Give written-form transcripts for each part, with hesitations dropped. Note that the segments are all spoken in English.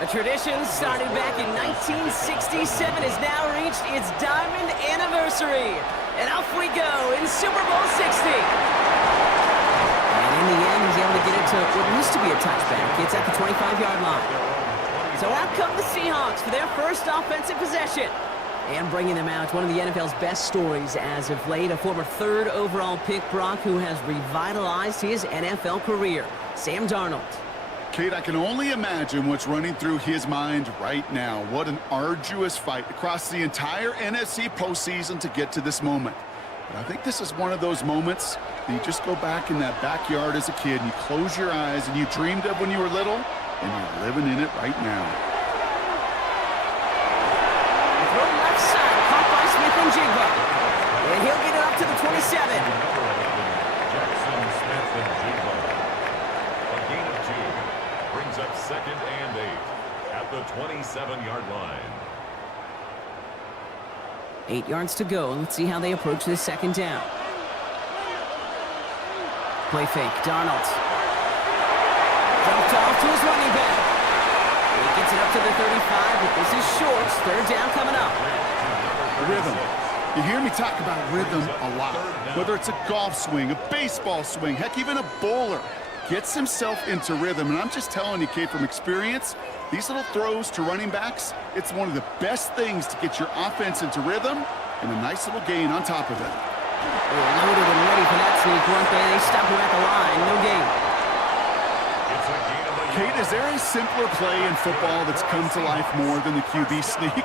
A tradition started back in 1967 has now reached its diamond anniversary. And off we go in Super Bowl 60. And in the end, he's able to get it to what used to be a touchback. It's at the 25-yard line. So out come the Seahawks for their first offensive possession. And bringing them out, one of the NFL's best stories as of late, a former third overall pick, Brock, who has revitalized his NFL career, Sam Darnold. Kate, I can only imagine what's running through his mind right now. What an arduous fight across the entire NFC postseason to get to this moment. But I think this is one of those moments that you just go back in that backyard as a kid and you close your eyes and you dreamed of when you were little, and you're living in it right now. Throw left side, caught by Smith-Njigba. And he'll get it up to the 27. Up 2nd and 8 at the 27-yard line. 8 yards to go. Let's see how they approach this second down. Play fake. Darnold. Dropped off to his running back. He gets it up to the 35, but this is short. Third down coming up. Rhythm. You hear me talk about rhythm a lot. Whether it's a golf swing, a baseball swing, heck, even a bowler. Gets himself into rhythm, and I'm just telling you, Kate, from experience, these little throws to running backs, it's one of the best things to get your offense into rhythm and a nice little gain on top of it. They're loaded and ready for that sneak, weren't they? They stop him at the line, no gain. Kate, is there a simpler play in football that's come to life more than the QB sneak?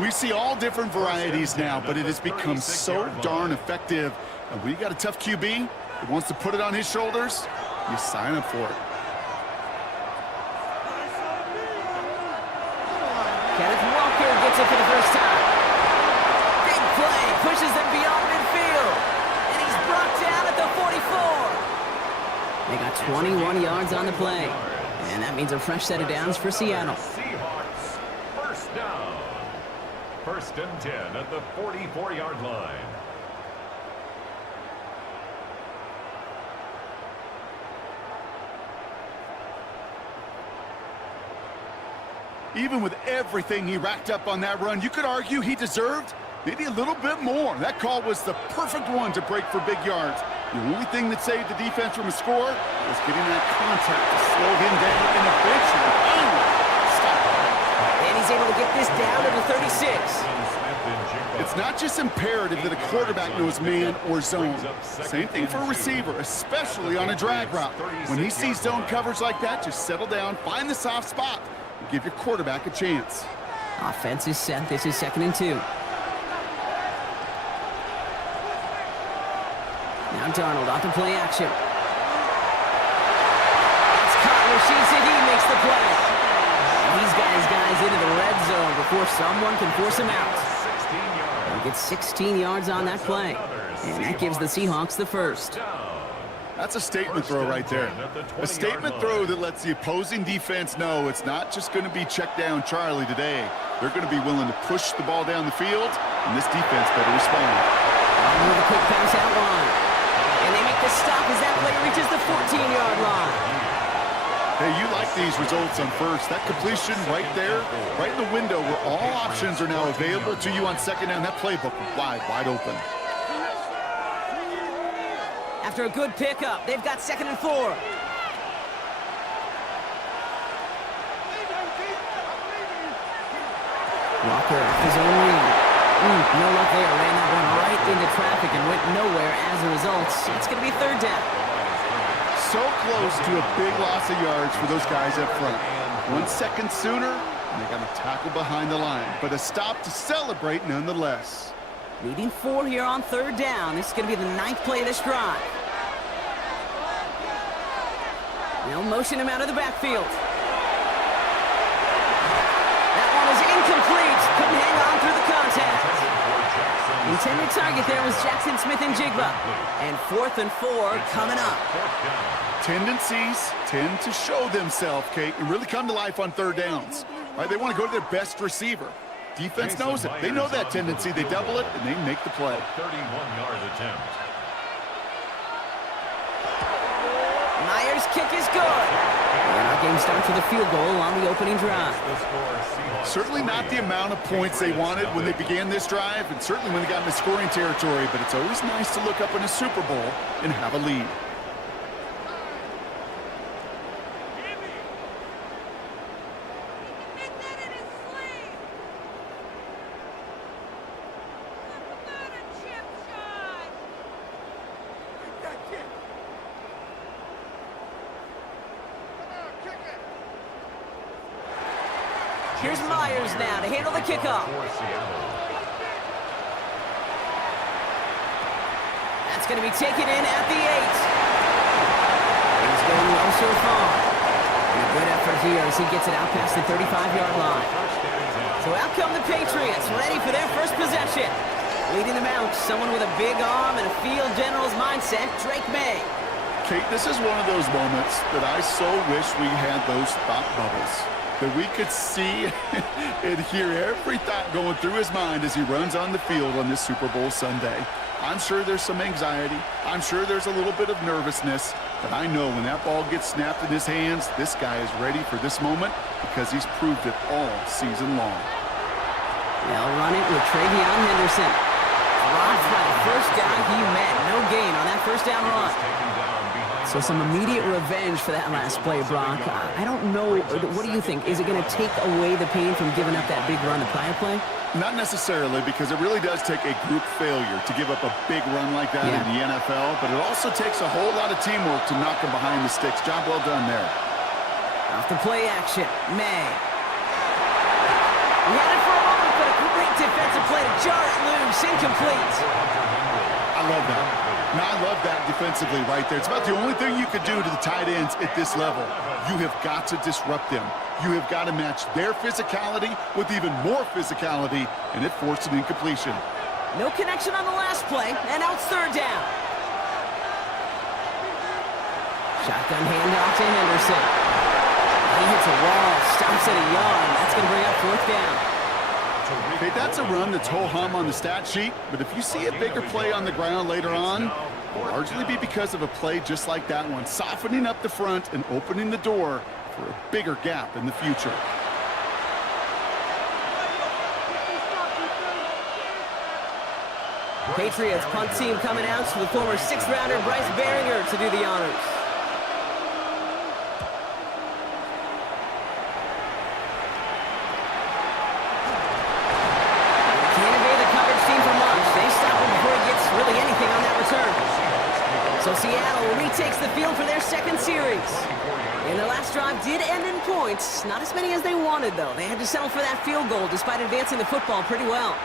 We see all different varieties now, but it has become so darn effective. And when you got a tough QB that wants to put it on his shoulders, you sign up for it. Kenneth Walker gets it for the first time. Big play, pushes them beyond midfield. And he's brought down at the 44. They got 21 yards on the play. And that means a fresh set of downs for Seattle. Seahawks, first down. 1st and 10 at the 44-yard line. Even with everything he racked up on that run, you could argue he deserved maybe a little bit more. That call was the perfect one to break for big yards. The only thing that saved the defense from a score was getting that contact to slow him down and eventually stop him. And he's able to get this down to the 36. It's not just imperative that a quarterback knows man or zone. Same thing for a receiver, especially on a drag route. When he sees zone coverage like that, just settle down, find the soft spot, and give your quarterback a chance. Offense is set. This is 2nd and 2. Now Darnold off the play action. It's caught. Rashid Shaheed makes the play. And he's got his guys into the red zone before someone can force him out. He gets 16 yards on that play. And that gives the Seahawks the first. That's a statement throw right there. A statement throw that lets the opposing defense know it's not just going to be check down Charlie today. They're going to be willing to push the ball down the field, and this defense better respond. With a quick pass out line. And they make the stop as that play reaches the 14-yard line. Hey, you like these results on first. That completion right there, right in the window where all options are now available to you on second down. That playbook wide open. After a good pickup, they've got 2nd and 4. Walker, his own lead. No luck there. Ran that one right into traffic and went nowhere as a result. It's going to be 3rd down. So close to a big loss of yards for those guys up front. 1 second sooner, and they got a tackle behind the line. But a stop to celebrate nonetheless. Needing 4 here on 3rd down. This is going to be the 9th play of this drive. They'll motion him out of the backfield. That one is incomplete. Couldn't hang on through the contact. Intended target there was Jackson Smith-Njigba. And 4th and 4 coming up. Tendencies tend to show themselves, Kate, and really come to life on 3rd downs. Right? They want to go to their best receiver. Defense knows it. They know that tendency. They double it, and they make the play. 31-yard attempt. Myers' kick is good. And our game starts with a field goal on the opening drive. Certainly not the amount of points they wanted when they began this drive, and certainly when they got into scoring territory, but it's always nice to look up in a Super Bowl and have a lead. Here's Myers now to handle the kickoff. That's going to be taken in at the 8. He's going well so far. And a good effort here as he gets it out past the 35-yard line. So out come the Patriots, ready for their first possession. Leading them out, someone with a big arm and a field general's mindset, Drake May. Kate, this is one of those moments that I so wish we had those thought bubbles, that we could see and hear every thought going through his mind as he runs on the field on this Super Bowl Sunday. I'm sure there's some anxiety. I'm sure there's a little bit of nervousness. But I know when that ball gets snapped in his hands, this guy is ready for this moment because he's proved it all season long. They'll run it with Travion Henderson. Dropped by the first guy he met. No gain on that first down run. So some immediate revenge for that last play, Brock. I don't know. What do you think? Is it going to take away the pain from giving up that big run the prior play? Not necessarily, because it really does take a group failure to give up a big run like that in the NFL, but it also takes a whole lot of teamwork to knock him behind the sticks. Job well done there. Off the play action, May. We had it for a moment, but a great defensive play to jar it loose, incomplete. I love that. Now, I love that defensively right there. It's about the only thing you could do to the tight ends at this level. You have got to disrupt them. You have got to match their physicality with even more physicality, and it forced an incompletion. No connection on the last play, and now it's third down. Shotgun handoff to Henderson. He hits a wall, stops at a yard. That's going to bring up fourth down. Okay, that's a run that's ho-hum on the stat sheet, but if you see a bigger play on the ground later on, it'll largely be because of a play just like that one, softening up the front and opening the door for a bigger gap in the future. Patriots punt team coming out to the former 6th-rounder Bryce Baringer to do the honors. So Seattle retakes the field for their second series. And their last drive did end in points. Not as many as they wanted, though. They had to settle for that field goal despite advancing the football pretty well.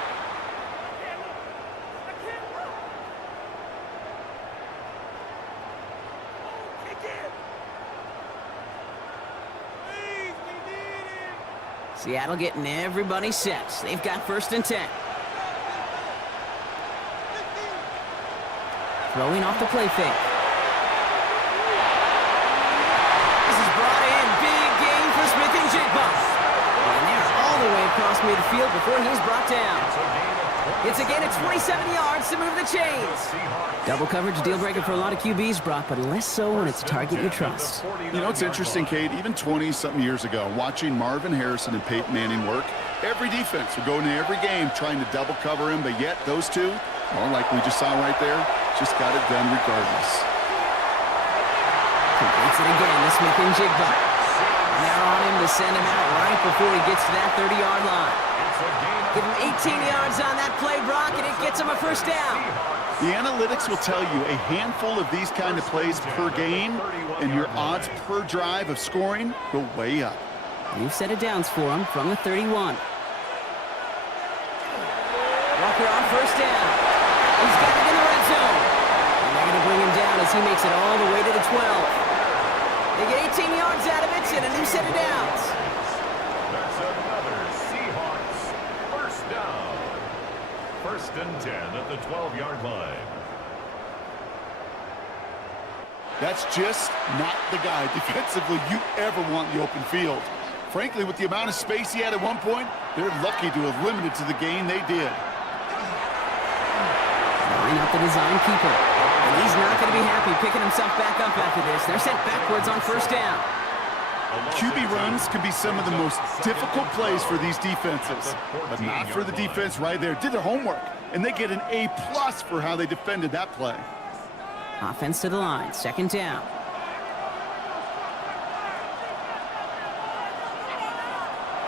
Seattle getting everybody set. They've got 1st and 10. Throwing off the play fake. This is brought in. Big gain for Smith-Njigba. And they're all the way across midfield before he's brought down. It's a gain of 27 yards to move the chains. Double coverage, deal breaker for a lot of QBs, Brock, but less so when it's a target you trust. You know, it's interesting, Kate, even 20-something years ago, watching Marvin Harrison and Peyton Manning work, every defense would go into every game trying to double cover him, but yet those two, well, like we just saw right there, just got it done regardless. Completes it again to Smith-Njigba. And they're on him to send him out right before he gets to that 30-yard line. Give him 18 yards on that play, Brock, and it gets him a first down. The analytics will tell you a handful of these kind of plays per game, and your odds per drive of scoring go way up. New set of downs for him from the 31. Walker on first down. He's got it in the red zone. And they're going to bring him down as he makes it all the way to the 12. They get 18 yards out of it and a new set of downs. That's another Seahawks first down. 1st and 10 at the 12-yard line. That's just not the guy defensively you ever want in the open field. Frankly, with the amount of space he had at one point, they're lucky to have limited to the gain they did. Line up the design keeper. And he's not going to be happy picking himself back up after this. They're sent backwards on first down. QB runs can be some of the most difficult plays for these defenses, but not for the defense right there. Did their homework, and they get an A+ for how they defended that play. Offense to the line, second down.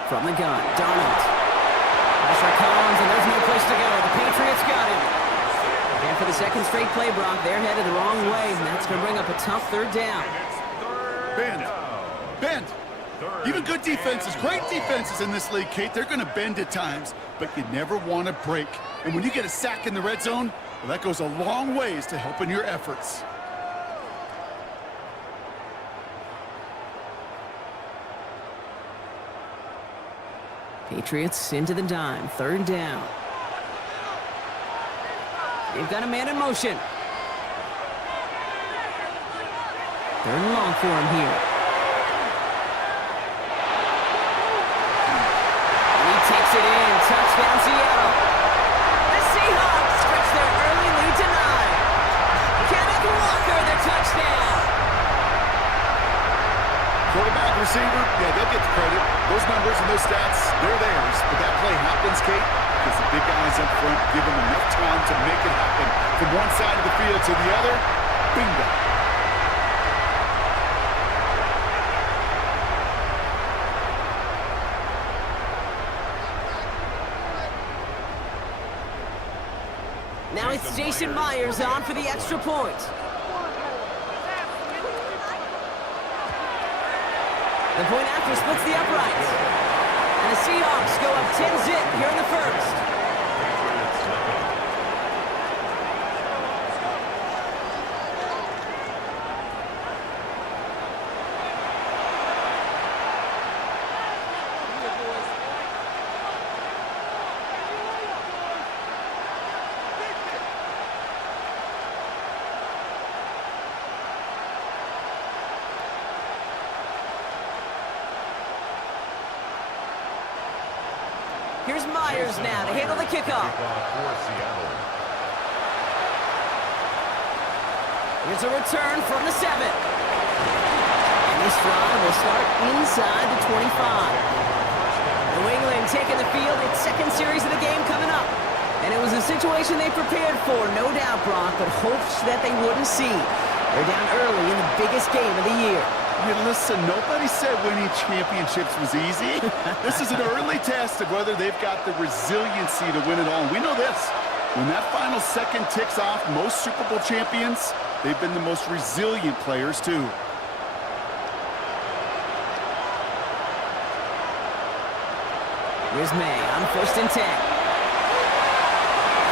From the gun, Darnold. Pressure comes, and there's no place to go. The Patriots got him. And for the second straight play, Brock, they're headed the wrong way, and that's going to bring up a tough third down. Bend. Even good defenses, great defenses in this league, Kate, they're going to bend at times, but you never want to break. And when you get a sack in the red zone, well, that goes a long ways to helping your efforts. Patriots into the dime, third down. They've got a man in motion. Third and long for him here. And he takes it in. Touchdown, Seattle. The Seahawks stretch their early lead to 9. Kenneth Walker, the touchdown. Quarterback, receiver, yeah, they'll get the credit. Those numbers and those stats, they're theirs. But that play happens, Kate, because the big guys up front give them enough time to make it happen. From one side of the field to the other, bingo. Now it's Jason Myers on for the extra point. The point after splits the uprights. And the Seahawks go up 10-zip here in the first. Here's Myers now to handle the kickoff. Here's a return from the 7. And this drive will start inside the 25. New England taking the field, its second series of the game coming up. And it was a situation they prepared for, no doubt, Brock, but hopes that they wouldn't see. They're down early in the biggest game of the year. Hey, listen, nobody said winning championships was easy. This is an early test of whether they've got the resiliency to win it all. And we know this. When that final second ticks off, most Super Bowl champions, they've been the most resilient players, too. Here's May on 1st and 10.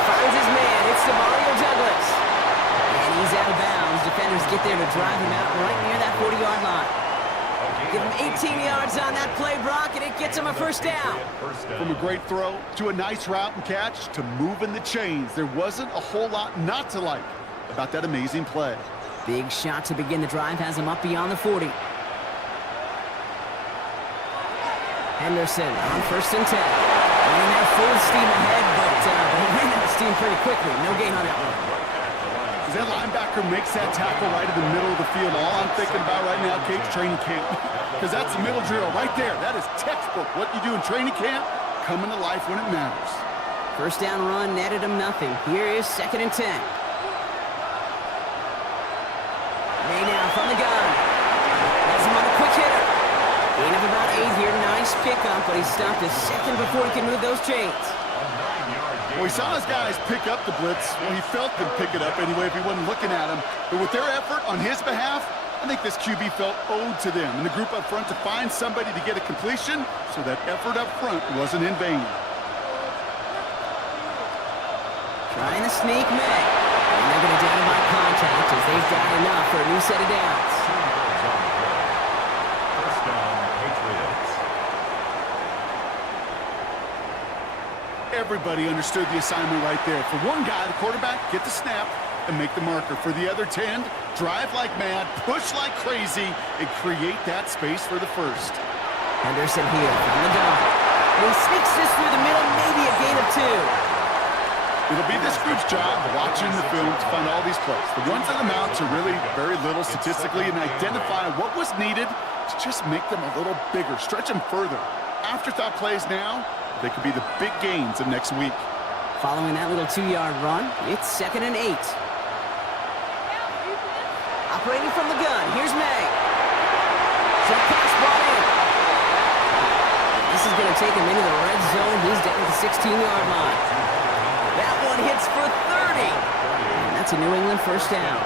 Finds his man. It's Mario Douglas. And he's out of bounds. Defenders get there to drive him out right near that 40-yard line. Give him 18 yards on that play, Brock, and it gets him a first down. From a great throw to a nice route and catch to moving the chains, there wasn't a whole lot not to like about that amazing play. Big shot to begin the drive has him up beyond the 40. Henderson on 1st and 10. Running there full steam ahead, but he ran out of steam pretty quickly. No gain on that one. As that linebacker makes that tackle right in the middle of the field, all I'm thinking about right now, Kate's training camp. Because that's the middle drill right there. That is textbook. What you do in training camp, coming to life when it matters. First down run netted him nothing. Here is 2nd and 10. May now from the gun. Has him on a quick hitter. Gain of about 8 here. Nice pickup, but he stopped a second before he can move those chains. Well, he saw his guys pick up the blitz. Well, he felt them pick it up anyway if he wasn't looking at him. But with their effort on his behalf, I think this QB felt owed to them and the group up front to find somebody to get a completion so that effort up front wasn't in vain. Trying to sneak May. And they're going to down him by contact as they've got enough for a new set of downs. First down, Patriots. Everybody understood the assignment right there. For one guy, the quarterback, get the snap and make the marker. For the other 10, drive like mad, push like crazy, and create that space for the first. Henderson here from the gun. And he sneaks this through the middle, maybe a gain of 2. It'll be this group's job watching the film to find all these plays. The ones that amount to really very little statistically and identify what was needed to just make them a little bigger, stretch them further. Afterthought plays now, they could be the big gains of next week. Following that little 2-yard run, it's 2nd and 8. Operating from the gun, here's May. Short pass brought in. This is going to take him into the red zone. He's down at the 16-yard line. That one hits for 30. And that's a New England first down.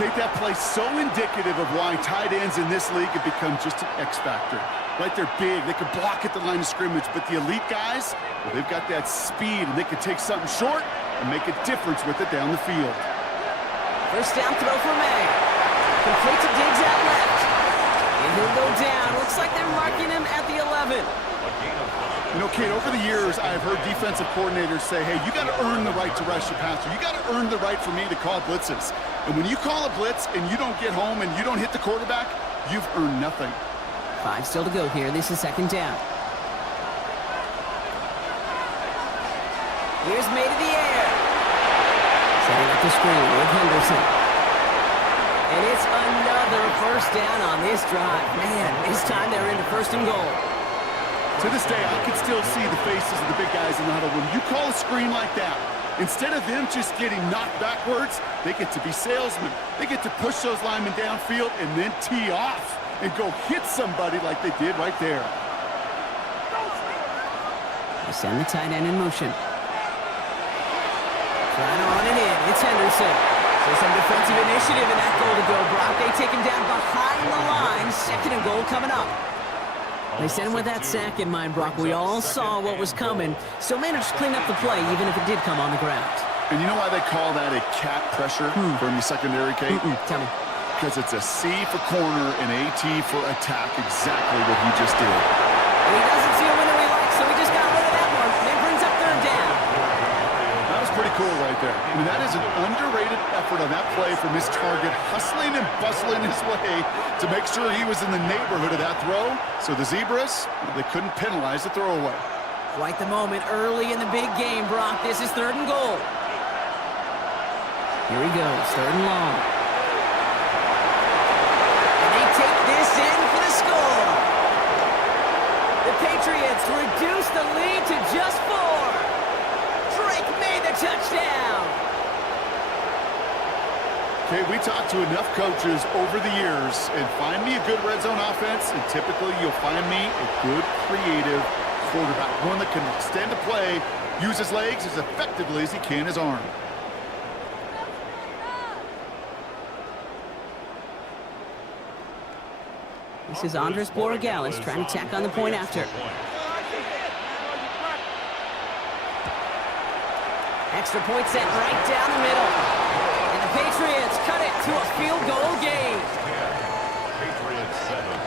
Kate, that play's so indicative of why tight ends in this league have become just an X factor. Right, they're big, they can block at the line of scrimmage, but the elite guys, well, they've got that speed, and they can take something short and make a difference with it down the field. First down throw for May. Complete to Diggs out left. And he'll go down. Looks like they're marking him at the 11. You know, Kate, over the years, I've heard defensive coordinators say, hey, you got to earn the right to rush your passer. You got to earn the right for me to call blitzes. And when you call a blitz and you don't get home and you don't hit the quarterback, you've earned nothing. 5 still to go here. This is 2nd down. Here's May to the air. Setting up the screen with Henderson. And it's another first down on this drive. Man, this time they're into 1st and goal. To this day, I can still see the faces of the big guys in the huddle. When you call a screen like that, instead of them just getting knocked backwards, they get to be salesmen. They get to push those linemen downfield and then tee off and go hit somebody like they did right there. They send the tight end in motion. Trying to run it in. It's Henderson. So some defensive initiative in that goal to go, Brock. They take him down behind the line. 2nd and goal coming up. They sent him with that sack in mind, Brock. We all saw what was coming. Still managed to clean up the play, even if it did come on the ground. And you know why they call that a cat pressure from the secondary, Kate? Tell me. Because it's a C for corner and a T for attack, exactly what he just did. And he doesn't see a window he likes, so he just got rid of that one. And brings up 3rd down. That was pretty cool right there. I mean, that is an underrated effort on that play from his target, hustling and bustling his way to make sure he was in the neighborhood of that throw. So the Zebras, they couldn't penalize the throwaway. Quite the moment early in the big game, Brock. This is 3rd and goal. Here he goes, 3rd and long. Take this in for the score. The Patriots reduce the lead to just 4. Drake made the touchdown. Okay, we talked to enough coaches over the years, and find me a good red zone offense, and typically you'll find me a good creative quarterback, one that can extend a play, use his legs as effectively as he can his arm. This is Andres Borregales trying to tack on the point after. Extra point set right down the middle. And the Patriots cut it to a field goal game. Patriots 7.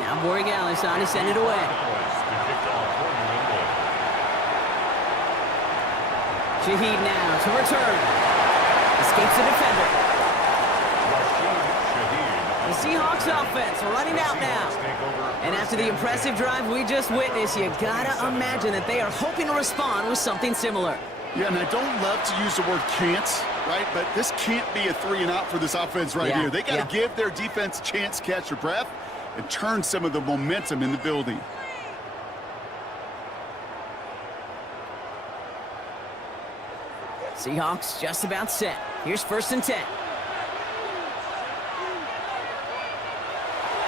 Now Borregales on to send it away. Shaheed now to return. Escapes the defender. The Seahawks offense running out now. And after the impressive drive we just witnessed, you gotta imagine that they are hoping to respond with something similar. Yeah, and I don't love to use the word can't, right? But this can't be a 3-and-out for this offense right here. They got to give their defense a chance to catch their breath and turn some of the momentum in the building. Seahawks just about set. Here's 1st and 10.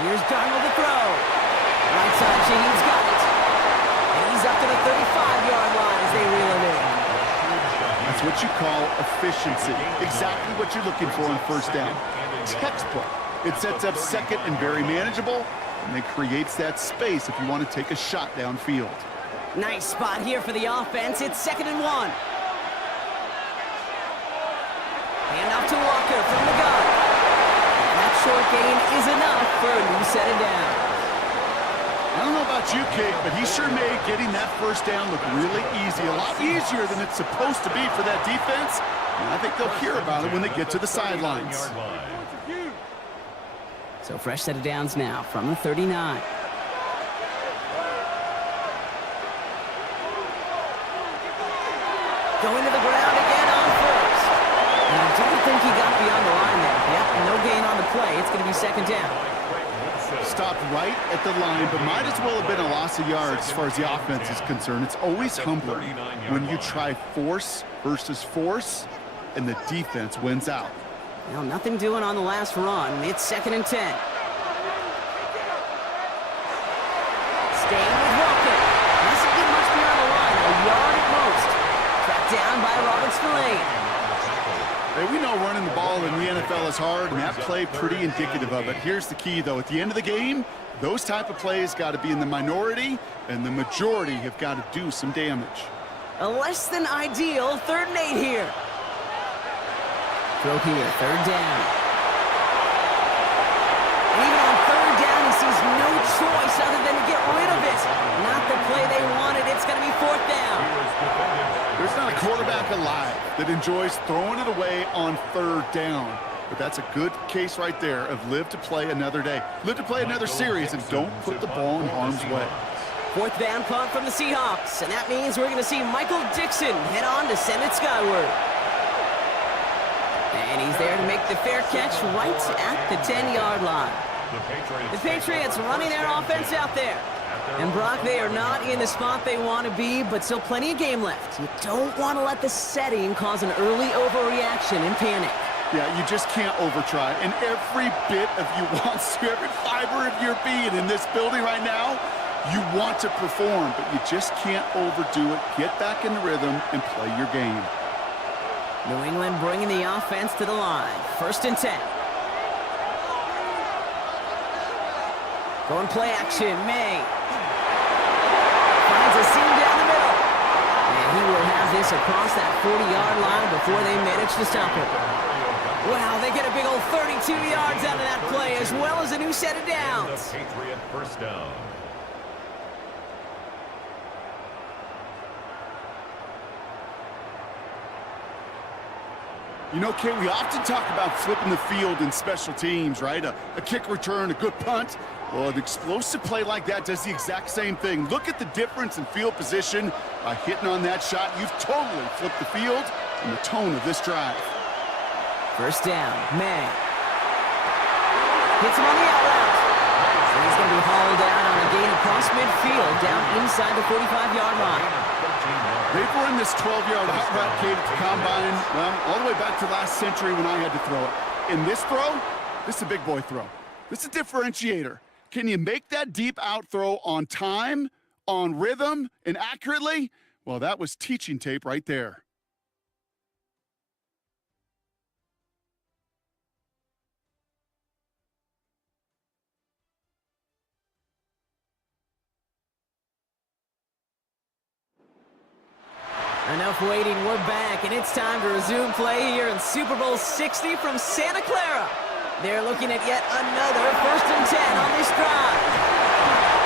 Here's Darnold to throw. Right side, Shaheed's got it. And he's up to the 35-yard line as they reel him in. That's what you call efficiency. Exactly what you're looking for on 1st down. Textbook. It sets up 2nd and very manageable, and it creates that space if you want to take a shot downfield. Nice spot here for the offense. It's 2nd and 1. And off to Walker from the gun. And that short gain is enough for a new set of down. I don't know about you, Kate, but he sure made getting that first down look really easy. A lot easier than it's supposed to be for that defense. And I think they'll hear about it when they get to the sidelines. So fresh set of downs now from the 39. Going to the ground again on first. And I don't think he got beyond the line there. Yep, no gain on the play. It's going to be second down. Stopped right at the line, but might as well have been a loss of yards as far as the offense is concerned. It's always humbling when you try force versus force, and the defense wins out. Well, nothing doing on the last run. It's second and 10. Staying with Walker. Doesn't get much beyond the line. A yard at most. Tracked down by Roberts Delane. Hey, we know running the ball in the NFL is hard, and that play pretty indicative of it. Here's the key, though. At the end of the game, those type of plays got to be in the minority, and the majority have got to do some damage. A less than ideal 3rd and 8 here. Throw here, 3rd down. And even on 3rd down, he sees no choice other than to get rid of it. Not the play they wanted. It's going to be 4th down. There's not a quarterback alive that enjoys throwing it away on 3rd down. But that's a good case right there of live to play another day. Live to play another series and don't put the ball in harm's way. 4th down punt from the Seahawks. And that means we're going to see Michael Dixon head on to send it skyward. And he's there to make the fair catch right at the 10-yard line. The Patriots running their offense out there. And Brock, they are not in the spot they want to be, but still plenty of game left. You don't want to let the setting cause an early overreaction and panic. Yeah, you just can't overtry. And every bit of you wants to, every fiber of your being in this building right now, you want to perform, but you just can't overdo it. Get back in the rhythm and play your game. New England bringing the offense to the line. 1st and 10. Going play action, May. Finds a seam down the middle. And he will have this across that 40-yard line before they manage to stop it. Wow, they get a big old 32 yards out of that play, as well as a new set of downs. The Patriot 1st down. You know, Kate, we often talk about flipping the field in special teams, right? A kick return, a good punt. Well, an explosive play like that does the exact same thing. Look at the difference in field position. By hitting on that shot, you've totally flipped the field and the tone of this drive. 1st down, May. Hits him on the out route. And he's going to be hauled down on a gain across midfield, down inside the 45-yard line. They've run this 12-yard out route, Kate, at the combine, well, all the way back to last century when I had to throw it. In this throw, this is a big boy throw. This is a differentiator. Can you make that deep out throw on time, on rhythm, and accurately? Well, that was teaching tape right there. Enough waiting, we're back, and it's time to resume play here in Super Bowl 60 from Santa Clara. They're looking at yet another 1st and 10 on this drive.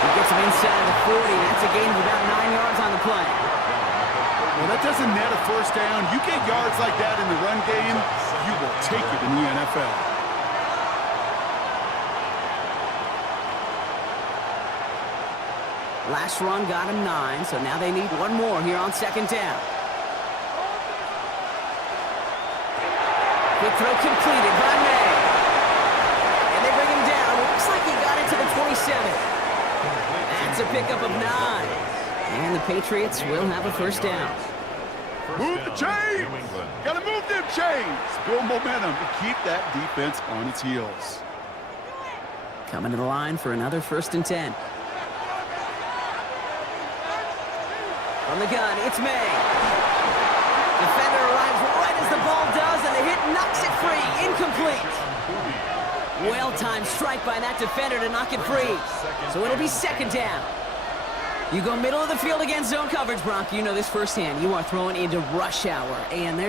He gets him inside the 40. That's a gain of about 9 yards on the play. Well, that doesn't net a 1st down. You get yards like that in the run game, you will take it in the NFL. Last run got him 9, so now they need one more here on 2nd down. Quick throw completed by May. And they bring him down. Looks like he got it to the 27. That's a pickup of 9. And the Patriots will have a 1st down. Move the chains! Gotta move them chains! Build momentum and keep that defense on its heels. Coming to the line for another 1st and 10. From the gun, it's May. Defender arrives right as the ball does, and the hit knocks it free. Incomplete. Well-timed strike by that defender to knock it free. So it'll be 2nd down. You go middle of the field against zone coverage, Brock. You know this firsthand. You are throwing into rush hour, and there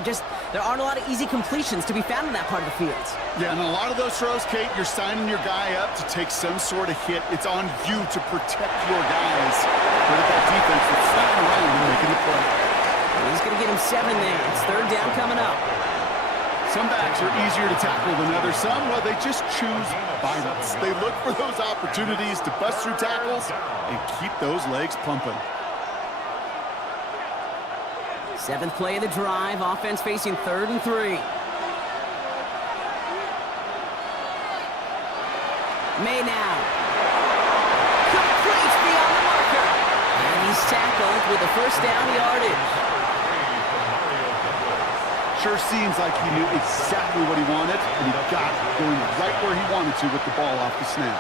aren't a lot of easy completions to be found in that part of the field. Yeah, and a lot of those throws, Kate, you're signing your guy up to take some sort of hit. It's on you to protect your guys. But that defense is flying around and making the play. And he's going to get him 7 there. It's 3rd down coming up. Some backs are easier to tackle than others. Some, well, they just choose violence. They look for those opportunities to bust through tackles and keep those legs pumping. 7th play of the drive. Offense facing 3rd and 3. May now. Complete beyond the marker. And he's tackled with a 1st down yardage. Sure seems like he knew exactly what he wanted, and he got it going right where he wanted to with the ball off the snap.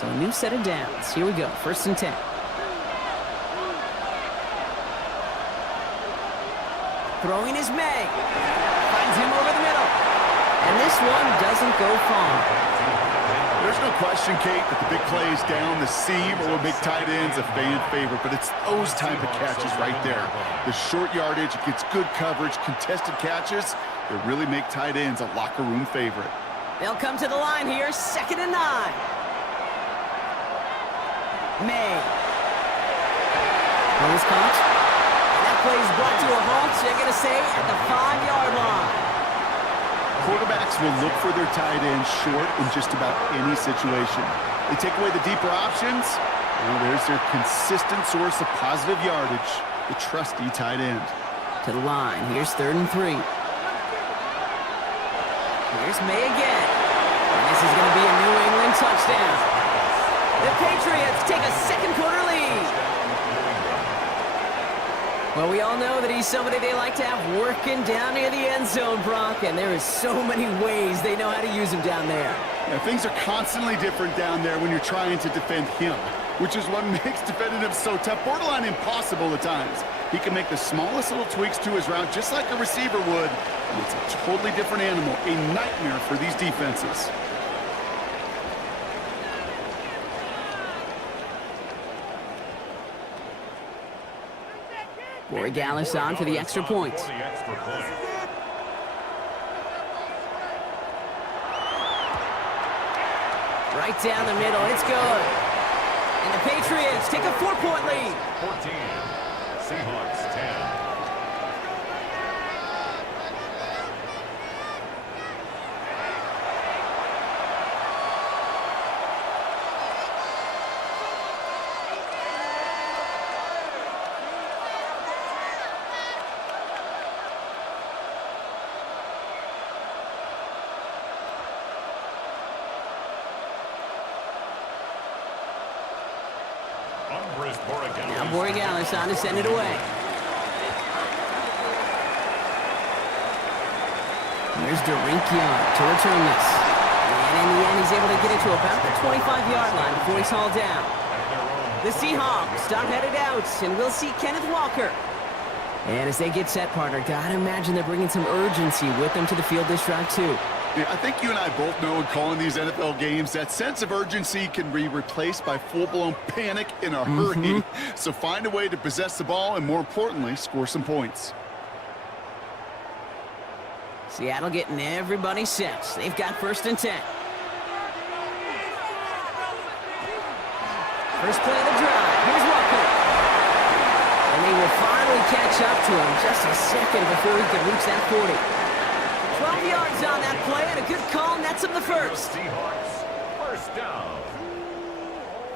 So a new set of downs. Here we go. 1st and 10. Throwing is May. Finds him over the middle. And this one doesn't go far. There's no question, Kate, that the big plays down the seam or big tight ends a fan favorite, but it's those type of catches right there. The short yardage, it gets good coverage, contested catches that really make tight ends a locker room favorite. They'll come to the line here, 2nd and 9. May. Well, is caught. And that play is brought to a halt, so you're going to say at the 5-yard line. Quarterbacks will look for their tight end short in just about any situation. They take away the deeper options. Well, there's their consistent source of positive yardage, the trusty tight end. To the line. Here's 3rd and 3. Here's May again. And this is going to be a New England touchdown. The Patriots take a 2nd quarter lead. Well, we all know that he's somebody they like to have working down near the end zone, Brock, and there is so many ways they know how to use him down there. Yeah, things are constantly different down there when you're trying to defend him, which is what makes defending him so tough, borderline impossible at times. He can make the smallest little tweaks to his route just like a receiver would, and it's a totally different animal, a nightmare for these defenses. Corey Gallis on for the extra point. Right down the middle, it's good. And the Patriots take a 4-point lead. 14, Seahawks 10. Now Borregales on to send it away. Here's Young to return this. And in the end, he's able to get it to about the 25-yard line before he's hauled down. The Seahawks start headed out, and we'll see Kenneth Walker. And as they get set, partner, gotta imagine they're bringing some urgency with them to the field this drive, too. Yeah, I think you and I both know in calling these NFL games that sense of urgency can be replaced by full-blown panic in a hurry. So find a way to possess the ball and, more importantly, score some points. Seattle getting everybody set. They've got 1st and 10. First play of the drive. Here's Walker. And they will finally catch up to him just a second before he can reach that 40. 12 yards on that play, and a good call nets him the first. Seahawks, 1st down.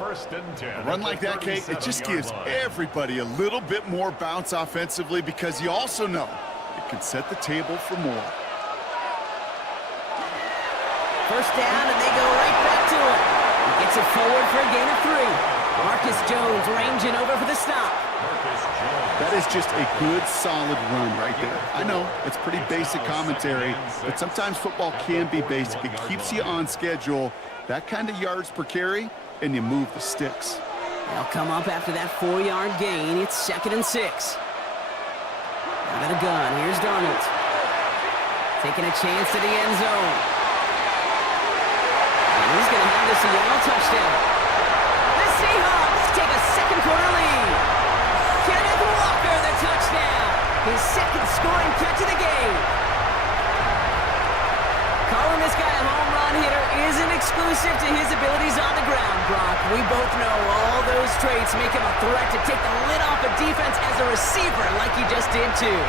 1st and 10. A run like that, Kate, it just gives everybody a little bit more bounce offensively because you also know it can set the table for more. 1st down, and they go right back to it. He gets it forward for a gain of 3. Marcus Jones ranging over for the stop. That is just a good, solid run right there. I know, it's pretty basic commentary, but sometimes football can be basic. It keeps you on schedule. That kind of yards per carry, and you move the sticks. They'll come up after that 4-yard gain. It's 2nd and 6. Out of the gun, here's Darnold. Taking a chance to the end zone. And he's going to have the Seattle touchdown. second quarter lead. Kenneth Walker, the touchdown. His second scoring catch of the game. Calling this guy a home run hitter isn't exclusive to his abilities on the ground, Brock. We both know all those traits make him a threat to take the lid off a defense as a receiver like he just did too.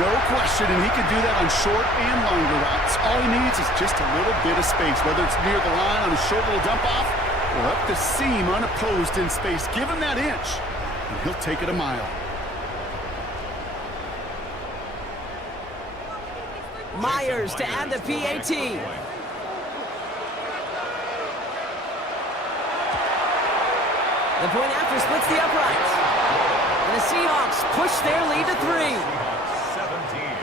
No question, and he can do that on short and longer routes. All he needs is just a little bit of space, whether it's near the line on a short little dump-off or up the seam unopposed in space. Give him that inch, and he'll take it a mile. Myers to add the PAT. The point after splits the uprights. And the Seahawks push their lead to 3. 17.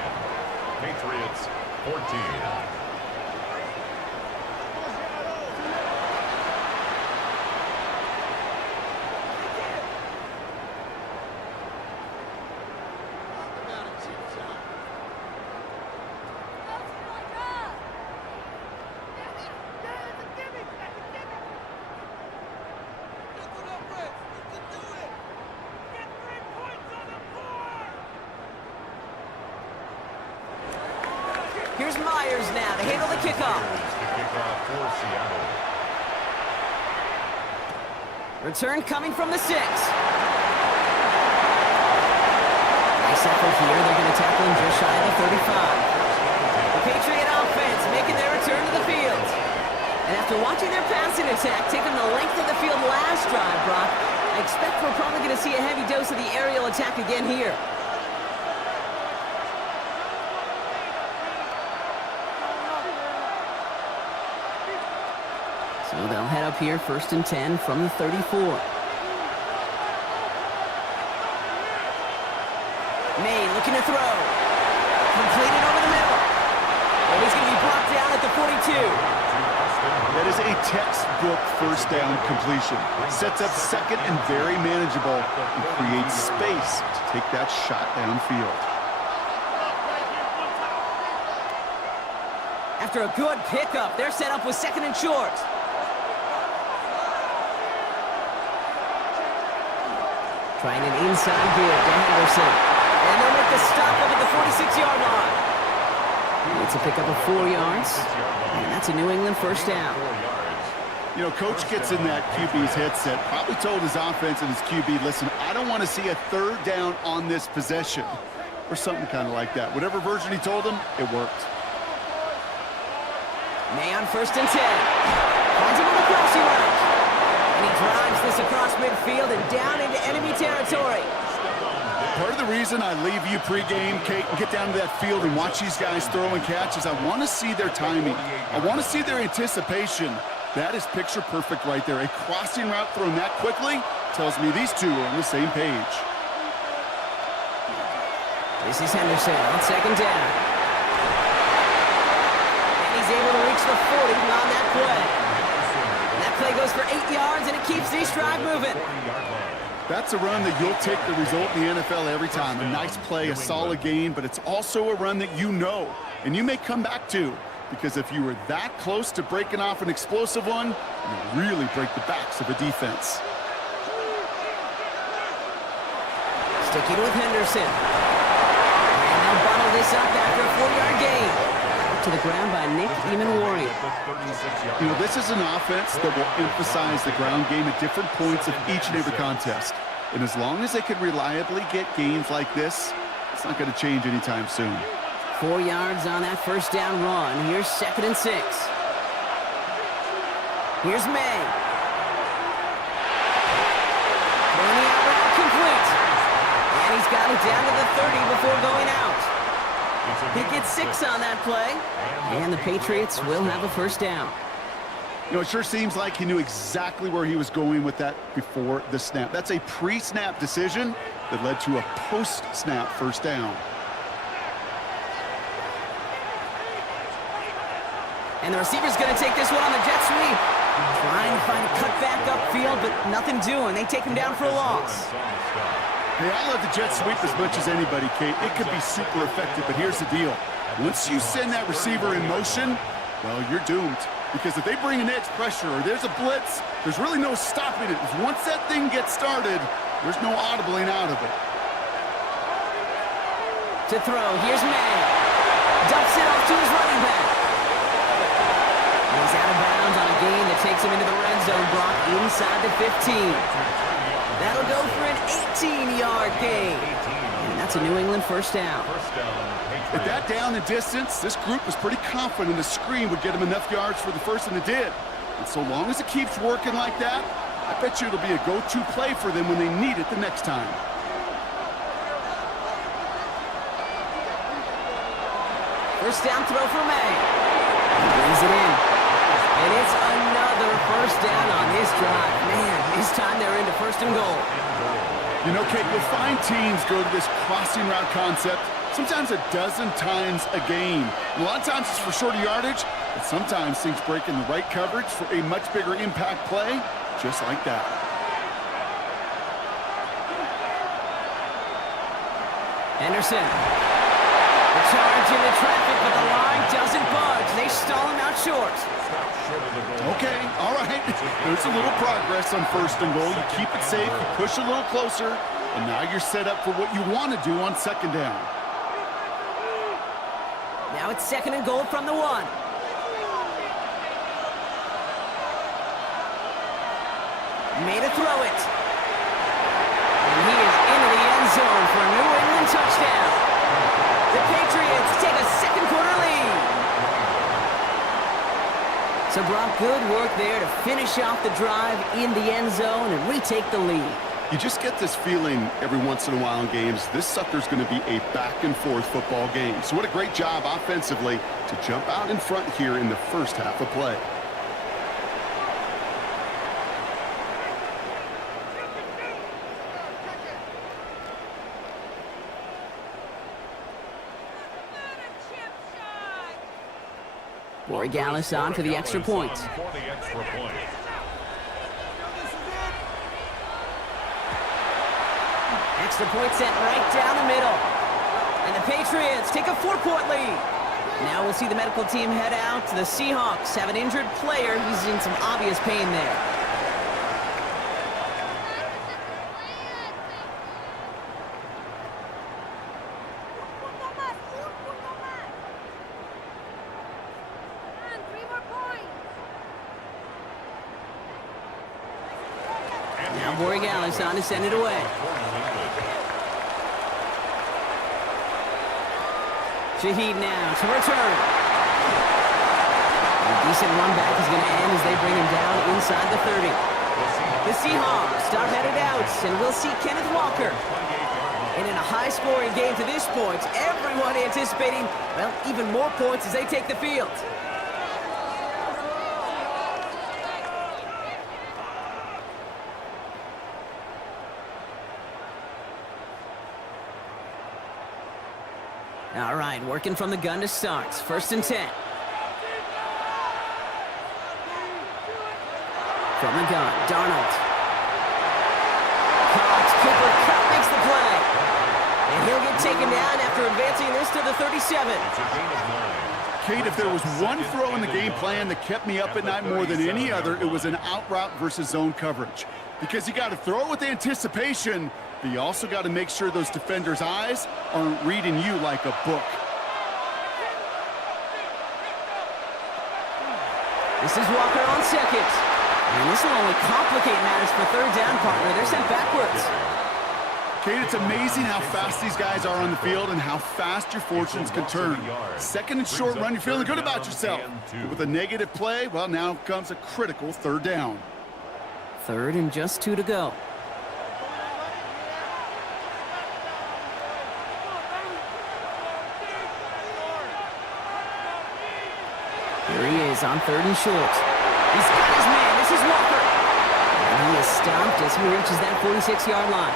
Patriots 14. Here's Myers now to handle the kickoff. Return coming from the 6. Nice effort here. They're going to tackle him just shy of the 35. The Patriot offense making their return to the field. And after watching their passing attack taking the length of the field last drive, Brock, I expect we're probably going to see a heavy dose of the aerial attack again here. So they'll head up here, 1st and 10 from the 34. May looking to throw. Completed over the middle. And he's going to be brought down at the 42. That is a textbook first down completion. Sets up second and very manageable and creates space to take that shot downfield. After a good pickup, they're set up with 2nd and short. Trying an inside give to Henderson. And they'll make the stop up at the 46-yard line. It's a pickup of 4 yards. And that's a New England first down. You know, coach gets in that QB's headset, probably told his offense and his QB, listen, I don't want to see a 3rd down on this possession. Or something kind of like that. Whatever version he told him, it worked. May on 1st and 10. Finds him on the crossing route. And he drives this across midfield and down into enemy territory. Part of the reason I leave you pregame, Kate, and get down to that field and watch these guys throw and catch is I want to see their timing. I want to see their anticipation. That is picture perfect right there. A crossing route thrown that quickly tells me these two are on the same page. This is Henderson on 2nd down. And he's able to reach the 40 on that play. That play goes for 8 yards, and it keeps this drive moving. That's a run that you'll take the result in the NFL every time. A nice play, a solid gain, but it's also a run that you know and you may come back to, because if you were that close to breaking off an explosive one, you really break the backs of a defense. Sticking with Henderson. And they'll bundle this up after a 4-yard gain. To the ground by Nick Eamon-Warrior. You know, this is an offense that will emphasize the ground game at different points of each and every contest. And as long as they can reliably get gains like this, it's not going to change anytime soon. 4 yards on that first down run. Here's 2nd and 6. Here's May. Throwing the out route complete. And he's got it down to the 30 before going out. He gets 6 on that play, and the Patriots will have a first down. You know, it sure seems like he knew exactly where he was going with that before the snap. That's a pre-snap decision that led to a post-snap first down. And the receiver's going to take this one on the jet sweep. Trying to find a cutback upfield, but nothing doing. They take him down for a loss. Hey, I love the jet sweep as much as anybody, Kate. It could be super effective, but here's the deal. Once you send that receiver in motion, well, you're doomed. Because if they bring an edge pressure or there's a blitz, there's really no stopping it. Once that thing gets started, there's no audibling out of it. To throw, here's May. Dumps it off to his running back. And he's out of bounds on a gain that takes him into the red zone, Brock, inside the 15. That'll go for an 18-yard gain. And that's a New England first down. At that down and distance, this group was pretty confident the screen would get him enough yards for the first, and it did. And so long as it keeps working like that, I bet you it'll be a go-to play for them when they need it the next time. First down throw for May. He brings it in. And it's another first down on this drive. Man, this time they're into first and goal. You know, Kate, you'll find teams go to this crossing route concept sometimes a dozen times a game. And a lot of times it's for shorter yardage, but sometimes things break in the right coverage for a much bigger impact play, just like that. Anderson. The charge into traffic, but the line doesn't budge. They stall him out short. Okay, all right. There's a little progress on first and goal. You keep it safe, you push a little closer, and now you're set up for what you want to do on second down. Now it's second and goal from the 1. Made a throw it. And he is into the end zone for a New England touchdown. The Patriots take a second quarter lead. So Brock, good work there to finish off the drive in the end zone and retake the lead. You just get this feeling every once in a while in games, this sucker's going to be a back-and-forth football game. So what a great job offensively to jump out in front here in the first half of play. Borregales on for the extra point. Extra point set right down the middle. And the Patriots take a 4-point lead. Now we'll see the medical team head out to the Seahawks. Have an injured player. He's in some obvious pain there. Now Borregales on to send it away. Shaheed now to return. A decent run back is going to end as they bring him down inside the 30. The Seahawks start headed out, and we'll see Kenneth Walker. And in a high-scoring game to this point, everyone anticipating, well, even more points as they take the field. All right, working from the gun to start. First and 10. From the gun, Darnold. Caught. Cooper Kupp makes the play. And he'll get taken down after advancing this to the 37. Kate, if there was one throw in the game plan that kept me up at night more than any other, it was an out route versus zone coverage. Because you got to throw it with anticipation, but you also got to make sure those defenders' eyes aren't reading you like a book. This is Walker on second. And this will only complicate matters for third down, partner. They're sent backwards. Kate, it's amazing how fast these guys are on the field and how fast your fortunes can turn. Second and short run, you're feeling good about yourself. But with a negative play, well, now comes a critical third down. Third and just 2 to go. Here he is on third and short. He's got his man. This is Walker. And he is stopped as he reaches that 46-yard line.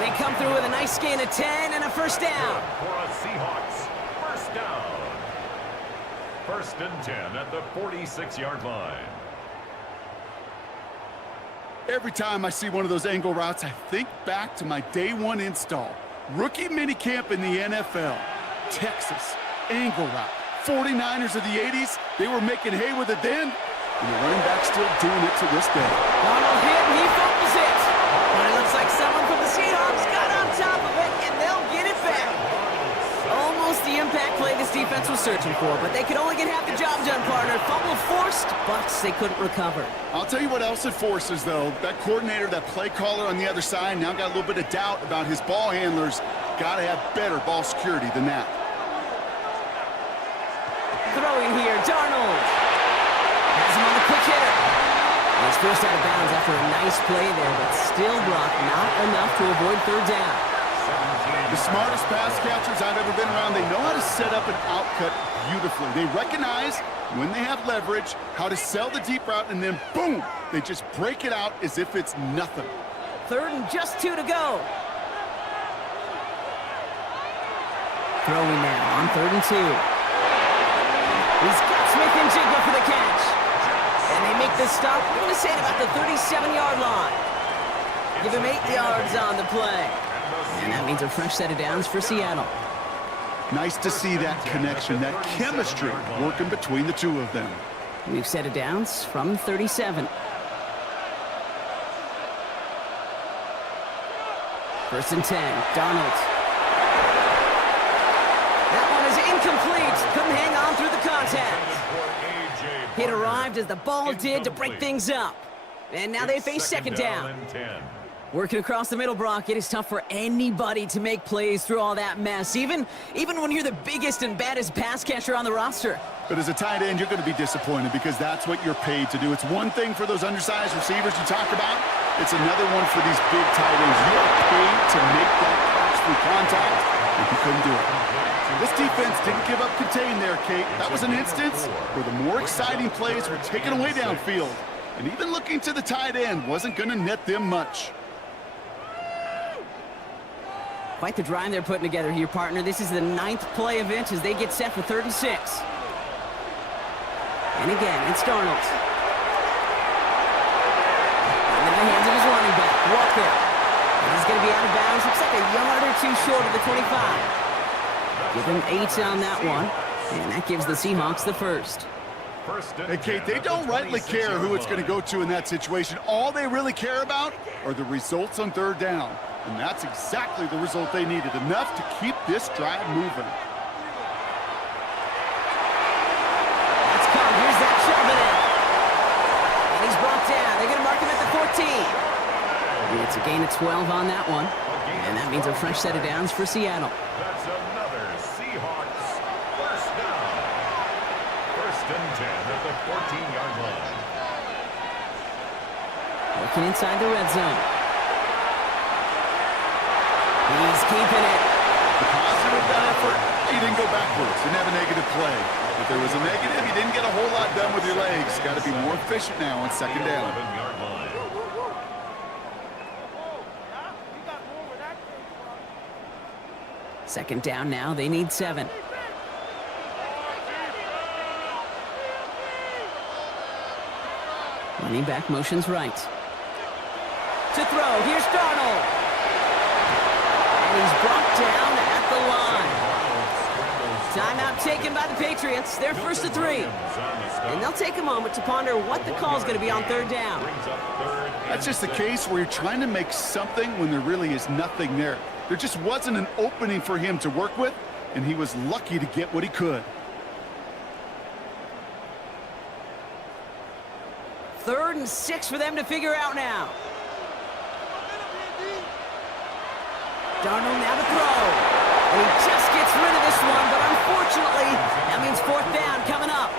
They come through with a nice gain of 10 and a first down. For a Seahawks first down. First and 10 at the 46-yard line. Every time I see one of those angle routes, I think back to my day one install. Rookie minicamp in the NFL. Texas, angle route, 49ers of the 80s, they were making hay with it then, and the running back's still doing it to this day. Darnold hit, and he fumbles it. But it looks like someone from the Seahawks got on top of it, and they'll get it back. Almost the impact play this defense was searching for, but they could only get half the job done, partner. Fumble forced, but they couldn't recover. I'll tell you what else it forces, though. That coordinator, that play caller on the other side, now got a little bit of doubt about his ball handlers. Got to have better ball security than that. Throwing here, Darnold. Has him on the quick hitter. He's forced out of bounds after a nice play there, but still blocked not enough to avoid third down. The smartest pass catchers I've ever been around, they know how to set up an outcut beautifully. They recognize when they have leverage, how to sell the deep route, and then boom, they just break it out as if it's nothing. Third and just 2 to go. Throwing now on 3rd and 2. He's got Smith and Jigba for the catch. And they make the stop, I'm going to say at about the 37-yard line. Give him 8 yards on the play. And that means a fresh set of downs for Seattle. Nice to see that connection, that chemistry working between the two of them. We've set of downs from 37. First and 10, Darnold. That one is incomplete. Couldn't hang on through the contact. It arrived as the ball did to break things up. And now they face second down. Working across the middle, Brock, it is tough for anybody to make plays through all that mess, even when you're the biggest and baddest pass catcher on the roster. But as a tight end, you're going to be disappointed because that's what you're paid to do. It's one thing for those undersized receivers you talk about. It's another one for these big tight ends. You are paid to make that catch through contact, and you couldn't do it. This defense didn't give up contain there, Kate. That was an instance where the more exciting plays were taken away downfield. And even looking to the tight end wasn't going to net them much. Quite the drive they're putting together here, partner. This is the 9th play of it as they get set for 36. And again, it's Darnold. In the hands of his running back, Walker. And he's going to be out of bounds. Looks like a yard or 2 short of the 25. Give him 8 on that one. And that gives the Seahawks the first. Hey, Kate, they don't rightly care who it's going to go to in that situation. All they really care about are the results on third down. And that's exactly the result they needed. Enough to keep this drive moving. Let's come. Here's that shove it in. And he's brought down. They're going to mark him at the 14. And it's a gain of 12 on that one. And that means a fresh set of downs for Seattle. That's another Seahawks first down. First and 10 at the 14-yard line. Working inside the red zone. He's keeping it. The positive of that effort, he didn't go backwards. Didn't have a negative play. If there was a negative, you didn't get a whole lot done with your legs. Got to be more efficient now on second down. 11-yard line. Second down now. They need 7. Running back motions right. To throw. Here's Darnold. And he's brought down at the line. Timeout taken by the Patriots. They're first to 3. And they'll take a moment to ponder what the call is going to be on third down. That's just a case where you're trying to make something when there really is nothing there. There just wasn't an opening for him to work with, and he was lucky to get what he could. Third and 6 for them to figure out now. Darnold now to throw. And he just gets rid of this one, but unfortunately, that means 4th down coming up.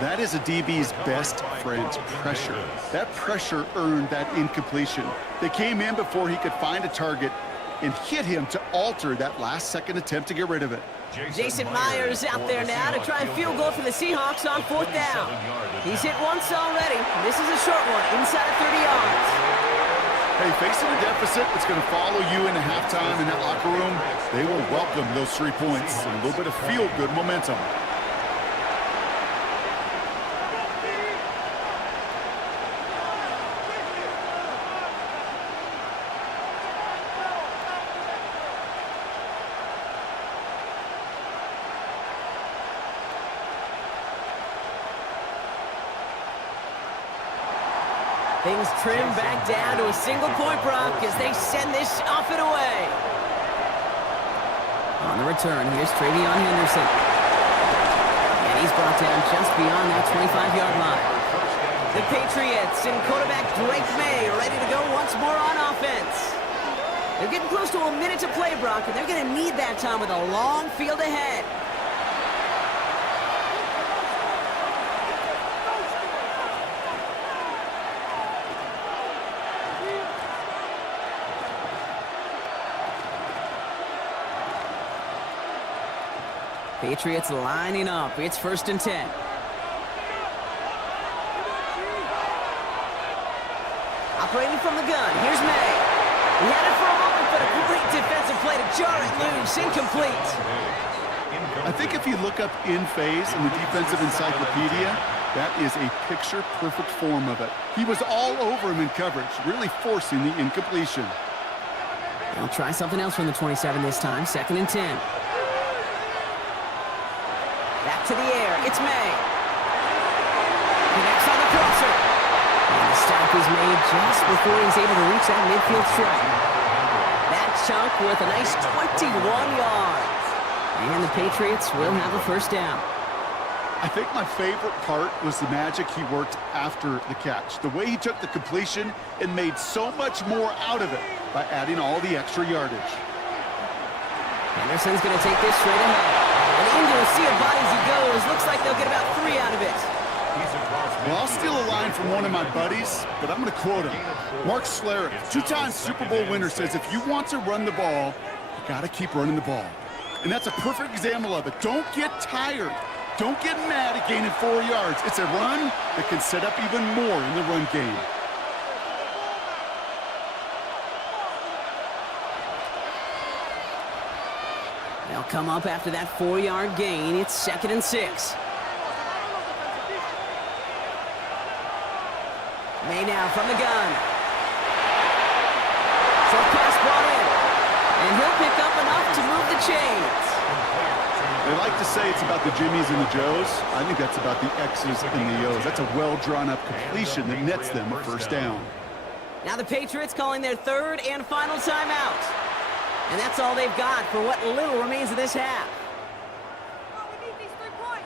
That is a DB's best friend, pressure. That pressure earned that incompletion. They came in before he could find a target and hit him to alter that last-second attempt to get rid of it. Jason Myers out there now to try a field goal for the Seahawks on 4th down. He's hit once already. This is a short one, inside of 30 yards. Hey, facing a deficit that's going to follow you into halftime in that locker room, they will welcome those 3 points and a little bit of feel-good momentum. Things trim back down to a single point, Brock, as they send this off and away. On the return, here's Travion Henderson. And he's brought down just beyond that 25-yard line. The Patriots and quarterback Drake May are ready to go once more on offense. They're getting close to a minute to play, Brock, and they're going to need that time with a long field ahead. Patriots lining up. It's 1st and 10. Operating from the gun, here's May. He had it for a moment, but a great defensive play to jar it loose. Incomplete. I think if you look up in phase in the defensive encyclopedia, that is a picture-perfect form of it. He was all over him in coverage, really forcing the incompletion. They'll try something else from the 27 this time. 2nd and 10. Back to the air. It's May. Connects on the crosser. And the stop is made just before he's able to reach that midfield strike. That chunk worth a nice 21 yards. And the Patriots will have a 1st down. I think my favorite part was the magic he worked after the catch. The way he took the completion and made so much more out of it by adding all the extra yardage. Henderson's going to take this straight ahead. And into a sea of bodies he goes. Looks like they'll get about 3 out of it. Well, I'll steal a line from one of my buddies, but I'm going to quote him. Mark Schlereth, 2-time Super Bowl winner, says if you want to run the ball, you got to keep running the ball. And that's a perfect example of it. Don't get tired. Don't get mad at gaining 4 yards. It's a run that can set up even more in the run game. They'll come up after that 4-yard gain. It's 2nd and 6. May now from the gun. Short pass brought in. And he'll pick up enough to move the chains. They like to say it's about the Jimmies and the Joes. I think that's about the X's and the O's. That's a well-drawn-up completion that nets them a 1st down. Now the Patriots calling their 3rd and final timeout. And that's all they've got for what little remains of this half. We need these 3 points.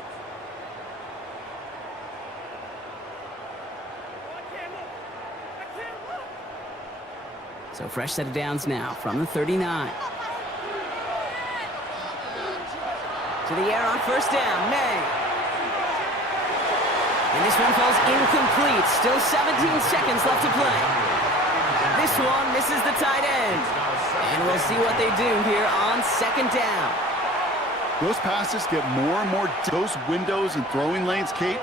So fresh set of downs now from the 39. To the air on 1st down, May. And this one falls incomplete. Still 17 seconds left to play. This one misses the tight end. And we'll see what they do here on 2nd down. Those passes get more and more. Those windows and throwing lanes, Kate,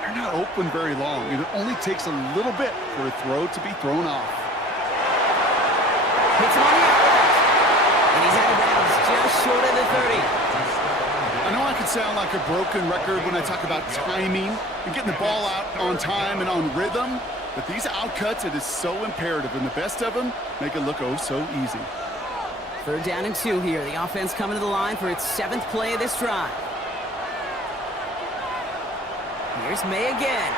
they're not open very long. It only takes a little bit for a throw to be thrown off. Hits him on the outlet. And he's out of bounds just short of the 30. I know I could sound like a broken record when I talk about timing and getting the ball out on time and on rhythm, but these outcuts, it is so imperative, and the best of them make it look oh so easy. 3rd down and 2 here. The offense coming to the line for its 7th play of this drive. Here's May again.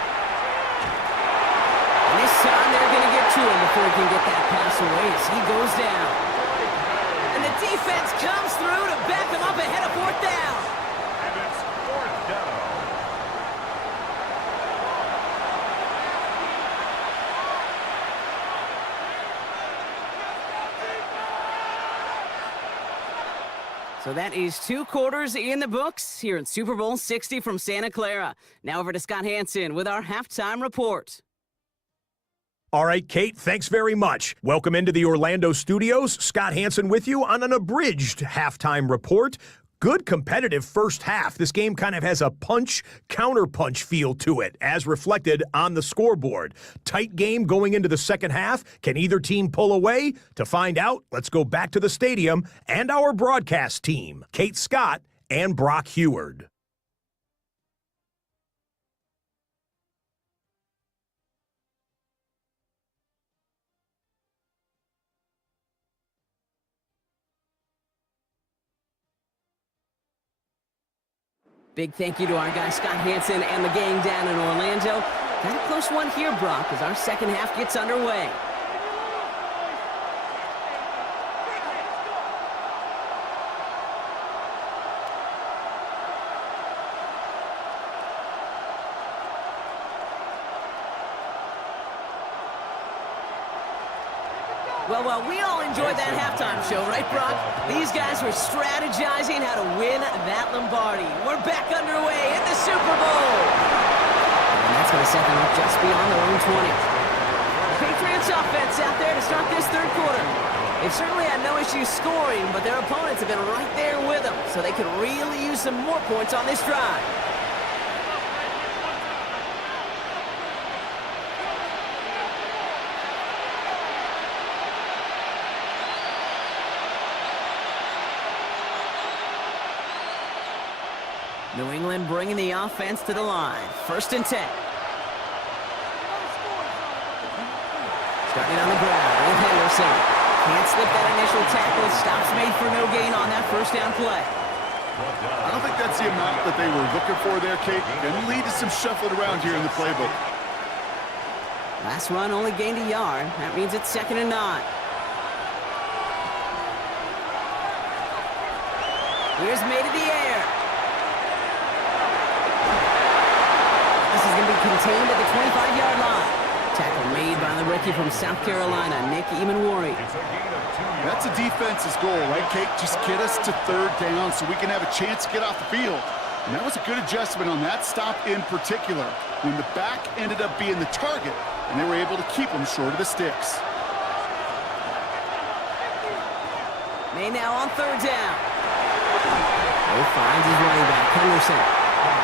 And this time they're going to get to him before he can get that pass away as he goes down. And the defense comes through to back him up ahead of 4th down. And it's 4th down. So that is 2 quarters in the books here in Super Bowl 60 from Santa Clara. Now over to Scott Hansen with our halftime report. All right, Kate, thanks very much. Welcome into the Orlando studios. Scott Hansen with you on an abridged halftime report. Good competitive first half. This game kind of has a punch-counterpunch feel to it, as reflected on the scoreboard. Tight game going into the second half. Can either team pull away? To find out, let's go back to the stadium and our broadcast team, Kate Scott and Brock Heward. Big thank you to our guy Scott Hansen and the gang down in Orlando. Got a close one here, Brock, as our second half gets underway. Well, we all enjoyed that halftime show, right, Brock? These guys were strategizing how to win that Lombardi. We're back underway in the Super Bowl. And that's going to set them up just beyond their own 20. Patriots offense out there to start this third quarter. They've certainly had no issues scoring, but their opponents have been right there with them, so they could really use some more points on this drive. New England bringing the offense to the line. 1st and 10. Starting on the ground with Henderson. Can't slip that initial tackle. Stops made for no gain on that first down play. I don't think that's the amount that they were looking for there, Kate. Going to lead to some shuffling around here in the playbook. Last run only gained a yard. That means it's 2nd and 9. Here's made in the air. This is going to be contained at the 25-yard line. Tackle made by the rookie from South Carolina, Nick Emanwari. That's a defense's goal, right, Kate? Just get us to 3rd down so we can have a chance to get off the field. And that was a good adjustment on that stop in particular, when the back ended up being the target, and they were able to keep him short of the sticks. May now on 3rd down. He finds his running back, Henderson.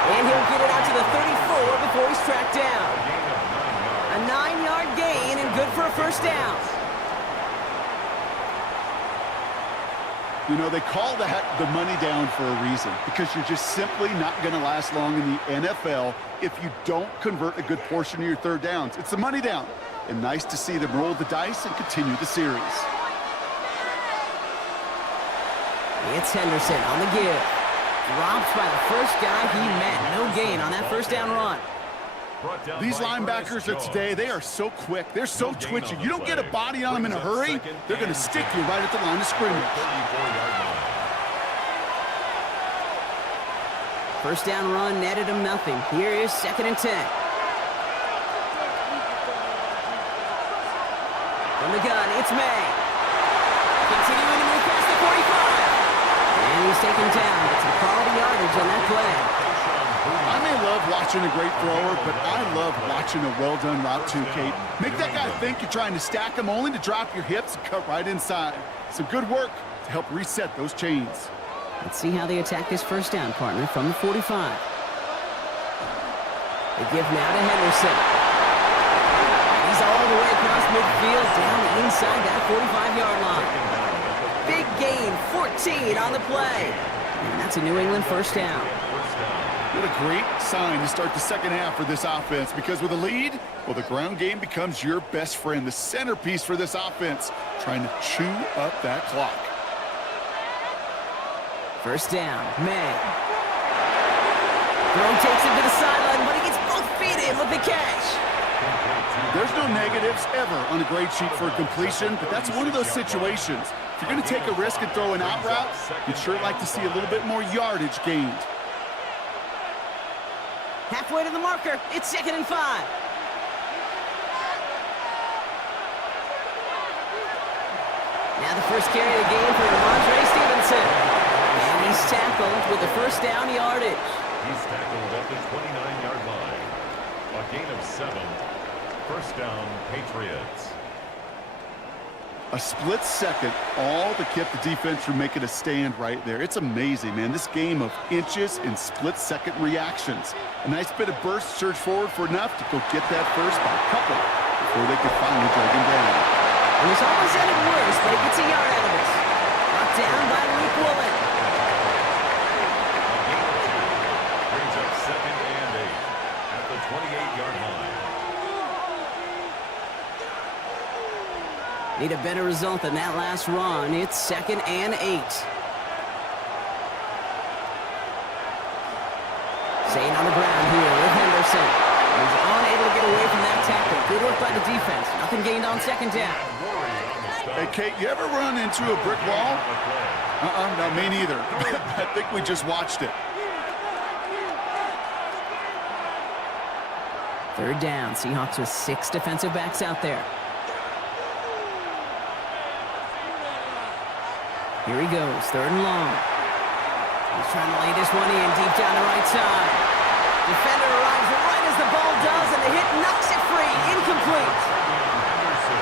And he'll get it out to the 34 before he's tracked down. A 9-yard gain and good for a 1st down. You know, they call the money down for a reason, because you're just simply not going to last long in the NFL if you don't convert a good portion of your 3rd downs. It's the money down. And nice to see them roll the dice and continue the series. It's Henderson on the give. Dropped by the first guy he met. No gain on that 1st down run. These linebackers of today, they are so quick. They're so twitchy. You don't get a body on them in a hurry, they're going to stick you right at the line of scrimmage. 1st down run netted him nothing. Here is 2nd and 10. From the gun, it's May. Continuing to move past the 45. And he's taken down. It's a quality yardage on that play. I may love watching a great thrower, but I love watching a well-done route too, Kate. Make that guy think you're trying to stack him only to drop your hips and cut right inside. Some good work to help reset those chains. Let's see how they attack this 1st down, partner, from the 45. They give now to Henderson. He's all the way across midfield, down inside that 45-yard line. Big gain, 14 on the play. And that's a New England 1st down. What a great sign to start the 2nd half for this offense, because with a lead, well, the ground game becomes your best friend, the centerpiece for this offense, trying to chew up that clock. 1st down, May. Throw takes him to the sideline, but he gets both feet in with the catch. There's no negatives ever on a grade sheet for a completion, but that's one of those situations. If you're going to take a risk and throw an out route, you'd sure like to see a little bit more yardage gained. Halfway to the marker, it's 2nd and 5. Now the first carry of the game for Ramondre Stevenson. And he's tackled with the 1st down yardage. He's tackled at the 29-yard line. A gain of 7. 1st down, Patriots. A split second, all that kept the defense from making a stand right there. It's amazing, man. This game of inches and split-second reactions. A nice bit of burst, surge forward for enough to go get that first by a couple before they could finally drag him down. And it's almost ended worse, but he gets a yard out of it. Brought down by Luke Woolen. Brings up 2nd and 8 at the 28-yard line. Need a better result than that last run. It's 2nd and 8. Staying on the ground here with Henderson. He's unable to get Good work by the defense. Nothing gained on second down. Hey, Kate, you ever run into a brick wall? No, me neither. I think we just watched it. Third down. Seahawks with 6 defensive backs out there. Here he goes. 3rd and long. He's trying to lay this one in deep down the right side. Defender arrives right as the ball does, and the hit knocks it free. Incomplete.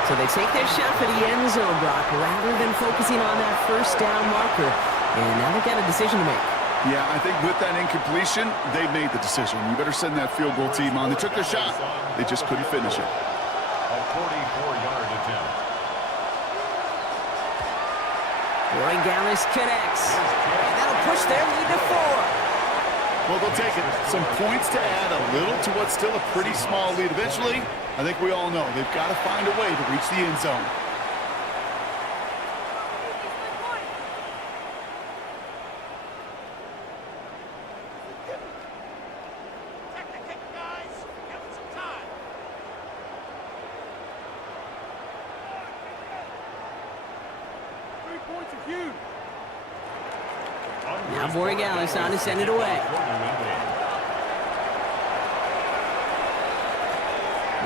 So they take their shot for the end zone, Brock, rather than focusing on that first down marker. And now they've got a decision to make. Yeah, I think with that incompletion, they made the decision. You better send that field goal team on. They took their shot. They just couldn't finish it. A 44-yard attempt. Roy Gallis connects. And that'll push their lead to 4. Well, they'll take it. Some points to add a little to what's still a pretty small lead. Eventually, I think we all know they've got to find a way to reach the end zone. Now Borregales on to send it away.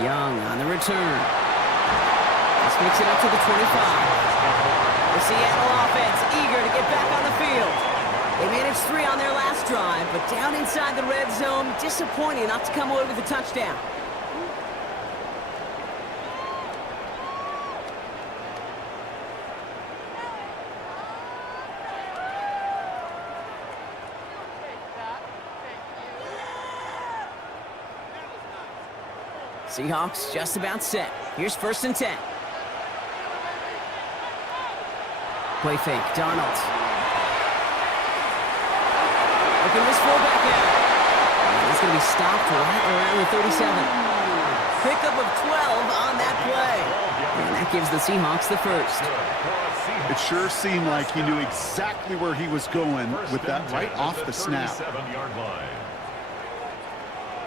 Young on the return. Let's mix it up to the 25. The Seattle offense eager to get back on the field. They managed 3 on their last drive, but down inside the red zone, disappointing not to come away with a touchdown. Seahawks just about set. Here's 1st and 10. Play fake, Darnold. Looking this fullback out. He's going to be stopped right around the 37. Pickup of 12 on that play. And that gives the Seahawks the first. It sure seemed like he knew exactly where he was going with that right off the snap.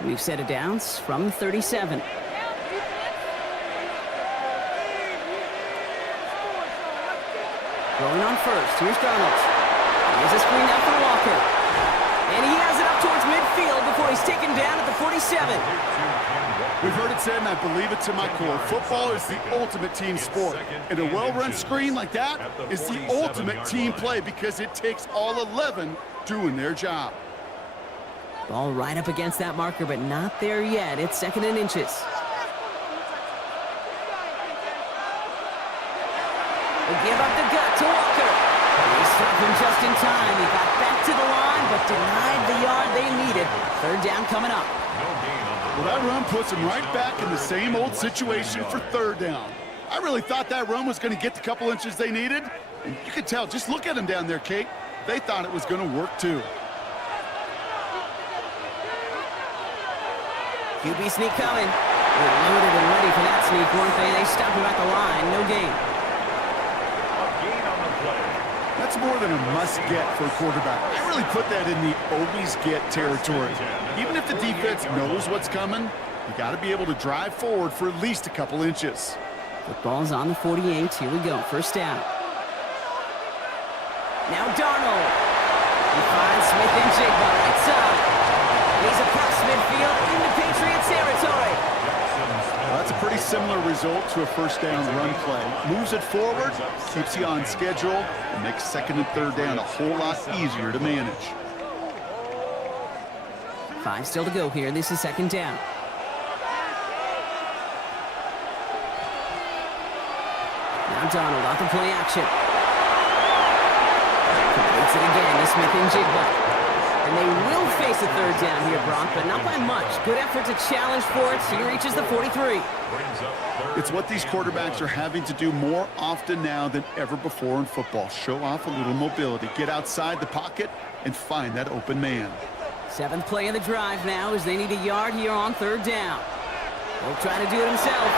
We've set it down from 37. Going on first. Here's Darnold. Here's a screen out for Walker. And he has it up towards midfield before he's taken down at the 47. We've heard it said, and I believe it to my core, football is the ultimate team sport. And a well-run screen like that is the ultimate team play because it takes all 11 doing their job. Ball right up against that marker, but not there yet. It's 2nd and inches. They give up the gut to Walker. They stopped him just in time. He got back to the line, but denied the yard they needed. 3rd down coming up. Well, that run puts him right back in the same old situation for 3rd down. I really thought that run was going to get the couple inches they needed. And you could tell, just look at him down there, Kate. They thought it was going to work too. QB sneak coming. They're loaded and ready for that sneak, weren't they? They stop him at the line. No gain. That's more than a must-get for a quarterback. I really put that in the always-get territory. Even if the defense knows what's coming, you got to be able to drive forward for at least a couple inches. Football's on the 48. Here we go. 1st down. Now Darnold. He finds Smith and Jigba right side. He's across midfield into Patriots territory. Well, that's a pretty similar result to a 1st down run play. Moves it forward, keeps you on schedule, and makes 2nd and 3rd down a whole lot easier to manage. 5 still to go here. This is 2nd down. Now Darnold off the play action. Completes it again to Smith and Jigba. And they will face a 3rd down here, Brock, but not by much. Good effort to challenge for it. He reaches the 43. It's what these quarterbacks are having to do more often now than ever before in football. Show off a little mobility. Get outside the pocket and find that open man. 7th play of the drive now as they need a yard here on 3rd down. He'll try to do it himself.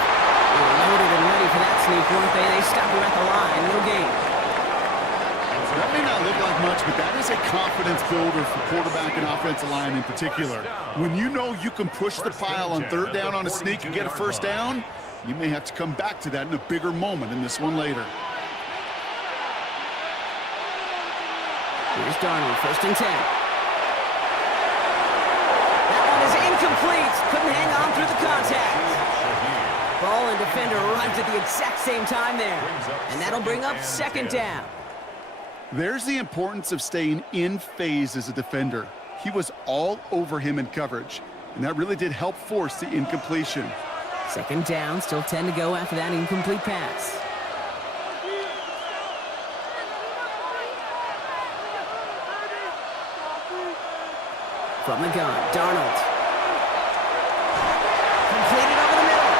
They're loaded and ready for that sneak, weren't they? They stop him at the line. No gain. That may not look like much, but that is a confidence builder for quarterback and offensive line in particular. When you know you can push the pile on third down on a sneak and get a first down, you may have to come back to that in a bigger moment in this one later. Here's Darnold, 1st and 10. That one is incomplete. Couldn't hang on through the contact. Ball and defender arrived at the exact same time there. And that'll bring up 2nd down. There's the importance of staying in phase as a defender. He was all over him in coverage, and that really did help force the incompletion. 2nd down, still 10 to go after that incomplete pass. From the gun, Darnold. Completed over the middle.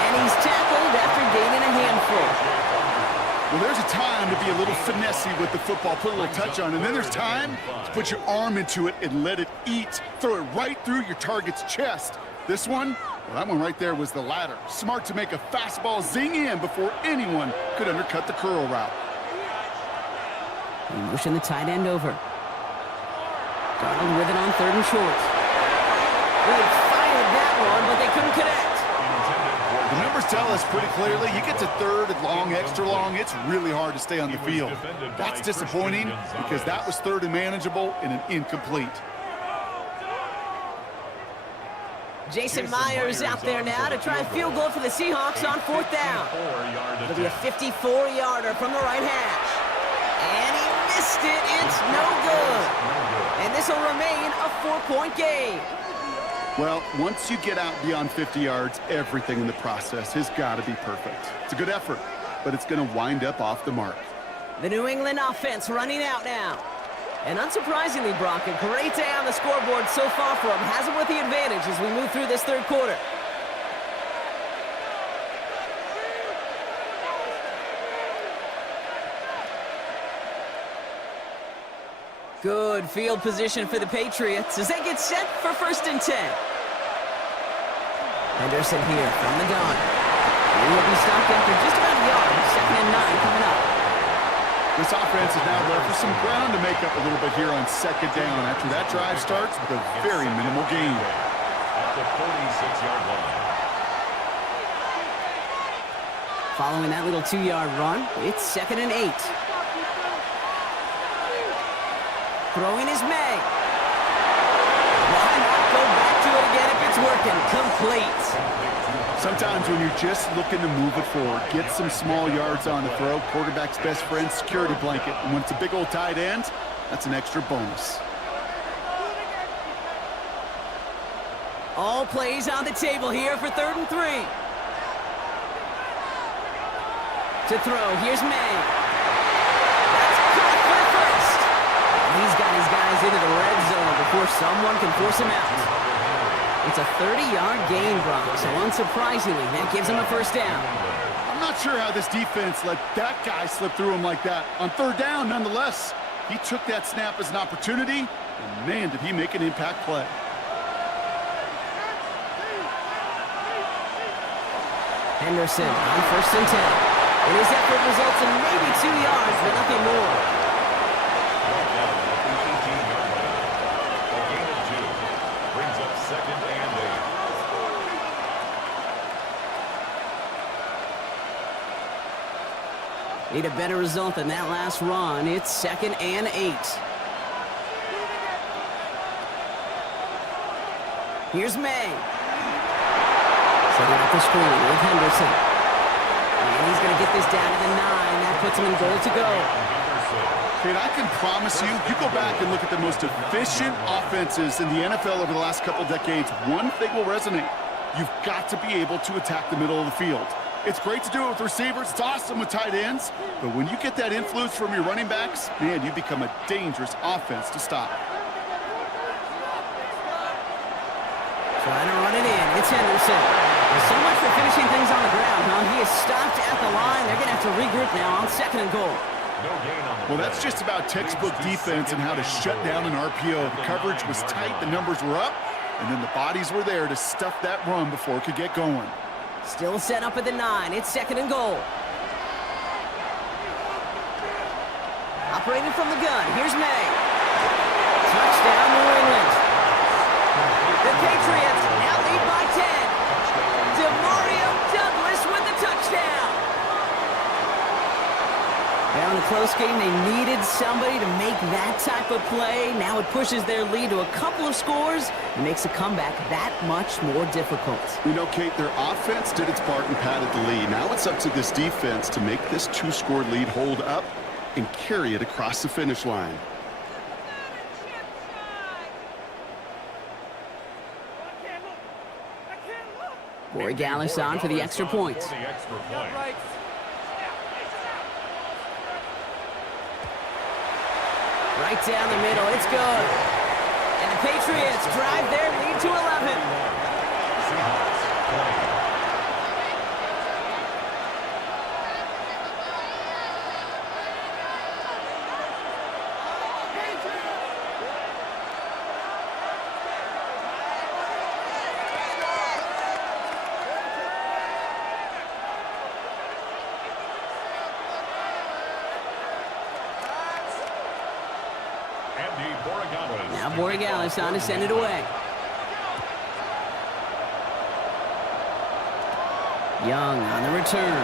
And he's tackled after gaining a handful. Well, there's a time to be a little finessey with the football, put a little touch on, and then there's time to put your arm into it and let it eat. Throw it right through your target's chest. This one, well, that one right there was the latter. Smart to make a fastball zing in before anyone could undercut the curl route. He motioned the tight end over. Darnold with it on 3rd and short. They fired that one, but they couldn't connect. The numbers tell us pretty clearly, you get to 3rd and long, extra long, it's really hard to stay on the field. That's disappointing because that was 3rd and manageable and an incomplete. Jason Myers out there now to try a field goal for the Seahawks on 4th down. It'll be a 54-yarder from the right hash. And he missed it. It's no good. And this will remain a 4-point game. Well, once you get out beyond 50 yards, everything in the process has got to be perfect. It's a good effort, but it's going to wind up off the mark. The New England offense running out now. And unsurprisingly, Brock, a great day on the scoreboard so far for him. Has him with the advantage as we move through this 3rd quarter. Good field position for the Patriots as they get set for 1st and 10. Henderson here from the gun. He will be stopped after just about a yard. 2nd and 9 coming up. This offense is now left with some ground to make up a little bit here on 2nd down after that drive starts with a very minimal gain. At the 46-yard line. Following that little 2-yard run, it's 2nd and 8. Throwing is May. Why not go back to it again if it's working? Complete. Sometimes when you're just looking to move it forward, get some small yards on the throw, quarterback's best friend, security blanket. And when it's a big old tight end, that's an extra bonus. All plays on the table here for 3rd and 3. To throw, here's May. That's caught for the first. He's got his guys into the red zone before someone can force him out. It's a 30-yard gain, Brock, so unsurprisingly, that gives him a 1st down. I'm not sure how this defense let that guy slip through him like that. On 3rd down, nonetheless, he took that snap as an opportunity, and man, did he make an impact play. Henderson on 1st and 10. And his effort results in maybe 2 yards, but nothing more. Need a better result than that last run. It's 2nd and 8. Here's May. Setting up the screen with Henderson. And he's going to get this down to the 9. That puts him in goal to go. Kate, I can promise you, you go back and look at the most efficient offenses in the NFL over the last couple decades, one thing will resonate. You've got to be able to attack the middle of the field. It's great to do it with receivers. It's awesome with tight ends. But when you get that influence from your running backs, man, you become a dangerous offense to stop. Trying to run it in. It's Henderson. So much for finishing things on the ground, huh? He is stopped at the line. They're going to have to regroup now on 2nd and goal. Well, that's just about textbook defense and how to shut down an RPO. The coverage was tight, the numbers were up, and then the bodies were there to stuff that run before it could get going. Still set up at the 9. It's 2nd and goal. Operating from the gun, here's May. Touchdown, New England. The Patriots now lead by 10. DeMario Douglas with the touchdown. Now in a close game, they needed somebody to make that type of play. Now it pushes their lead to a couple of scores and makes a comeback that much more difficult. You know, Kate, their offense did its part and padded the lead. Now it's up to this defense to make this 2-score lead hold up and carry it across the finish line. Corey Gallis on for the extra point. Right down the middle, it's good. And the Patriots drive their lead to 11. Now Borregales on to send it away. Young on the return. And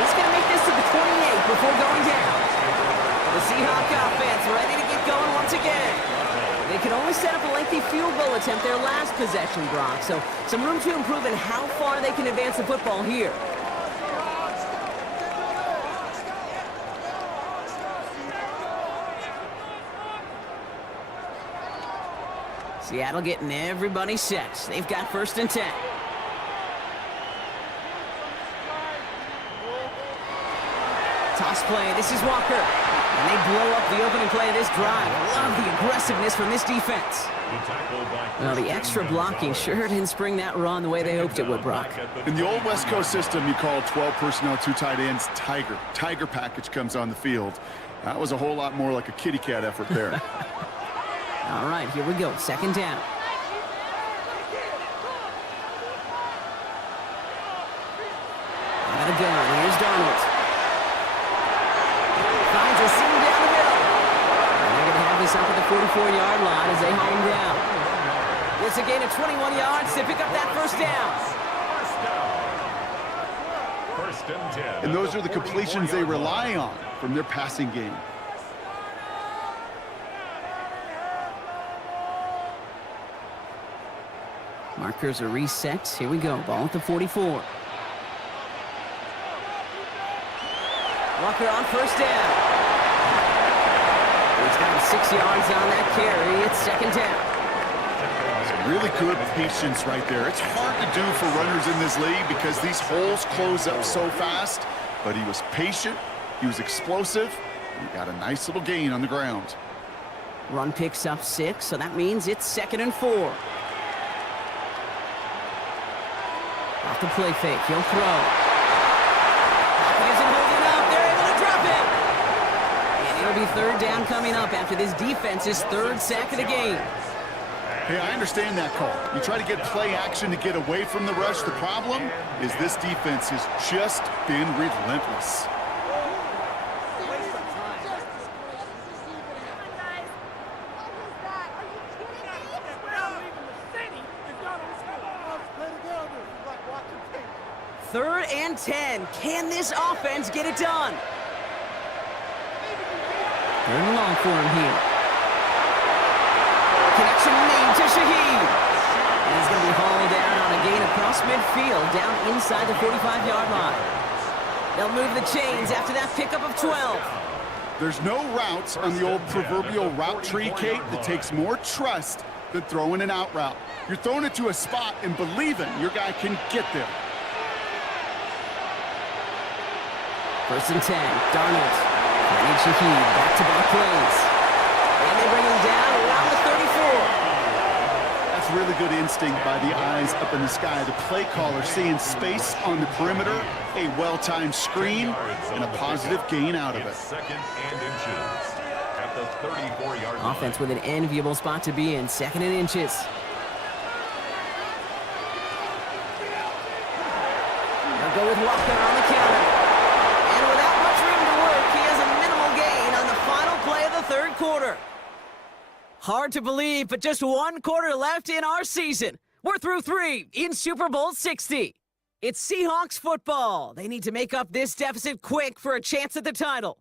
he's going to make this to the 28 before going down. The Seahawks offense ready to get going once again. They could only set up a lengthy field goal attempt their last possession, Brock. So some room to improve in how far they can advance the football here. Seattle getting everybody set. They've got 1st and 10. Toss play. This is Walker. And they blow up the opening play of this drive. Love the aggressiveness from this defense. Well, the extra blocking sure didn't spring that run the way they hoped it would, Brock. In the old West Coast system, you call 12 personnel, 2 tight ends, Tiger. Tiger package comes on the field. That was a whole lot more like a kitty cat effort there. All right, here we go. 2nd down. Got a gun. Here's Donald. Finds a seam down the middle. And they're going to have this up at the 44-yard line as they haul him down. It's a gain of 21 yards to pick up that 1st down. 1st and 10. And those are the completions they rely on from their passing game. Markers are reset. Here we go. Ball at the 44. Walker on 1st down. He's got 6 yards on that carry. It's 2nd down. Some really good patience right there. It's hard to do for runners in this league because these holes close up so fast. But he was patient. He was explosive. He got a nice little gain on the ground. Run picks up 6, so that means it's 2nd and 4. Off the play fake, he'll throw. He isn't holding up, they're able to drop it! And it'll be 3rd down coming up after this defense's 3rd sack of the game. Hey, I understand that call. You try to get play action to get away from the rush. The problem is this defense has just been relentless. Third and 10. Can this offense get it done? 3rd and long for him here. Connection made to Shaheed. And he's going to be hauled down on a gain across midfield, down inside the 45-yard line. They'll move the chains after that pickup of 12. There's no routes on the old proverbial route tree, Kate, that takes more trust than throwing an out route. You're throwing it to a spot and believing your guy can get there. 1st and 10. Darnold. Finding Shaheed. Back-to-back plays. And they bring him down around the 34. That's really good instinct by the eyes up in the sky. The play caller seeing space on the perimeter, a well-timed screen, and a positive gain out of it. 2nd and inches at the 34-yard line. Offense with an enviable spot to be in. 2nd and inches. They'll go with Walker on the counter. And without much room to work, he has a third quarter. Hard to believe, but just one quarter left in our season. We're through 3 in Super Bowl 60. It's Seahawks football. They need to make up this deficit quick for a chance at the title.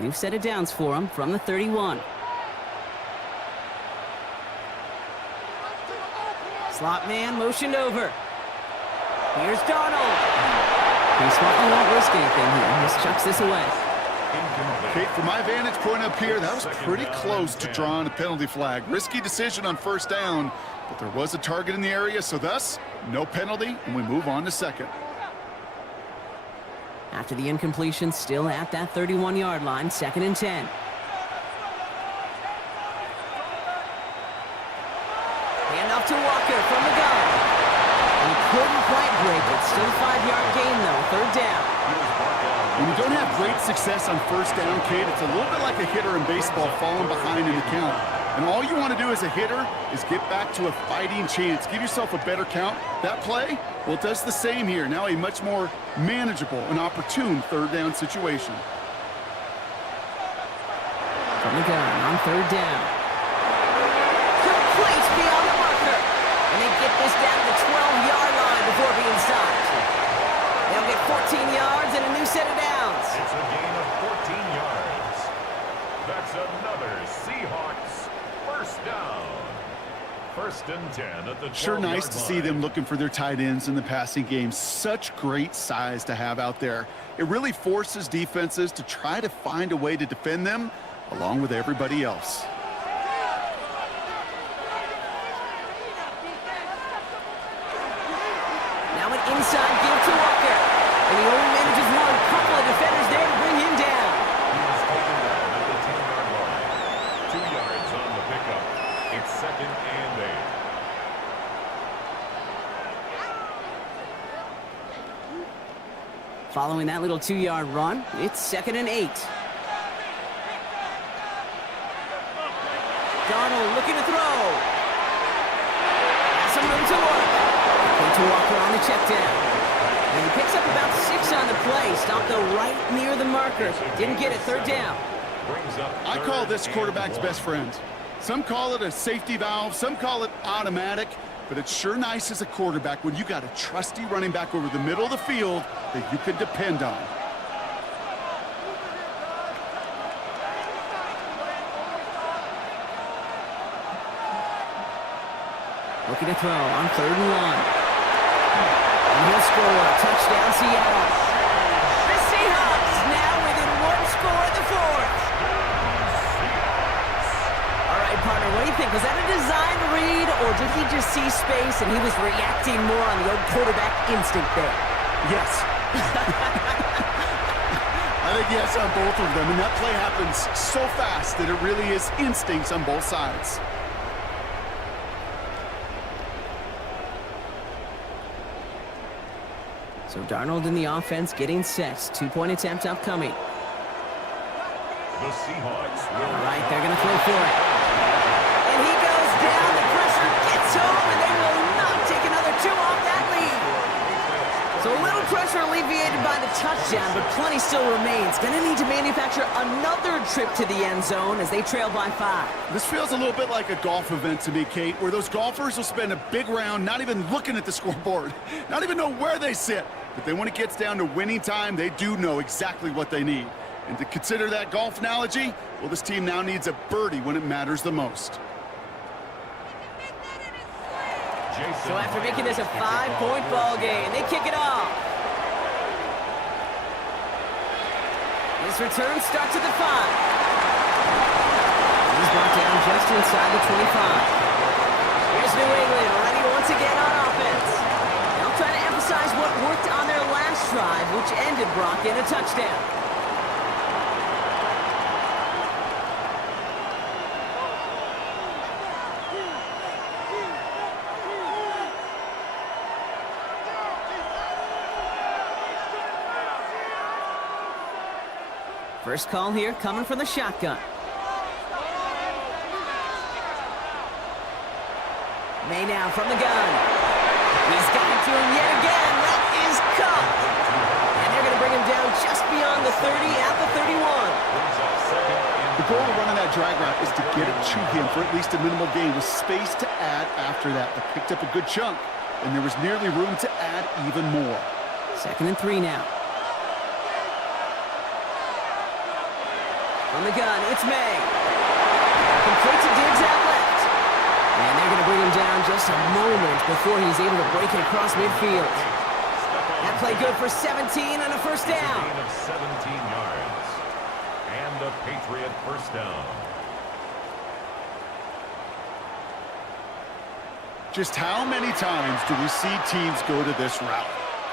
New set of downs for him from the 31. Slot man motioned over. Here's Donald. He smartly won't risk anything here. Just chucks this away. Kate, from my vantage point up here, that was pretty close to drawing a penalty flag. Risky decision on first down, but there was a target in the area, so thus, no penalty, and we move on to second. After the incompletion, still at that 31-yard line, 2nd and 10. Handoff to Walker from the gun. He couldn't quite break it. Still a 5-yard gain, though. 3rd down. When you don't have great success on first down, Kate, it's a little bit like a hitter in baseball falling behind in the count. And all you want to do as a hitter is get back to a fighting chance. Give yourself a better count. That play, well, it does the same here. Now a much more manageable and opportune 3rd down situation. From the gun on 3rd down. Complete beyond the marker. And they get this down to the 12-yard line before being stopped. They'll get 14 yards and a new set of downs. It's a gain of 14 yards. That's another Seahawks first down. 1st and 10 at the 12-yard Sure nice to see them looking for their tight ends in the passing game. Such great size to have out there. It really forces defenses to try to find a way to defend them along with everybody else. Now an inside give to Walker. And he only manages one. Couple of defenders there to bring him down. He was taken down at the 10-yard line. 2 yards on the pickup. It's 2nd and 8. Following that little 2-yard run, it's 2nd and 8. Donald looking to throw. Has some room to work. To Walker on the check down. And he picks up about 6 on the play. Stopped though right near the marker. Didn't get it. 3rd down. I call this quarterback's best friend. Some call it a safety valve, some call it automatic, but it's sure nice as a quarterback when you got a trusty running back over the middle of the field that you can depend on. Looking to throw on 3rd and 1. And he'll score. Touchdown, Seattle. The Seahawks now within 1 score in the 4th. All right, partner, what do you think? Was that a design read, or did he just see space and he was reacting more on the old quarterback instinct there? Yes. I think yes on both of them, and that play happens so fast that it really is instincts on both sides. So Darnold in the offense getting set. 2-point attempt upcoming. The Seahawks will... All right, they're going to throw for it. And he goes down. The pressure gets home, and they will not take another 2 off that lead. So a little pressure alleviated by the touchdown, but plenty still remains. Going to need to manufacture another trip to the end zone as they trail by 5. This feels a little bit like a golf event to me, Kate, where those golfers will spend a big round not even looking at the scoreboard, not even know where they sit. But then when it gets down to winning time, they do know exactly what they need. And to consider that golf analogy, well, this team now needs a birdie when it matters the most. So after making this a 5-point ball game, they kick it off. This return starts at the 5. He's brought down just inside the 25. Here's New England ready once again on offense. They'll try to emphasize what worked on their drive, which ended Brock in a touchdown. First call here coming from the shotgun. May now from the gun. He's got it to him yet again. That is caught. And they're going to bring him down just beyond the 30 at the 31. The goal of running that drag route is to get it to him for at least a minimal gain with space to add after that. They picked up a good chunk, and there was nearly room to add even more. 2nd and 3 now. From the gun, it's May. Completes it, digs out left. And they're going to bring him down just a moment before he's able to break it across midfield. That play good for 17 and a first down. A gain of 17 yards. And a Patriot first down. Just how many times do we see teams go to this route?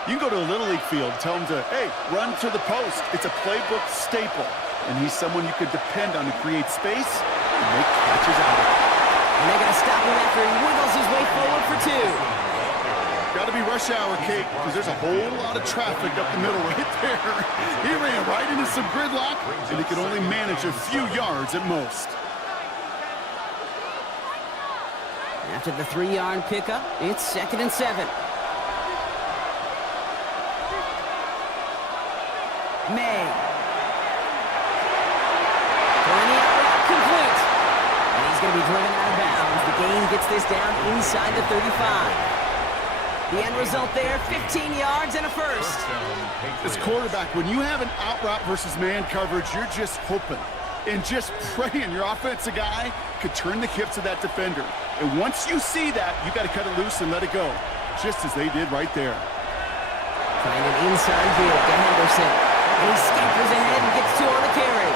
You go to a Little League field, tell them to, hey, run to the post. It's a playbook staple. And he's someone you could depend on to create space and make catches out of it. And they're going to stop him after he wiggles his way forward for 2. Got to be rush hour, Kate, because there's a whole lot of traffic up the middle right there. He ran right into some gridlock, and he could only manage a few yards at most. After the 3-yard pickup, it's 2nd and 7. May. Complete. And he's going to be driven out of bounds. The gain gets this down inside the 35. The end result there, 15 yards and a first. As quarterback, when you have an out route versus man coverage, you're just hoping and just praying your offensive guy could turn the hips of that defender. And once you see that, you got to cut it loose and let it go, just as they did right there. Trying an inside bid to Henderson. And he scampers ahead and gets 2 on the carry.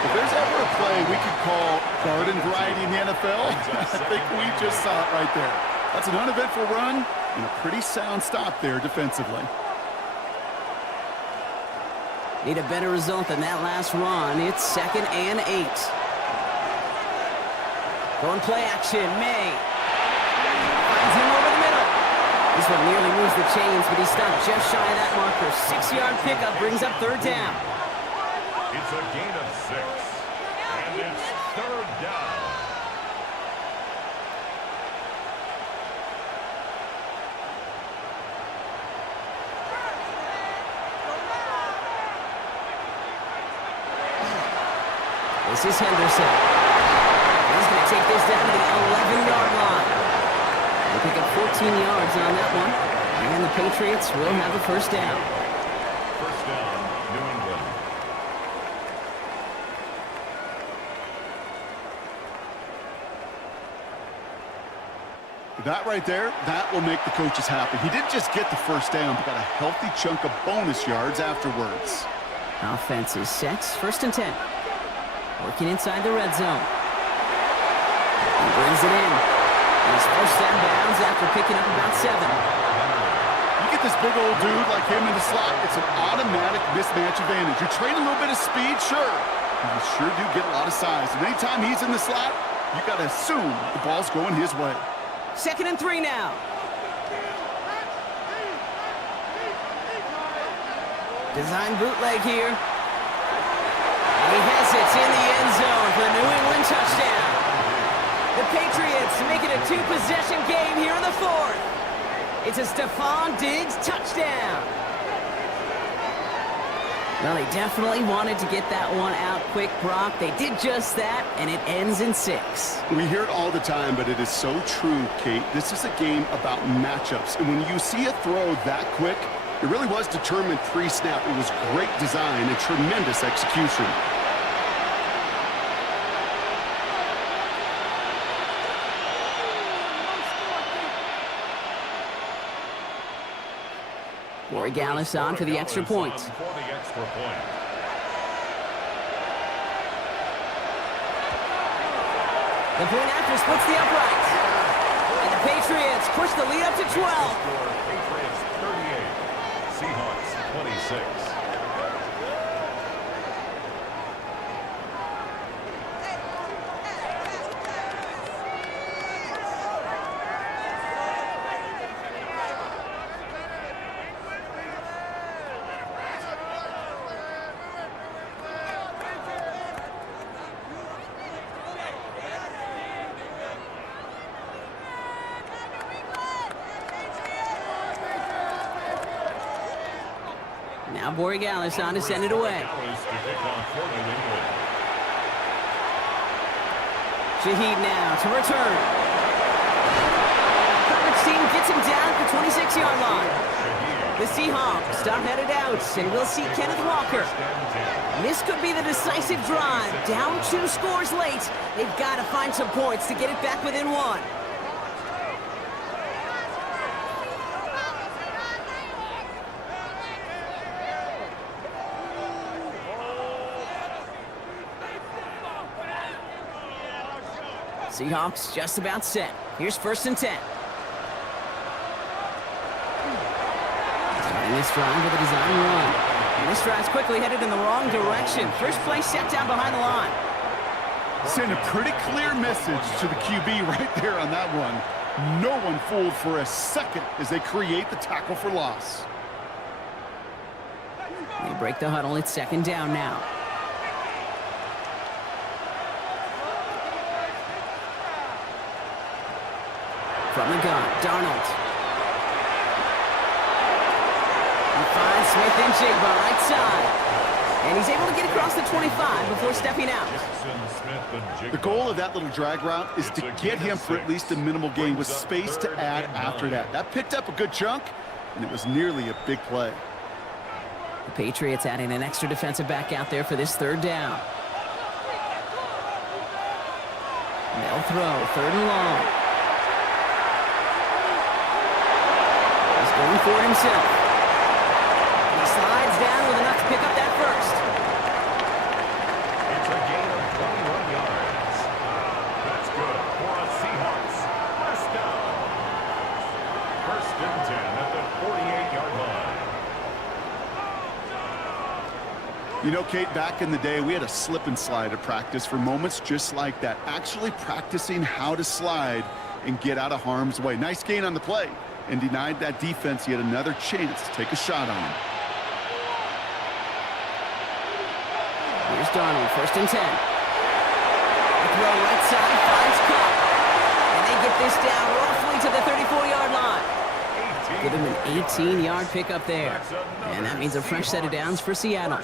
If there's ever a play we could call garden variety in the NFL, I think we just saw it right there. That's an uneventful run and a pretty sound stop there defensively. Need a better result than that last run. It's 2nd and 8. Going play action, May. Finds him over the middle. This one nearly moves the chains, but he stopped just shy of that marker. 6-yard pickup brings up 3rd down. It's a gain of 6. And it's 3rd down. This is Henderson. He's going to take this down to the 11-yard line. They pick up 14 yards on that one. And the Patriots will have a first down. First down, New England. That right there, that will make the coaches happy. He didn't just get the first down, but got a healthy chunk of bonus yards afterwards. Offense is set. 1st and 10. Working inside the red zone. He brings it in. And he's forced out of bounds after picking up about 7. You get this big old dude like him in the slot, it's an automatic mismatch advantage. You're trading a little bit of speed, sure. But you sure do get a lot of size. And anytime he's in the slot, you got to assume the ball's going his way. 2nd and 3 now. Design bootleg here. And he has it in the end zone for the New England touchdown. The Patriots make it a 2-possession game here in the 4th. It's a Stephon Diggs touchdown. Well, they definitely wanted to get that one out quick, Brock. They did just that, and it ends in 6. We hear it all the time, but it is so true, Kate. This is a game about matchups. And when you see a throw that quick, it really was determined pre-snap. It was great design and tremendous execution. Corey Gallis on for the extra point. For the extra point. The point after splits the upright. And the Patriots push the lead up to 12. Patriots 38. Seahawks 6. Now Borregales on to send it away. Shaheed now to return. Coverage team gets him down at the 26-yard line. The Seahawks are headed out, and we'll see Kenneth Walker. This could be the decisive drive. Down 2 scores late. They've got to find some points to get it back within 1. Seahawks just about set. Here's 1st and 10. Starting this drive with a design run. And this drive's quickly headed in the wrong direction. First play set down behind the line. Send a pretty clear message to the QB right there on that one. No one fooled for a second as they create the tackle for loss. They break the huddle. It's 2nd down now. From the gun, Darnold. He finds Smith and Jigba right side. And he's able to get across the 25 before stepping out. The goal of that little drag route is to get him for at least a minimal gain with space to add after that. That picked up a good chunk, and it was nearly a big play. The Patriots adding an extra defensive back out there for this 3rd down. They'll throw, 3rd and long. Going for it himself. He slides down with enough to pick up that first. It's a gain of 21 yards. That's good for a Seahawks. 1st down. 1st and 10 at the 48-yard line. You know, Kate, back in the day, we had a slip and slide at practice for moments just like that. Actually practicing how to slide and get out of harm's way. Nice gain on the play. And denied that defense yet another chance to take a shot on him. Here's Darnold, 1st and 10. The throw right side finds Cup. And they get this down roughly to the 34-yard line. Give him an 18-yard pickup there. And that means a fresh set of downs for Seattle.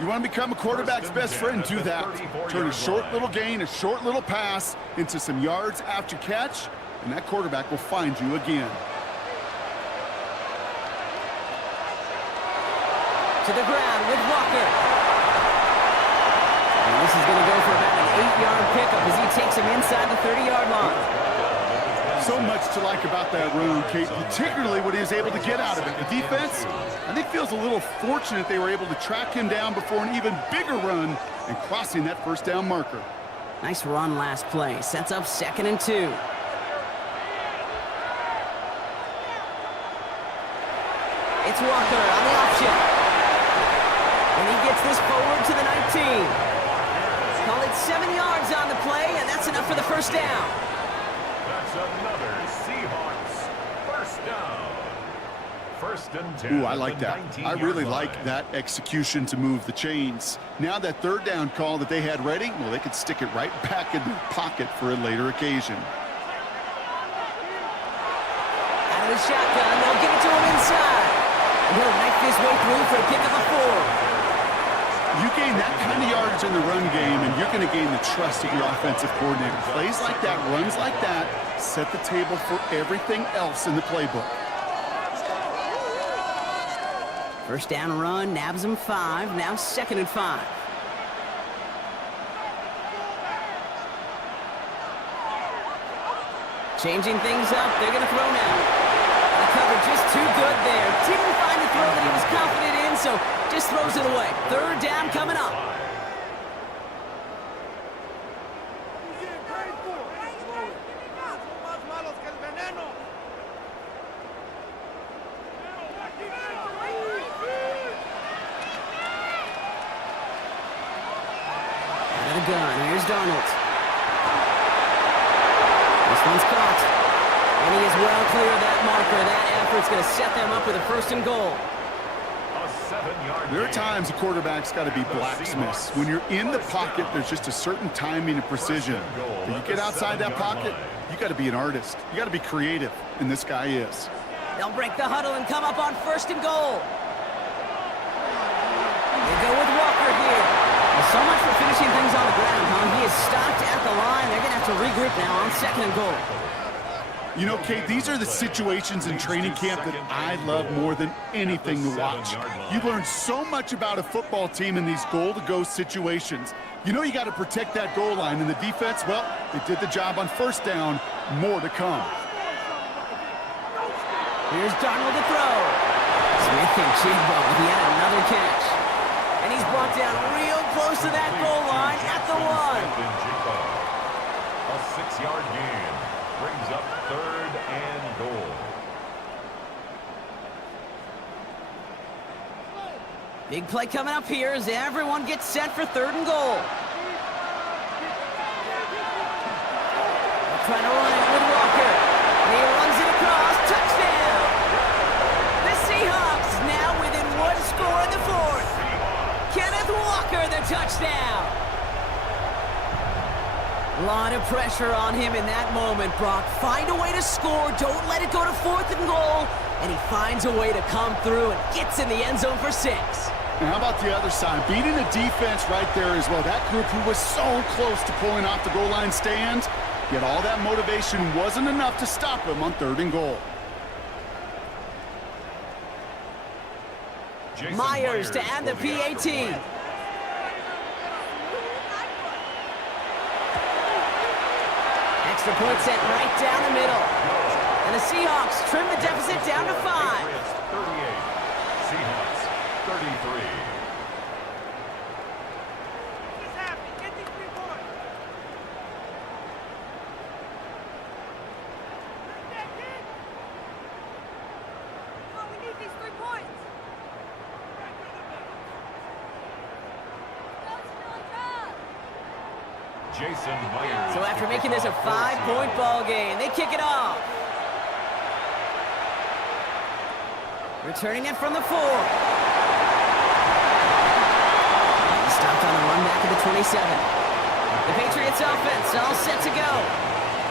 You want to become a quarterback's best friend, do that. Turn a short little gain, a short little pass into some yards after catch, and that quarterback will find you again. To the ground with Walker. And this is going to go for about an 8-yard pickup as he takes him inside the 30-yard line. So much to like about that run, Kate, particularly what he was able to get out of it. The defense, I think, feels a little fortunate they were able to track him down before an even bigger run and crossing that 1st down marker. Nice run last play. Sets up 2nd and 2. It's Walker on the option. And he gets this forward to the 19. Call it 7 yards on the play, and that's enough for the 1st down. That's another Seahawks 1st down. 1st and 10. Ooh, I like that. I really like that execution to move the chains. Now that 3rd down call that they had ready, well, they could stick it right back in their pocket for a later occasion. Out of the shotgun, they'll give it to him inside. He'll knife his way through for a pickup of 4. You gain that kind of yardage in the run game, and you're going to gain the trust of your offensive coordinator. Plays like that, runs like that, set the table for everything else in the playbook. 1st down run, nabs him 5, now 2nd and 5. Changing things up, they're going to throw now. The cover just too good there. Didn't find the throw that he was confident in, so just throws it away. 3rd down coming up. gun. Here's Darnold. This one's caught. And he is well clear of that marker. That effort's going to set them up with a 1st and goal. There are times a quarterback's got to be blacksmiths. When you're in the pocket, there's just a certain timing and precision. When you get outside that pocket, you got to be an artist. You got to be creative, and this guy is. They'll break the huddle and come up on 1st and goal. They go with Walker here. Well, so much for finishing things on the ground, huh? He is stopped at the line. They're going to have to regroup now on 2nd and goal. You know, Kate, these are the situations in training camp that I love more than anything to watch. You learn so much about a football team in these goal-to-go situations. You know you got to protect that goal line, and the defense, well, they did the job on 1st down. More to come. Here's Darnold to throw. Smith and Jigbo, he had another catch. And he's brought down real close to that goal line at the 1. A 6-yard gain brings up 3rd and goal. Big play coming up here as everyone gets set for 3rd and goal. They're trying to run it with Walker. And he runs it across. Touchdown! The Seahawks now within 1 score in the 4th. Kenneth Walker, the touchdown. A lot of pressure on him in that moment, Brock. Find a way to score. Don't let it go to 4th and goal. And he finds a way to come through and gets in the end zone for 6. Now, how about the other side? Beating the defense right there as well. That group who was so close to pulling off the goal line stand, yet all that motivation wasn't enough to stop him on 3rd and goal. Myers to add the PAT. Extra point set right down the middle. And the Seahawks trim the deficit down to 5. Patriots 38, Seahawks 33. What's happening? Get these 3 points. Come on, we need these 3 points. Jason Myers. So after making this a 5-point ball game, they kick it off. Returning it from the 4. Stopped on the run back at the 27. The Patriots offense all set to go.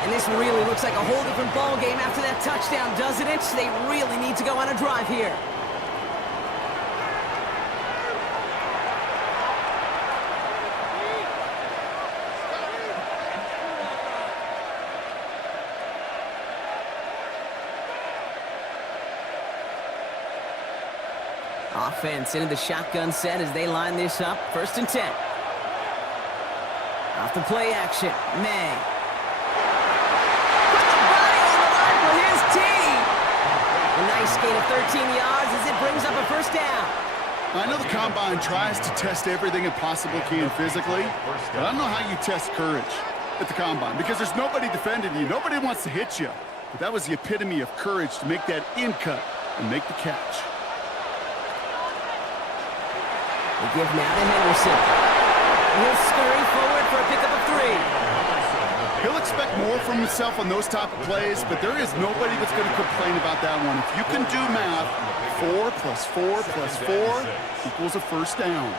And this really looks like a whole different ball game after that touchdown, doesn't it? They really need to go on a drive here. Offense into the shotgun set as they line this up. 1st and 10. Off the play action. May. Put the body on the line for his team. A nice gain of 13 yards as it brings up a 1st down. I know the Combine tries to test everything it possibly can physically, but I don't know how you test courage at the Combine because there's nobody defending you. Nobody wants to hit you. But that was the epitome of courage to make that in cut and make the catch. They give now to Henderson. He'll scurry forward for a pickup of 3. He'll expect more from himself on those type of plays, but there is nobody that's going to complain about that one. If you can do math, 4 plus 4 plus 4 equals a 1st down.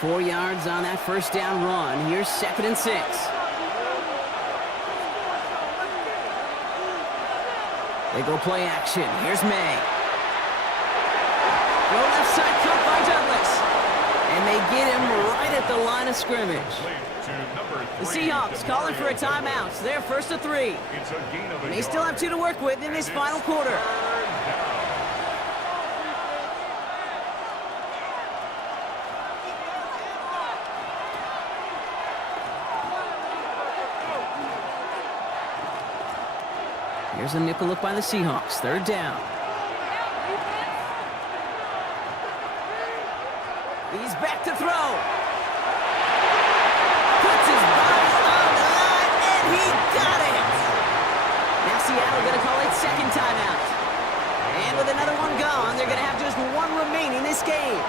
4 yards on that 1st down run. Here's 2nd and 6. They go play action. Here's May. Go left side cut by Douglas. And they get him right at the line of scrimmage. The Seahawks calling for a timeout. So they're 1st and 3. They still have 2 to work with in this final quarter. Here's a nickel look by the Seahawks. 3rd down. He's back to throw. Puts his body on the line, and he got it. Now Seattle going to call it 2nd timeout. And with another one gone, they're going to have just 1 remaining this game.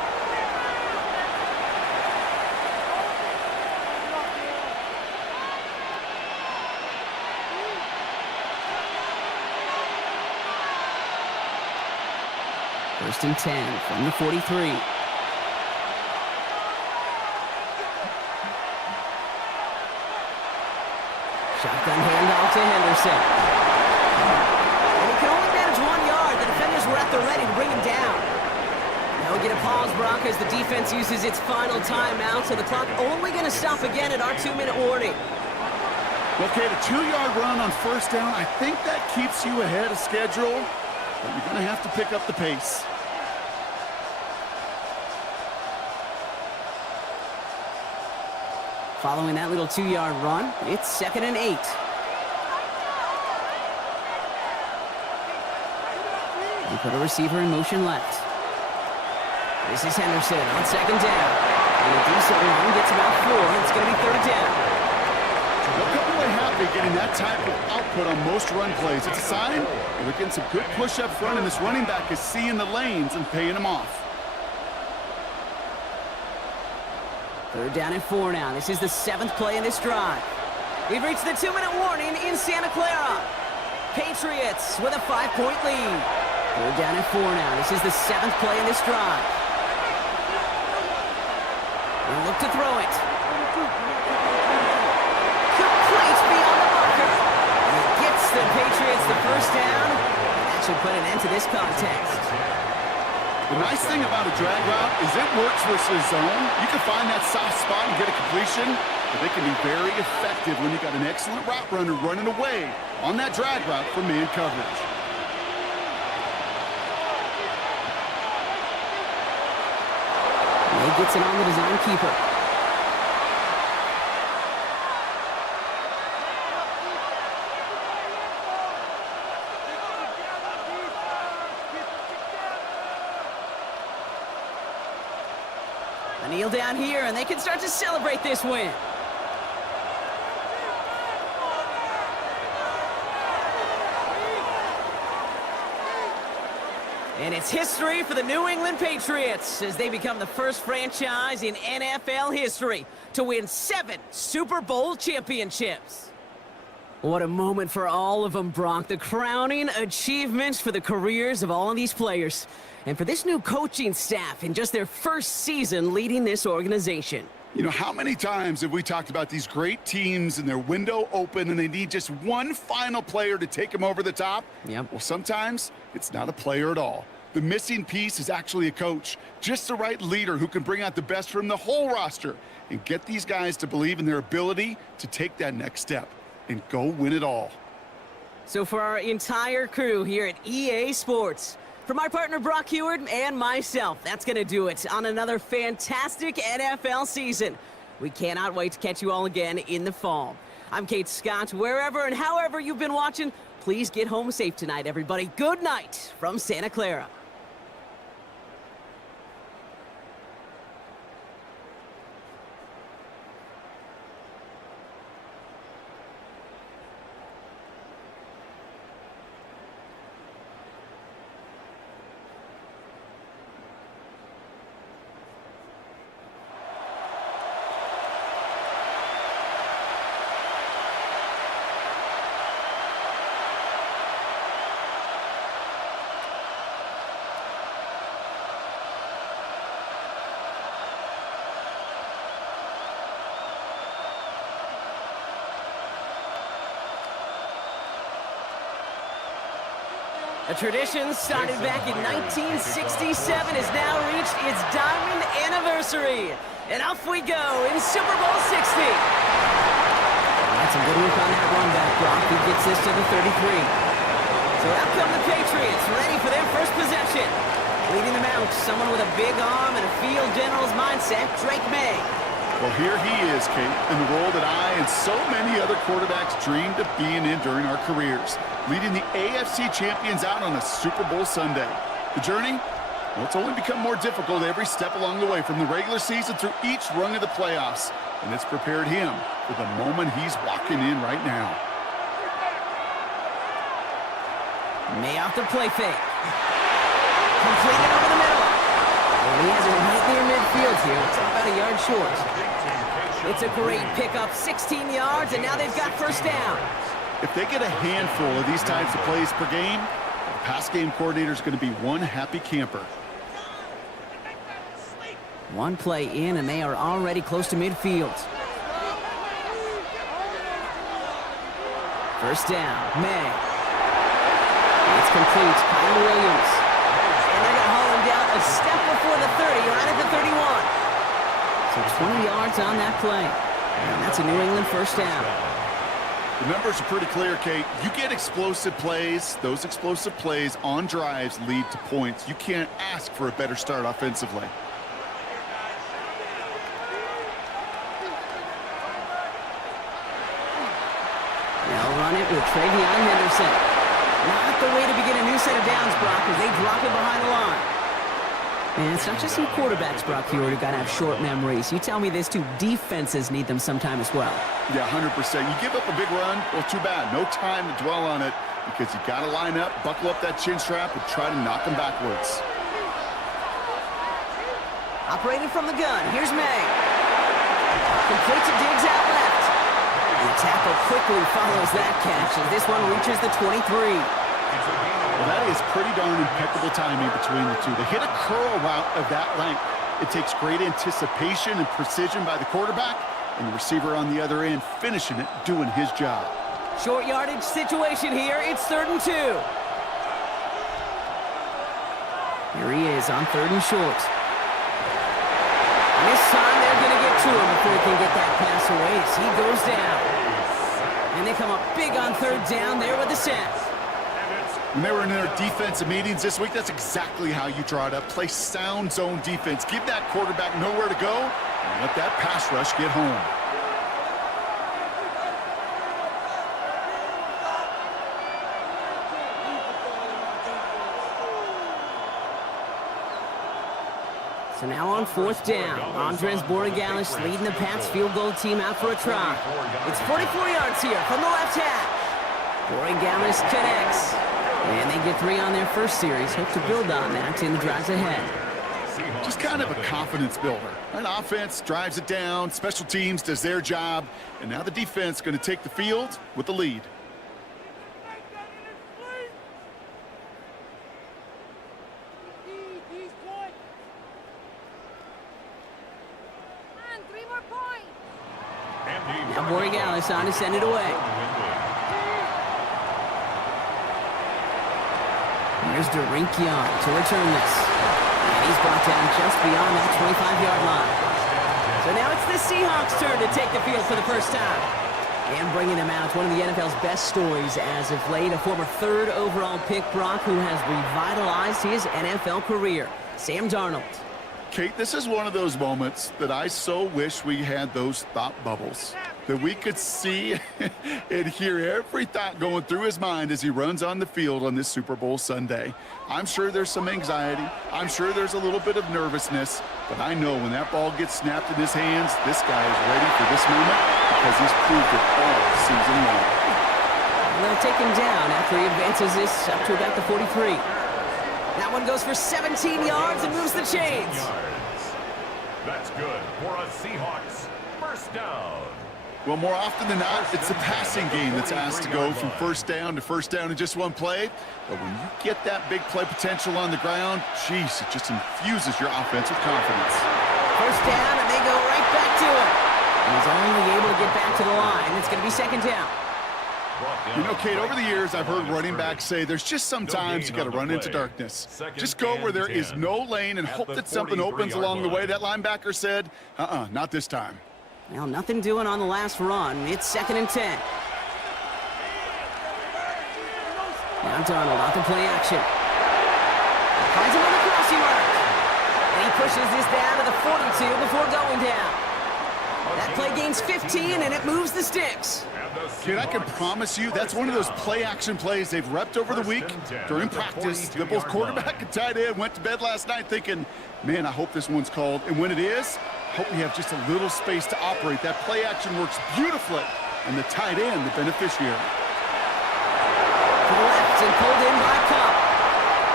First and 10 from the 43. Shotgun handoff to Henderson. And he can only manage 1 yard. The defenders were at the ready to bring him down. Now we get a pause, Brock, as the defense uses its final timeout, so the clock only going to stop again at our 2-minute warning. Okay, the 2-yard run on first down, I think that keeps you ahead of schedule, but you're going to have to pick up the pace. Following that little 2-yard run, it's 2nd and 8. We put a receiver in motion left. This is Henderson on 2nd down. And a decent run gets about 4. It's going to be 3rd down. They'll come away happy getting that type of output on most run plays. It's a sign that they're getting some good push up front, and this running back is seeing the lanes and paying them off. 3rd down and 4 now. This is the 7th play in this drive. We've reached the 2-minute warning in Santa Clara. Patriots with a 5-point lead. 3rd down and 4 now. This is the 7th play in this drive. We'll look to throw it. Complete beyond the marker. And it gets the Patriots the first down. And that should put an end to this contest. The nice thing about a drag route is it works versus zone. You can find that soft spot and get a completion, but they can be very effective when you got an excellent route runner running away on that drag route for man coverage. May gets it on the design keeper. A kneel down here, and they can start to celebrate this win. And it's history for the New England Patriots as they become the first franchise in NFL history to win 7 Super Bowl championships. What a moment for all of them, Brock. The crowning achievements for the careers of all of these players. And for this new coaching staff in just their first season leading this organization. You know, how many times have we talked about these great teams and their window open and they need just one final player to take them over the top? Yep. Well, sometimes it's not a player at all. The missing piece is actually a coach, just the right leader who can bring out the best from the whole roster and get these guys to believe in their ability to take that next step and go win it all. So for our entire crew here at EA Sports, for my partner Brock Heward and myself, that's going to do it on another fantastic NFL season. We cannot wait to catch you all again in the fall. I'm Kate Scott. Wherever and however you've been watching, please get home safe tonight, everybody. Good night from Santa Clara. A tradition started back in 1967 has now reached its diamond anniversary. And off we go in Super Bowl 60. That's some good work on that run back, Brock. He gets this to the 33. So out come the Patriots, ready for their first possession. Leading them out, someone with a big arm and a field general's mindset, Drake May. Well, here he is, Kate, in the role that I and so many other quarterbacks dreamed of being in during our careers, leading the AFC champions out on a Super Bowl Sunday. The journey? Well, it's only become more difficult every step along the way, from the regular season through each rung of the playoffs, and it's prepared him for the moment he's walking in right now. May off the play fake. Completed over the middle. And he has it right near midfield here. It's about a yard short. It's a great pickup, 16 yards, and now they've got first down. If they get a handful of these types of plays per game, pass game coordinator is going to be one happy camper. One play in, and they are already close to midfield. First down, May. It's complete. Kyle Williams. And they're going to haul him down a step before the 30, right at the 31. So 20 yards on that play. And that's a New England first down. The numbers are pretty clear, Kate. You get explosive plays. Those explosive plays on drives lead to points. You can't ask for a better start offensively. They'll run it with Travion Henderson. Not the way to begin a new set of downs, Brock, as they drop it behind the line. And it's not just some quarterbacks, Brock, here who got to have short memories. You tell me this too, defenses need them sometime as well. Yeah, 100%. You give up a big run, well, too bad. No time to dwell on it because you got to line up, buckle up that chin strap, and try to knock them backwards. Operating from the gun, here's May. Complete to Diggs out left. And the tackle quickly follows that catch as this one reaches the 23. Well, that is pretty darn impeccable timing between the two. To hit a curl route of that length, it takes great anticipation and precision by the quarterback, and the receiver on the other end finishing it, doing his job. Short yardage situation here. It's 3rd and 2. Here he is on 3rd and short. And this time they're going to get to him before he can get that pass away as he goes down. And they come up big on 3rd down there with the sack. When they were in their defensive meetings this week, that's exactly how you draw it up. Play sound zone defense. Give that quarterback nowhere to go and let that pass rush get home. So now on 4th down, Andres Borregalis leading the Pats field goal team out for a try. It's 44 yards here from the left hash. Borregalis connects. And they get 3 on their first series. Hope to build on that in the drives ahead. Just kind of a confidence builder. An offense drives it down, special teams does their job, and now the defense going to take the field with the lead. Now Borregalis on to send it away. Here's Young to return this. And he's brought down just beyond that 25-yard line. So now it's the Seahawks' turn to take the field for the first time. And bringing them out, one of the NFL's best stories as of late, a former 3rd overall pick, Brock, who has revitalized his NFL career, Sam Darnold. Kate, this is one of those moments that I so wish we had those thought bubbles, that we could see and hear every thought going through his mind as he runs on the field on this Super Bowl Sunday. I'm sure there's some anxiety. I'm sure there's a little bit of nervousness, but I know when that ball gets snapped in his hands, this guy is ready for this moment because he's proved it all season long. They'll take him down after he advances this up to about the 43. That one goes for 17 yards and moves the chains. That's good for a Seahawks first down. Well, more often than not, it's the passing game that's asked to go from first down in just one play. But when you get that big play potential on the ground, geez, it just infuses your offense with confidence. First down, and they go right back to him. And he's only able to get back to the line. It's going to be 2nd down. You know, Kate, over the years, I've heard running backs say there's just sometimes you got to run into darkness. Just go where there is no lane and hope that something opens along the way. That linebacker said, not this time. Well, nothing doing on the last run. It's 2nd and 10. Now Darnold off the play action. Finds him on the crossing route. And he pushes this down to the 42 before going down. That play gains 15, and it moves the sticks. Kid, I can promise you that's one of those play-action plays they've repped over the week during practice. That both quarterback and tight end went to bed last night thinking, man, I hope this one's called. And when it is, hope we have just a little space to operate. That play-action works beautifully, and the tight end, the beneficiary. To the left and pulled in by Cup.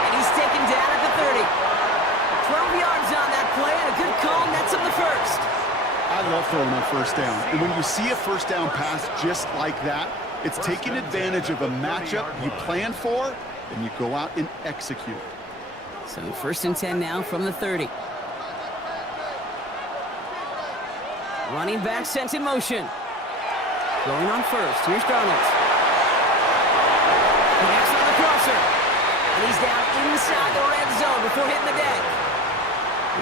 And he's taken down at the 30. 12 yards on that play, and a good call nets him the first. I love throwing on first down. And when you see a first down pass just like that, it's taking advantage of a matchup you planned for and you go out and execute. So 1st and 10 now from the 30. Running back sent in motion. Going on first. Here's Darnold. Connects on the crosser. And he's down inside the red zone before hitting the deck.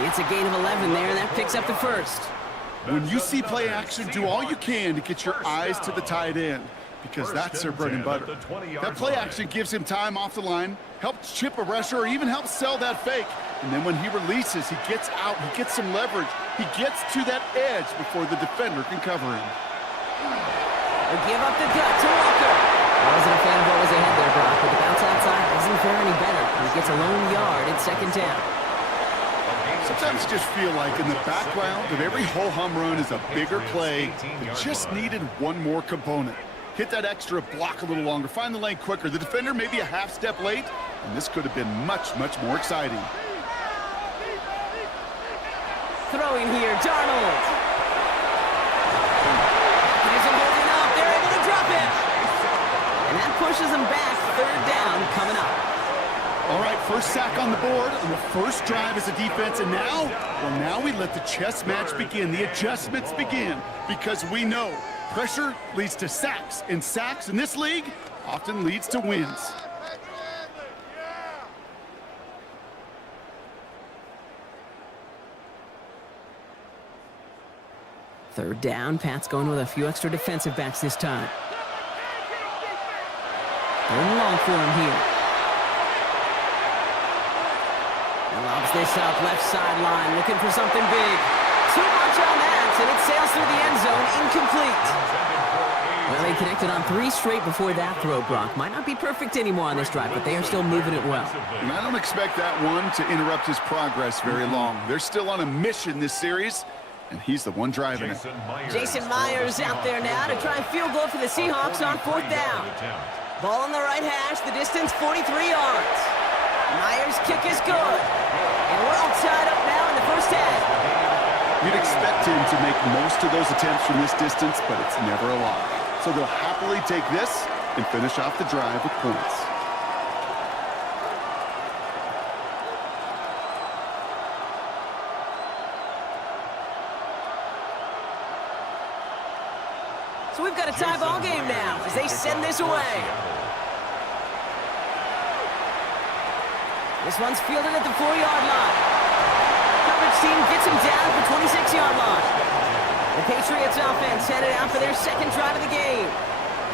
It's a gain of 11 there, and that picks up the first. When you see play action, do all you can to get your eyes to the tight end, because that's their bread and butter. That play action gives him time off the line, helps chip a rusher, or even helps sell that fake. And then when he releases, he gets out, he gets some leverage. He gets to that edge before the defender can cover him. They give up the gut to Walker. I wasn't a fan of what was ahead there, Brock, but the bounce outside doesn't fare any better. He gets a lone yard at 2nd down. Sometimes you just feel like in the background of every ho-hum run is a bigger play. It just needed one more component. Hit that extra block a little longer, find the lane quicker. The defender may be a half step late, and this could have been much, much more exciting. Throwing here, Darnold. He isn't holding up. They're able to drop him. And that pushes him back. 3rd down coming up. All right, first sack on the board on the first drive as a defense, and now we let the chess match begin, the adjustments begin, because we know pressure leads to sacks, and sacks in this league often leads to wins. Third down, Pat's going with a few extra defensive backs this time. Going long for him here. Lobs this up, left sideline, looking for something big. Too much on that, and it sails through the end zone, incomplete. Well, they connected on 3 straight before that throw, Brock. Might not be perfect anymore on this drive, but they are still moving it well. And I don't expect that one to interrupt his progress very long. They're still on a mission this series, and he's the one driving it. Jason Myers out there now to try and field goal for the Seahawks on 4th down. Ball on the right hash, the distance 43 yards. Myers' kick is good. And we're all tied up now in the first half. You'd expect him to make most of those attempts from this distance, but it's never a lot. So they'll happily take this and finish off the drive with points. So we've got a tie ball game now as they send this away. This one's fielded at the 4-yard line. Coverage team gets him down at the 26-yard line. The Patriots offense headed out for their 2nd drive of the game.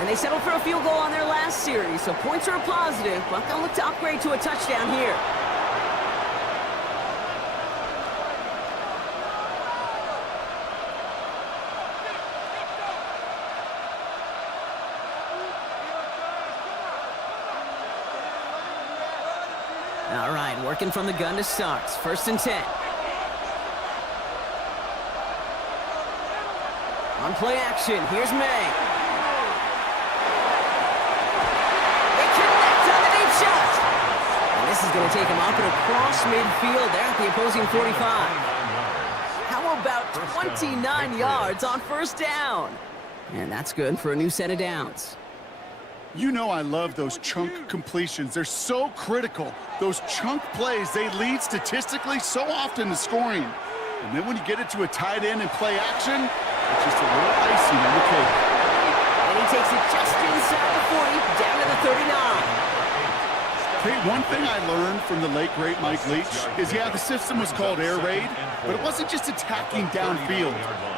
And they settled for a field goal on their last series, so points are a positive, but they'll look to upgrade to a touchdown here. All right, working from the gun to start. 1st and 10. On play action, here's May. They connect on the deep shot. And this is going to take him up and across midfield there at the opposing 45. How about 29 yards on 1st down? And that's good for a new set of downs. You know I love those chunk completions. They're so critical. Those chunk plays, they lead statistically so often to scoring. And then when you get it to a tight end and play action, it's just a little icing on the cake. And he takes it just inside the 40, down to the 39. Hey, one thing I learned from the late, great Mike Leach is, yeah, the system was called air raid, but it wasn't just attacking downfield.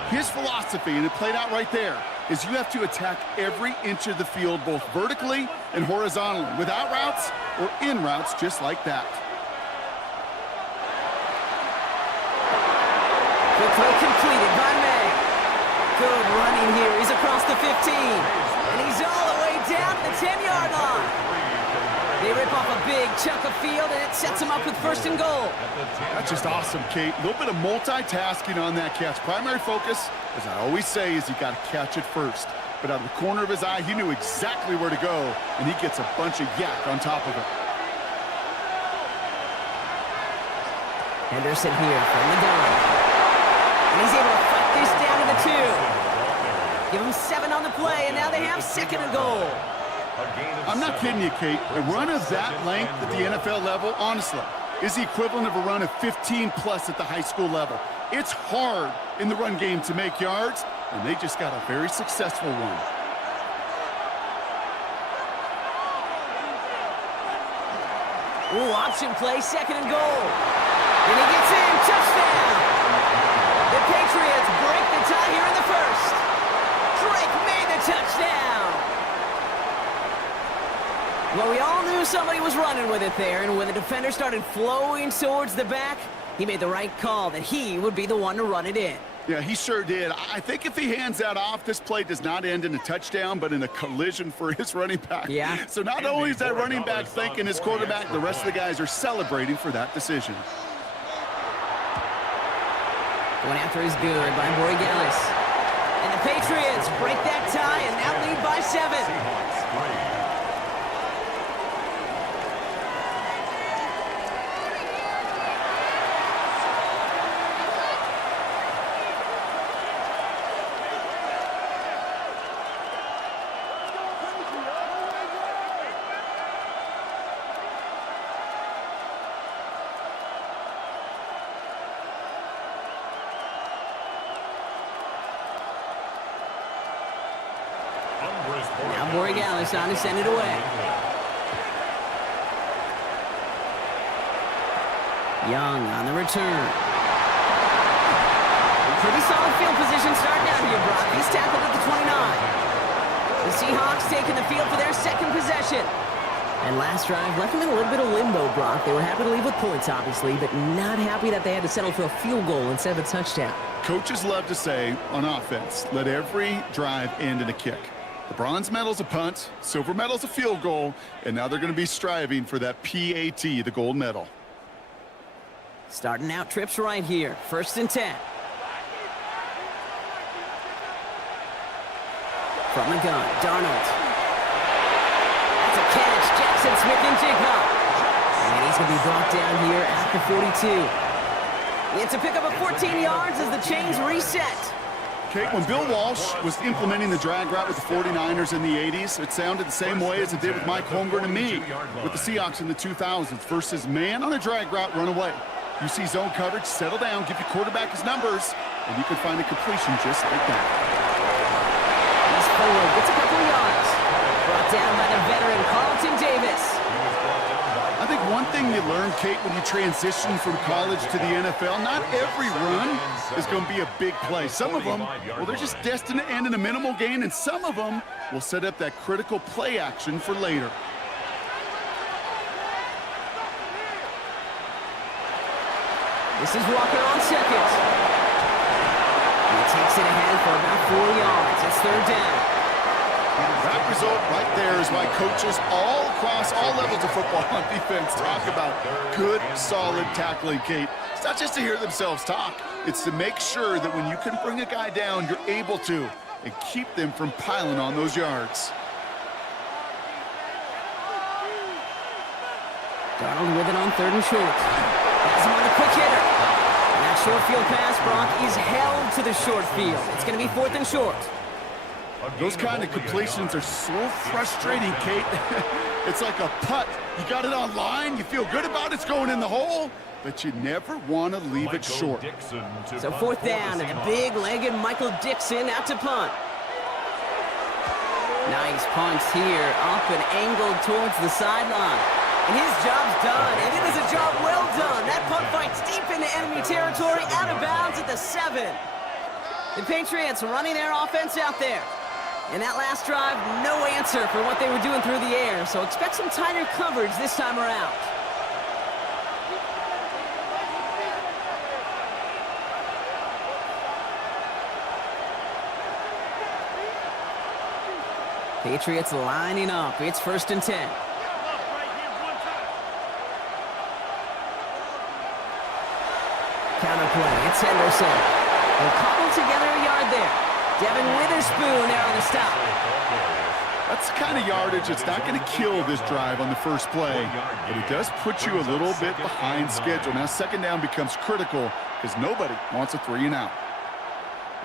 His philosophy, and it played out right there, is you have to attack every inch of the field, both vertically and horizontally, without routes or in routes just like that. Good throw completed by May. Good running here. He's across the 15. And he's all the way down to the 10-yard line. They rip off a big chunk of field, and it sets him up with 1st and goal. That's just awesome, Kate. A little bit of multitasking on that catch. Primary focus, as I always say, is you got to catch it first. But out of the corner of his eye, he knew exactly where to go, and he gets a bunch of yak on top of it. Henderson here from the gun. And he's able to fight this down to the 2. Give him 7 on the play, and now they have 2nd and goal. I'm not kidding you, Kate. A run of that length at the NFL level, honestly, is the equivalent of a run of 15-plus at the high school level. It's hard in the run game to make yards, and they just got a very successful one. Ooh, option play, 2nd and goal. And he gets in, touchdown. The Patriots break the tie here in the first. Drake made the touchdown. Well, we all knew somebody was running with it there, and when the defender started flowing towards the back, he made the right call that he would be the one to run it in. Yeah, he sure did. I think if he hands that off, this play does not end in a touchdown, but in a collision for his running back. Yeah. So not only is that running back thanking his quarterback, the rest of the guys are celebrating for that decision. Going after is good by Borregales. And the Patriots break that tie and now lead by 7. Now Borregales on to send it away. Young on the return. Pretty solid field position starting out here, Brock. He's tackled at the 29. The Seahawks taking the field for their 2nd possession. And last drive left them in a little bit of limbo, Brock. They were happy to leave with points, obviously, but not happy that they had to settle for a field goal instead of a touchdown. Coaches love to say, on offense, let every drive end in a kick. The bronze medal's a punt, silver medal's a field goal, and now they're going to be striving for that PAT, the gold medal. Starting out trips right here. 1st and 10. From the gun, Darnold. That's a catch. Jackson Smith-Njigba. And he's going to be brought down here at the 42. It's a pickup of 14 yards as the chains reset. Kate, when Bill Walsh was implementing the drag route with the 49ers in the 80s, it sounded the same way as it did with Mike Holmgren and me with the Seahawks in the 2000s versus man on a drag route, run away. You see zone coverage, settle down, give your quarterback his numbers, and you can find a completion just like that. He's forward, gets a couple of yards. Brought down by the veteran Carlton Davis. I think one thing you learn, Kate, when you transition from college to the NFL, not every run is going to be a big play. Some of them, well, they're just destined to end in a minimal gain, and some of them will set up that critical play action for later. This is Walker on 2nd. He takes it ahead for about 4 yards. It's 3rd down. That result right there is why coaches all across all levels of football on defense talk about good, solid tackling, Kate. It's not just to hear themselves talk. It's to make sure that when you can bring a guy down, you're able to, and keep them from piling on those yards. Darnold with it on 3rd and short. Has him on a quick hitter. And that short field pass, Brock, is held to the short field. It's going to be 4th and short. Those kind of completions are so frustrating, Kate. It's like a putt. You got it on line, you feel good about it's going in the hole, but you never want to leave it short. So 4th down, and the big-legged Michael Dixon out to punt. Nice punts here, up and angled towards the sideline. And his job's done, and it is a job well done. That punt fights deep into enemy territory, out of bounds at the 7. The Patriots running their offense out there. And that last drive, no answer for what they were doing through the air, so expect some tighter coverage this time around. Patriots lining up. It's 1st and 10. Counter play. It's Henderson. They'll cobble together a yard there. Devin Witherspoon there on the stop. That's the kind of yardage that's not going to kill this drive on the first play, but it does put you a little bit behind schedule. Now 2nd down becomes critical because nobody wants a 3-and-out.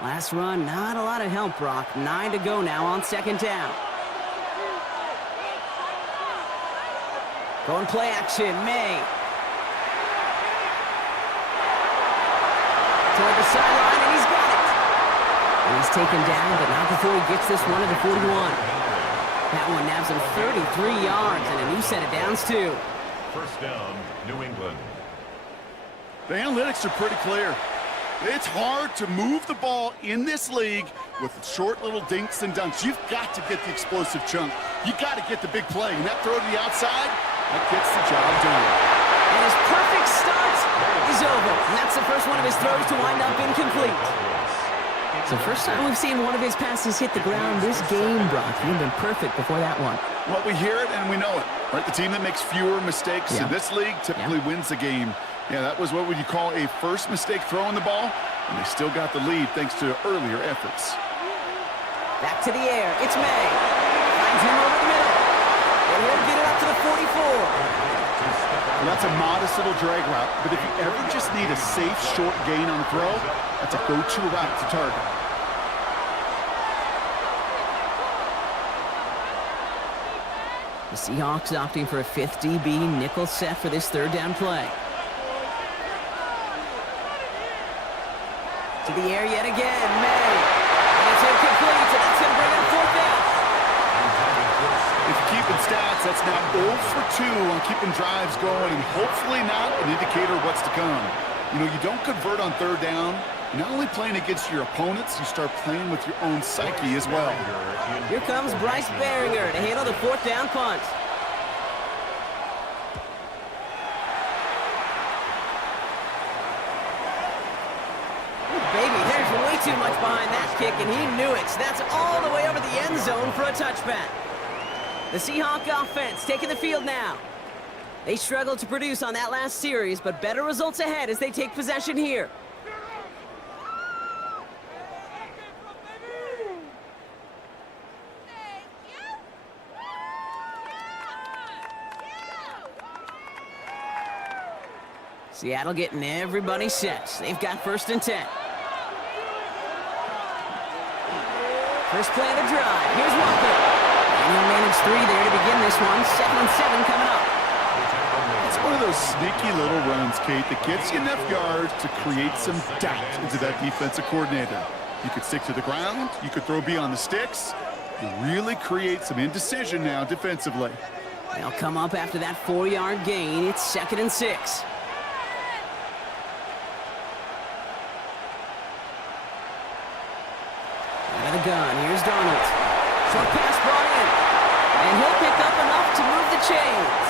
Last run, not a lot of help, Brock. 9 to go now on 2nd down. Going play action, May. Toward the sideline, and he's got it. And he's taken down, but not before he gets this one to the 41. That one nabs him 33 yards and a new set of downs, too. First down, New England. The analytics are pretty clear. It's hard to move the ball in this league with short little dinks and dunks. You've got to get the explosive chunk. You got to get the big play. And that throw to the outside, that gets the job done. And his perfect start is over. And that's the first one of his throws to wind up incomplete. So first time we've seen one of his passes hit the ground this game, Brock. He'd been perfect before that one. Well, we hear it and we know it. Right? The team that makes fewer mistakes in this league typically wins the game. Yeah, that was what would you call a first mistake throwing the ball, and they still got the lead thanks to earlier efforts. Back to the air. It's May. Finds him over the middle. And he'll get it up to the 44. Well, that's a modest little drag route, but if you ever just need a safe, short gain on a throw, that's a go-to route to target. The Seahawks opting for a fifth DB nickel set for this third down play. To the air yet again, May. And it's incomplete, so that's going to bring up fourth down. If you're keeping stats, that's now 0 for 2 on keeping drives going, and hopefully not an indicator of what's to come. You know, you don't convert on third down. You're not only playing against your opponents, you start playing with your own psyche as well. Here comes Bryce Behringer to handle the fourth down punt. Baby, there's way too much behind that kick, and he knew it. So that's all the way over the end zone for a touchback. The Seahawk offense taking the field now. They struggled to produce on that last series, but better results ahead as they take possession here. Seattle getting everybody set. They've got 1st and 10. First play of the drive. Here's Walker. And he'll manage 3 there to begin this one. 2nd and 7 coming up. It's one of those sneaky little runs, Kate, that gets you enough yards to create some doubt into that defensive coordinator. You could stick to the ground. You could throw beyond the sticks. You really create some indecision now defensively. They'll come up after that 4-yard gain. It's 2nd and 6. Out of the gun, here's Donald. Short pass brought in. And he'll pick up enough to move the chains.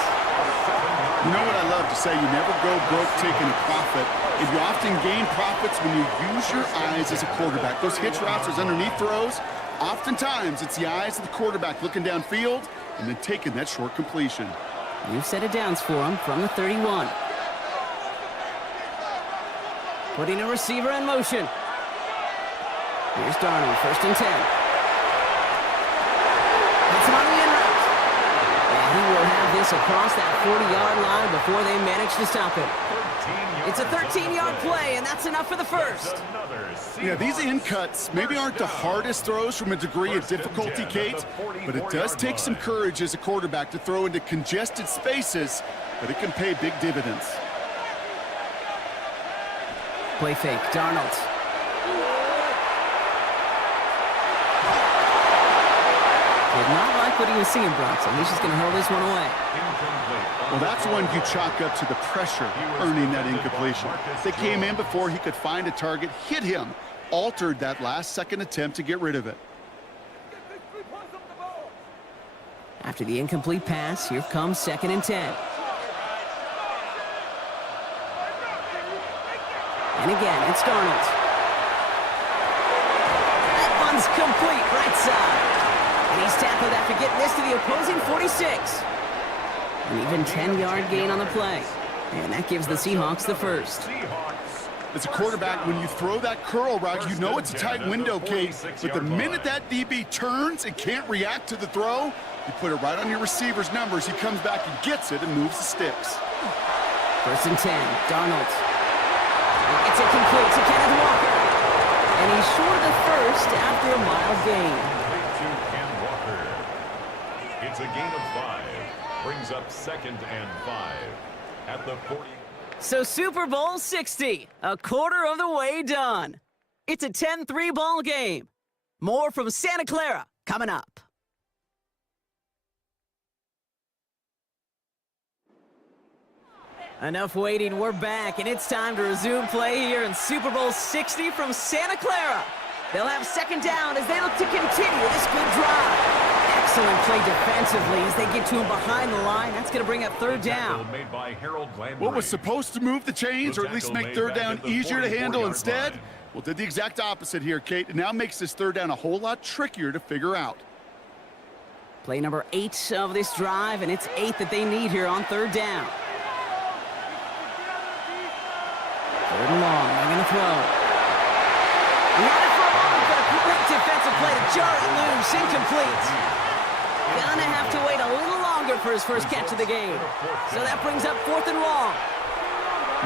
You know what I love to say? You never go broke taking a profit. And you often gain profits when you use your eyes as a quarterback. Those hitch routes, those underneath throws, oftentimes it's the eyes of the quarterback looking downfield and then taking that short completion. New set of downs for him from the 31. Putting a receiver in motion. Here's Darnold, 1st and 10. That's him on the in route. And he will have this across that 40-yard line before they manage to stop it. It's a 13-yard play, and that's enough for the first. Yeah, these in cuts maybe aren't the hardest throws from a degree of difficulty, Kate, but it does take some courage as a quarterback to throw into congested spaces, but it can pay big dividends. Play fake, Darnold. Did not like what he was seeing, Brock, so he's just going to hurl this one away. Well, that's one you chalk up to the pressure earning that incompletion. They came in before he could find a target, hit him, altered that last-second attempt to get rid of it. After the incomplete pass, here comes 2nd and 10. And again, it's Darnold. That one's complete, right side. And he's tackled after getting this to the opposing 46. An even 10-yard gain on the play. And that gives the Seahawks the first. As a quarterback, when you throw that curl route, you know it's a tight window, Kate. But the minute that DB turns and can't react to the throw, you put it right on your receiver's numbers. He comes back and gets it and moves the sticks. 1st and 10, Darnold. It's incomplete to Kenneth Walker. And he's short of the first after a mild gain. It's a gain of 5. Brings up 2nd and 5 at the 40. So Super Bowl 60, a quarter of the way done. It's a 10-3 ball game. More from Santa Clara coming up. Enough waiting, we're back, and it's time to resume play here in Super Bowl 60 from Santa Clara. They'll have 2nd down as they look to continue this good drive. Excellent play defensively as they get to him behind the line. That's going to bring up 3rd down. Made by Harold Landry. What was supposed to move the chains or at least make 3rd down easier to handle instead? Well, did the exact opposite here, Kate. It now makes this 3rd down a whole lot trickier to figure out. Play number 8 of this drive, and it's 8 that they need here on 3rd down. 3rd and long, they're going to throw. He had it for a moment, but a quick defensive play to jar it loose, incomplete. Gonna have to wait a little longer for his first catch of the game. So that brings up 4th and long.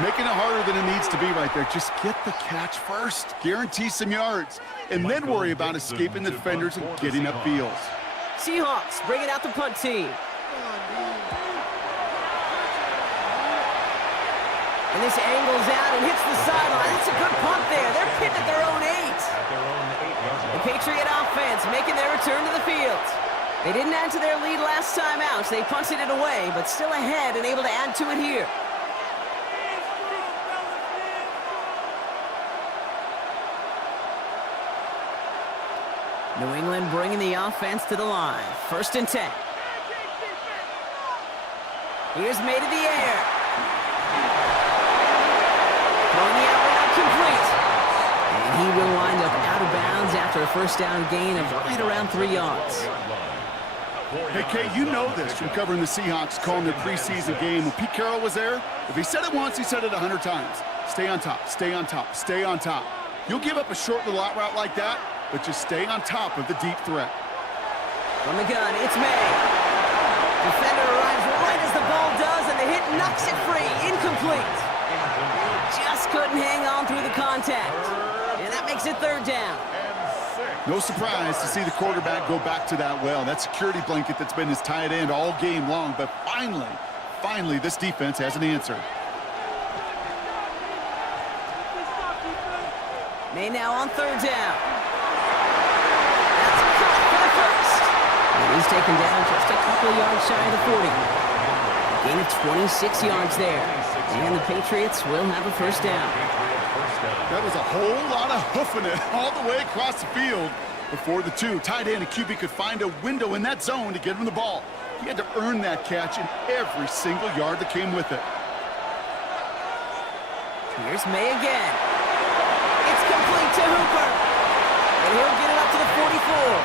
Making it harder than it needs to be right there. Just get the catch first. Guarantee some yards. And then worry about escaping the defenders and getting upfield. Seahawks bringing out the punt team. And this angles out and hits the sideline. That's a good punt there. They're pinned at their own 8. The Patriot offense making their return to the field. They didn't add to their lead last time out, so they punted it away, but still ahead and able to add to it here. New England bringing the offense to the line. 1st and 10. Here's made in the air. Throwing the outlet complete. And he will wind up out of bounds after a 1st down gain of right around 3 yards. Hey, Kate, you know this from covering the Seahawks, calling their preseason game. When Pete Carroll was there, if he said it once, he said it 100 times. Stay on top, stay on top, stay on top. You'll give up a short little out route like that, but just stay on top of the deep threat. From the gun, it's May. Defender arrives right as the ball does, and the hit knocks it free. Incomplete. Just couldn't hang on through the contact. And that makes it 3rd down. No surprise to see the quarterback go back to that well. That security blanket that's been his tight end all game long, but finally, this defense has an answer. May now on 3rd down. That's a cut for the 1st. And he's taken down just a couple of yards shy of the 40. A gain of 26 yards there. And the Patriots will have a 1st down. That was a whole lot of hoofing it all the way across the field before the 2. Tight end and QB could find a window in that zone to get him the ball. He had to earn that catch in every single yard that came with it. Here's May again. It's complete to Hooper. And he'll get it up to the 44.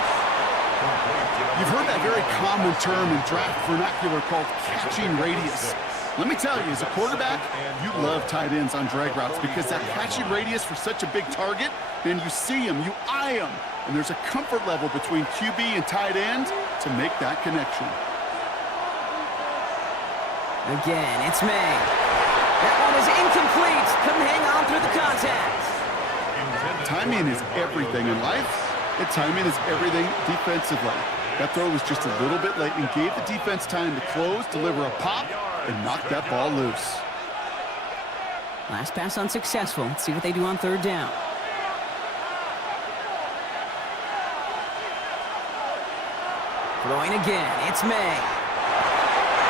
You've heard that very common term in draft vernacular called catching radius. Let me tell you, as a quarterback, you love tight ends on drag routes because that catching radius for such a big target, then you see him, you eye him, and there's a comfort level between QB and tight end to make that connection. Again, it's May. That one is incomplete. Couldn't hang on through the contact. Timing is everything in life, and timing is everything defensively. That throw was just a little bit late and gave the defense time to close, deliver a pop, and knock that ball loose. Last pass unsuccessful. Let's see what they do on 3rd down. Throwing again. It's May.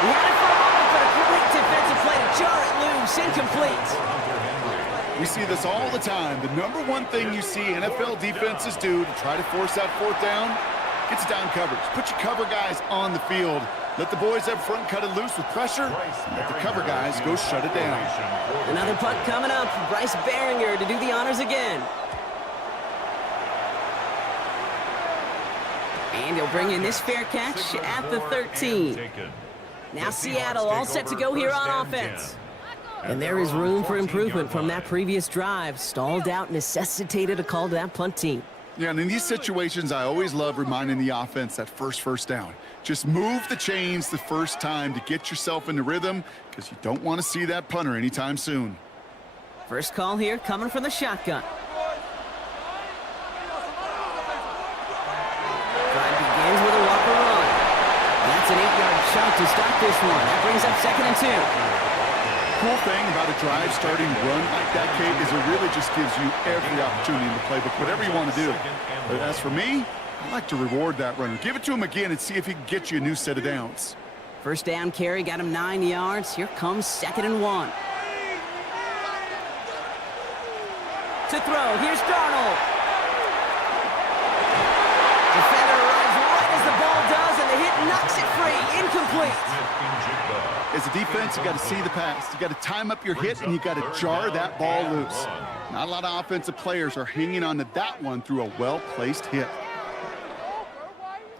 He had it for a moment, but a quick defensive play to jar it loose. Incomplete. We see this all the time. The number one thing you see NFL defenses do to try to force that 4th down, it's down coverage. Put your cover guys on the field. Let the boys up front cut it loose with pressure. Let the cover guys go shut it down. Another punt coming up. Bryce Behringer to do the honors again. And he'll bring in this fair catch at the 13. Now Seattle all set to go here on offense. And there is room for improvement from that previous drive. Stalled out, necessitated a call to that punt team. Yeah, and in these situations, I always love reminding the offense that first down. Just move the chains the first time to get yourself into rhythm because you don't want to see that punter anytime soon. First call here coming from the shotgun. Drive begins with a walker run. And that's an 8-yard shot to start this one. That brings up 2nd and 2. Cool thing about a drive starting run like that, Kate, is it really just gives you every opportunity in the playbook, whatever you want to do. But as for me, I like to reward that runner. Give it to him again and see if he can get you a new set of downs. First down carry got him 9 yards. Here comes 2nd and 1. To throw, here's Darnold. Defender runs right as the ball does, and the hit knocks it free. Incomplete. As a defense, you got to see the pass. You got to time up your hit, and you got to jar that ball loose. Not a lot of offensive players are hanging on to that one through a well-placed hit.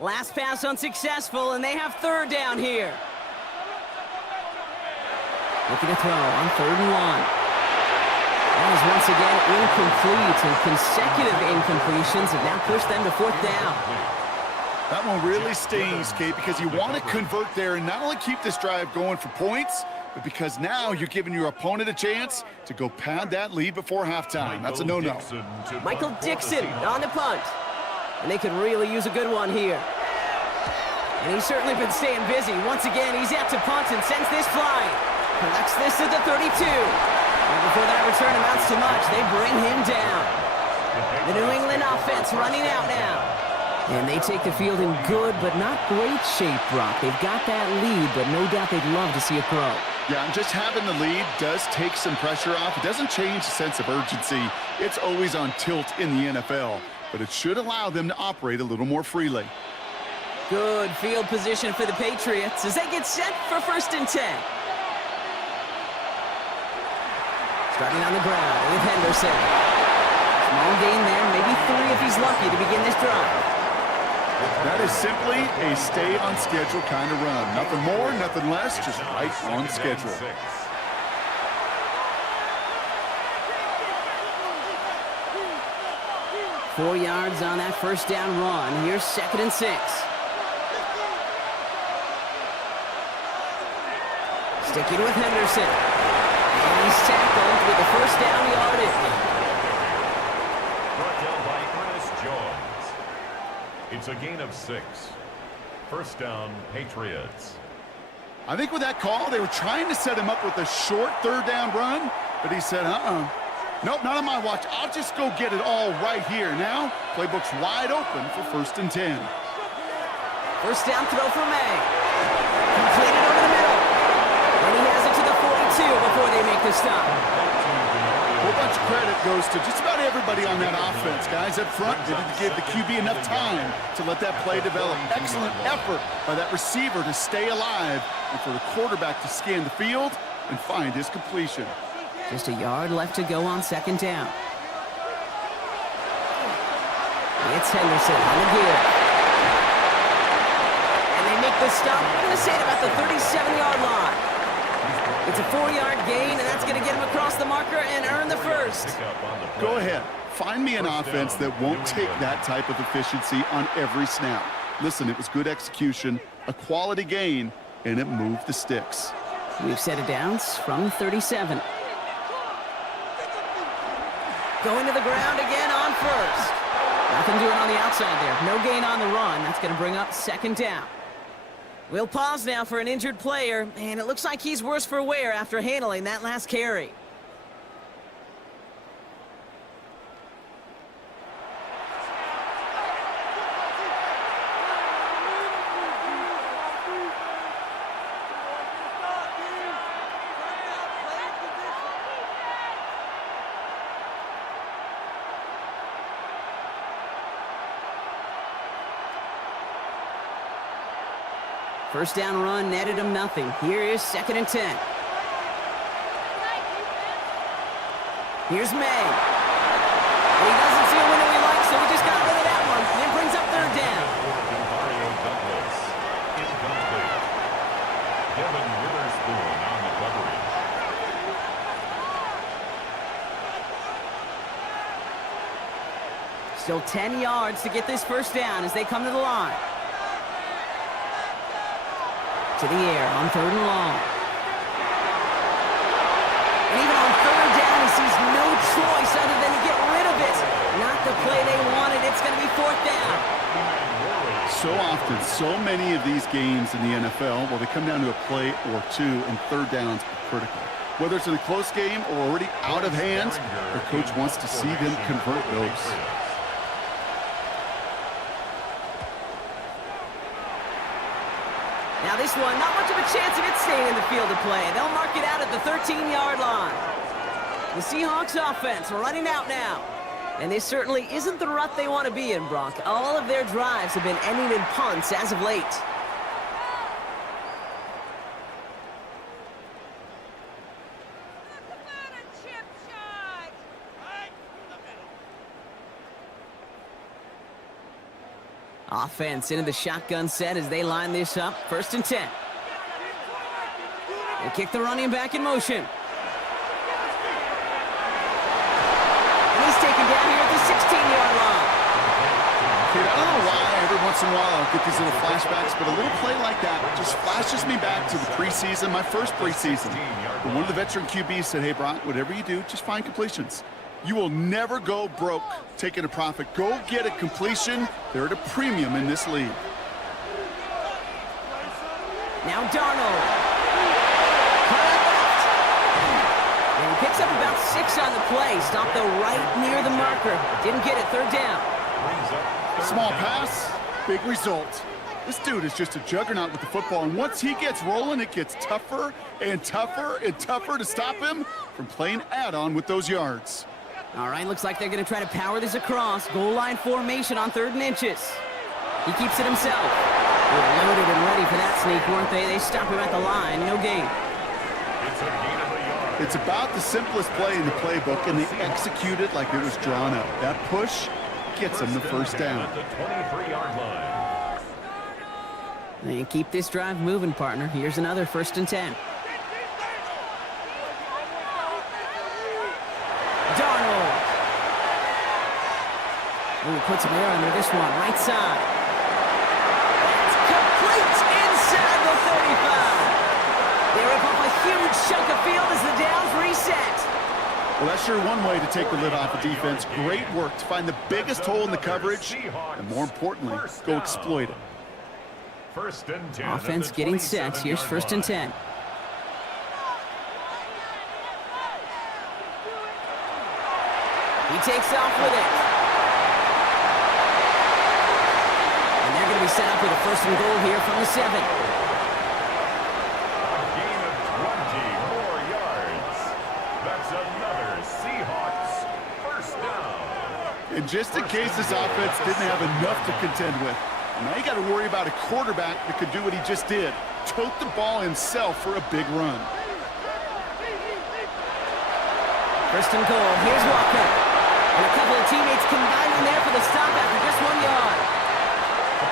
Last pass unsuccessful, and they have 3rd down here. Looking to throw on 3rd and 1. That is once again incomplete, and consecutive incompletions have now pushed them to 4th down. That one really stings, Kate, because you want to convert there and not only keep this drive going for points, but because now you're giving your opponent a chance to go pad that lead before halftime. That's a no-no. Michael Dixon on the punt. And they could really use a good one here. And he's certainly been staying busy. Once again, he's out to punt and sends this flying. Collects this to the 32. And before that return amounts to much, they bring him down. The New England offense running out now. And they take the field in good but not great shape, Brock. They've got that lead, but no doubt they'd love to see it grow. Yeah, and just having the lead does take some pressure off. It doesn't change the sense of urgency. It's always on tilt in the NFL, but it should allow them to operate a little more freely. Good field position for the Patriots as they get set for 1st and 10. Starting on the ground with Henderson. Small gain there, maybe 3 if he's lucky to begin this drive. That is simply a stay-on-schedule kind of run. Nothing more, nothing less, just right on schedule. 4 yards on that 1st down run. Here's 2nd and 6. Sticking with Henderson. And he's tackled with the 1st down yardage. Brought down by Ernest Jones. It's a gain of 6. 1st down, Patriots. I think with that call, they were trying to set him up with a short 3rd down run, but he said, nope, not on my watch. I'll just go get it all right here. Now, playbook's wide open for 1st and 10. 1st down throw for May. Completed over the middle. And he has it to the 42 before they make the stop. A whole bunch of credit goes to just about everybody on that offense. Guys up front didn't give the QB enough time to let that play develop. Excellent effort by that receiver to stay alive and for the quarterback to scan the field and find his completion. Just a yard left to go on 2nd down. It's Henderson on the gear. And they make the stop. I'm going to say it about the 37-yard line. It's a 4-yard gain, and that's going to get him across the marker and earn the 1st. Go ahead. Find me an offense that won't take that type of efficiency on every snap. Listen, it was good execution, a quality gain, and it moved the sticks. We've set it downs from 37. Going to the ground again on 1st. Nothing doing on the outside there. No gain on the run. That's going to bring up 2nd down. We'll pause now for an injured player, and it looks like he's worse for wear after handling that last carry. First down run netted him nothing. Here is 2nd and 10. Here's May. He doesn't see a window he likes, so he just got rid of that one. And it brings up 3rd down. Incomplete. Devin Witherspoon on the coverage. Still 10 yards to get this 1st down as they come to the line. To the air on 3rd and long. And even on 3rd down, he sees no choice other than to get rid of it. Not the play they wanted. It's going to be 4th down. So often consistent. So many of these games in the NFL, well, they come down to a play or two, and third downs are critical. Whether it's in a close game or already out of hand, their coach wants to see them convert those. Now this one, not much of a chance of it staying in the field of play. They'll mark it out at the 13-yard line. The Seahawks offense running out now. And this certainly isn't the rut they want to be in, Brock. All of their drives have been ending in punts as of late. Offense into the shotgun set as they line this up. 1st and 10. They kick the running back in motion. And he's taken down here at the 16-yard line. Kid, I don't know why every once in a while I'll get these little flashbacks, but a little play like that just flashes me back to the preseason, my first preseason. But one of the veteran QBs said, hey, Brock, whatever you do, just find completions. You will never go broke taking a profit. Go get a completion. They're at a premium in this league. Now Darnold. And he picks up about 6 on the play. Stopped though right near the marker. Didn't get it. 3rd down. Small pass, big result. This dude is just a juggernaut with the football, and once he gets rolling, it gets tougher and tougher and tougher to stop him from playing add-on with those yards. All right, looks like they're going to try to power this across. Goal line formation on 3rd and inches. He keeps it himself. They were loaded and ready for that sneak, weren't they? They stop him at the line. No gain. It's a gain of a yard. It's about the simplest play in the playbook, and they execute it like it was drawn up. That push gets them the 1st down. At the 23-yard line. They keep this drive moving, partner. Here's another 1st and 10. Darnold. Ooh, puts some air under this one. Right side. It's complete inside the 35. They rip off a huge chunk of field as the downs reset. Well, that's sure one way to take the lid off a defense. Great work to find the biggest hole in the coverage, and more importantly, go exploit it. 1st and 10. Offense getting set. Here's 1st and 10. He takes off with it. And they're going to be set up with a 1st and goal here from the 7. A gain of 20 more yards. That's another Seahawks 1st down. And just in case this offense didn't have enough to contend with, now you got to worry about a quarterback that could do what he just did. Tote the ball himself for a big run. 1st and goal. Here's Walker. And a couple of teammates combining there for the stop after just 1 yard.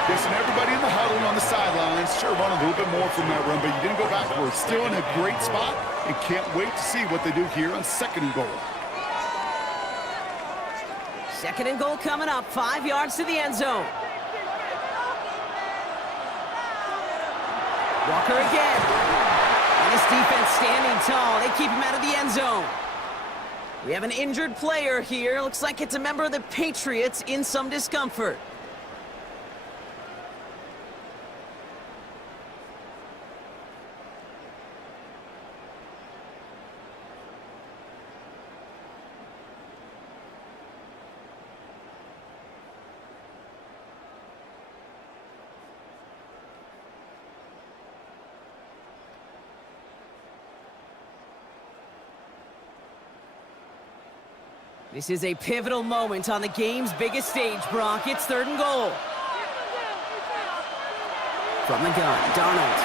Guessing everybody in the huddle on the sidelines sure run a little bit more from that run, but you didn't go backwards. Still in a great spot, and can't wait to see what they do here on 2nd and goal. 2nd and goal coming up. 5 yards to the end zone. Walker again. And this defense standing tall. They keep him out of the end zone. We have an injured player here. Looks like it's a member of the Patriots in some discomfort. This is a pivotal moment on the game's biggest stage, Brock. It's 3rd and goal. From the gun, Darnold.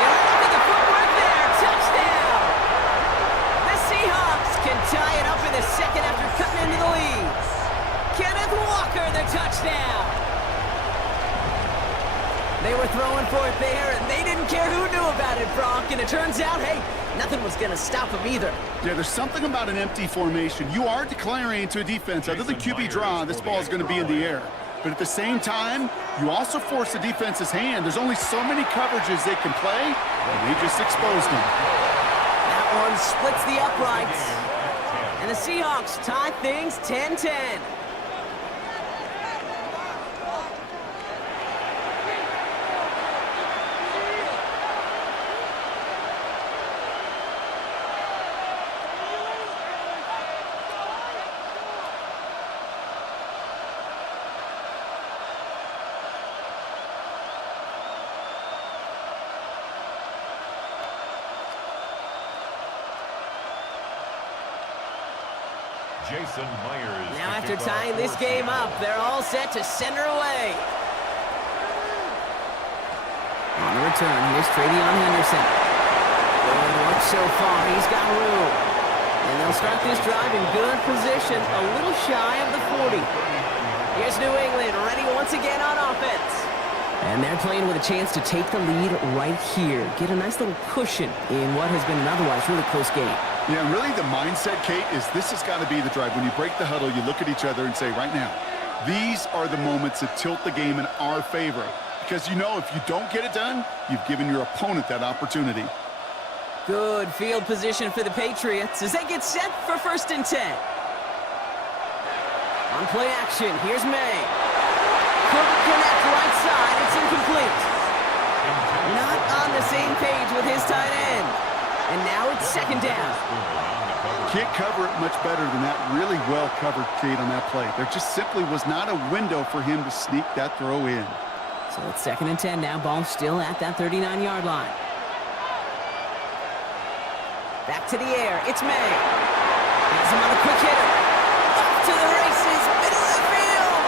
And look at the footwork there. Touchdown! The Seahawks can tie it up in the 2nd after cutting into the lead. Kenneth Walker, the touchdown. They were throwing for it there, and they didn't care who knew about it, Brock. And it turns out, hey, nothing was going to stop them either. Yeah, there's something about an empty formation. You are declaring to a defense, other than QB draw, this ball is going to be in the air. But at the same time, you also force the defense's hand. There's only so many coverages they can play, and they just exposed them. That one splits the uprights. And the Seahawks tie things 10-10. Jason Myers. Now after tying this game up, they're all set to send her away. On the return, here's Travion Henderson. Good work so far. He's got room. And they'll start this drive in good position, a little shy of the 40. Here's New England, ready once again on offense. And they're playing with a chance to take the lead right here. Get a nice little cushion in what has been an otherwise really close game. Yeah, really the mindset, Kate, is this has got to be the drive. When you break the huddle, you look at each other and say, right now, these are the moments that tilt the game in our favor. Because you know if you don't get it done, you've given your opponent that opportunity. Good field position for the Patriots as they get set for 1st and 10. On play action, here's May. Couldn't connect right side, it's incomplete. Not on the same page with his tight end. And now it's 2nd down. Can't cover it much better than that. Really well covered, Kate, on that play. There just simply was not a window for him to sneak that throw in. So it's 2nd and 10 now. Ball still at that 39-yard line. Back to the air. It's May. Has him on a quick hitter. Off to the races. Middle of the field.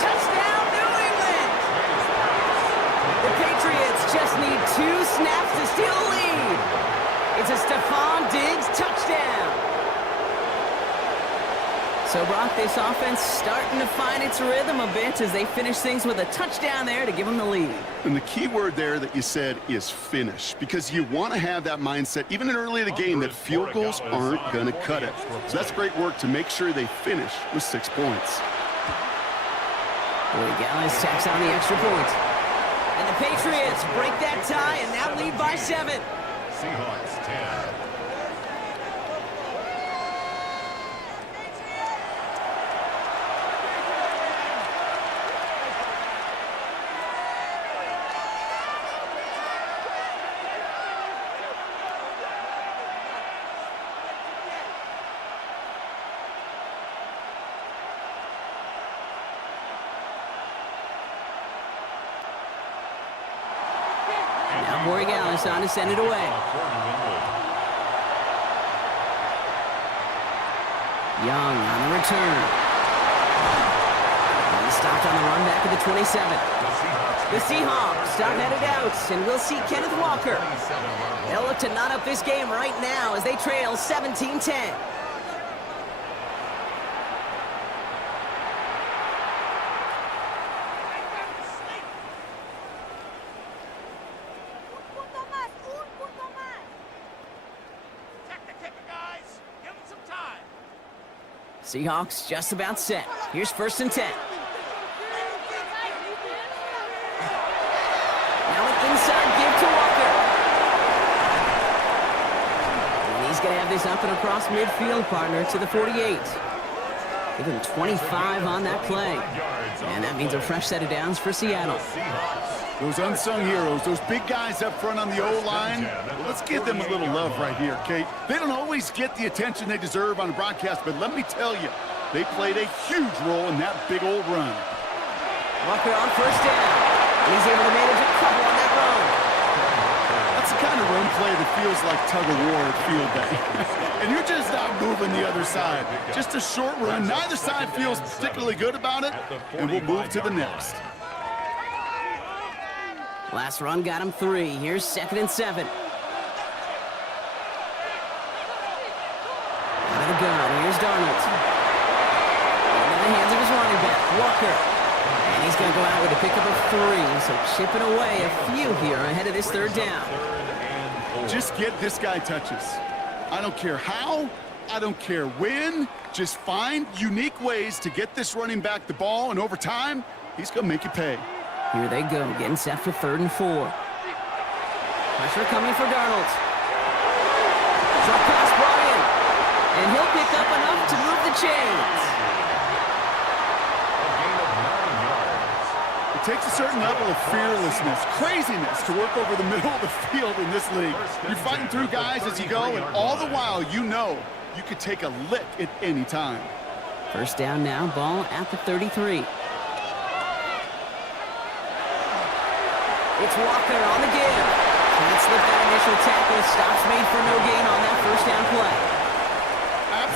Touchdown, New England. The Patriots just need 2 snaps to steal a lead. It's a Stephon Diggs touchdown. So, Brock, this offense starting to find its rhythm a bit as they finish things with a touchdown there to give them the lead. And the key word there that you said is finish, because you want to have that mindset, even in early in the game, that field goals aren't going to cut it. So that's great work to make sure they finish with 6 points. Boy, Gallis tacks on the extra point. And the Patriots break that tie and now lead by 7. Seahawks 10. Now Boy Gallis on to send it away. Young on the return. And he stopped on the run back at the 27. The Seahawks start headed out, and we'll see Kenneth Walker. They'll look to knot up this game right now as they trail 17-10. Seahawks just about set. Here's 1st and 10. Now an inside give to Walker. And he's going to have this up and across midfield, partner, to the 48. Give him 25 on that play. And that means a fresh set of downs for Seattle. Those unsung heroes, those big guys up front on the O-line, well, let's give them a little love right here, Kate. They don't always get the attention they deserve on a broadcast, but let me tell you, they played a huge role in that big old run. Walker on 1st down. He's able to manage a couple on that run. That's the kind of run play that feels like tug-of-war at field day. And you're just not moving the other side. Just a short run. Neither side feels particularly good about it, and we'll move to the next. Last run got him 3. Here's 2nd and 7. Out of the gun, here's Darnold. Into the hands of his running back, Walker. And he's going to go out with a pickup of 3, so chipping away a few here ahead of this 3rd down. Just get this guy touches. I don't care how, I don't care when, just find unique ways to get this running back the ball, and over time, he's going to make you pay. Here they go, getting set for 3rd and 4. Pressure coming for Darnold. Drop pass Bryant. And he'll pick up enough to move the chains. A gain of 9 yards. It takes a certain level of fearlessness, craziness to work over the middle of the field in this league. You're fighting through guys as you go, and all the while you know you could take a lick at any time. 1st down now, ball at the 33. It's Walker on the give. Can't slip that initial tackle. Stops made for no gain on that 1st down play.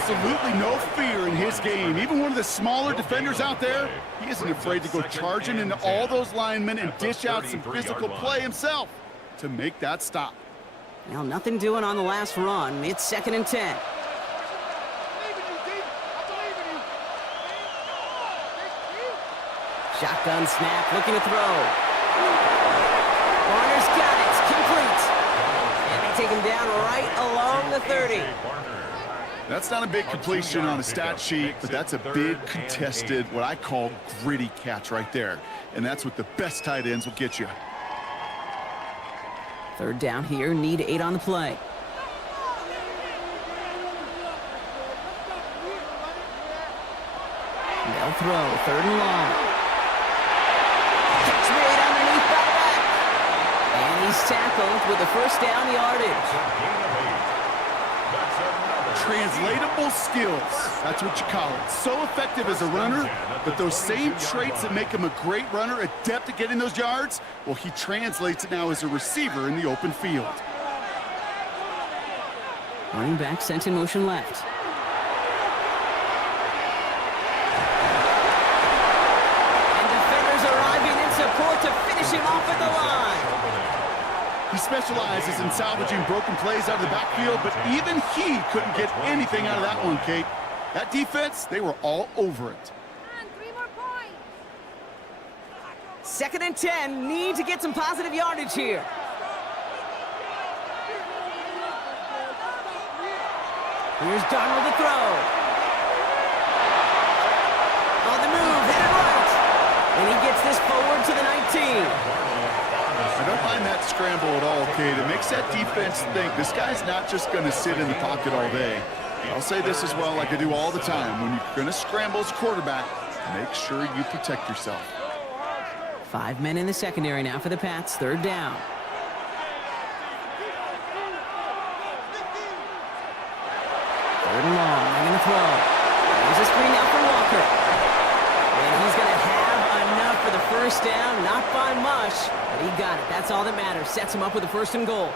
absolutely no fear in his game. Even one of the smaller defenders out there, he isn't afraid to go charging into all those linemen and dish out some physical play himself to make that stop. Well, nothing doing on the last run. It's 2nd and 10. Shotgun snap, looking to throw. Warner's got it. It's complete. And they take him down right along the 30. That's not a big completion on a stat sheet, but that's a big contested, what I call gritty catch right there. And that's what the best tight ends will get you. 3rd down here, need 8 on the play. They'll throw, 3rd and long. Catch made underneath by the back. And he's tackled with the 1st down yardage. Translatable skills, that's what you call it. So effective as a runner, but those same traits that make him a great runner, adept at getting those yards, well, he translates it now as a receiver in the open field. Running back sent in motion left. And defenders arriving in support to finish him off at the line. He specializes in salvaging broken plays out of the backfield, but even he couldn't get anything out of that one, Kate. That defense, they were all over it. And 3 more points. 2nd and 10, need to get some positive yardage here. Here's Darnold to throw. On the move, headed right. And he gets this forward to the 19. I don't mind that scramble at all, Kate. It makes that defense think this guy's not just going to sit in the pocket all day. I'll say this as well, like I do all the time. When you're going to scramble as a quarterback, make sure you protect yourself. 5 men in the secondary now for the Pats. 3rd down. Third and long. They're going to throw. There's a screen out for Walker. And he's going to have enough for the 1st down. Not by much, but he got it. That's all that matters. Sets him up with a 1st and goal.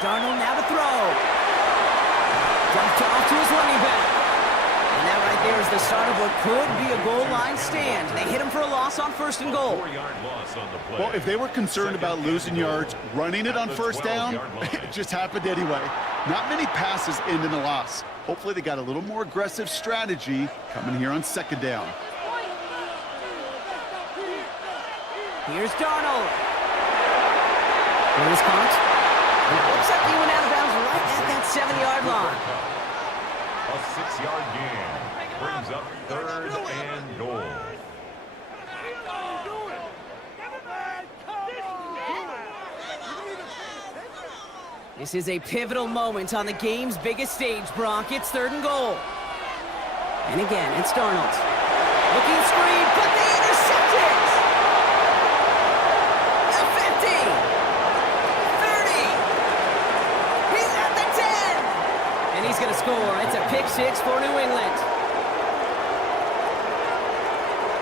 Darnold now to throw. Dumped off to his running back. And that right there is the start of what could be a goal line stand. They hit him for a loss on 1st and goal. 4-yard loss on the play. Well, if they were concerned about losing yards, running it on 1st down, it just happened anyway. Not many passes end in a loss. Hopefully they got a little more aggressive strategy coming here on 2nd down. Here's Darnold. Here's caught. And it looks like he went out of bounds right at that 7-yard line. A 6-yard gain brings up 3rd and goal. This is a pivotal moment on the game's biggest stage, Brock. It's 3rd and goal. And again, it's Darnold. Looking screen, but they intercept it! The 50! 30! He's at the 10! And he's going to score. It's a pick 6 for New England.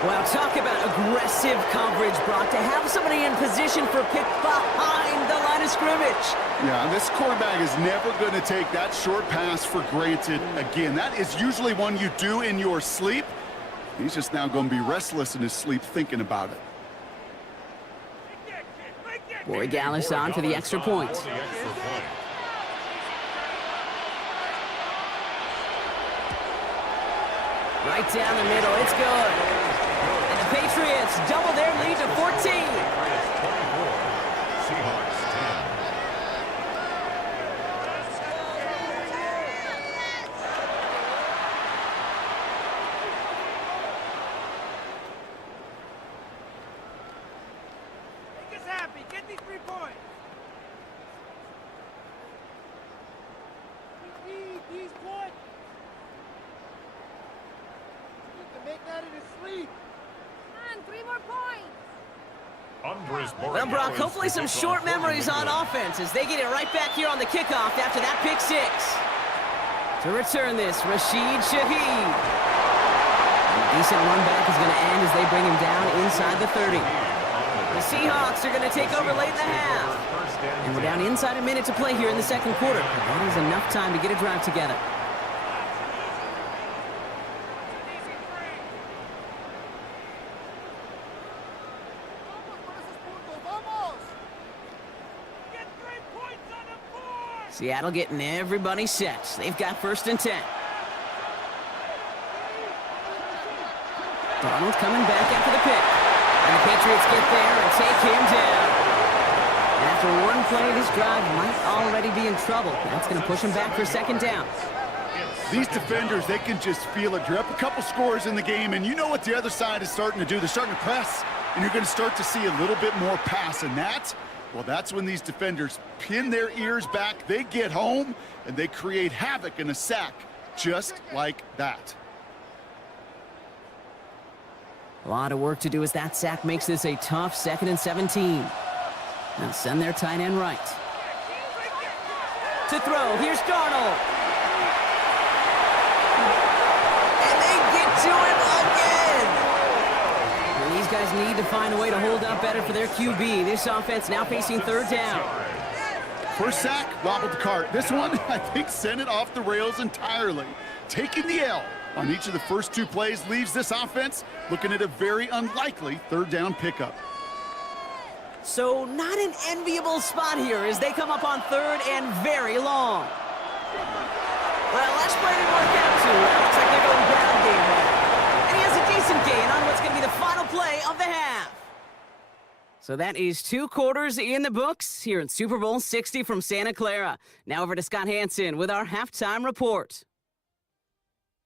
Well, talk about aggressive coverage, Brock. To have somebody in position for a pick behind the line of scrimmage. Yeah, this quarterback is never going to take that short pass for granted again. That is usually one you do in your sleep. He's just now going to be restless in his sleep thinking about it. Boy Gallis on for the extra point. Right down the middle, it's good. And the Patriots double their lead to 14. Seahawks 10. Make us happy. Get these 3 points. We need these points. You can make that in his sleep. And 3 more points. Well, Brock, hopefully some short memories on offense as they get it right back here on the kickoff after that pick 6. To return this, Rashid Shaheed. And he decent run back is going to end as they bring him down inside the 30. The Seahawks are going to take over late in the half. And we're down inside a minute to play here in the second quarter. That is enough time to get a drive together. Seattle getting everybody set. They've got 1st and 10. Donald coming back after the pick. And the Patriots get there and take him down. And after one play, this drive might already be in trouble. That's going to push him back for 2nd down. These defenders, they can just feel it. You're up a couple scores in the game, and you know what the other side is starting to do. They're starting to press, and you're going to start to see a little bit more pass. And well, that's when these defenders pin their ears back, they get home, and they create havoc in a sack just like that. A lot of work to do as that sack makes this a tough 2nd and 17. Now send their tight end right. To throw, here's Darnold. And they get to him again. And these guys need to find a way to hold up better for their QB. This offense now facing 3rd down. First sack, wobbled the cart. This one, I think, sent it off the rails entirely. Taking the L on each of the first 2 plays leaves this offense looking at a very unlikely 3rd down pickup. So not an enviable spot here as they come up on 3rd and very long. Well, last play didn't work out too well. Looks like they're going ground game now. And he has a decent gain on what's going to be the final play of the half. So that is 2 quarters in the books here in Super Bowl 60 from Santa Clara. Now over to Scott Hansen with our halftime report.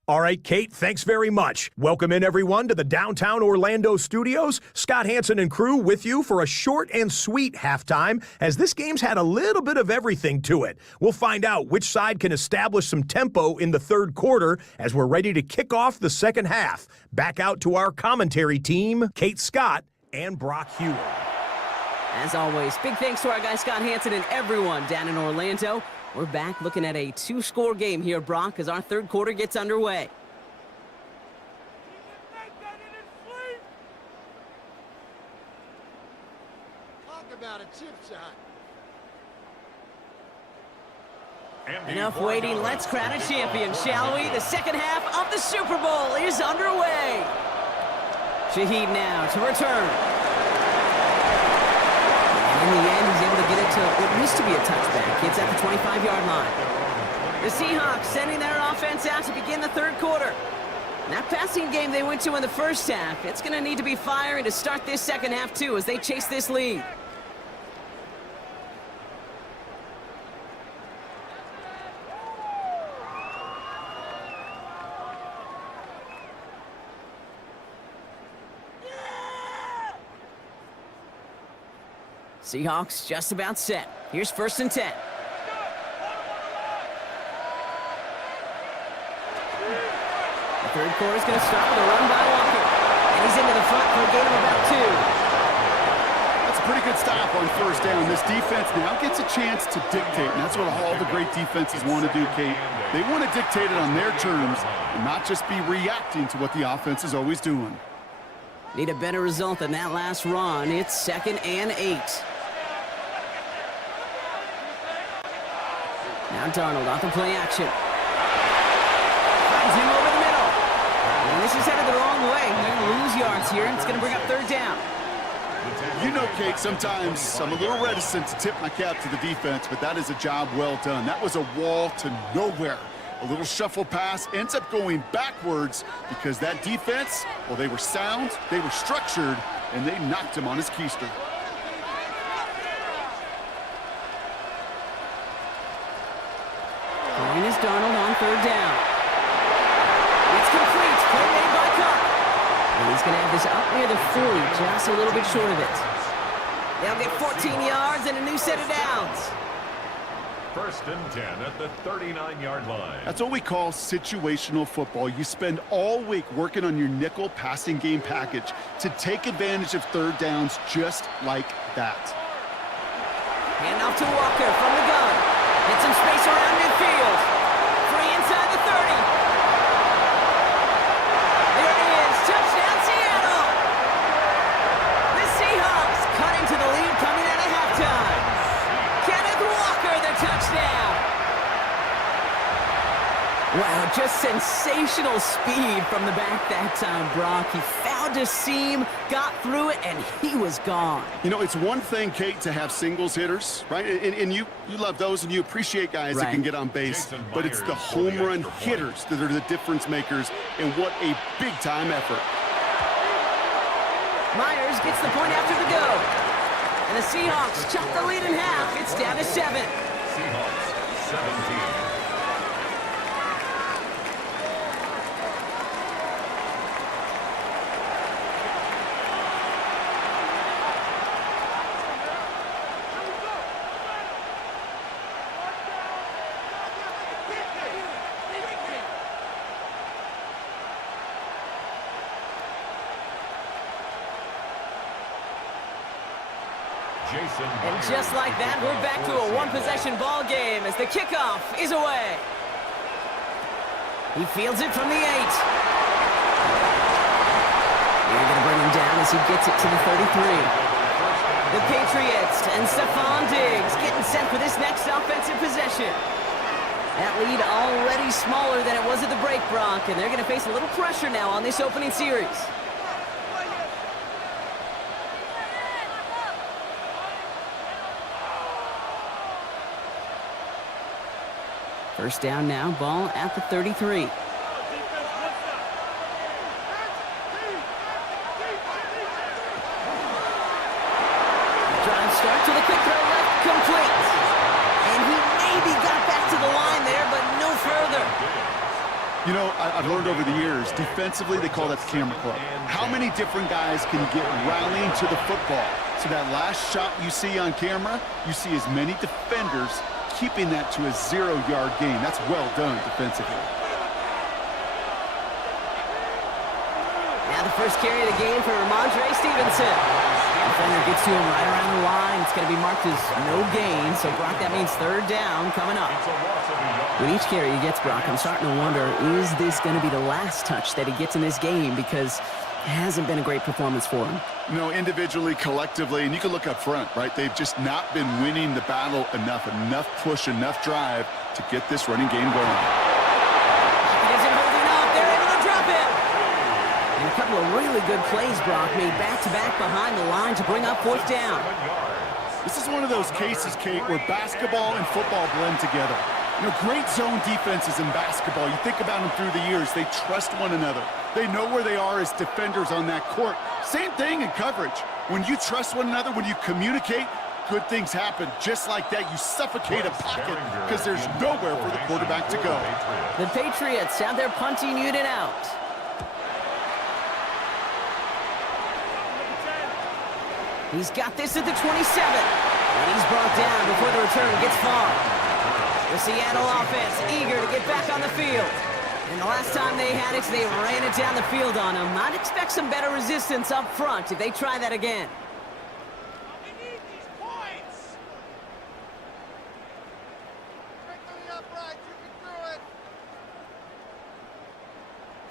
All right, Kate, thanks very much. Welcome in, everyone, to the downtown Orlando studios. Scott Hansen and crew with you for a short and sweet halftime, as this game's had a little bit of everything to it. We'll find out which side can establish some tempo in the 3rd quarter as we're ready to kick off the 2nd half. Back out to our commentary team, Kate Scott and Brock Hewitt. As always, big thanks to our guy Scott Hansen and everyone down in Orlando. We're back looking at a 2-score game here, Brock, as our 3rd quarter gets underway. Talk about a chip shot. Enough waiting. Let's crown a champion, shall we? The 2nd half of the Super Bowl is underway. Shaheed now to return. In the end, he's able to get it to what used to be a touchback. It's at the 25-yard line. The Seahawks sending their offense out to begin the 3rd quarter. That passing game they went to in the 1st half, it's going to need to be firing to start this 2nd half, too, as they chase this lead. Seahawks just about set. Here's 1st and 10. The 3rd quarter is going to start with a run by Walker. And he's into the front for a gain of about 2. That's a pretty good stop on 1st down. This defense now gets a chance to dictate, and that's what all the great defenses want to do, Kate. They want to dictate it on their terms and not just be reacting to what the offense is always doing. Need a better result than that last run. It's 2nd and 8. Now Darnold off the play action. Finds him over the middle. And this is headed the wrong way. They're going to lose yards here, and it's going to bring up 3rd down. You know, Kate, sometimes I'm a little reticent to tip my cap to the defense, but that is a job well done. That was a wall to nowhere. A little shuffle pass ends up going backwards because that defense, well, they were sound, they were structured, and they knocked him on his keister. Throwing is Darnold on 3rd down. It's complete. Play made by Cook. And he's going to have this up near the 40, just a little bit short of it. They'll get 14 yards and a new set of downs. 1st and 10 at the 39-yard line. That's what we call situational football. You spend all week working on your nickel passing game package to take advantage of 3rd downs just like that. Hand off to Walker from the gun. Get some space around midfield. Free inside the 30. There it is. sensational speed from the back that time, Brock. He found a seam, got through it, and he was gone. You know, it's one thing, Kate, to have singles hitters, right? And you love those, and you appreciate guys that can get on base. But it's the home run hitters that are the difference makers, and what a big-time effort. Myers gets the point after the go. And the Seahawks chop the lead in half. It's down to 7. Seahawks 17. And just like that, we're back to a one-possession ball game as the kickoff is away. He fields it from the 8. They're going to bring him down as he gets it to the 33. The Patriots and Stephon Diggs getting set for this next offensive possession. That lead already smaller than it was at the break, Brock, and they're going to face a little pressure now on this opening series. First down now, ball at the 33. Drive start to the quick throw left, complete. And he maybe got back to the line there, but no further. You know, I've learned over the years, defensively, they call that the camera club. How many different guys can get rallying to the football? So that last shot you see on camera, you see as many defenders keeping that to a 0-yard gain. That's well done defensively. Now the first carry of the game for Ramondre Stevenson. Defender gets to him right around the line. It's going to be marked as no gain. So, Brock, that means third down coming up. With each carry he gets, Brock, I'm starting to wonder, is this going to be the last touch that he gets in this game? Because it hasn't been a great performance for him. You know, individually, collectively, and you can look up front, right? They've just not been winning the battle enough push, enough drive to get this running game going. He isn't holding up. They're able to drop him. And a couple of really good plays, Brock, made back-to-back behind the line to bring up fourth down. This is one of those cases, Kate, where basketball and football blend together. You know, great zone defenses in basketball. You think about them through the years. They trust one another. They know where they are as defenders on that court. Same thing in coverage. When you trust one another, when you communicate, good things happen. Just like that, you suffocate a pocket because there's nowhere for the quarterback to go. The Patriots have their punting unit out. He's got this at the 27. And he's brought down before the return gets far. The Seattle offense eager to get back on the field. And the last time they had it, they ran it down the field on him. I'd expect some better resistance up front if they try that again. We need these points. Strictly upright, you can do it.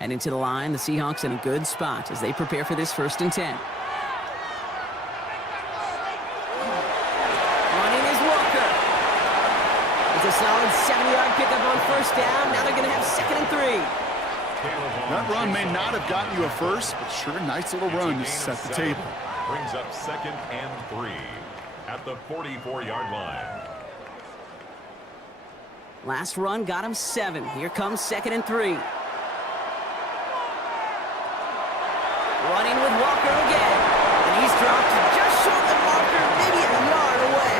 Heading to the line, the Seahawks in a good spot as they prepare for this 1st and 10. It's a solid 7-yard pickup on first down. Now they're going to have 2nd and 3. That run may not have gotten you a first, but sure, a nice little run to set the table. Brings up 2nd and 3 at the 44-yard line. Last run got him 7. Here comes 2nd and 3. Running with Walker again. And he's dropped just short of the marker, maybe a yard away.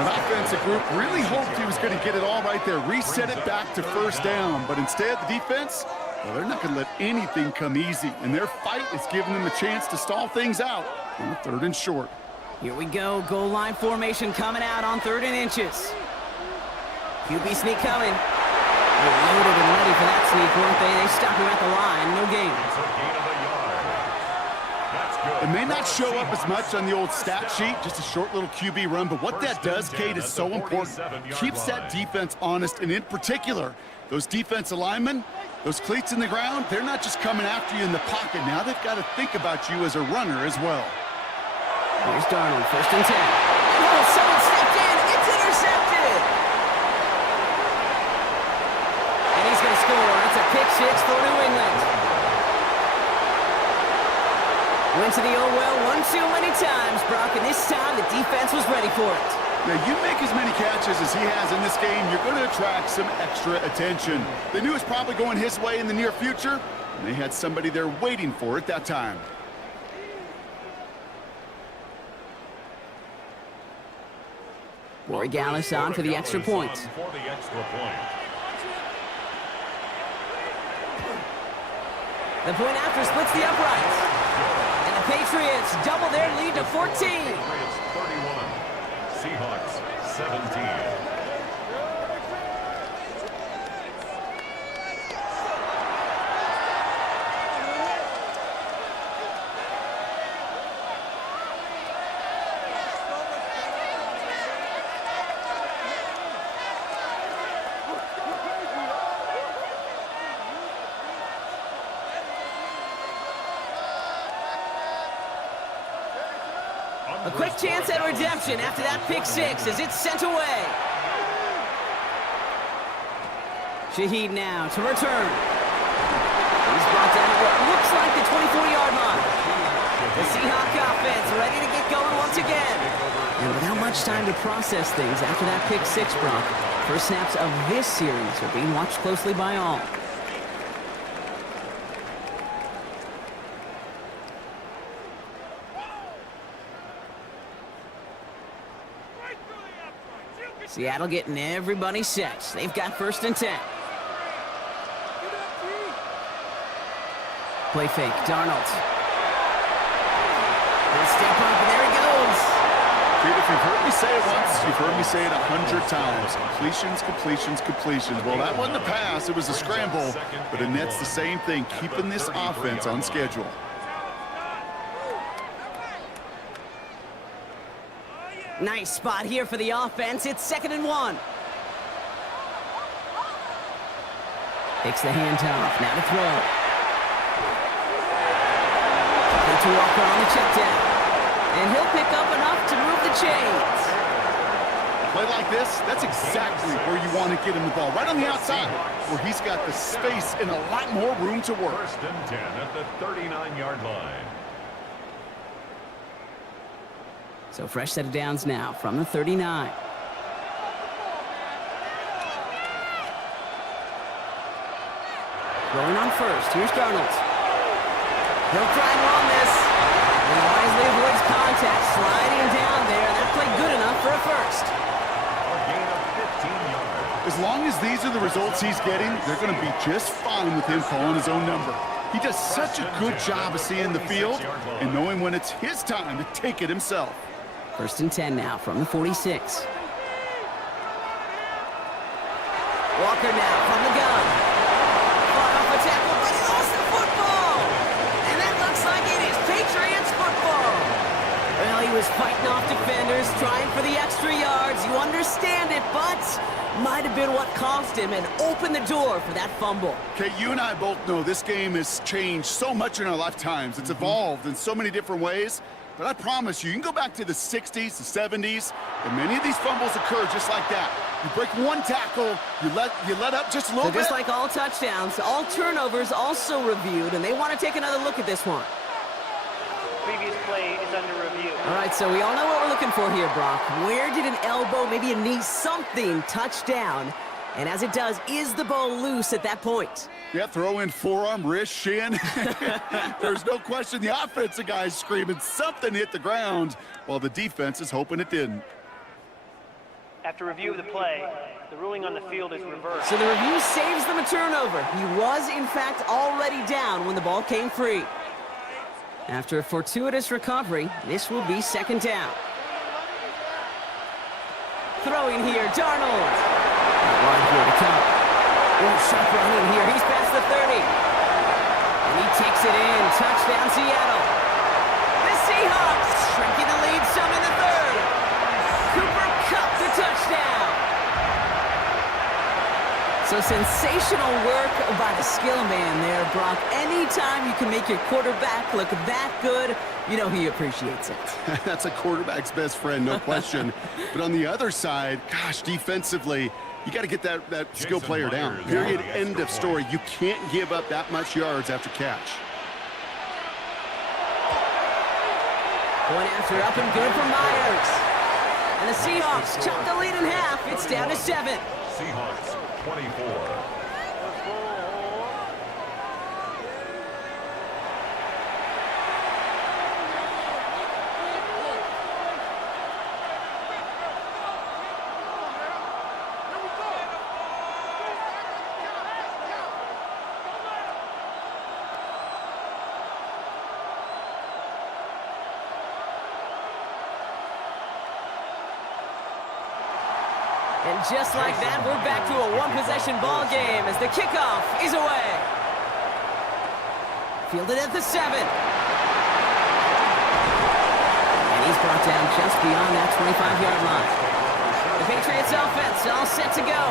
An offensive group really hoped he was going to get it all right there, reset it back to first down. But instead, the defense, well, they're not going to let anything come easy. And their fight is giving them a chance to stall things out on 3rd and short. Here we go. Goal line formation coming out on 3rd and inches. QB sneak coming. They're loaded and ready for that sneak, weren't they? They stop him at the line. No gain. It's a gain of a yard. That's good. It may not show up as much on the old stat sheet, just a short little QB run, but what that does, Kate, is so important. Keeps that defense honest, and in particular, those defensive linemen, those cleats in the ground, they're not just coming after you in the pocket. Now they've got to think about you as a runner as well. Here's Darnold, 1st and 10. Oh, someone stepped in. It's intercepted. And he's going to score. It's a pick six for New England. Went to the oh well one too many times, Brock, and this time the defense was ready for it. Now, you make as many catches as he has in this game, you're going to attract some extra attention. They knew it was probably going his way in the near future, and they had somebody there waiting for it that time. Rory Gallis on for the extra point. The point after splits the uprights. And the Patriots double their lead to 14. Patriots 31, Seahawks 17. A quick chance at redemption after that pick six as it's sent away. Shaheed now to return. He's brought down to what looks like the 24-yard line. The Seahawks offense ready to get going once again. And without much time to process things after that pick six, Brock, first snaps of this series are being watched closely by all. Seattle getting everybody set. They've got 1st and 10. Play fake, Darnold. They step up, and there he goes. Kid, if you've heard me say it once, you've heard me say it 100 times. Completions, completions, completions. Well, that wasn't a pass. It was a scramble. But it nets the same thing, keeping this offense on schedule. Nice spot here for the offense. It's 2nd and 1. Takes the handoff. Now to throw. To Walker on the check down. And he'll pick up enough to move the chains. A play like this, that's exactly where you want to get him the ball. Right on the outside, where he's got the space and a lot more room to work. 1st and 10 at the 39-yard line. So fresh set of downs now from the 39. Rolling on first. Here's Darnold. He'll try and run this. He wisely avoids contact, sliding down there. That played good enough for a first. A gain of 15 yards. As long as these are the results he's getting, they're going to be just fine with him calling his own number. He does such a good job of seeing the field and knowing when it's his time to take it himself. 1st and 10 now from the 46. Walker now from the gun. Fought off a tackle, but he lost the football. And that looks like it is Patriots football. Well, he was fighting off defenders, trying for the extra yards. You understand it, but might have been what cost him and opened the door for that fumble. Okay, you and I both know this game has changed so much in our lifetimes. It's evolved in so many different ways. But I promise you can go back to the 60s, the 70s, and many of these fumbles occur just like that. You break one tackle, you let up just a little bit. Just like all touchdowns, all turnovers also reviewed, and they want to take another look at this one. Previous play is under review. All right, so we all know what we're looking for here, Brock. Where did an elbow, maybe a knee, something touch down? And as it does, is the ball loose at that point? Yeah, throw in forearm, wrist, shin. There's no question the offensive guy's screaming something hit the ground while the defense is hoping it didn't. After review of the play, the ruling on the field is reversed. So the review saves them a turnover. He was, in fact, already down when the ball came free. After a fortuitous recovery, this will be 2nd down. Throwing here, Darnold. Wide here to come. Sharp run in here. He's past the 30. And he takes it in. Touchdown, Seattle. The Seahawks shrinking the lead some in the 3rd. Cooper Kupp the touchdown. So sensational work by the skill man there, Brock. Anytime you can make your quarterback look that good, you know he appreciates it. That's a quarterback's best friend, no question. But on the other side, gosh, defensively, You got to get that skill player down. Period. End of story. You can't give up that much yards after catch. Point after up and good for Myers. And the Seahawks chop the lead in half. It's down to 7. Seahawks 24. And just like that, we're back to a one-possession ball game as the kickoff is away. Fielded at the 7. And he's brought down just beyond that 25-yard line. The Patriots offense all set to go.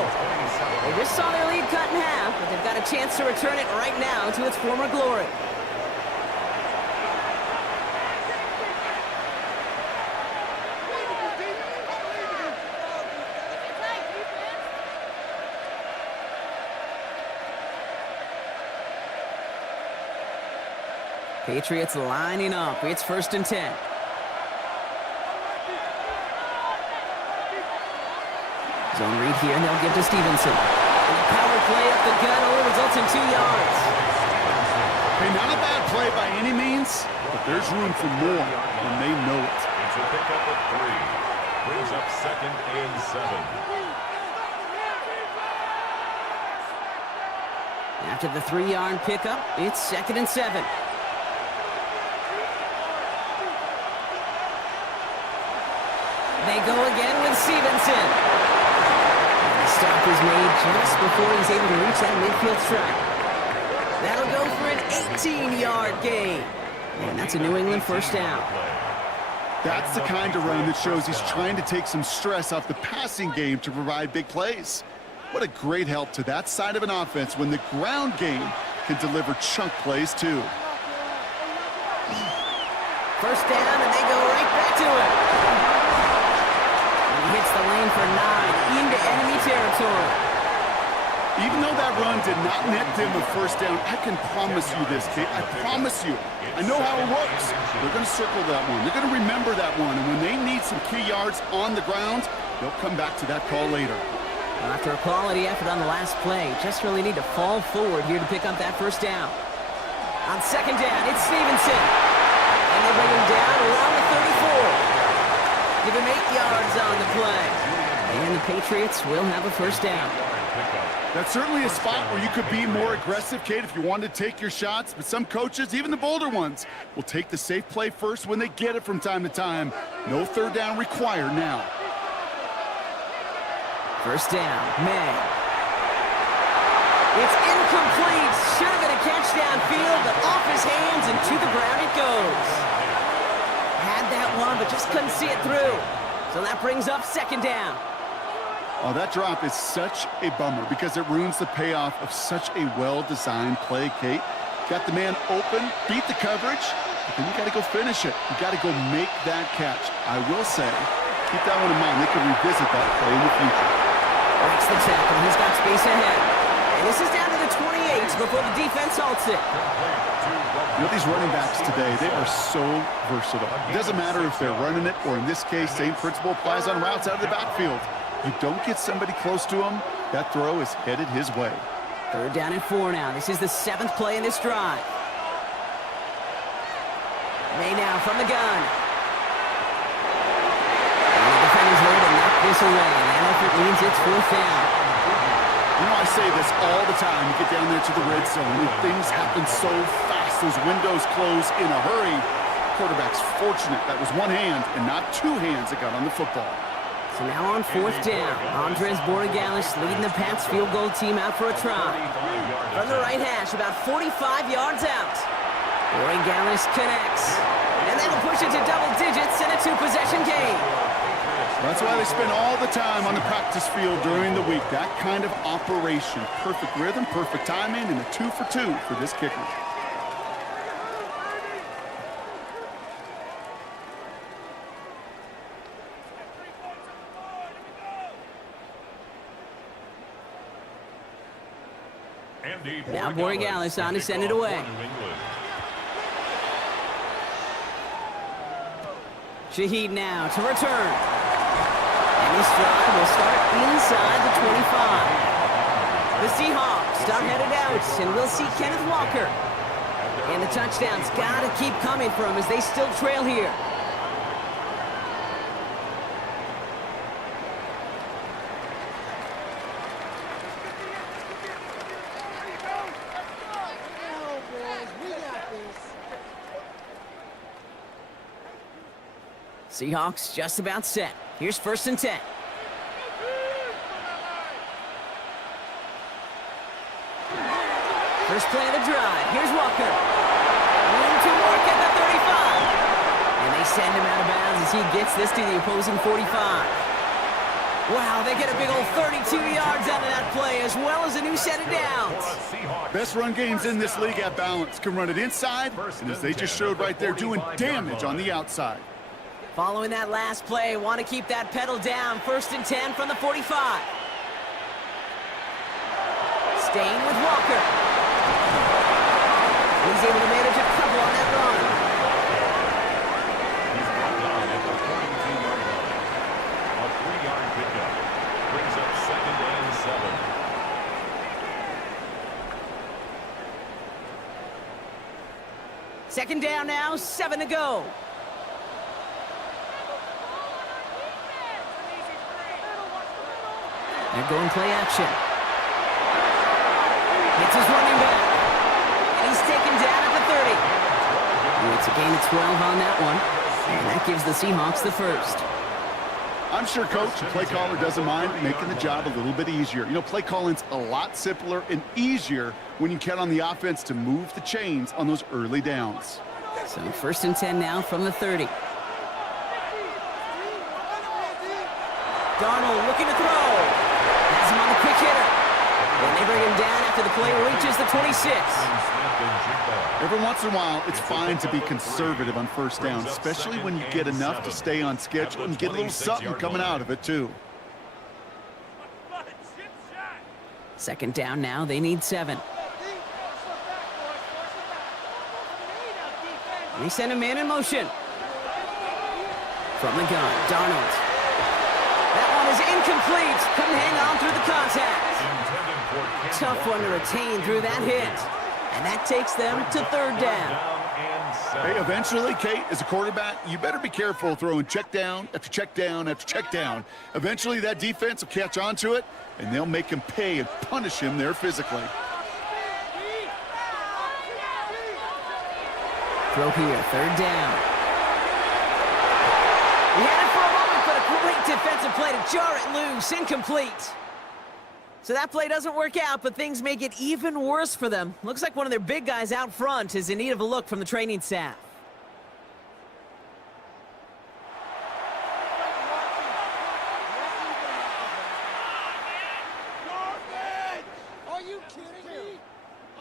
They just saw their lead cut in half, but they've got a chance to return it right now to its former glory. Patriots lining up. It's 1st and 10. Zone read here, and they'll give to Stevenson. And the power play up the gut only results in 2 yards. Hey, not a bad play by any means, but there's room for more, and they know it. It's a pickup of 3. Brings up 2nd and 7. After the 3-yard pickup, it's 2nd and 7. They go again with Stevenson. And the stop is made just before he's able to reach that midfield strike. That'll go for an 18-yard gain. And that's a New England 1st down. That's the kind of run that shows he's trying to take some stress off the passing game to provide big plays. What a great help to that side of an offense when the ground game can deliver chunk plays too. 1st down, and they go right back to it. And he hits the lane for 9 into enemy territory. Even though that run did not net them a 1st down, I can promise you this, Kate. I promise you. I know how it works. They're going to circle that one. They're going to remember that one. And when they need some key yards on the ground, they'll come back to that call later. Well, after a quality effort on the last play, just really need to fall forward here to pick up that 1st down. On 2nd down, it's Stevenson. And they bring him down around the 34. Give him 8 yards on the play. And the Patriots will have a 1st down. That's certainly a spot where you could be more aggressive, Kate, if you wanted to take your shots. But some coaches, even the bolder ones, will take the safe play first when they get it from time to time. No 3rd down required now. 1st down, May. It's incomplete. Should have been a catch downfield, but off his hands and to the ground it goes. Had that one, but just couldn't see it through. So that brings up 2nd down. Oh, that drop is such a bummer because it ruins the payoff of such a well-designed play, Kate. Got the man open, beat the coverage, but then you got to go finish it. You got to go make that catch. I will say, keep that one in mind. They can revisit that play in the future. Breaks the tackle. He's got space ahead. And this is down to the 28 before the defense halts it. You know, these running backs today, they are so versatile. It doesn't matter if they're running it or, in this case, same principle applies on routes out of the backfield. You don't get somebody close to him, that throw is headed his way. 3rd down and 4 now. This is the 7th play in this drive. May now from the gun. And the defenders hold and knock this away. And that effort means it's 4th down. You know, I say this all the time. You get down there to the red zone, and things happen so fast. Those windows close in a hurry. Quarterback's fortunate that was one hand and not 2 hands that got on the football. So now on 4th down, Andres Borregalis leading the Pats field goal team out for a try. From the right hash, about 45 yards out. Borregalis connects. And that'll push it to double digits in a 2-possession game. That's why they spend all the time on the practice field during the week. That kind of operation. Perfect rhythm, perfect timing, and a 2 for 2 for this kicker. Andy Now Borregales on to send it away. New England. Shaheed now to return. And this drive will start inside the 25. The Seahawks start headed out, and we'll see Kenneth Walker. And the touchdown's got to keep coming for him as they still trail here. Seahawks just about set. Here's 1st and 10. First play of the drive. Here's Walker. Room to work at the 35. And they send him out of bounds as he gets this to the opposing 45. Wow, they get a big old 32 yards out of that play, as well as a new set of downs. Best run games in this league at balance. Can run it inside, and as they just showed right there, doing damage on the outside. Following that last play, want to keep that pedal down. 1st and 10 from the 45. Staying with Walker. He's able to manage a couple on that run. He's brought down at the 42-yard line. A 3-yard pickup brings up 2nd and 7. 2nd down now, 7 to go. They're going play action. It's his running back. And he's taken down at the 30. It's a gain of 12 on that one. And that gives the Seahawks the first. I'm sure Coach, the play caller, doesn't mind making the job a little bit easier. You know, play calling's a lot simpler and easier when you count on the offense to move the chains on those early downs. So 1st and 10 now from the 30. Darnold looking to throw. Has him on the quick hitter. And they bring him down after the play reaches the 26. Every once in a while, it's fine to be conservative on 1st down, especially when you get enough to stay on schedule and get a little something coming out of it, too. 2nd down now, they need 7. And they send a man in motion. From the gun, Darnold. That one is incomplete. Couldn't hang on through the contact. Tough one to retain through that hit. And that takes them to 3rd down. Hey, eventually, Kate, as a quarterback, you better be careful throwing check down after check down after check down. Eventually, that defense will catch on to it, and they'll make him pay and punish him there physically. Throw here, 3rd down. He had it for a moment, but a great defensive play to jar it loose. Incomplete. So that play doesn't work out, but things make it even worse for them. Looks like one of their big guys out front is in need of a look from the training staff. Are you kidding me?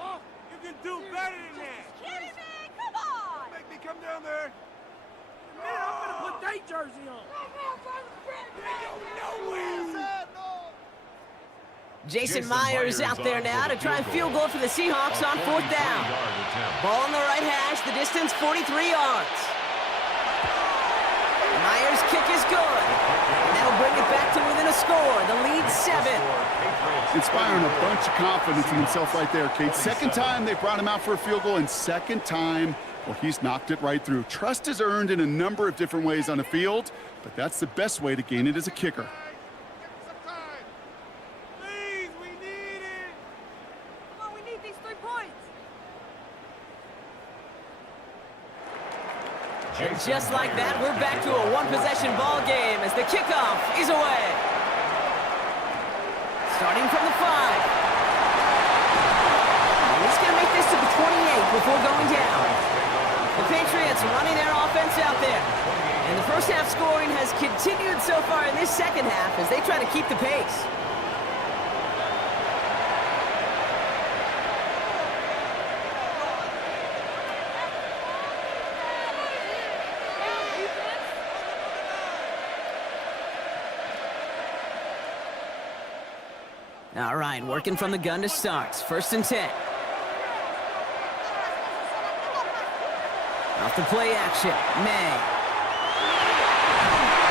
Oh, you can do better than that. Kidding me? Come on! Make me come down there. Man, I'm gonna put that jersey on. Jason Myers out there now to try a field goal for the Seahawks on 4th down. Ball on the right hash, the distance 43 yards. Myers' kick is good. And that'll bring it back to within a score. The lead 7. Inspiring a bunch of confidence in himself right there, Kate. 2nd time they brought him out for a field goal, and 2nd time, well, he's knocked it right through. Trust is earned in a number of different ways on the field, but that's the best way to gain it as a kicker. Please, we need it. Come on, we need these 3 points. And just like that, we're back to a one-possession ball game as the kickoff is away. Starting from the 5. And he's going to make this to the 28 before going down. The Patriots running their offense out there. And the first half scoring has continued so far in this 2nd half as they try to keep the pace. All right, working from the gun to start. 1st and 10. Off the play action, May.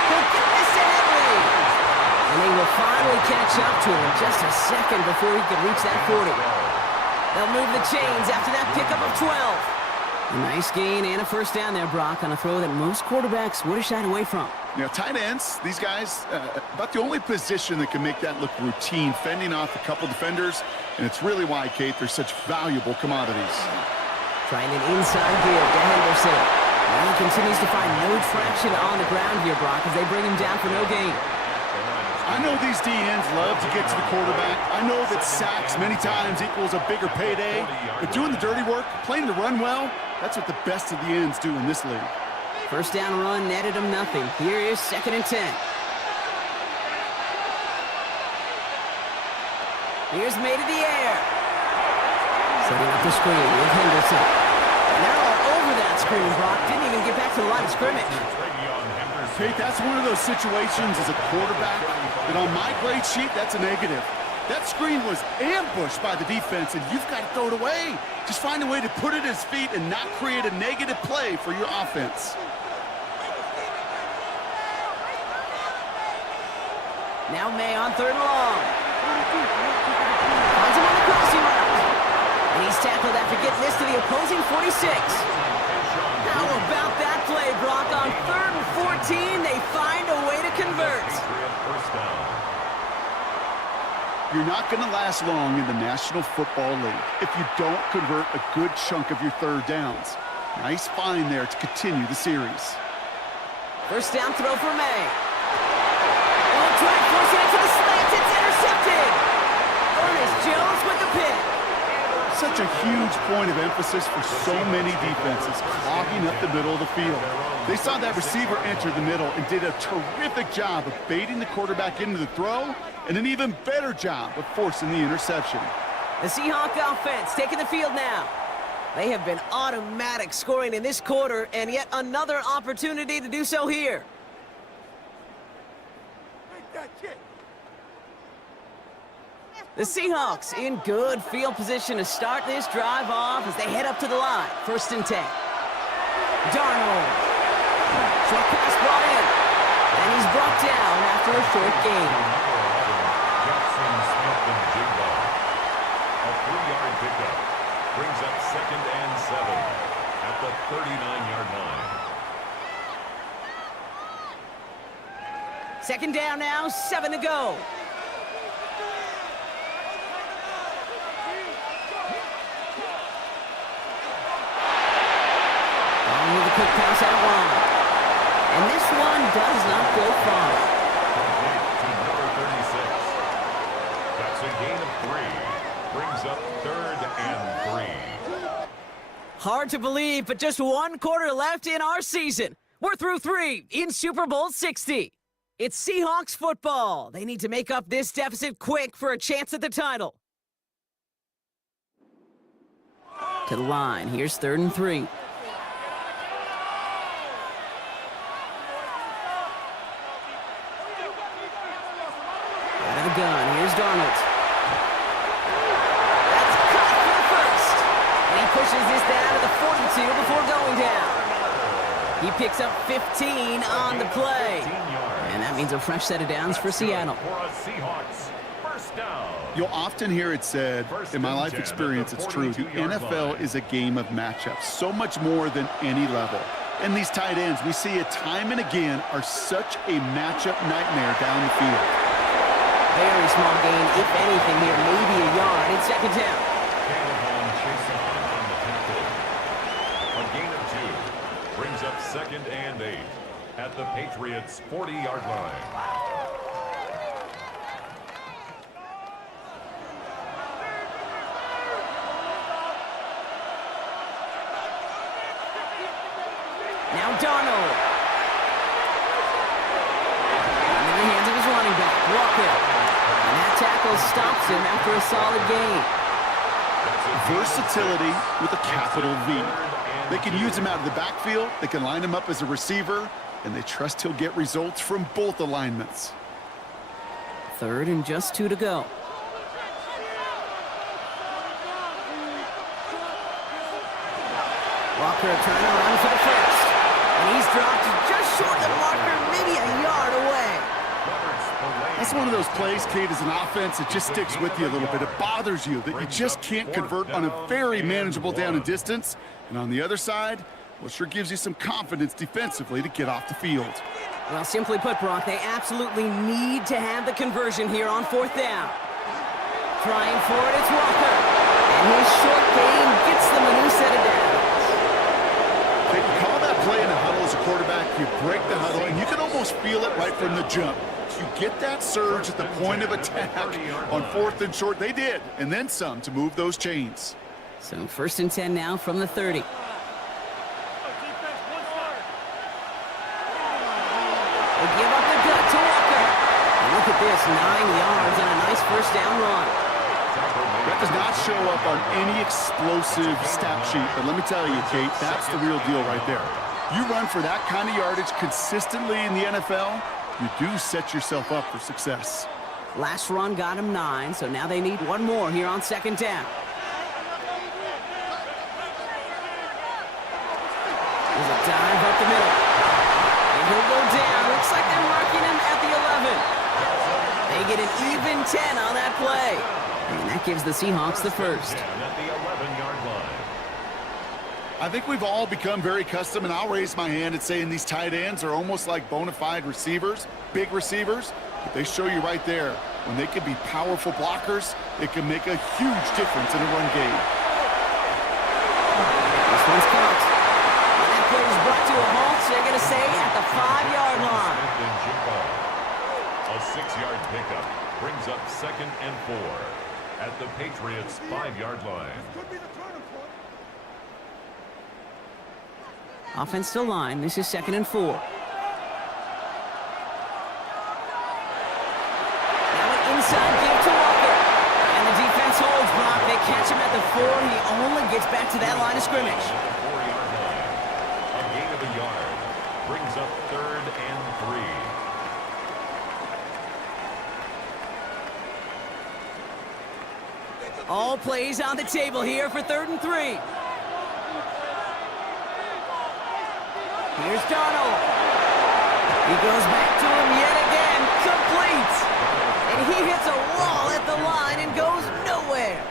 He'll get this to Henry. And they will finally catch up to him in just a second before he can reach that 40. They'll move the chains after that pickup of 12. A nice gain and a 1st down there, Brock, on a throw that most quarterbacks would have shied away from. You know, tight ends, these guys, about the only position that can make that look routine, fending off a couple defenders, and it's really why, Kate, they're such valuable commodities. Trying an inside give to Henderson. Now he continues to find no traction on the ground here, Brock, as they bring him down for no gain. I know these DNs love to get to the quarterback. I know that sacks many times equals a bigger payday, but doing the dirty work, playing the run well, that's what the best of the ends do in this league. 1st down run netted him nothing. Here is 2nd and 10. Here's May to the air. Setting up the screen with Henderson. And they're all over that screen, Brock. Didn't even get back to the line of scrimmage. Kate, that's one of those situations as a quarterback that on my grade sheet, that's a negative. That screen was ambushed by the defense, and you've got to throw it away. Just find a way to put it at his feet and not create a negative play for your offense. Now May on 3rd and long. Finds him on the crossing route. And he's tackled after getting this to the opposing 46. How about that play, Brock? On 3rd and 14, they find a way to convert. You're not going to last long in the National Football League if you don't convert a good chunk of your 3rd downs. Nice find there to continue the series. 1st down throw for May. Oh, try forcing it to the slant. It's intercepted. Ernest Jones with the pick. Such a huge point of emphasis for so many defenses, clogging up the middle of the field. They saw that receiver enter the middle and did a terrific job of baiting the quarterback into the throw, and an even better job of forcing the interception. The Seahawks offense taking the field now. They have been automatic scoring in this quarter, and yet another opportunity to do so here. Make that kick. The Seahawks in good field position to start this drive off as they head up to the line. 1st and 10. Darnold. Short pass brought in. And he's brought down after a short gain. Jackson Smith-Njigba. A 3-yard pickup. Brings up 2nd and 7 at the 39-yard line. 2nd down now, 7 to go. With a quick pass out long. And this one does not go far. Complete to number 36. That's a gain of 3. Brings up 3rd and 3. Hard to believe, but just 1 quarter left in our season. We're through 3 in Super Bowl 60. It's Seahawks football. They need to make up this deficit quick for a chance at the title. To the line. Here's 3rd and 3. Out of the gun, here's Darnold. That's caught for the 1st. And he pushes this down to the 42 before going down. He picks up 15 on the play. And that means a fresh set of downs for Seattle. For a Seahawks. 1st down. You'll often hear it said, in my life experience, it's true, the NFL is a game of matchups, so much more than any level. And these tight ends, we see it time and again, are such a matchup nightmare down the field. Very small gain, if anything here, maybe a yard. It's 2nd down. A gain of 2. Brings up 2nd and 8 at the Patriots' 40-yard line. Now Darnold. Into the hands of his running back, Walker. And that tackle stops him after a solid gain. Versatility with a capital V. They can use him out of the backfield, they can line him up as a receiver, and they trust he'll get results from both alignments. 3rd and just 2 to go. Walker trying to run for the first. And he's dropped just short of the marker, maybe a yard away. That's one of those plays, Kate, as an offense, it just sticks with you a little bit. It bothers you that you just can't convert on a very manageable down and distance. And on the other side, well, sure gives you some confidence defensively to get off the field. Well, simply put, Brock, they absolutely need to have the conversion here on 4th down. Trying for it, it's Walker. And his short game gets them a new set of downs. They can call that play in the huddle as a quarterback. You break the huddle, and you can almost feel it right from the jump. You get that surge at the point of attack on 4th and short. They did, and then some to move those chains. So 1st and 10 now from the 30. They give up the gut to Walker. And look at this, 9 yards and a nice 1st down run. That does not show up on any explosive stat sheet, but let me tell you, Kate, that's the real deal right there. You run for that kind of yardage consistently in the NFL, you do set yourself up for success. Last run got him 9, so now they need one more here on 2nd down. There's a dive up the middle. And he'll go down. Looks like they're marking him at the 11. They get an even 10 on that play. And that gives the Seahawks the first. At the 11-yard line. I think we've all become very accustomed, and I'll raise my hand and saying these tight ends are almost like bona fide receivers, big receivers, but they show you right there, when they can be powerful blockers, it can make a huge difference in a run game. This one's caught. And that play is brought to a halt, so they're going to say at the 5-yard line. A 6-yard pickup brings up 2nd and 4 at the Patriots' 5-yard line. Offense to line. This is 2nd and 4. Now an inside give to Walker. And the defense holds, Brock. They catch him at the 4. He only gets back to that line of scrimmage. At the 4-yard line. A gain of a yard brings up 3rd and 3. All plays on the table here for 3rd and 3. Here's Donald. He goes back to him yet again. Complete. And he hits a wall at the line and goes nowhere.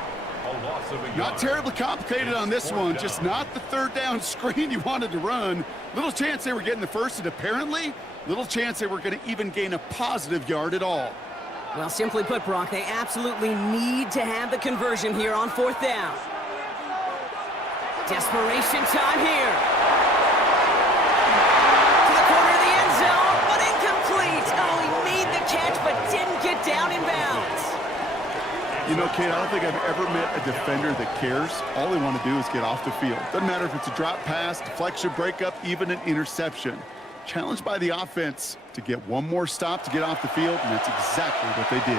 A loss of a yard. Not terribly complicated on this one, just not the 3rd down screen you wanted to run. Little chance they were getting the first, and apparently, little chance they were going to even gain a positive yard at all. Well, simply put, Brock, they absolutely need to have the conversion here on 4th down. Desperation time here. To the corner of the end zone, but incomplete. Oh, he made the catch, but didn't get down in bounds. You know, Kate, I don't think I've ever met a defender that cares. All they want to do is get off the field. Doesn't matter if it's a drop pass, deflection, breakup, even an interception. Challenged by the offense to get one more stop to get off the field, and that's exactly what they did.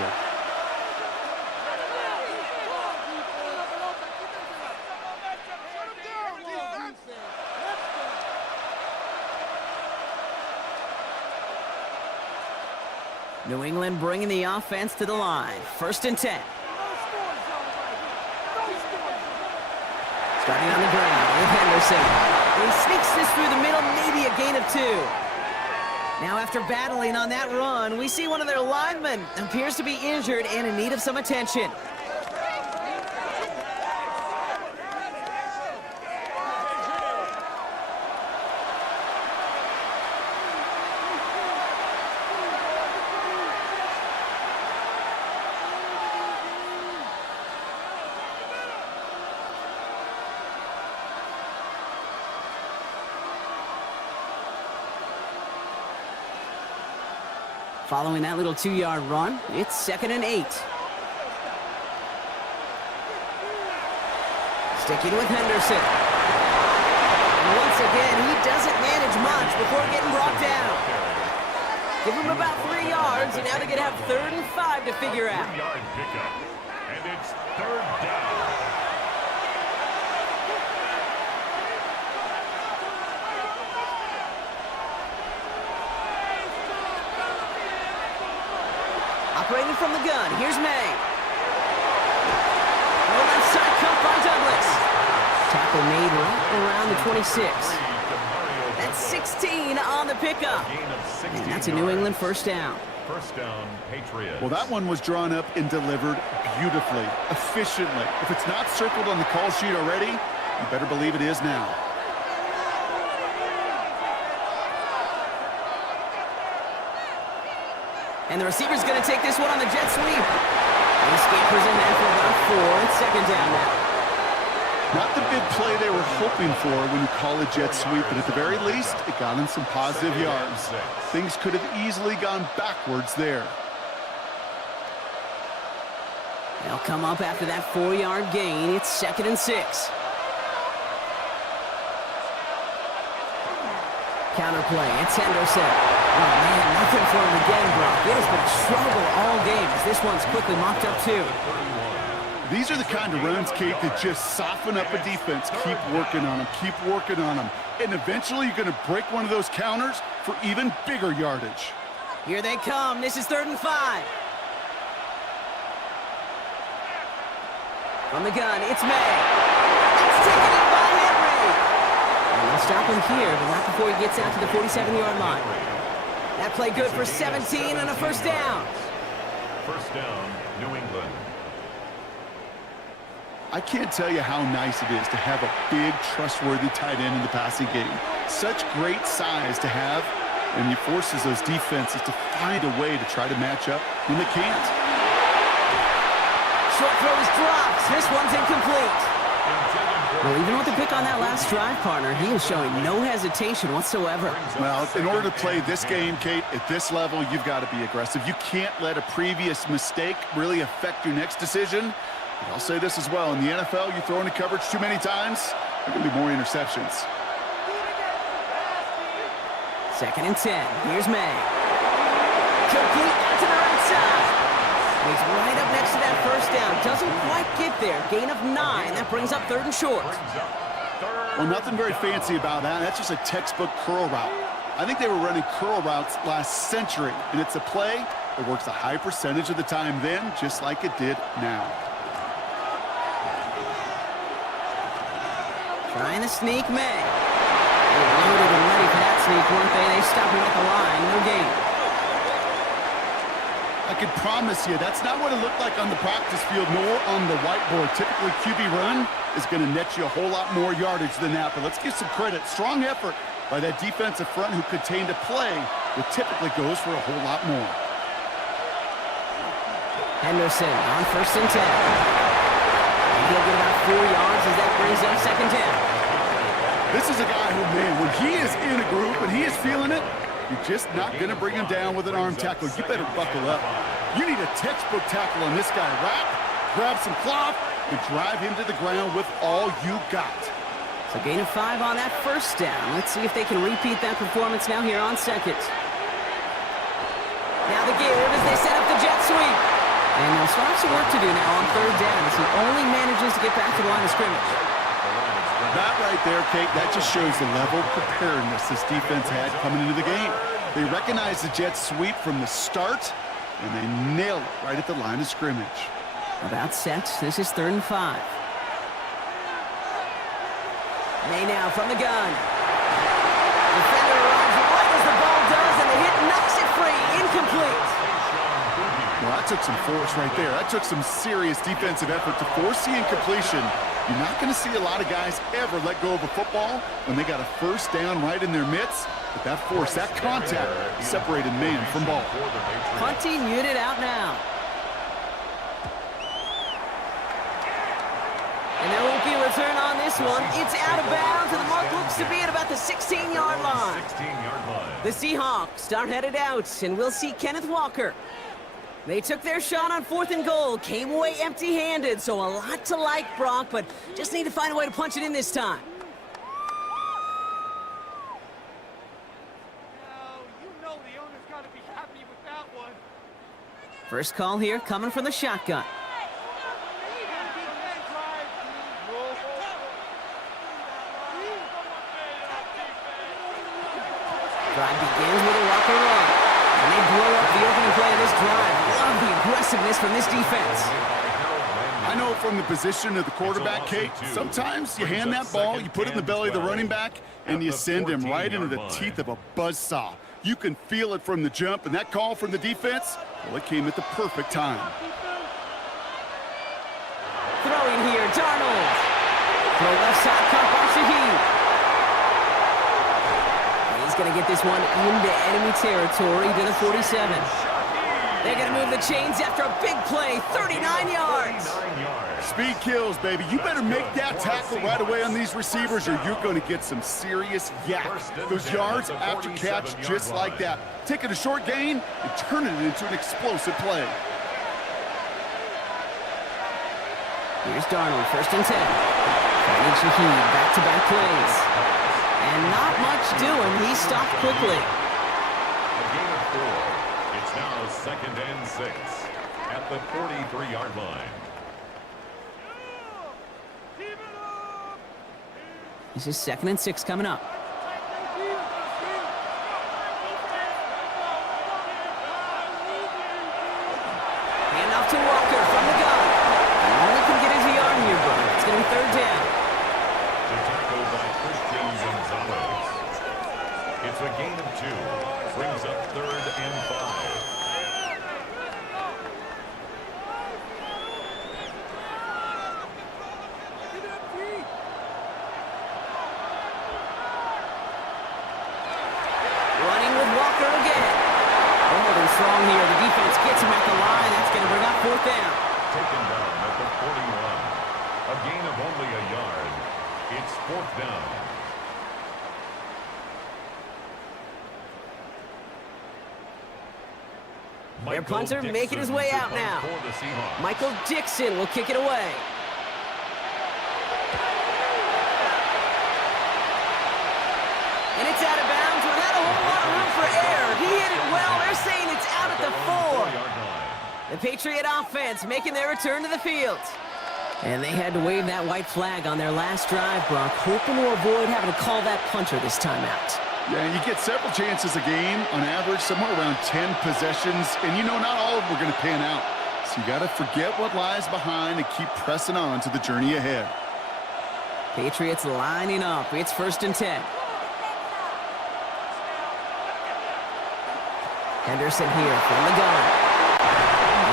New England bringing the offense to the line. 1st and 10. Starting on the ground with Henderson. He sneaks this through the middle, maybe a gain of 2. Now after battling on that run, we see one of their linemen appears to be injured and in need of some attention. Following that little 2-yard run, it's 2nd and 8. Sticking with Henderson. And once again, he doesn't manage much before getting brought down. Give him about 3 yards, and now they're going to have 3rd and 5 to figure out. 3-yard pickup, and it's 3rd down. Operating from the gun, here's May. No left side cut by Douglas. Tackle made lead right around the 26. That's 16 on the pickup. And that's a New England first down. First down, Patriots. Well, that one was drawn up and delivered beautifully, efficiently. If it's not circled on the call sheet already, you better believe it is now. And the receiver's going to take this one on the jet sweep. And he scampers in there for about 4. It's second down now. Not the big play they were hoping for when you call a jet sweep, but at the very least, it got them some positive yards. Things could have easily gone backwards there. They'll come up after that 4-yard gain. It's 2nd and 6. Counterplay. It's Henderson. Oh, man, nothing for him again, Brock. It has been a struggle all game as this one's quickly mocked up, too. These are the kind of runs, Kate, that just soften up a defense. Keep working on them. Keep working on them. And eventually you're going to break one of those counters for even bigger yardage. Here they come. This is 3rd and 5. From the gun, it's May. It's taken in by Henry. And they'll stop him here, but not before he gets out to the 47-yard line. That play good for 17 and a first down. First down, New England. I can't tell you how nice it is to have a big, trustworthy tight end in the passing game. Such great size to have, and it forces those defenses to find a way to try to match up when they can't. Short throw is dropped. This one's incomplete. Well, even with the pick on that last drive, partner, he is showing no hesitation whatsoever. Well, in order to play this game, Kate, at this level, you've got to be aggressive. You can't let a previous mistake really affect your next decision. But I'll say this as well. In the NFL, you throw into coverage too many times, there can be more interceptions. 2nd and 10. Here's May. Complete out to the right side. He's right up next to that first down. Doesn't quite get there. Gain of 9. That brings up 3rd and short. Well, nothing very fancy about that. That's just a textbook curl route. I think they were running curl routes last century, and it's a play that works a high percentage of the time then, just like it did now. Trying to sneak May. They were loaded and ready for that sneak, weren't they? They stop him at the line. No gain. I can promise you that's not what it looked like on the practice field nor on the whiteboard. Typically, QB run is going to net you a whole lot more yardage than that. But let's give some credit. Strong effort by that defensive front who contained a play that typically goes for a whole lot more. Henderson on 1st and 10. He'll get about 4 yards as that brings up 2nd down. This is a guy who, man, when he is in a group and he is feeling it, you're just not going to bring him down with an arm tackle. You better buckle up. You need a textbook tackle on this guy. Wrap, grab some cloth, and drive him to the ground with all you got. So gain of 5 on that first down. Let's see if they can repeat that performance now here on 2nd. Now the give as they set up the jet sweep. And they'll start some work to do now on 3rd down as he only manages to get back to the line of scrimmage. That right there, Kate, that just shows the level of preparedness this defense had coming into the game. They recognized the jet sweep from the start, and they nailed it right at the line of scrimmage. About set. This is 3rd and 5. May now from the gun. Defender arrives right as the ball does, and the hit knocks it free. Incomplete. Well, that took some force right there. That took some serious defensive effort to force the incompletion. You're not going to see a lot of guys ever let go of a football when they got a first down right in their midst. But that force, that contact, separated man from ball. Punting unit out now. And there won't be a return on this one. It's out of bounds, and the mark looks to be at about the 16-yard line. 16-yard line. The Seahawks are headed out, and we'll see Kenneth Walker. They took their shot on 4th and goal, came away empty-handed, so a lot to like, Brock, but just need to find a way to punch it in this time. Now, you know the owner's got to be happy with that one. First call here coming from the shotgun. Drive begins with a Walker run. And they blow up the opening play of this drive. Love the aggressiveness from this defense. I know from the position of the quarterback, Kate, sometimes you hand that ball, you put it in the belly of the running back, and you send him right into the teeth of a buzzsaw. You can feel it from the jump, and that call from the defense, well, it came at the perfect time. Throwing here, Darnold. Throw left side, caught by Shaheed. He's going to get this one into enemy territory to the 47. They're going to move the chains after a big play, 39 yards. Speed kills, baby. You better make that tackle right away on these receivers or you're going to get some serious yak. Those yards after catch just like that. Taking a short gain and turning it into an explosive play. Here's Darnold, 1st and 10. Finding Shaheed, back-to-back plays. And not much doing. He stopped quickly. A gain of 4. It's now 2nd and 6 at the 43-yard line. This is 2nd and 6 coming up. Hand off to Walker from the gun. Only can get his yard here, but it's going to be 3rd down. The tackle by Christian Gonzalez. It's a gain of 2. Brings up 3rd and 5. Running with Walker again. Holding strong here. The defense gets him at the line. That's going to bring up 4th down. Taken down at the 41. A gain of only a yard. It's 4th down. Their punter making his way out now. For the Seahawks. Michael Dixon will kick it away. And it's out of bounds without a whole lot of room for error. He hit it well. They're saying it's out at the 4. The Patriot offense making their return to the field. And they had to wave that white flag on their last drive, Brock, hoping to avoid having to call that punter this time out. Yeah, you get several chances a game, on average, somewhere around 10 possessions, and you know not all of them are going to pan out. So you got to forget what lies behind and keep pressing on to the journey ahead. Patriots lining up. It's 1st and 10. Henderson here from the gun.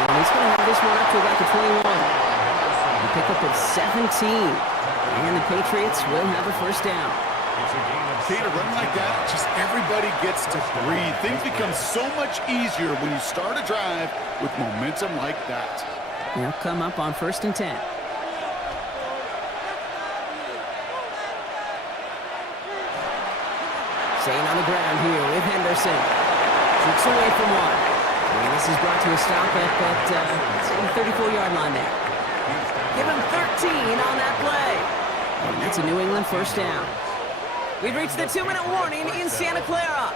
And he's going to have this one up to about the 21. A pickup of 17. And the Patriots will have a 1st down. See, to run like that, just everybody gets to breathe. Things become so much easier when you start a drive with momentum like that. They'll come up on 1st and 10. Staying on the ground here with Henderson. Shoots away from one. And this is brought to a stop at that 34-yard line there. Give him 13 on that play. And that's a New England 1st down. We've reached the 2-minute warning in Santa Clara.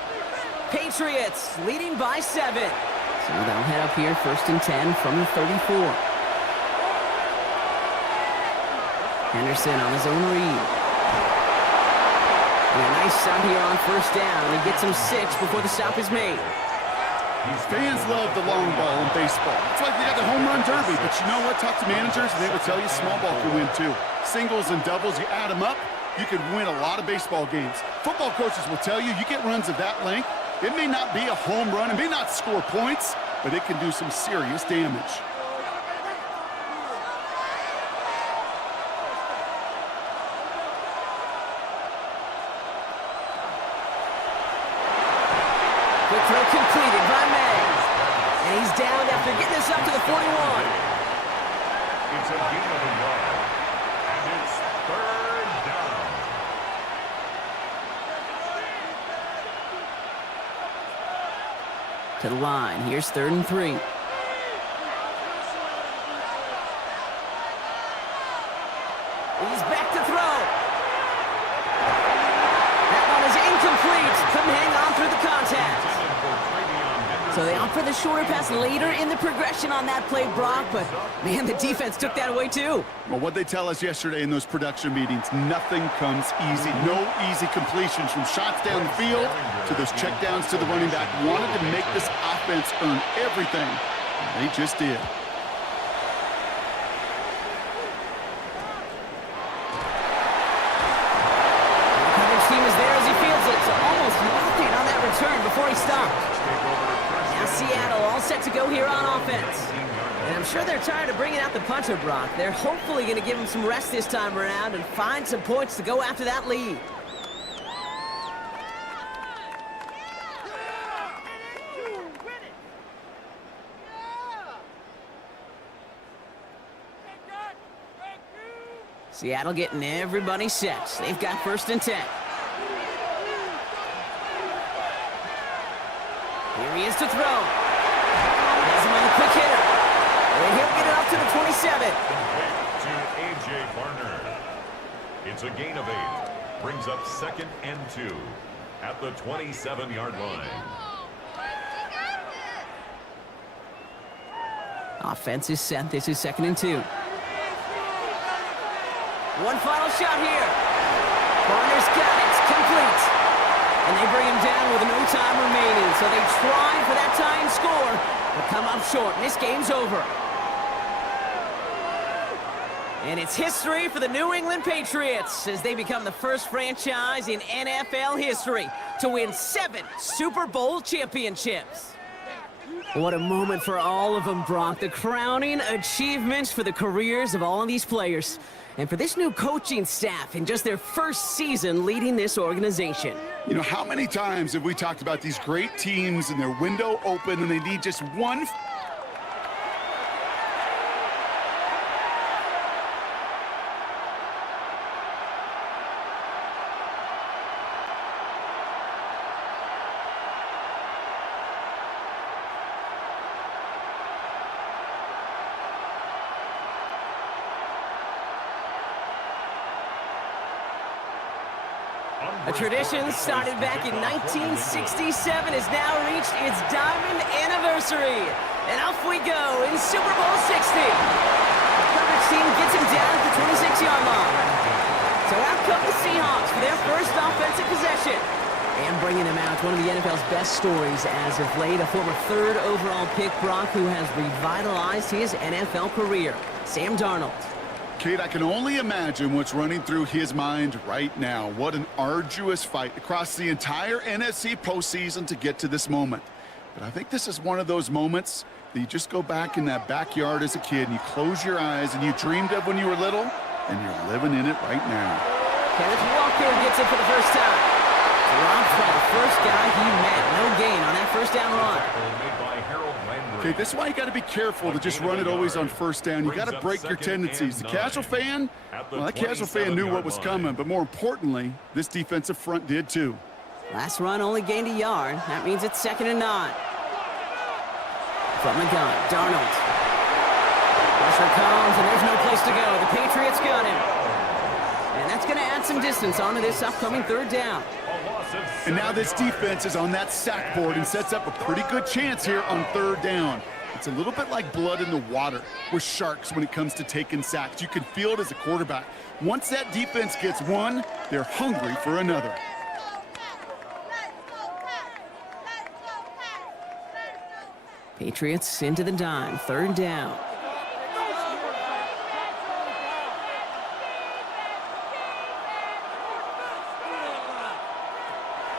Patriots leading by 7. So they'll head up here 1st and 10 from the 34. Henderson on his own read. And a nice stop here on 1st down. He gets him 6 before the stop is made. Fans love the long ball in baseball. It's like they got the home run derby, but you know what? Talk to managers and they will tell you small ball can win too. Singles and doubles, you add them up, you can win a lot of baseball games. Football coaches will tell you, you get runs of that length, it may not be a home run, it may not score points, but it can do some serious damage. Quick throw completed by May. And he's down after getting this up to the 41. It's a gain of a yard. And it's 3rd down. To the line. Here's 3rd and 3. He's back to throw. That one is incomplete. Couldn't hang on through the contact. So they opt for the shorter pass later in the progression on that play, Brock, but man, the defense took that away too. Well, what they tell us yesterday in those production meetings, nothing comes easy. No easy completions from shots down the field to those checkdowns to the running back. Wanted to make this offense earn everything. And they just did. he stopped. Now Seattle all set to go here on offense. And I'm sure they're tired of bringing out the puncher, Brock. They're hopefully going to give him some rest this time around and find some points to go after that lead. Seattle getting everybody set. They've got 1st and 10. Here he is to throw. Has him on the quick hitter. And he'll get it up to the 27. To A.J. Barner. It's a gain of 8. Brings up 2nd and 2 at the 27-yard line. Offense is set. This is 2nd and 2. One final shot here. Barner's got it. It's complete. And they bring him down with no time remaining. So they try for that tying score, but come up short. And this game's over. And it's history for the New England Patriots as they become the first franchise in NFL history to win 7 Super Bowl championships. What a moment for all of them, Brock. The crowning achievements for the careers of all of these players. And for this new coaching staff in just their first season leading this organization. You know, how many times have we talked about these great teams and their window open and they need just one... A tradition started back in 1967 has now reached its diamond anniversary. And off we go in Super Bowl 60. Herbert's team gets him down at the 26-yard line. So out come the Seahawks for their first offensive possession. And bringing him out, one of the NFL's best stories as of late, a former 3rd overall pick, Brock, who has revitalized his NFL career, Sam Darnold. Kate, I can only imagine what's running through his mind right now. What an arduous fight across the entire NFC postseason to get to this moment. But I think this is one of those moments that you just go back in that backyard as a kid and you close your eyes and you dreamed of when you were little, and you're living in it right now. Kenneth Walker gets it for the first time. Dropped by the first guy he met. No gain on that first down run. Okay, this is why you got to be careful to just run it always on first down. You got to break your tendencies. The casual fan, well, that casual fan knew what was coming, but more importantly, this defensive front did too. Last run only gained a yard. That means it's 2nd and 9. From the gun, Darnold. Pressure comes, and there's no place to go. The Patriots got him. And that's going to add some distance onto this upcoming 3rd down. And now this defense is on that sack board and sets up a pretty good chance here on 3rd down. It's a little bit like blood in the water with sharks when it comes to taking sacks. You can feel it as a quarterback. Once that defense gets one, they're hungry for another. Patriots into the dime, 3rd down.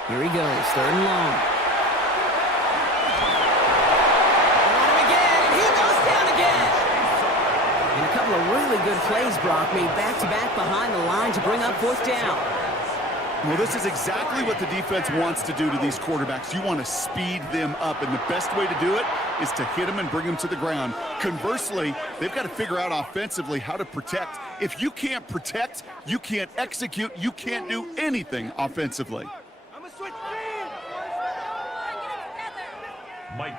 Here he goes, 3rd and long. On him again, and he goes down again. And a couple of really good plays, Brock, made back-to-back behind the line to bring up 4th down. Well, this is exactly what the defense wants to do to these quarterbacks. You want to speed them up, and the best way to do it is to hit them and bring them to the ground. Conversely, they've got to figure out offensively how to protect. If you can't protect, you can't execute, you can't do anything offensively.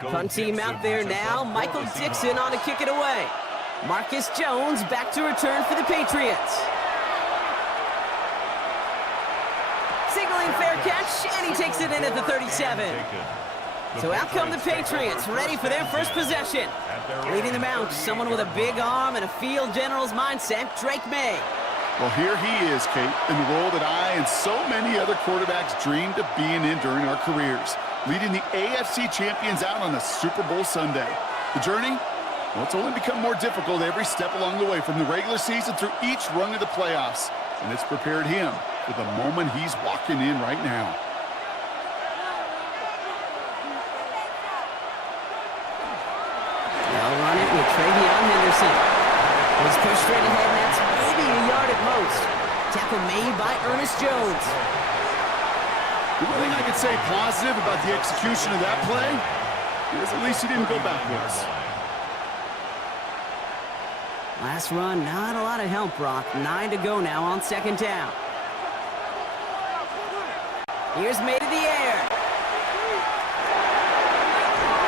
Punt team out there now. Michael Dixon on to kick it away. Marcus Jones back to return for the Patriots. Signaling fair catch, and he takes it in at the 37. So out come the Patriots, ready for their first possession. Leading them out, someone with a big arm and a field general's mindset, Drake May. Well, here he is, Kate, in the role that I and so many other quarterbacks dreamed of being in during our careers, leading the AFC champions out on a Super Bowl Sunday. The journey? Well, it's only become more difficult every step along the way, from the regular season through each run of the playoffs. And it's prepared him for the moment he's walking in right now. Henderson. He's pushed straight ahead, and that's maybe a yard at most. Tackle made by Ernest Jones. The one thing I could say positive about the execution of that play is at least he didn't go backwards. Last run, not a lot of help, Brock. 9 to go now on second down. Here's made in the air.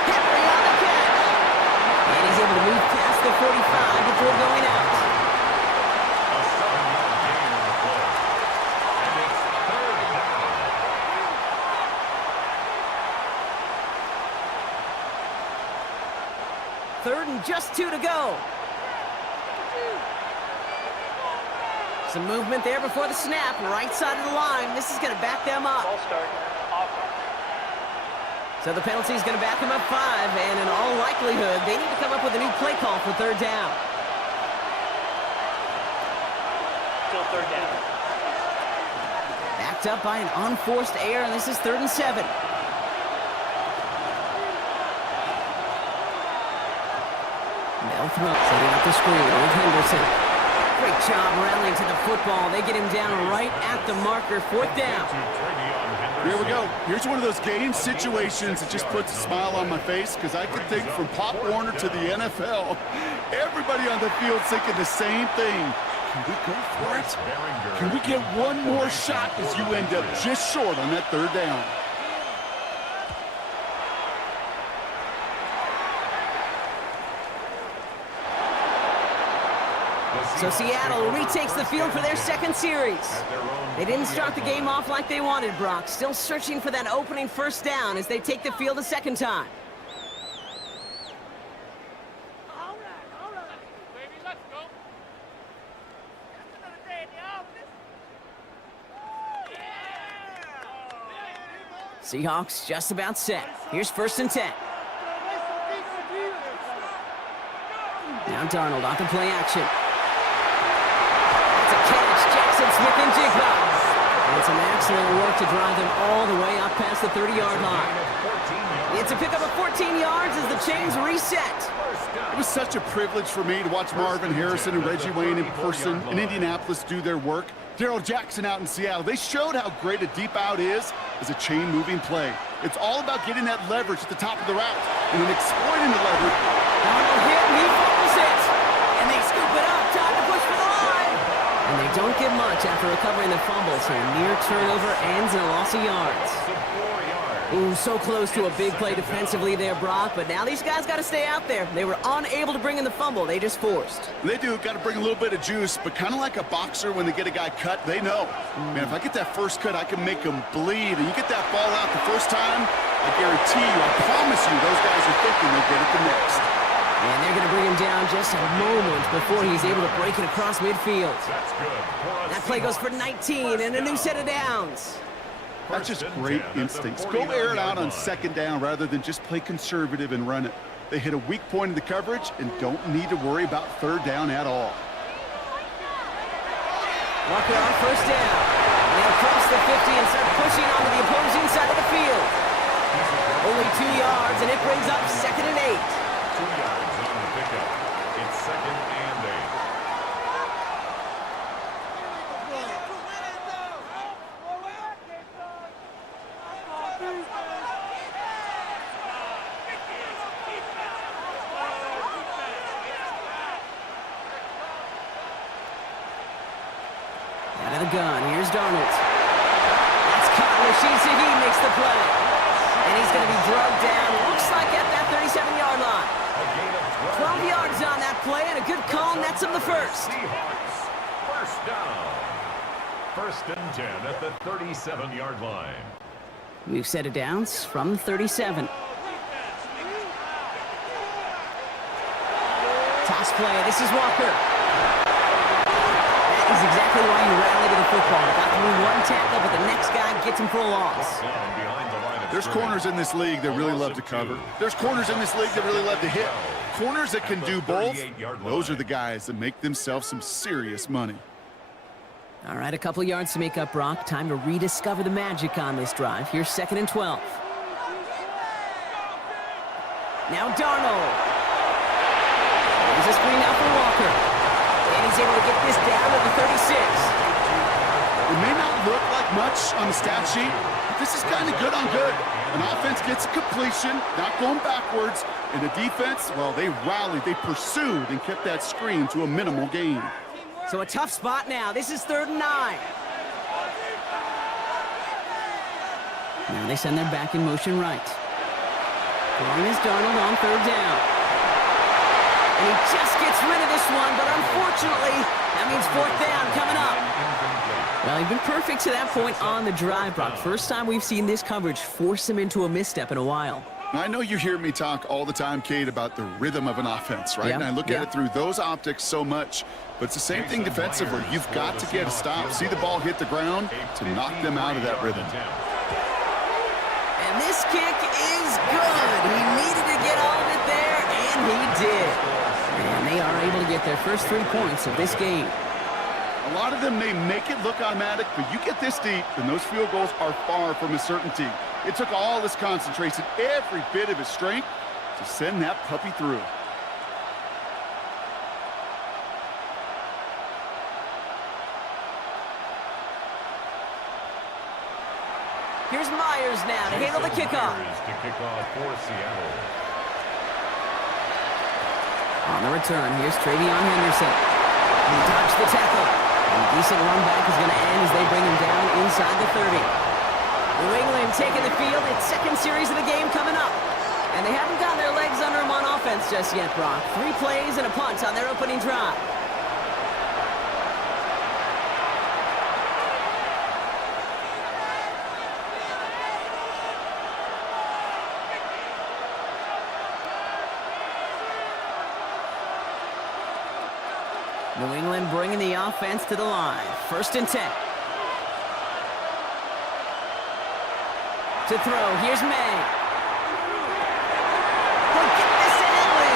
Henry on the catch. And he's able to move past the 45 before going out. A 7-yard gain on the play. And it's third down. Third and just 2 to go. Some movement there before the snap, right side of the line. This is going to back them up. Ball start. Offense. So the penalty is going to back them up 5, and in all likelihood, they need to come up with a new play call for third down. Still third down. Backed up by an unforced error, and this is 3rd and 7. They'll throw, setting up the screen with Henderson. Great job rallying to the football. They get him down right at the marker, 4th down. Here we go. Here's one of those game situations that just puts a smile on my face because I can think from Pop Warner to the NFL, everybody on the field thinking the same thing. Can we go for it? Can we get one more shot as you end up just short on that 3rd down? So Seattle retakes the field for their second series. They didn't start the game off like they wanted, Brock. Still searching for that opening 1st down as they take the field a second time. All right, baby, let's go. That's another day in the office. Seahawks just about set. Here's 1st and 10. Now Darnold off the play action. Smith and Jigba. And it's an excellent work to drive them all the way up past the 30-yard line. It's a pickup of 14 yards as the chains reset. It was such a privilege for me to watch Marvin Harrison and Reggie Wayne in person in Indianapolis do their work. Darrell Jackson out in Seattle. They showed how great a deep out is as a chain-moving play. It's all about getting that leverage at the top of the route and then exploiting the leverage. Darnold hit, he fumbles it. And they scoop it up. Time to push for the line. And they don't get much after recovering the fumble, so a near turnover ends in a loss of yards. Ooh, so close to a big play defensively there, Brock, but now these guys got to stay out there. They were unable to bring in the fumble. They just forced. They do. Got to bring a little bit of juice, but kind of like a boxer when they get a guy cut, they know. Man, if I get that first cut, I can make them bleed. And you get that ball out the first time, I guarantee you, I promise you, those guys are thinking they'll get it the next. And they're going to bring him down just a moment before he's able to break it across midfield. That's good. That play goes for 19 and a new set of downs. That's just great instincts. Go air it out on 2nd down rather than just play conservative and run it. They hit a weak point in the coverage and don't need to worry about 3rd down at all. Walker on 1st down. And they'll cross the 50 and start pushing onto the opposing side of the field. Only 2 yards, and it brings up 2nd and 8. 2 yards on the pickup. It's 2nd and 8. Out of the gun, here's Darnold. That's caught. Rashid Shaheed makes the play. And he's going to be drugged down, looks like at that 37-yard line. 12 yards on that play, and a good call nets him the first. Seahawks, 1st down. 1st and 10 at the 37-yard line. We've set it downs from 37. Toss play. This is Walker. That is exactly why you rally to the football. Got through one tackle, but the next guy gets him for a loss. There's corners in this league that really love to cover. There's corners in this league that really love to hit. Corners that can do both, those are the guys that make themselves some serious money. All right, a couple yards to make up, Brock. Time to rediscover the magic on this drive. Here's 2nd and 12. Now Darnold. There's a screen out for Walker. And he's able to get this down to the 36. It may not look like much on the stat sheet, but this is kind of good on good. An offense gets a completion, not going backwards, and the defense, well, they rallied, they pursued, and kept that screen to a minimal gain. So a tough spot now. This is 3rd and 9. Now they send their back in motion right. Throwing is Darnold on 3rd down. And he just gets rid of this one, but unfortunately, that means 4th down coming up. Well, he's been perfect to that point on the drive, Brock. First time we've seen this coverage force him into a misstep in a while. I know you hear me talk all the time, Kate, about the rhythm of an offense, right? Yeah, And I look at it through those optics so much, but it's the same thing defensively. You've got to get a stop, see the ball hit the ground to knock them out of that rhythm. And this kick is good. He needed to get all of it there, and he did. And they are able to get their first 3 points of this game. A lot of them may make it look automatic, but you get this deep, and those field goals are far from a certainty. It took all his concentration, every bit of his strength, to send that puppy through. Here's Myers now to handle the kickoff. To kick off for Seattle. On the return, here's Travion Henderson. He dodged the tackle. And a decent run back is going to end as they bring him down inside the 30. New England taking the field. Its 2nd series of the game coming up. And they haven't gotten their legs under him on offense just yet, Brock. 3 plays and a punt on their opening drive. New England bringing the offense to the line. 1st and 10. To throw, here's May. He'll get this to Henry.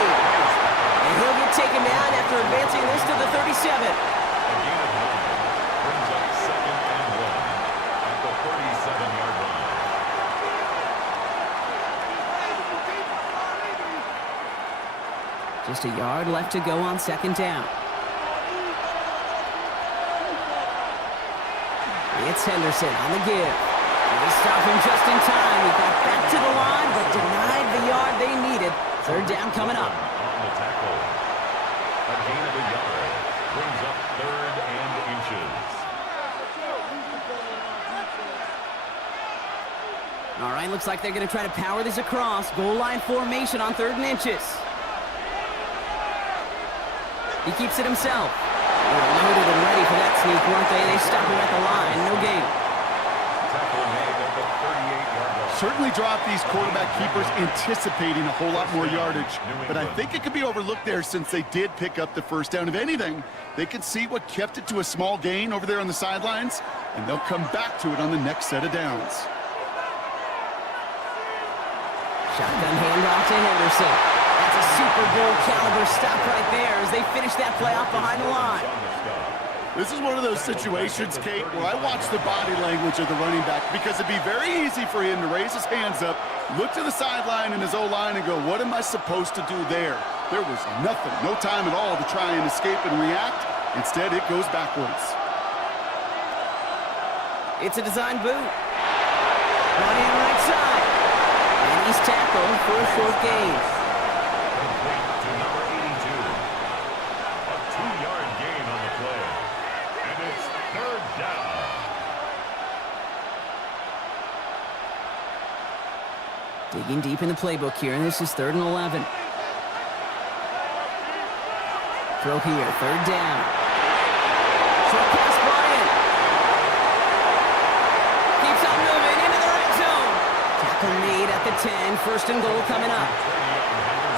And he'll get taken down after advancing this to the 37. A gain of 9 brings up 2nd and 1 at the 37-yard line. Just a yard left to go on 2nd down. It's Henderson on the give. They stop him just in time. He got back to the line, but denied the yard they needed. 3rd down coming up. On the tackle. A gain of a yard brings up 3rd and inches. All right, looks like they're going to try to power this across. Goal line formation on 3rd and inches. He keeps it himself. They're loaded and ready for that sneak, weren't they? They stop him at the line. No gain. Tackle made at the 38-yard line. Certainly drop these quarterback keepers anticipating a whole lot more yardage, but I think it could be overlooked there since they did pick up the 1st down. If anything, they could see what kept it to a small gain over there on the sidelines, and they'll come back to it on the next set of downs. Shotgun handoff to Henderson. That's a Super Bowl caliber stop right there as they finish that play off behind the line. This is one of those situations, Kate, where I watch the body language of the running back because it'd be very easy for him to raise his hands up, look to the sideline in his O-line and go, what am I supposed to do there? There was nothing, no time at all to try and escape and react. Instead, it goes backwards. It's a design boot. Run in right side. And he's tackled for a 4th gain. Complete to number 82. A 2-yard gain on the play. And it's 3rd down. Digging deep in the playbook here, and this is 3rd and 11. Throw here, 3rd down. Short pass, Bryant. Keeps on moving into the red zone. Tackle made at the 10. 1st and goal coming up.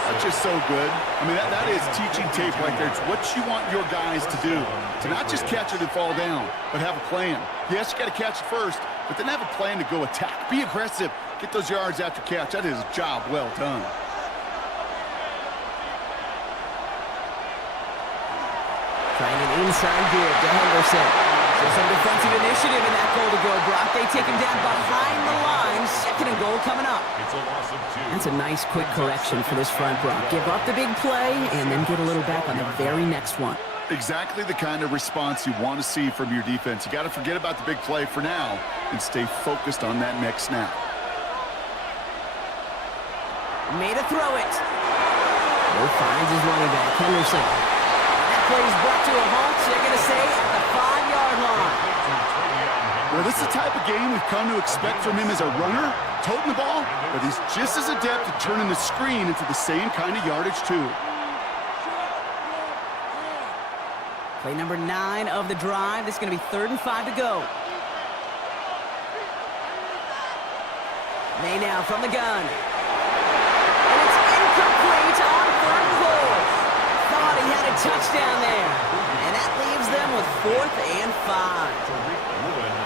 That's just so good. I mean, that is teaching tape right there. It's what you want your guys to do. To not just catch it and fall down, but have a plan. Yes, you got to catch it first, but then have a plan to go attack. Be aggressive. Get those yards after catch. That is a job well done. Trying an inside give to Henderson. So some defensive initiative in that goal to go, Brock. They take him down behind the line. 2nd and goal coming up. It's a loss of 2. That's a nice quick correction for this front row. Give up the big play and then get a little back on the very next one. Exactly the kind of response you want to see from your defense. You got to forget about the big play for now and stay focused on that next snap. Made a throw it. Finds his running back, Henderson. That play is brought to a halt, so they're going to say at the 5-yard line. Well, this is the type of game we've come to expect from him as a runner, toting the ball, but he's just as adept at turning the screen into the same kind of yardage, too. Play number 9 of the drive. This is going to be 3rd and 5 to go. May now from the gun. And it's incomplete on 3rd and goal. Thought he had a touchdown there. And that leaves them with 4th and 5.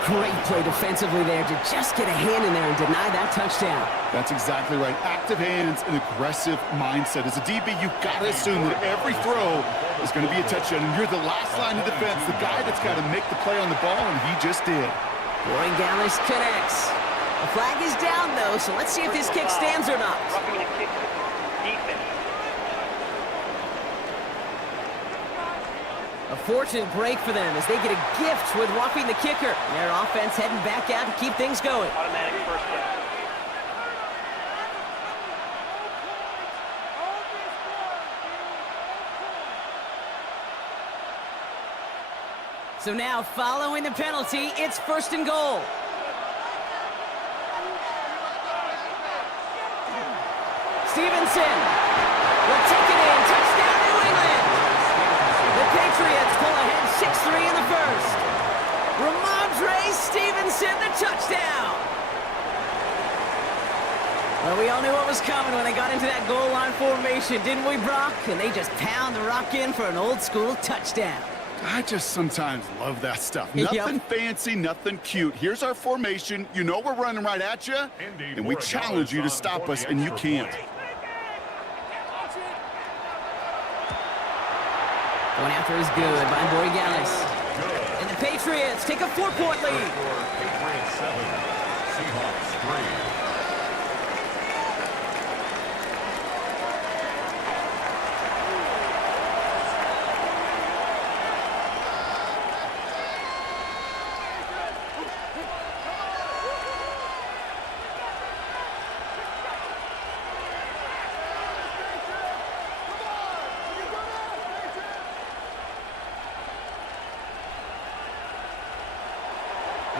Great play defensively there to just get a hand in there and deny that touchdown. That's exactly right. Active hands and aggressive mindset. As a DB, you've got to assume that every throw is going to be a touchdown. And you're the last line of defense, the guy that's got to make the play on the ball, and he just did. Gallis connects. The flag is down, though, so let's see if this kick stands or not. Roughing the kick. Defense. A fortunate break for them as they get a gift with roughing the kicker. Their offense heading back out to keep things going. Automatic first down. So now, following the penalty, it's 1st and goal. Stevenson will take it in. Touchdown, New England. The Patriots pull ahead 6-3 in the first. Ramondre Stevenson, the touchdown. Well, we all knew what was coming when they got into that goal line formation, didn't we, Brock? And they just pound the rock in for an old-school touchdown. I just sometimes love that stuff. Yep. Nothing fancy, nothing cute. Here's our formation. You know we're running right at you, and we challenge you to stop us, and you can't. Going after is good by Gallis. And the Patriots take a 4-point lead. Patriots 7, Seahawks 3.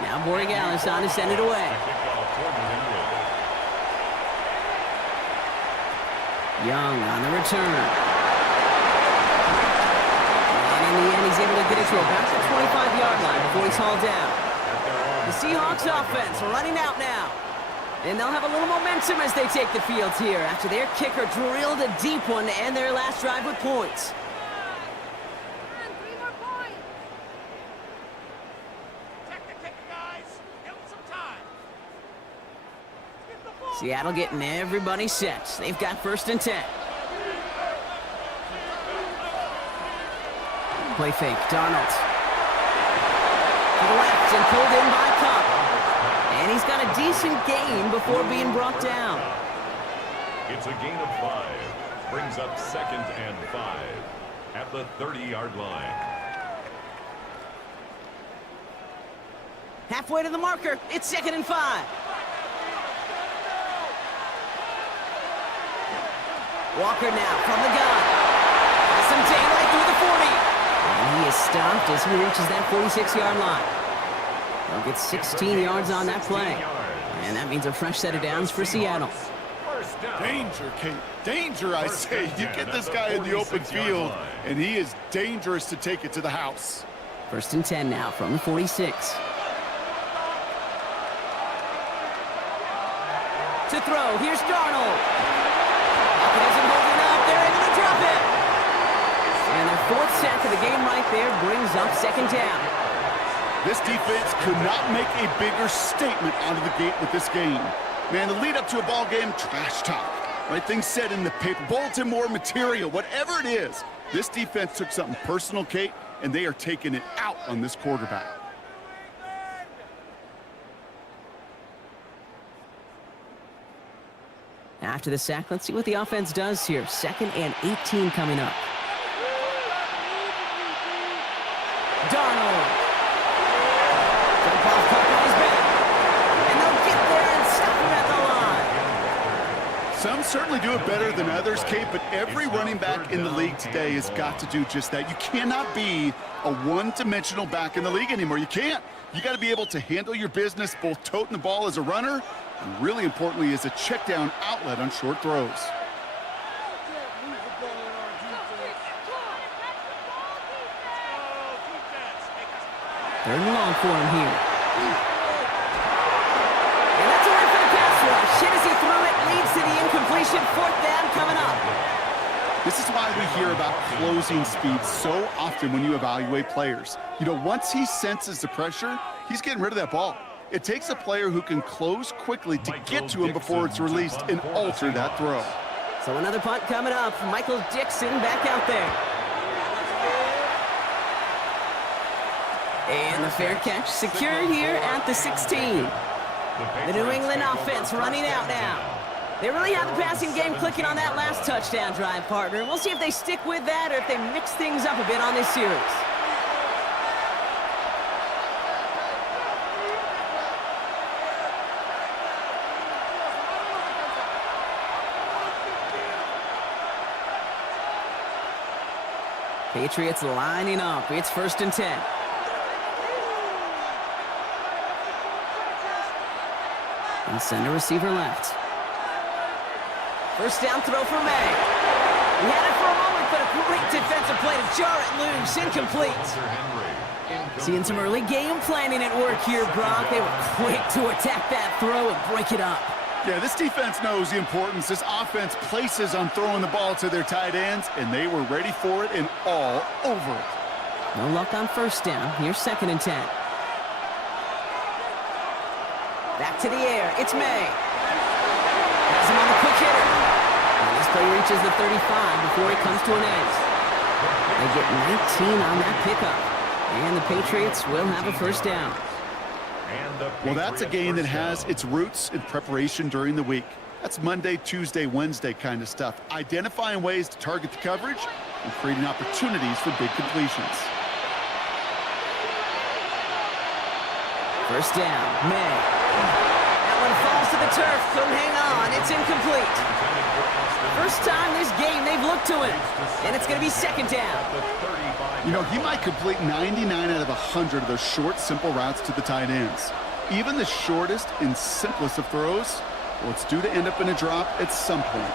Now Gallis on to send it away. Young on the return. And in the end, he's able to get it to about the 25-yard line before he's hauled down. The Seahawks offense running out now. And they'll have a little momentum as they take the field here after their kicker drilled a deep one to end their last drive with points. Seattle getting everybody set. They've got 1st and 10. Play fake. Darnold. To the left and pulled in by Cup. And he's got a decent gain before being brought down. It's a gain of 5. Brings up 2nd and 5 at the 30-yard line. Halfway to the marker. It's 2nd and 5. Walker now from the gun. Has some daylight through the 40. And he is stopped as he reaches that 46-yard line. They'll get 16 yards on that play. And that means a fresh set of downs for Seattle. Danger, Kate. Danger, I say. You get this guy in the open field, and he is dangerous to take it to the house. 1st and 10 now from the 46. To throw, here's Darnold. Isn't holding up. They're able to drop it. And their 4th sack of the game right there brings up 2nd down. This defense could not make a bigger statement out of the gate with this game. Man, the lead up to a ball game, trash talk. Right things said in the paper, bulletin board material, whatever it is. This defense took something personal, Kate, and they are taking it out on this quarterback. After the sack, let's see what the offense does here. 2nd and 18 coming up. Darnold. Jump off, caught by his back. And they'll get there and stop him at the line. Some certainly do it better than others, Kate, but every running back in the league today has got to do just that. You cannot be a one-dimensional back in the league anymore. You can't. You got to be able to handle your business, both toting the ball as a runner, and really importantly, as a check-down outlet on short throws. 3rd and long for him here. And that's a win for the pass rush. Hit as he threw it, leads to the incompletion. 4th down coming up. This is why we hear about closing speed so often when you evaluate players. You know, once he senses the pressure, he's getting rid of that ball. It takes a player who can close quickly to get to him before it's released and alter that throw. So another punt coming up. Michael Dixon back out there. And the fair catch secured here at the 16. The New England offense running out now. They really have the passing game clicking on that last touchdown drive, partner. We'll see if they stick with that or if they mix things up a bit on this series. Patriots lining up. It's 1st and 10. And send a receiver left. 1st down throw for May. He had it for a moment, but a great defensive play to jar it loose. Incomplete. Seeing some early game planning at work here, Brock. They were quick to attack that throw and break it up. Yeah, this defense knows the importance this offense places on throwing the ball to their tight ends, and they were ready for it and all over it. No luck on 1st down. Here's 2nd and 10. Back to the air. It's May. Has him on the quick hitter. And this play reaches the 35 before it comes to an end. They get 19 on that pickup. And the Patriots will have a 1st down. Well, that's a game that has its roots in preparation during the week. That's Monday, Tuesday, Wednesday kind of stuff. Identifying ways to target the coverage and creating opportunities for big completions. 1st down, May. That one falls to the turf. Couldn't hang on. It's incomplete. First time this game they've looked to him. And it's going to be 2nd down. You know, he might complete 99 out of 100 of those short, simple routes to the tight ends. Even the shortest and simplest of throws, well, it's due to end up in a drop at some point.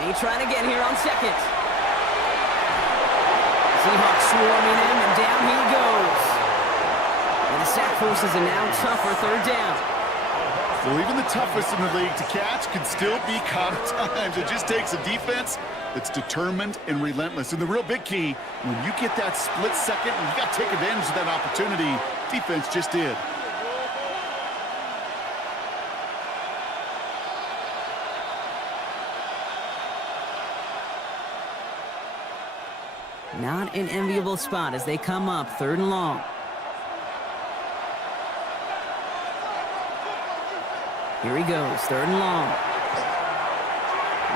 May trying to get here on 2nd. Seahawks swarming him, and down he goes. And the sack forces a now tougher 3rd down. Well, even the toughest in the league to catch can still be caught at times. It just takes a defense that's determined and relentless. And the real big key, when you get that split second, you got to take advantage of that opportunity. Defense just did. Not an enviable spot as they come up 3rd and long. Here he goes, 3rd and long.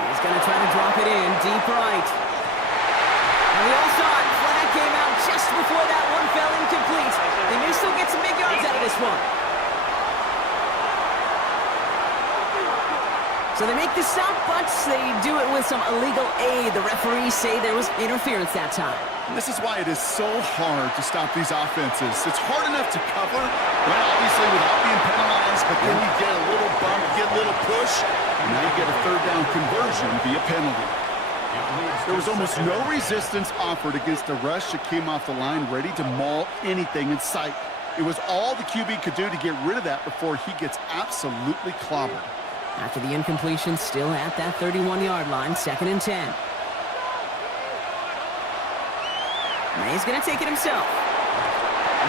He's going to try to drop it in, deep right. And we all saw it, flag came out just before that one fell incomplete. They may still get some big yards out of this one. So they make the stop, but they do it with some illegal aid. The referees say there was interference that time. This is why it is so hard to stop these offenses. It's hard enough to cover, right, obviously, without being penalized, but then you get a little bump, get a little push, and now you get a 3rd down conversion via penalty. There was almost no resistance offered against a rush that came off the line ready to maul anything in sight. It was all the QB could do to get rid of that before he gets absolutely clobbered. After the incompletion, still at that 31-yard line, 2nd and 10. May's going to take it himself.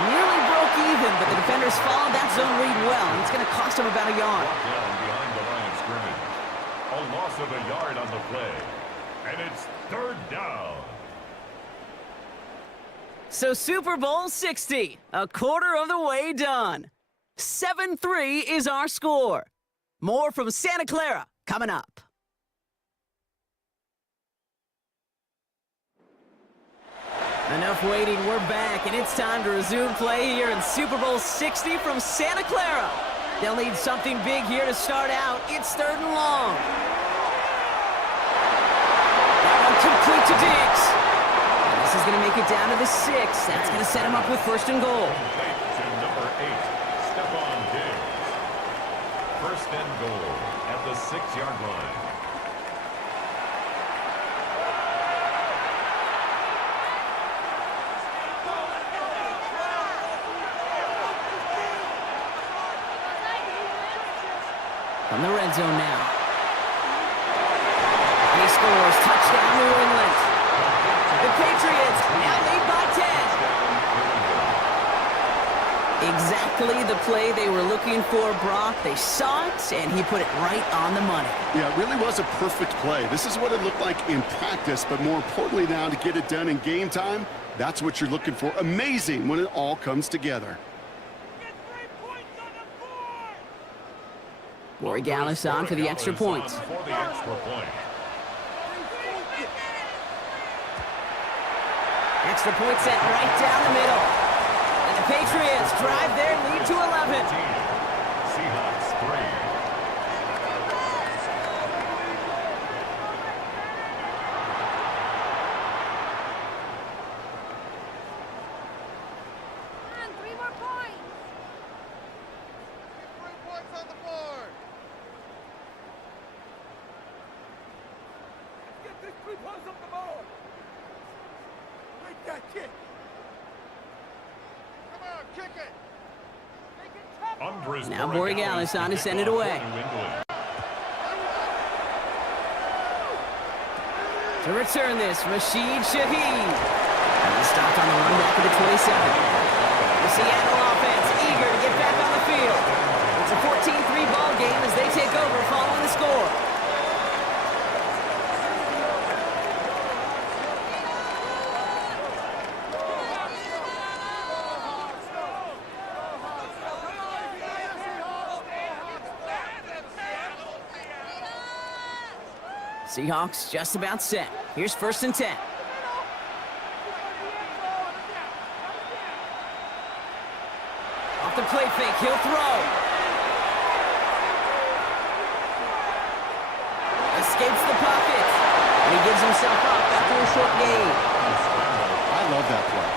Nearly broke even, but the defenders followed that zone read well, and it's going to cost him about a yard. Down behind the line of scrimmage. A loss of a yard on the play. And it's 3rd down. So Super Bowl 60, a quarter of the way done. 7-3 is our score. More from Santa Clara coming up. Enough waiting, we're back, and it's time to resume play here in Super Bowl 60 from Santa Clara. They'll need something big here to start out. It's 3rd and long. That one complete to Diggs. And this is going to make it down to the 6. That's going to set him up with 1st and goal. To number 8, Stephon Diggs. 1st and goal at the 6-yard line. From the red zone now. And he scores. Touchdown, New England. The Patriots now lead by 10. Exactly the play they were looking for, Brock. They saw it, and he put it right on the money. Yeah, it really was a perfect play. This is what it looked like in practice, but more importantly now to get it done in game time, that's what you're looking for. Amazing when it all comes together. Rory Gallis on for the extra point. Extra point set right down the middle. And the Patriots drive their lead to 11. Seahawks 3. Now Borregales on to send it away. To return this, Rashid Shaheed. And he stopped on the run back of the 27. The Seattle offense eager to get back on the field. It's a 14-3 ball game as they take over following the score. Seahawks just about set. Here's 1st and 10. Off the play fake, he'll throw. Escapes the pocket. And he gives himself up after a short gain. I love that play.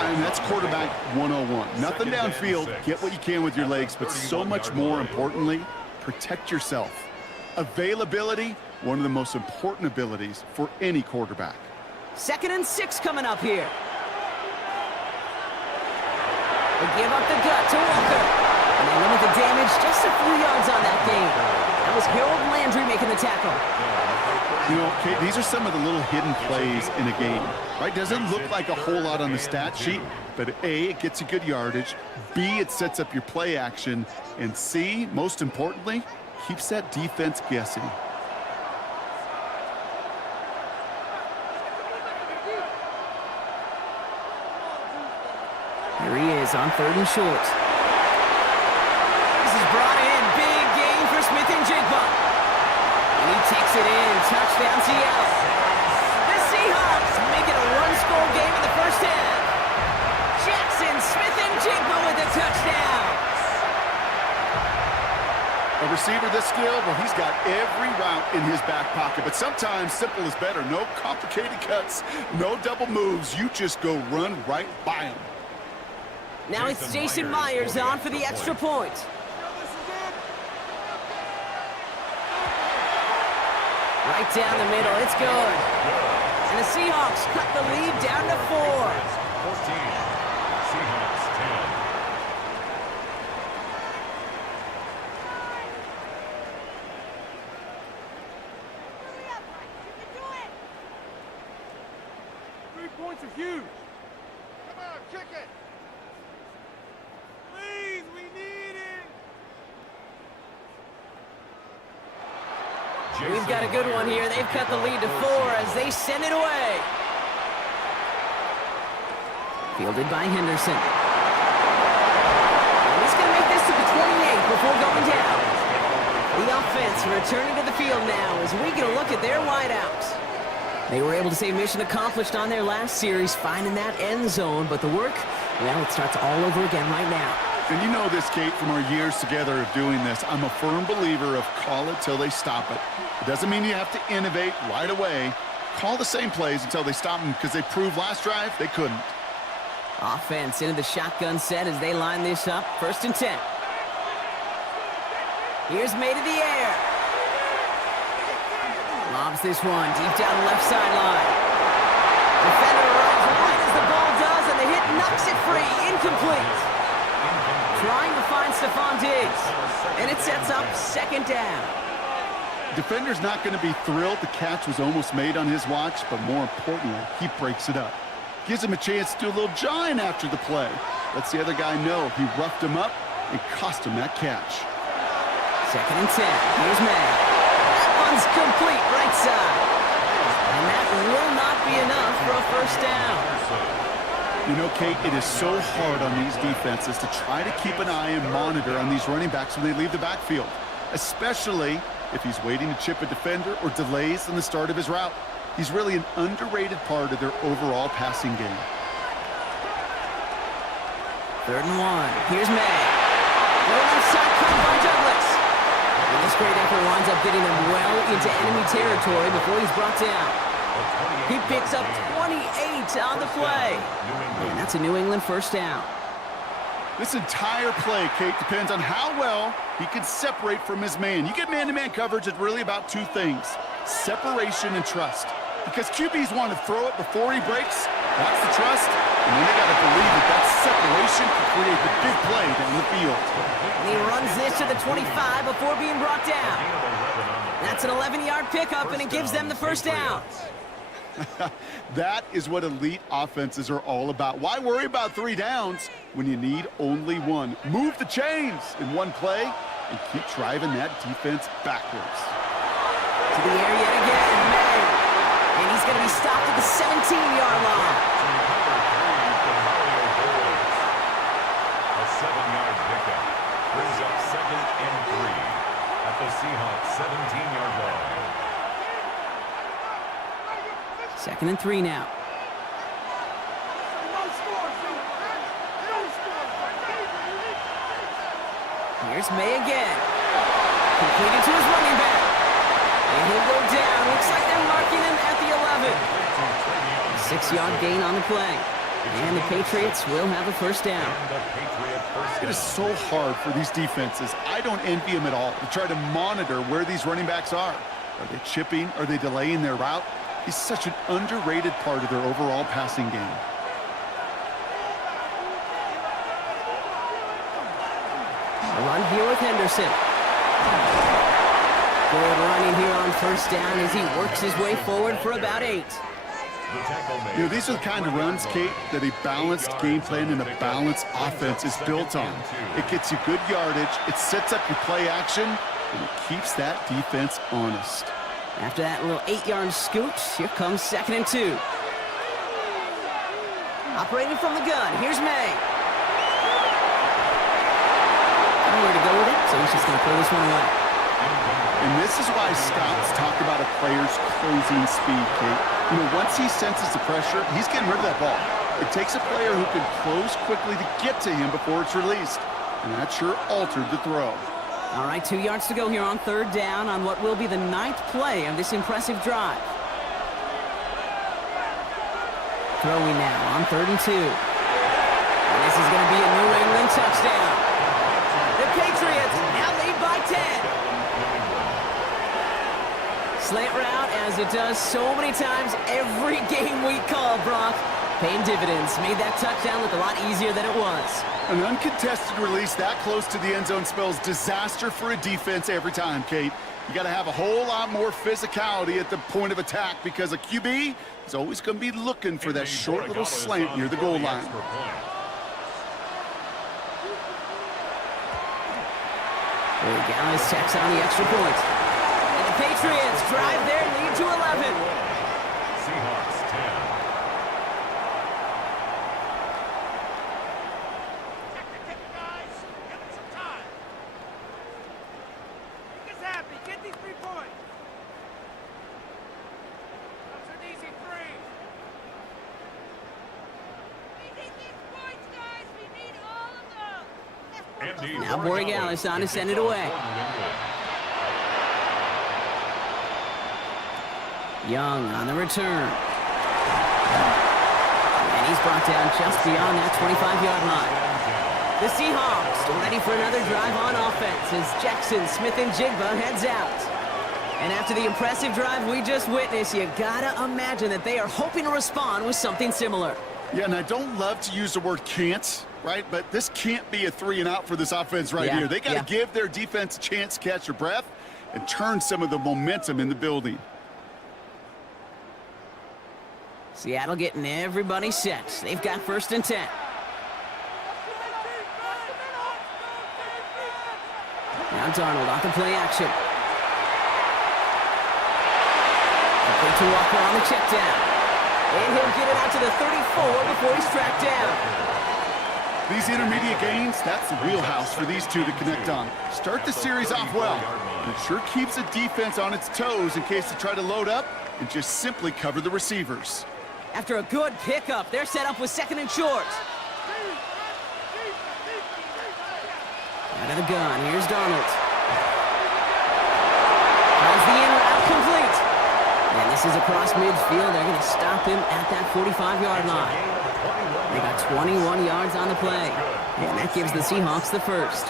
I mean, that's quarterback 101. Nothing downfield, get what you can with your legs, but so much more importantly, protect yourself. Availability, one of the most important abilities for any quarterback. 2nd and 6 coming up here. They give up the gut to Walker. And they limit the damage just a few yards on that gain. That was Harold Landry making the tackle. You know, Kate, these are some of the little hidden plays in a game, right? Doesn't look like a whole lot on the stat sheet, but A, it gets you good yardage. B, it sets up your play action. And C, most importantly, keeps that defense guessing. Here he is on 3rd and short. This is brought in. Big gain for Smith and Jigba. And he takes it in. Touchdown Seattle. The Seahawks make it a one-score game in the 1st half. Jackson Smith and Jigba with a touchdown. A receiver this skilled, well, he's got every route in his back pocket, but sometimes simple is better. No complicated cuts, no double moves. You just go run right by him. Now it's Jason Myers on for the extra point. Right down the middle, it's good. And the Seahawks cut the lead down to 4. 14. Seahawks 10. Points are huge. Come on, kick it. Please, we need it. We've got a good one here. They've cut the lead to 4 as they send it away. Fielded by Henderson. And he's going to make before going down. The offense returning to the field now as we get a look at their wideouts. They were able to say mission accomplished on their last series, finding that end zone, but the work, well, it starts all over again right now. And you know this, Kate, from our years together of doing this. I'm a firm believer of call it till they stop it. It doesn't mean you have to innovate right away. Call the same plays until they stop them, because they proved last drive they couldn't. Offense into the shotgun set as they line this up. 1st and 10. Here's May to the air. Lobs this one deep down the left sideline. Defender runs right as the ball does, and the hit knocks it free. Incomplete. Trying to find Stephon Diggs, and it sets up 2nd down. Defender's not going to be thrilled the catch was almost made on his watch, but more importantly, he breaks it up. Gives him a chance to do a little jawing after the play. Lets the other guy know he roughed him up and cost him that catch. 2nd and 10. Here's May. That one's complete right side. And that will not be enough for a 1st down. You know, Kate, it is so hard on these defenses to try to keep an eye and monitor on these running backs when they leave the backfield, especially if he's waiting to chip a defender or delays in the start of his route. He's really an underrated part of their overall passing game. 3rd and 1. Here's May. Low left side caught by Douglas. And this great effort winds up getting them well into enemy territory before he's brought down. He picks up 28 on the play. And that's a New England 1st down. This entire play, Kate, depends on how well he can separate from his man. You get man-to-man coverage, it's really about 2 things: separation and trust. Because QBs want to throw it before he breaks. That's the trust. And then they got to believe that that separation can create the big play down the field. And he runs this to the 25 before being brought down. That's an 11-yard pickup, and it gives them the 1st down. That is what elite offenses are all about. Why worry about 3 downs when you need only 1? Move the chains in one play and keep driving that defense backwards. To the air yet again, May. And he's going to be stopped at the 17-yard line. A 7-yard pickup brings up 2nd and 3 at the Seahawks 17-yard line. 2nd and 3 now. Here's May again. Completed to his running back. And he'll go down. Looks like they're marking him at the 11. 6-yard gain on the play. And the Patriots will have a 1st down. It is so hard for these defenses. I don't envy them at all to try to monitor where these running backs are. Are they chipping? Are they delaying their route? He's such an underrated part of their overall passing game. A run here with Henderson. Good running here on 1st down as he works his way forward for about 8. You know, these are the kind of runs, Kate, that a balanced game plan and a balanced offense is built on. It gets you good yardage, it sets up your play action, and it keeps that defense honest. After that little 8-yard scoot, here comes 2nd and 2. Operating from the gun, here's May. Nowhere to go with it, so he's just going to pull this one away. And this is why scouts talk about a player's closing speed, Kate. You know, once he senses the pressure, he's getting rid of that ball. It takes a player who can close quickly to get to him before it's released. And that sure altered the throw. All right, 2 yards to go here on 3rd down on what will be the 9th play of this impressive drive. Throwing now on 3rd and 2. And this is going to be a New England touchdown. The Patriots now lead by 10. Slant route, as it does so many times every game we call, Brock. Paying dividends. Made that touchdown look a lot easier than it was. An uncontested release that close to the end zone spells disaster for a defense every time, Kate. You got to have a whole lot more physicality at the point of attack because a QB is always going to be looking for that short little slant near the goal line. Gallis checks on the extra point. And the Patriots drive their lead to 11. Seahawks 10. Now Borregales on to send it away. Young on the return. And he's brought down just beyond that 25-yard line. The Seahawks ready for another drive on offense as Jackson, Smith, and Jigba heads out. And after the impressive drive we just witnessed, you gotta imagine that they are hoping to respond with something similar. Yeah, and I don't love to use the word can't, right? But this can't be a 3-and-out for this offense right here. They got to give their defense a chance to catch their breath and turn some of the momentum in the building. Seattle getting everybody set. They've got 1st and 10. Now Darnold off the play action. Complete to Walker on the check down. And he'll get it out to the 34 before he's tracked down. These intermediate gains, that's the wheelhouse for these two to connect on. Start the series off well. It sure keeps the defense on its toes in case they try to load up and just simply cover the receivers. After a good pickup, they're set up with 2nd and short. Out of the gun, here's Darnold. Finds the in route complete. And this is across midfield. They're going to stop him at that 45-yard line. They got 21 yards on the play. And that gives the Seahawks the first.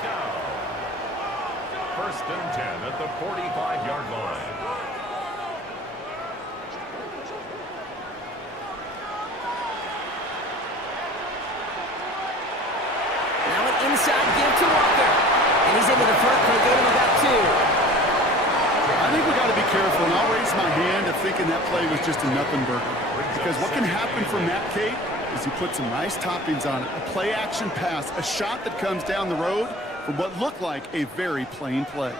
1st and 10 at the 45-yard line. Now an inside give to Walker. And he's into the front for a gain of about 2. I think we got to be careful, and I'll raise my hand of thinking that play was just a nothing burger. Because what can happen from Matt Kate is he put some nice toppings on it. A play-action pass, a shot that comes down the road for what looked like a very plain play.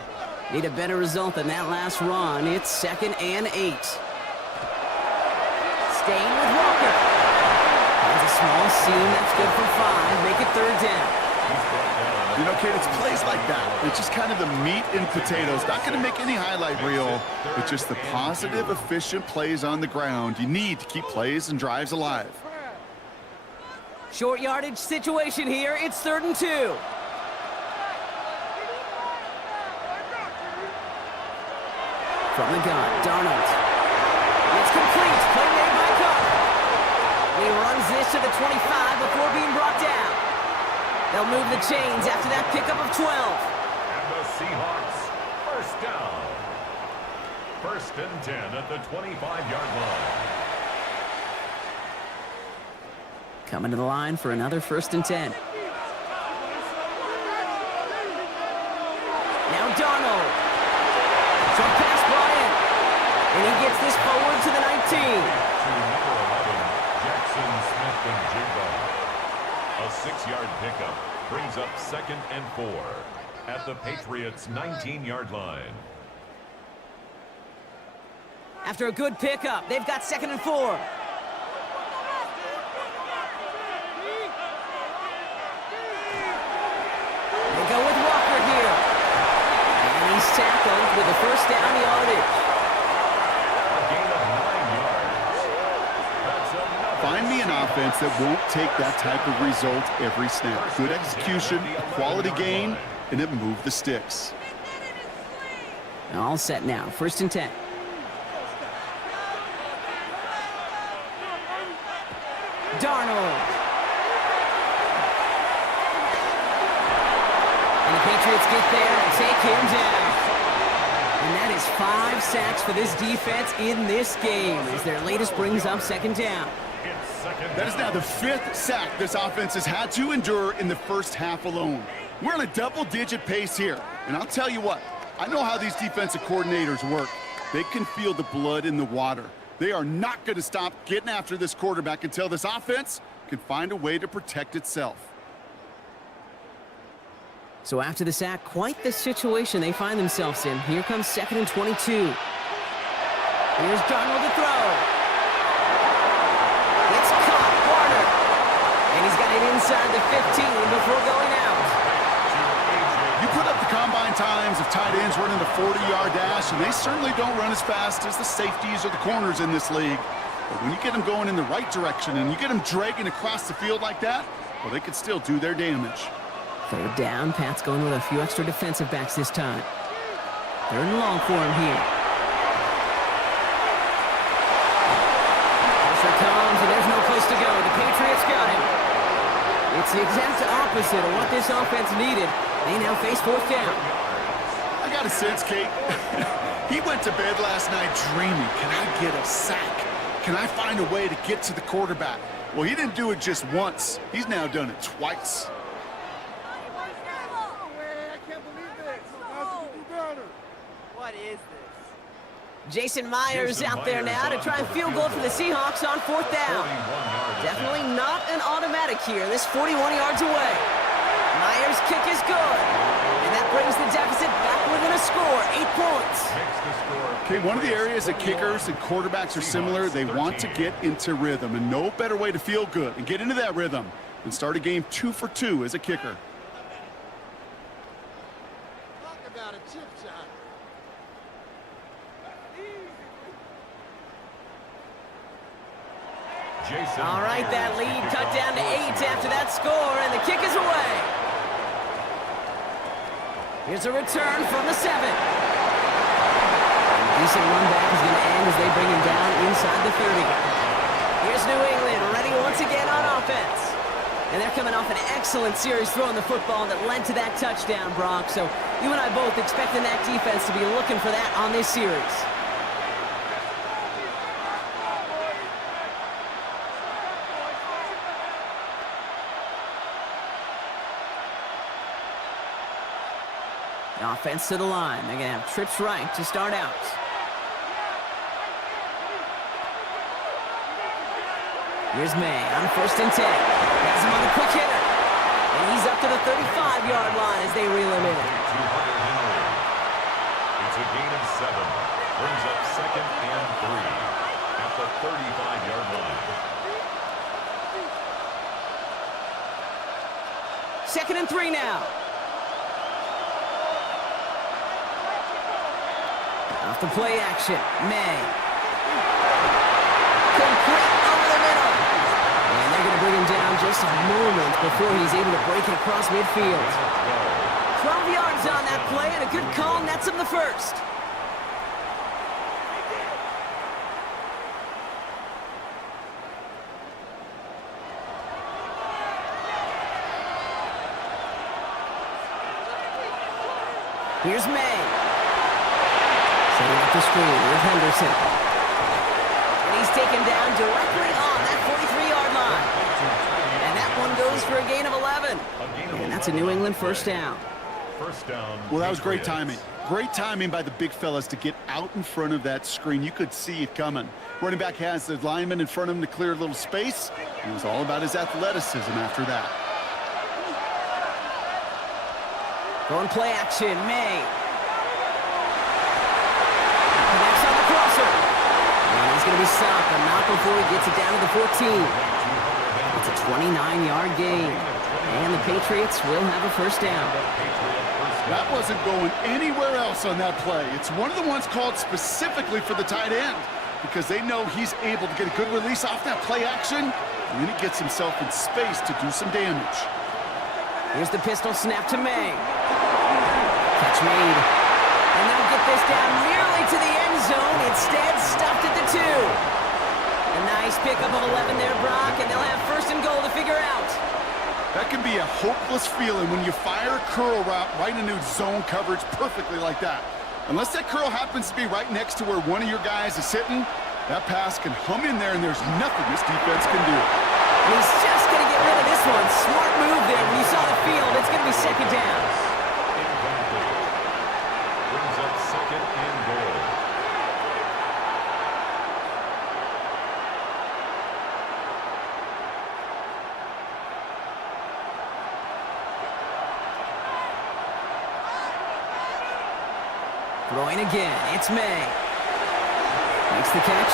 Need a better result than that last run. It's 2nd and 8. Staying with Walker. Finds a small seam. That's good for 5. Make it 3rd down. You know, Kate, it's plays like that. It's just kind of the meat and potatoes. Not going to make any highlight reel, but just the positive, efficient plays on the ground. You need to keep plays and drives alive. Short yardage situation here. It's 3rd and 2. From the gun, Darnold. It's complete. Play made by Cook. He runs this to the 25 before being brought down. They'll move the chains after that pickup of 12. And the Seahawks, 1st down. 1st and 10 at the 25-yard line. Coming to the line for another 1st and 10. Now Darnold. Some pass brought in. And he gets this forward to the 19. To number 11, Jackson, Smith, and Jigba. A 6-yard pickup brings up 2nd and 4 at the Patriots' 19-yard line. After a good pickup, they've got 2nd and 4. They go with Walker here. And he's tackled with the 1st down yardage. A gain of 9 yards. That's enough. Find me an offense that won't take that type of result every snap. Good execution, a quality gain, and it moved the sticks. All set now. 1st and 10. Darnold. And the Patriots get there and take him down. And that is 5 sacks for this defense in this game as their latest brings up 2nd down. That is now the 5th sack this offense has had to endure in the 1st half alone. We're on a double-digit pace here. And I'll tell you what, I know how these defensive coordinators work. They can feel the blood in the water. They are not going to stop getting after this quarterback until this offense can find a way to protect itself. So after the sack, quite the situation they find themselves in. Here comes 2nd and 22. Here's Darnold to throw. It's caught, Warner. And he's got it inside the 15 before going out. You put up the combine times of tight ends running the 40-yard dash, and they certainly don't run as fast as the safeties or the corners in this league. But when you get them going in the right direction and you get them dragging across the field like that, well, they can still do their damage. Third down. Pat's going with a few extra defensive backs this time. Third and long for him here. Pressure comes, and there's no place to go. The Patriots got him. It's the exact opposite of what this offense needed. They now face fourth down. I got a sense, Kate. He went to bed last night dreaming, can I get a sack? Can I find a way to get to the quarterback? Well, he didn't do it just once. He's now done it twice. What is this? Jason Myers out there now to try and field goal for the Seahawks on fourth down. Definitely not an automatic here. This 41 yards away. Myers' kick is good. And that brings the deficit back within a score, 8 points. Okay, one of the areas that kickers and quarterbacks are similar, they want to get into rhythm. And no better way to feel good and get into that rhythm than start a game 2 for 2 as a kicker. Talk about a chip shot. All right, that lead cut down to 8 after that score, and the kick is away. Here's a return from the 7. Decent run back is going to end as they bring him down inside the 30. Here's New England ready once again on offense. And they're coming off an excellent series throwing the football that led to that touchdown, Brock. So you and I both expecting that defense to be looking for that on this series. Offense to the line. They're going to have trips right to start out. Here's May on 1st and 10. Has him on a quick hitter. And he's up to the 35-yard line as they reel him in. It's a gain of 7. Brings up 2nd and 3 at the 35-yard line. 2nd and 3 now. Off the play action, May. Complete over the middle. And they're going to bring him down just a moment before he's able to break it across midfield. 12 yards on that play, and a good call nets him the first. Here's May. Setting up the screen with Henderson. And he's taken down directly on that 43-yard line. And that one goes for a gain of 11. And that's a New England first down. First down. Well, that was great timing. Great timing by the big fellas to get out in front of that screen. You could see it coming. Running back has the lineman in front of him to clear a little space. It was all about his athleticism after that. Going play action, May. Connects on the crosser. And he's going to be stopped, but not before he gets it down to the 14. It's a 29-yard gain. And the Patriots will have a first down. That wasn't going anywhere else on that play. It's one of the ones called specifically for the tight end because they know he's able to get a good release off that play action, and then he gets himself in space to do some damage. Here's the pistol snap to May. Catch made. And they'll get this down nearly to the end zone. Instead, stopped at the 2. A nice pickup of 11 there, Brock, and they'll have 1st and goal to figure out. That can be a hopeless feeling when you fire a curl route right into zone coverage perfectly like that. Unless that curl happens to be right next to where one of your guys is sitting, that pass can hum in there and there's nothing this defense can do. He's just going to get rid of this one. Smart move there. When you saw the field, it's going to be 2nd down. Brings up 2nd and goal. Throwing again. It's May. Makes the catch.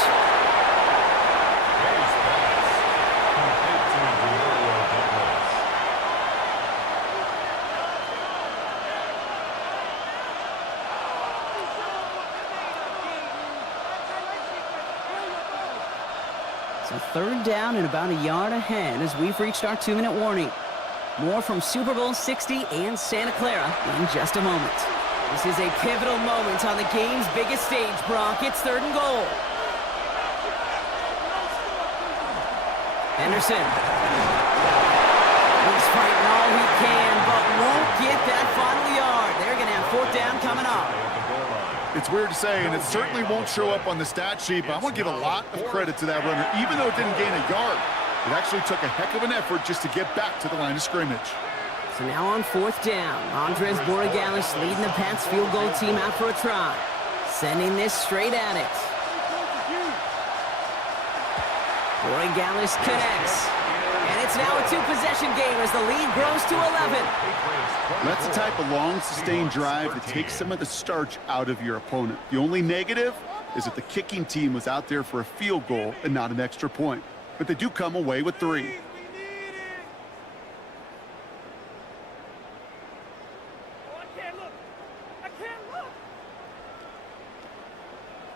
May's pass. Complete to Romero Douglas. So 3rd down and about a yard ahead as we've reached our 2-minute warning. More from Super Bowl 60 and Santa Clara in just a moment. This is a pivotal moment on the game's biggest stage, Brock. It's 3rd and goal. Henderson. He's fighting all he can, but won't get that final yard. They're going to have 4th down coming up. It's weird to say, and it certainly won't show up on the stat sheet, but I want to give a lot of credit to that runner. Even though it didn't gain a yard, it actually took a heck of an effort just to get back to the line of scrimmage. So now on 4th down, Andres Borregalis leading the Pats field goal team out for a try. Sending this straight at it. Borregalis connects. And it's now a 2-possession game as the lead grows to 11. That's the type of long, sustained drive that takes some of the starch out of your opponent. The only negative is that the kicking team was out there for a field goal and not an extra point. But they do come away with 3.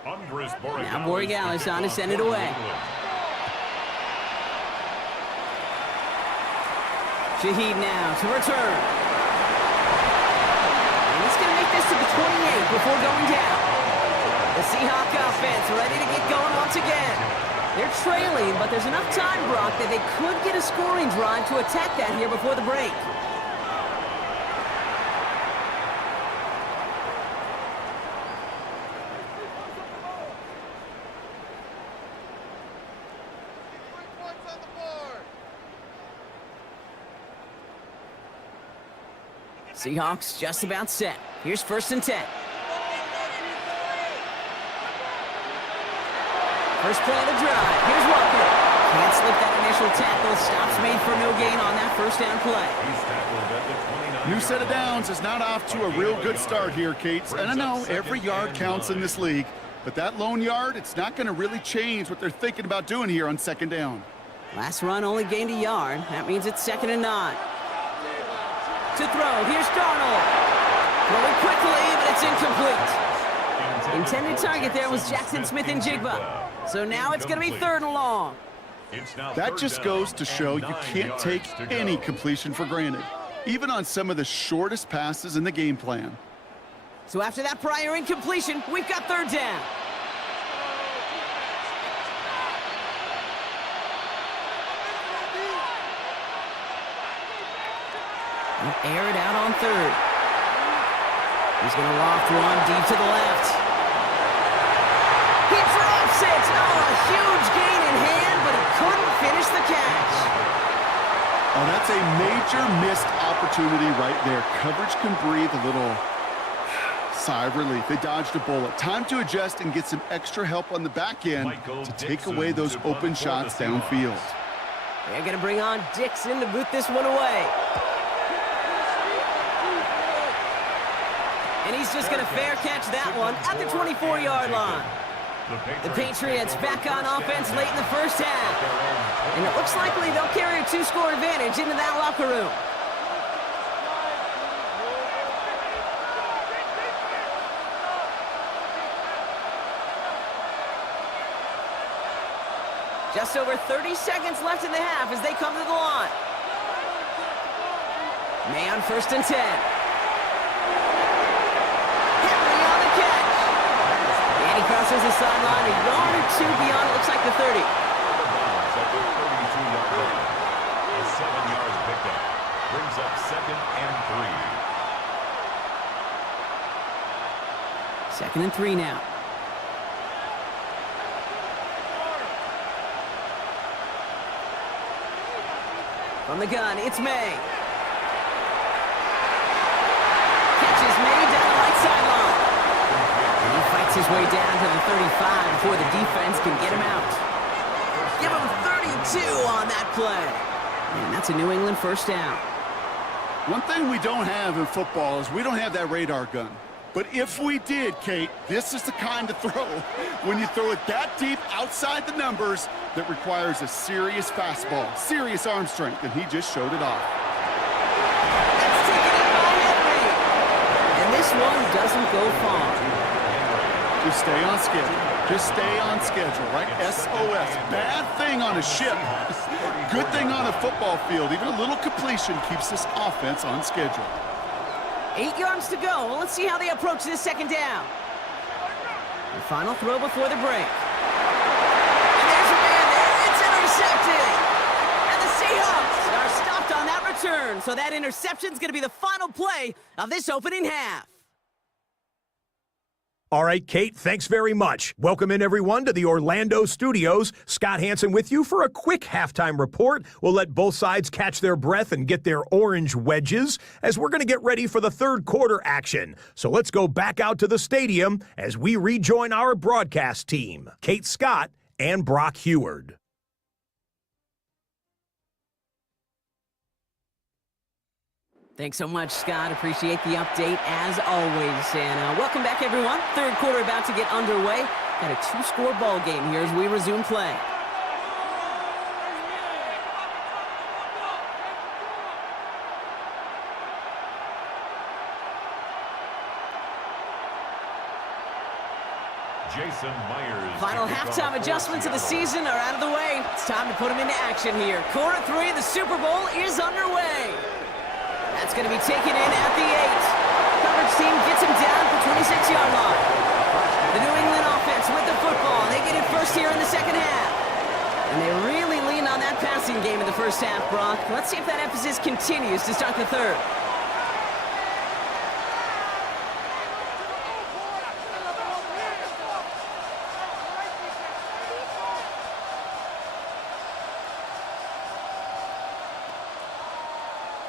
Now Borregalis on to send it away. Shaheed now to return. And he's going to make this to the 28 before going down. The Seahawks offense ready to get going once again. They're trailing, but there's enough time, Brock, that they could get a scoring drive to attack that here before the break. Seahawks just about set. Here's 1st and 10. First play of the drive. Here's Walker. Can't slip that initial tackle. Stops made for no gain on that 1st down play. New set of downs is not off to a real good start here, Kate. And I know every yard counts in this league, but that lone yard, it's not going to really change what they're thinking about doing here on 2nd down. Last run only gained a yard. That means it's 2nd and 9. To throw, here's Darnold. Throwing quickly, but it's incomplete. Intended target there was Jackson Smith and Jigba. So now it's going to be 3rd and long. That just goes to show you can't take any completion for granted, even on some of the shortest passes in the game plan. So after that prior incompletion, we've got 3rd down. Air it out on 3rd. He's going to loft one deep to the left. He drops it! Oh, a huge gain in hand, but he couldn't finish the catch. Oh, that's a major missed opportunity right there. Coverage can breathe a little sigh of relief. They dodged a bullet. Time to adjust and get some extra help on the back end to take away those open shots downfield. They're going to bring on Dixon to boot this one away. And he's just going to fair catch that one at the 24-yard line. The Patriots back on offense late in the 1st half. And it looks likely they'll carry a 2-score advantage into that locker room. Just over 30 seconds left in the half as they come to the line. May on 1st and 10. He crosses the sideline, a yard or 2 beyond, it looks like the 30. A 7-yard pickup brings up 2nd and 3. 2nd and 3 now. From the gun, it's May. Catch is made down the right sideline. He fights his way down to the 35 before the defense can get him out. Give him 32 on that play. And that's a New England 1st down. One thing we don't have in football is we don't have that radar gun. But if we did, Kate, this is the kind of throw when you throw it that deep outside the numbers that requires a serious fastball, serious arm strength, and he just showed it off. That's taken in by Henry. And this one doesn't go far. Just stay on schedule. Just stay on schedule, right? SOS. Bad thing on a ship. Good thing on a football field. Even a little completion keeps this offense on schedule. 8 yards to go. Well, let's see how they approach this second down. The final throw before the break. And there's a man there. It's intercepted. And the Seahawks are stopped on that return. So that interception's going to be the final play of this opening half. All right, Kate, thanks very much. Welcome in, everyone, to the Orlando studios. Scott Hansen with you for a quick halftime report. We'll let both sides catch their breath and get their orange wedges as we're going to get ready for the third quarter action. So let's go back out to the stadium as we rejoin our broadcast team, Kate Scott and Brock Heward. Thanks so much, Scott. Appreciate the update, as always. And welcome back, everyone. Third quarter about to get underway. Got a two-score ball game here as we resume play. Jason Myers. Final halftime adjustments of the season are out of the way. It's time to put them into action here. Quarter 3 of the Super Bowl is underway. That's going to be taken in at the 8. Coverage team gets him down at the 26-yard line. The New England offense with the football. They get it first here in the second half. And they really lean on that passing game in the first half, Brock. Let's see if that emphasis continues to start the third.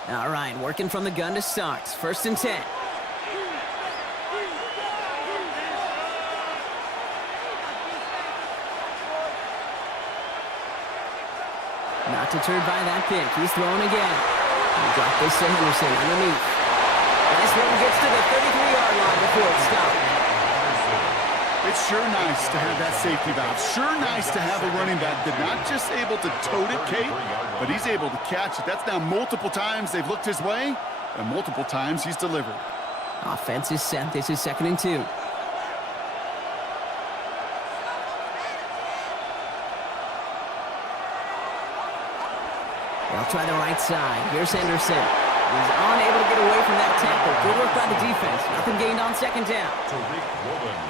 All right, working from the gun to start. 1st and 10. Not deterred by that pick. He's throwing again. Drop this to Henderson underneath. And this one gets to the 33-yard line before it's stopped. It's sure nice to have that safety valve. Sure nice to have a running back that's not just able to tote it, Kate, but he's able to catch it. That's now multiple times they've looked his way, and multiple times he's delivered. Offense is set. This is 2nd and 2. They'll try the right side. Here's Henderson. He's unable to get away from that tackle. Good work by the defense. Nothing gained on 2nd down.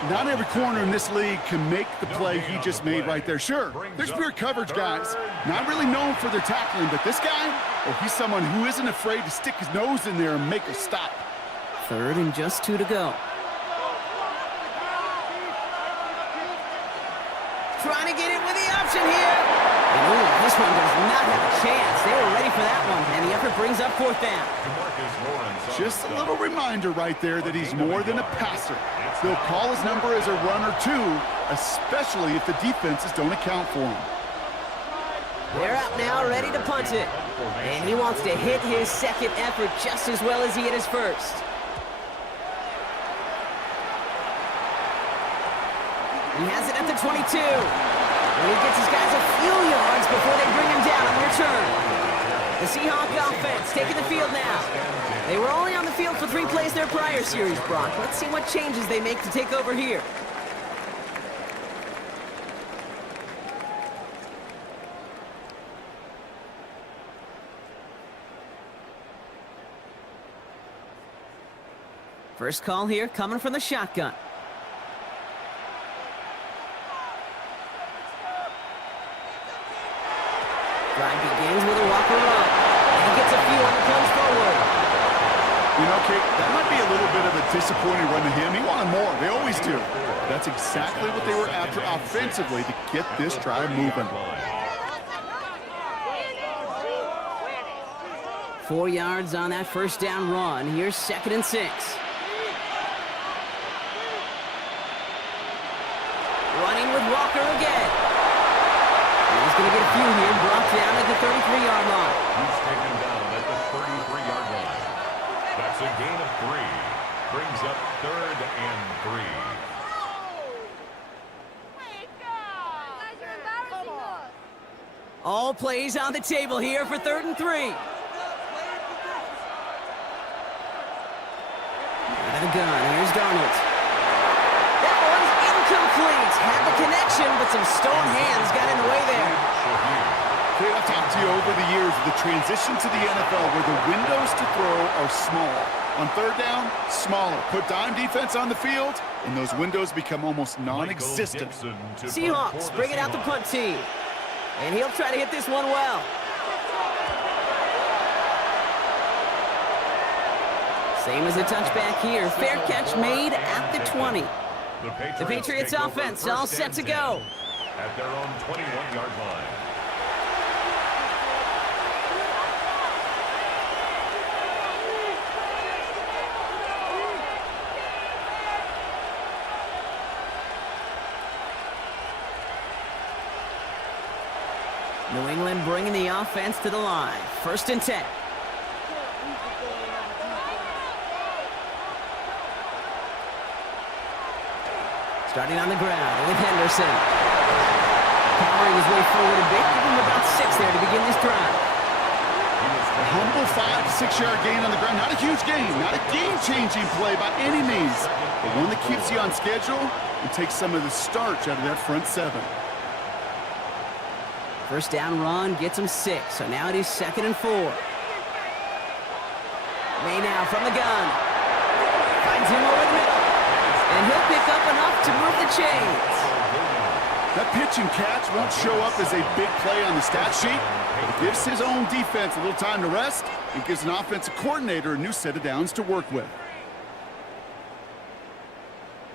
Not every corner in this league can make the play he just made right there. Sure, there's pure coverage guys. Not really known for their tackling, but this guy, well, he's someone who isn't afraid to stick his nose in there and make a stop. 3rd and just 2 to go. Trying to get it with the option here. And ooh, this one does not have a chance. They were ready for that one, and the effort brings up 4th down. Just a little reminder right there that he's more than a passer. They'll call his number as a runner too, especially if the defenses don't account for him. They're out now, ready to punt it. And he wants to hit his second effort just as well as he hit his first. He has it at the 22. And he gets his guys a few yards before they bring him down on the return. The Seahawks offense taking the field now. They were only on the field for 3 plays their prior series, Brock. Let's see what changes they make to take over here. First call here coming from the shotgun. Drive begins with a Walker run. And he gets a few on the comes forward. You know, Kate, that might be a little bit of a disappointing run to him. He wanted more. They always do. That's exactly what they were after offensively to get this drive moving. 4 yards on that first down run. Here's 2nd and 6. Running with Walker again. He's going to get a few here, brought down at the 33-yard line. He's taken down at the 33-yard line. That's a gain of 3. Brings up 3rd and 3. All plays on the table here for 3rd and 3. Out of the gun, here's Darnold. That one's incomplete. Had the connection, but some stone hands got in the way there. Kate, I've talked to you over the years of the transition to the NFL where the windows to throw are small. On third down, smaller. Put dime defense on the field, and those windows become almost non-existent. Seahawks bring it out the punt team. And he'll try to hit this one well. Same as a touchback here. Fair catch made at the 20. The Patriots offense all set to go. At their own 21-yard line. New England bringing the offense to the line. 1st and 10. Starting on the ground with Henderson. Powering his way forward a bit. Give him about 6 there to begin this drive. A humble 5 to 6 yard gain on the ground. Not a huge gain. Not a game-changing play by any means. But one that keeps you on schedule and takes some of the starch out of that front 7. First down run gets him 6. So now it is 2nd and 4. May now from the gun. Finds him over the middle. And he'll pick up enough to move the chains. That pitch and catch won't show up as a big play on the stat sheet. It gives his own defense a little time to rest. It gives an offensive coordinator a new set of downs to work with.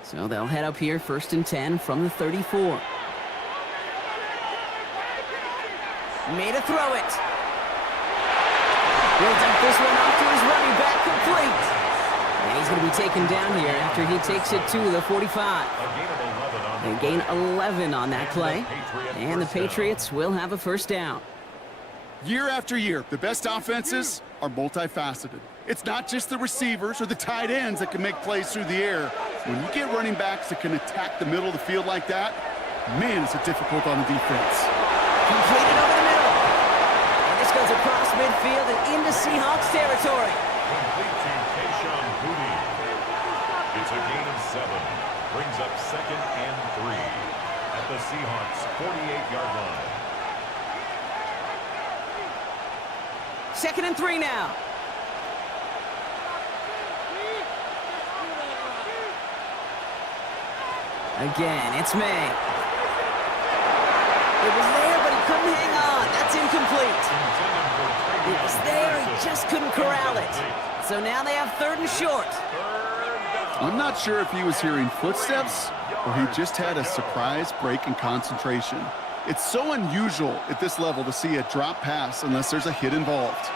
So they'll head up here 1st and 10 from the 34. Made a throw it. He'll dump this one off to his running back, complete. And he's going to be taken down here after he takes it to the 45. They gain 11 on that play. And the Patriots will have a 1st down. Year after year, the best offenses are multifaceted. It's not just the receivers or the tight ends that can make plays through the air. When you get running backs that can attack the middle of the field like that, man, is it difficult on the defense. Completed over the middle. And this goes across midfield and into Seahawks territory. Complete to Kayshon Boutte. It's a gain of 7. Brings up 2nd and 3 at the Seahawks 48-yard line. 2nd and 3 now. Again, it's May. It was there, but he couldn't hang on. That's incomplete. It was there, he just couldn't corral it. So now they have 3rd and short. I'm not sure if he was hearing footsteps or he just had a surprise break in concentration. It's so unusual at this level to see a drop pass unless there's a hit involved.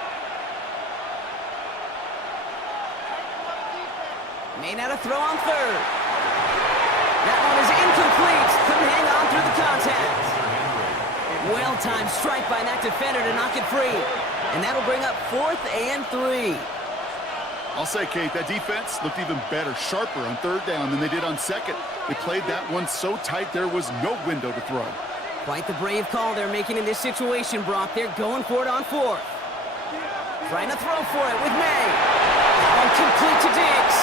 May not have throw on 3rd. That one is incomplete. Couldn't hang on through the contact. Well-timed strike by that defender to knock it free. And that'll bring up 4th and 3. I'll say, Kate, that defense looked even better, sharper on 3rd down than they did on 2nd. They played that one so tight there was no window to throw. Quite the brave call they're making in this situation, Brock. They're going for it on 4th. Trying to throw for it with May. That one complete to Diggs.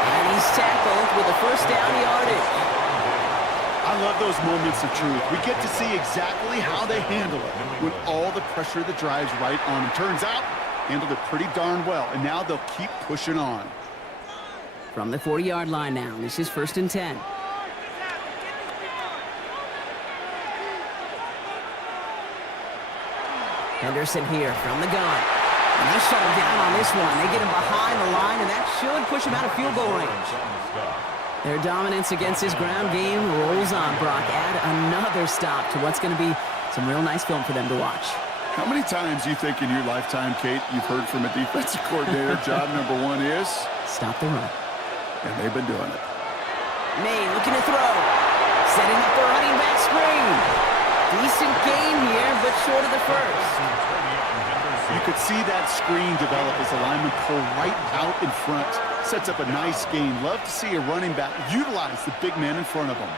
And he's tackled with the 1st down yardage. I love those moments of truth. We get to see exactly how they handle it when all the pressure that drives right on them. Turns out, handled it pretty darn well, and now they'll keep pushing on. From the 40-yard line now, this is 1st and 10. Henderson here from the gun. And they shut him down on this one. They get him behind the line, and that should push him out of field goal range. Their dominance against his ground game rolls on, Brock. Add another stop to what's going to be some real nice film for them to watch. How many times do you think in your lifetime, Kate, you've heard from a defensive coordinator, job number 1 is? Stop the run. And they've been doing it. May looking to throw. Setting up the running back screen. Decent gain here, but short of the 1st. You could see that screen develop as the lineman pull right out in front. Sets up a nice gain. Love to see a running back utilize the big man in front of him.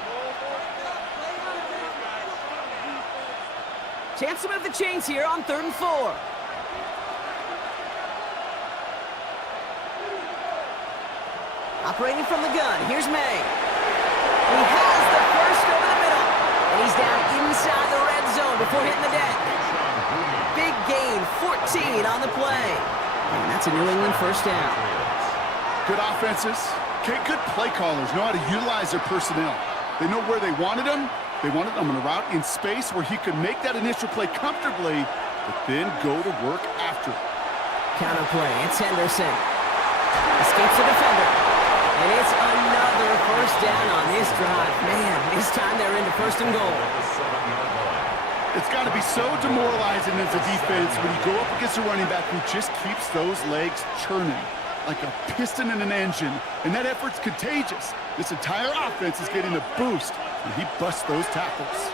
Chance to move the chains here on 3rd and 4. Operating from the gun, here's May. He has the He's down inside the red zone before hitting the deck. Big gain, 14 on the play. And that's a New England first down. Good offenses. Okay, good play callers know how to utilize their personnel. They know where they wanted him. They wanted him on a route in space where he could make that initial play comfortably, but then go to work after it. Counter play, it's Henderson. Escapes the defender. And it's another first down on this drive. Man, this time they're into first and goal. It's got to be so demoralizing as a defense when you go up against a running back who just keeps those legs churning like a piston in an engine, and that effort's contagious. This entire offense is getting a boost, and he busts those tackles.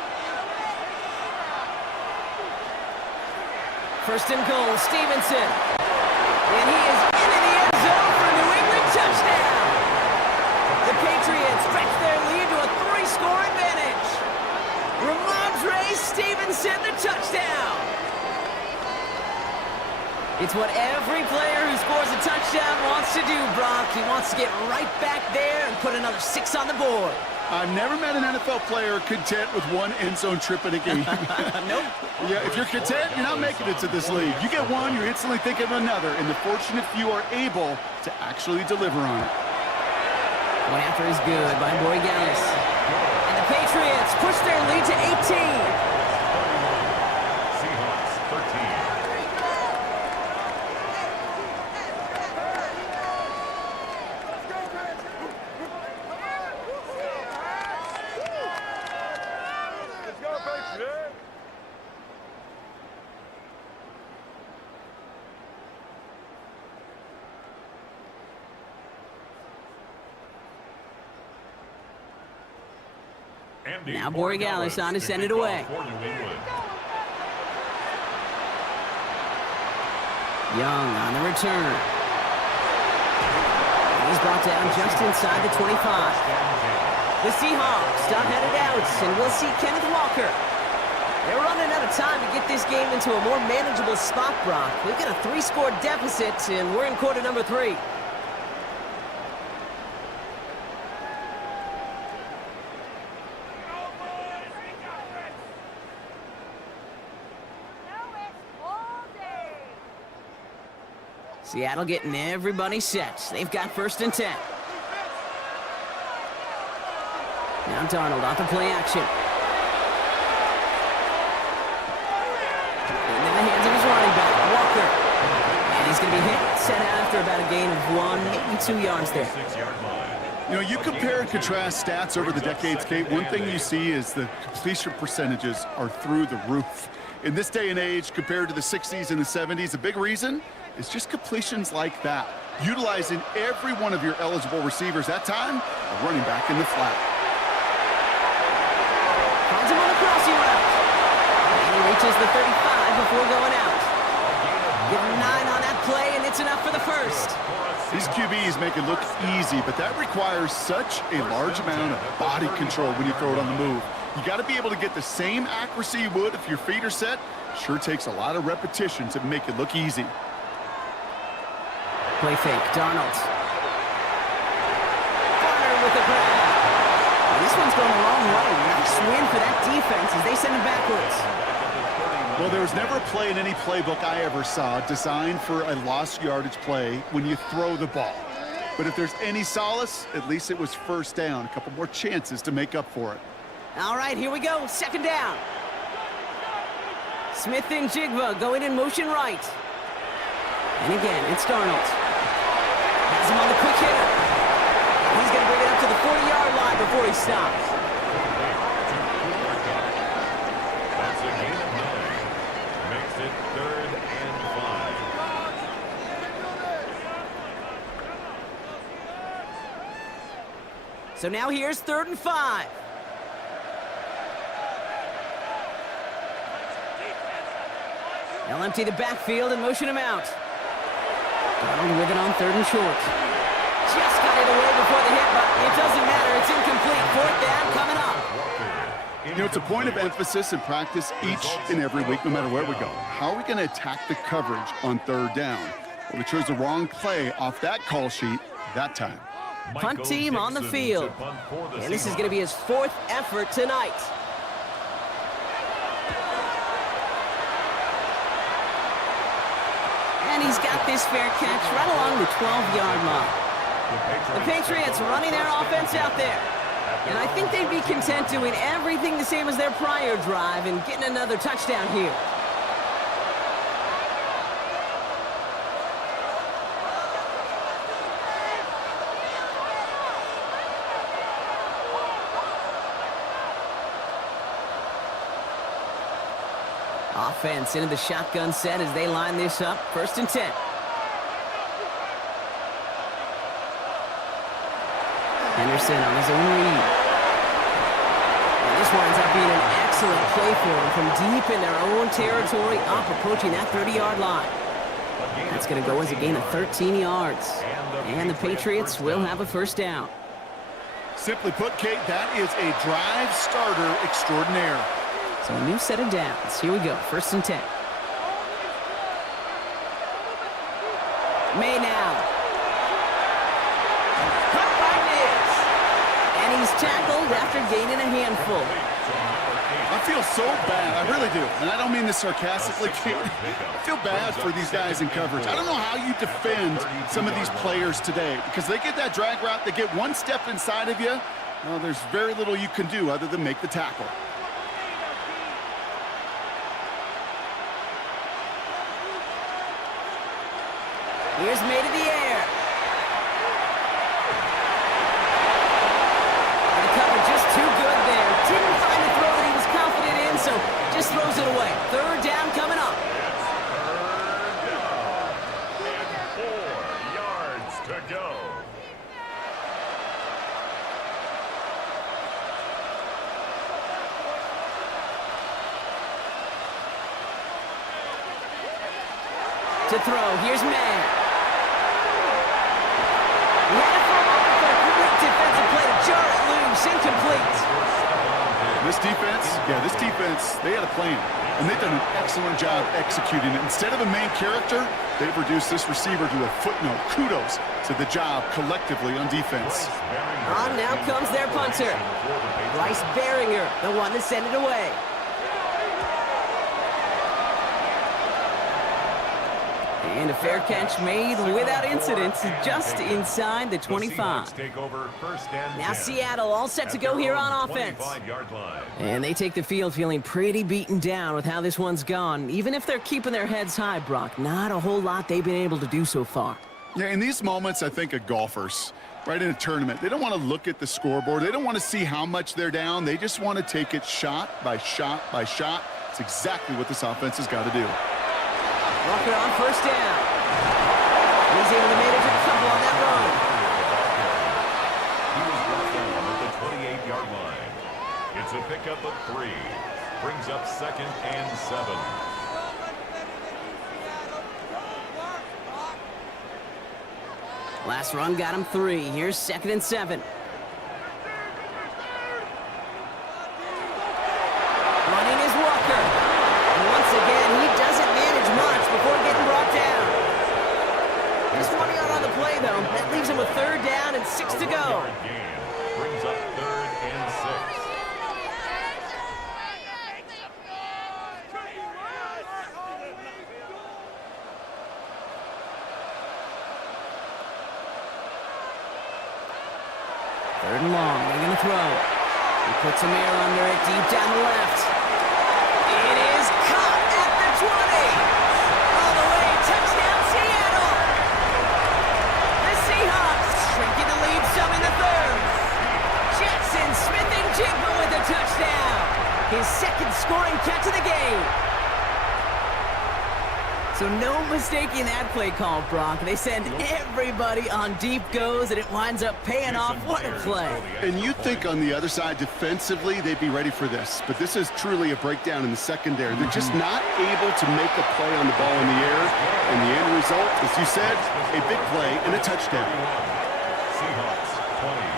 First and goal, Stevenson. And he is into the end zone for a New England touchdown. The Patriots stretch their lead to a 3-score advantage. Ramondre Stevenson, the touchdown. It's what every player who scores a touchdown wants to do, Brock. He wants to get right back there and put another 6 on the board. I've never met an NFL player content with one end zone trip in a game. Nope. Yeah, if you're content, you're not making it to this league. You get one, you're instantly thinking of another, and the fortunate few are able to actually deliver on it. One after is good by Borregales. And the Patriots push their lead to 18. Seahawks 13. Now Borregales on to send it away. Young on the return. He's brought down just inside the 25. The Seahawks stop headed out, and we'll see Kenneth Walker. They're running out of time to get this game into a more manageable spot, Brock. We've got a 3-score deficit, and we're in quarter number 3. Seattle getting everybody set. They've got first and 10. Now Darnold off the play action. Into the hands of his running back, Walker. And he's going to be hit, set after about a gain of 1, maybe 2 yards there. You know, you compare and contrast stats over the decades, Kate. One thing you see is the completion percentages are through the roof. In this day and age, compared to the 60s and the 70s, a big reason is just completions like that. Utilizing every one of your eligible receivers. That time, a running back in the flat. Finds him on the crossing route. And he reaches the 35 before going out. Give him 9 on that play, and it's enough for the first. These QBs make it look easy, but that requires such a large amount of body control when you throw it on the move. You got to be able to get the same accuracy you would if your feet are set. Sure takes a lot of repetition to make it look easy. Play fake, Darnold. Corner with the grab. Well, this one's going the wrong way. Nice win for that defense as they send him backwards. Well, there was never a play in any playbook I ever saw designed for a lost yardage play when you throw the ball. But if there's any solace, at least it was first down. A couple more chances to make up for it. All right, here we go. Second down. Smith and Jigba going in motion right. And again, it's Darnold. Has him on the quick hitter. He's going to bring it up to the 40-yard line before he stops. That's a gain of 9. Makes it 3rd and 5. So now here's 3rd and 5. They'll empty the backfield and motion him out. Darnold with it on 3rd and short. Just got it away before the hit, but it doesn't matter. It's incomplete. 4th down coming up. You know, it's a point of emphasis in practice each and every week, no matter where we go. How are we going to attack the coverage on 3rd down? Well, we chose the wrong play off that call sheet that time. Punt team on the field. And this is going to be his 4th effort tonight. And he's got this fair catch right along the 12-yard line. The Patriots running their offense out there. And I think they'd be content doing everything the same as their prior drive and getting another touchdown here. Offense into the shotgun set as they line this up. 1st and 10. Henderson on his own read. And this winds up being an excellent play for him from deep in their own territory, up approaching that 30-yard line. That's going to go as a gain of 13 yards. And the Patriots will have a 1st down. Simply put, Kate, that is a drive starter extraordinaire. So a new set of downs. Here we go. 1st and 10. May now. Caught by Diggs. And he's tackled after gaining a handful. I feel so bad. I really do. And I don't mean this sarcastically, Kate. I feel bad for these guys in coverage. I don't know how you defend some of these players today because they get that drag route, they get one step inside of you. Well, there's very little you can do other than make the tackle. Here's made in the air. And the cover just too good there. Didn't find the throw that he was confident in, so just throws it away. 3rd down coming up. And 4 yards to go. To throw, here's May. He had it for a moment, but a great defensive play to jar it loose, incomplete. This defense, they had a plan, and they've done an excellent job executing it. Instead of a main character, they've reduced this receiver to a footnote. Kudos to the job collectively on defense. On now comes their punter. Bryce Baringer, the one to send it away. And a fair catch made without incident, just inside the 25. Now Seattle all set to go here on offense. And they take the field feeling pretty beaten down with how this one's gone. Even if they're keeping their heads high, Brock, not a whole lot they've been able to do so far. Yeah, in these moments, I think of golfers, right, in a tournament. They don't want to look at the scoreboard. They don't want to see how much they're down. They just want to take it shot by shot by shot. It's exactly what this offense has got to do. Walker on 1st down. He's able to manage a couple on that run. He was brought down at the 28-yard line. It's a pickup of 3. Brings up 2nd and 7. Last run got him 3. Here's 2nd and 7. Running is Walker. And once again, he doesn't manage much before getting brought down. Just 1 yard on the play, though. That leaves him with 3rd down and 6 to go. Brings up 3rd and 6. Third and long, they're going to throw. He puts some air under it, deep down the left. It is caught at the 20. All the way, touchdown Seattle. The Seahawks shrinking the lead some in the 3rd. Jackson Smith and Jigba with a touchdown. His 2nd scoring catch of the game. So no mistaking that play call, Brock. They send everybody on deep goes, and it winds up paying off. What a play. And you'd think on the other side, defensively, they'd be ready for this. But this is truly a breakdown in the secondary. They're just not able to make a play on the ball in the air. And the end result, as you said, a big play and a touchdown. Seahawks 20.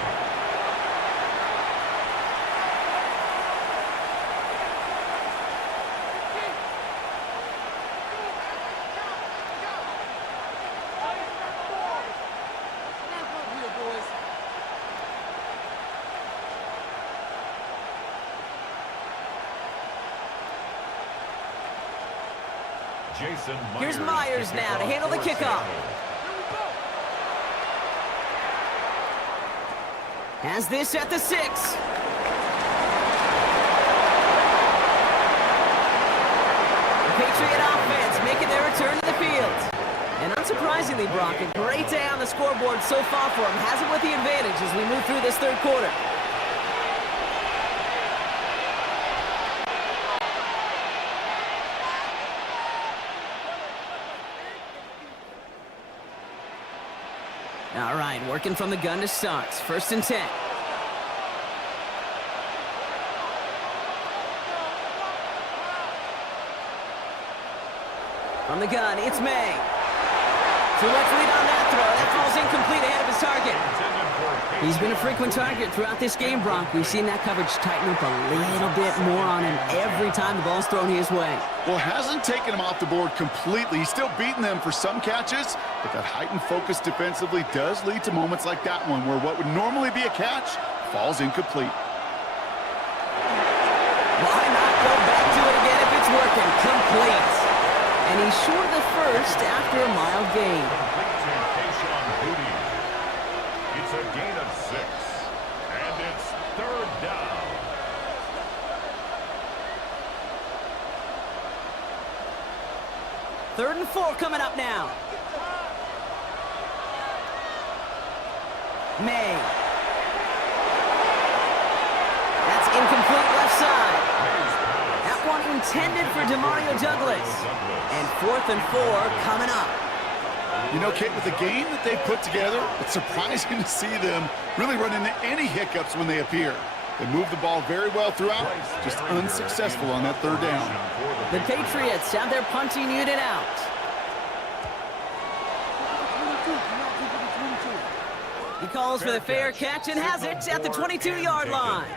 Jason Myers. Here's Myers now to handle the kickoff. Has this at the 6. The Patriot offense making their return to the field. And unsurprisingly, Brock, a great day on the scoreboard so far for him. Has it with the advantage as we move through this third quarter. All right, working from the gun to start. 1st and 10. From the gun, it's May. Too much lead on that throw. That falls incomplete ahead of his target. He's been a frequent target throughout this game, Brock. We've seen that coverage tighten up a little bit more on him every time the ball's thrown his way. Well, hasn't taken him off the board completely. He's still beating them for some catches, but that heightened focus defensively does lead to moments like that one where what would normally be a catch falls incomplete. Why not go back to it again if it's working? Complete. And he's short of the first after a mild gain. It's a gain of 6, and it's 3rd down. Third and 4 coming up now. May. That's incomplete left side. That one intended for Demario Douglas. And 4th and 4 coming up. You know, Kate, with the game that they put together, it's surprising to see them really run into any hiccups when they appear. They move the ball very well throughout, just unsuccessful on that 3rd down. The Patriots have their punting unit out. He calls for the fair catch and has it at the 22-yard line.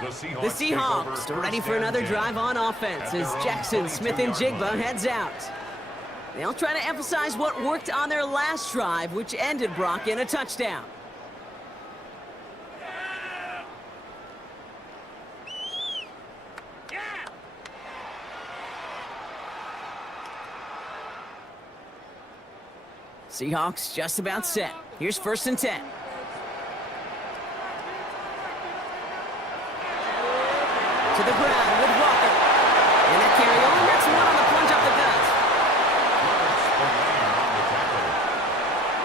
The Seahawks ready for another drive on offense as Jackson, Smith, and Jigba heads out. They'll try to emphasize what worked on their last drive, which ended, Brock, in a touchdown. Seahawks just about set. Here's 1st and 10. To the ground with Walker. And that carry only gets one on the plunge up the gut.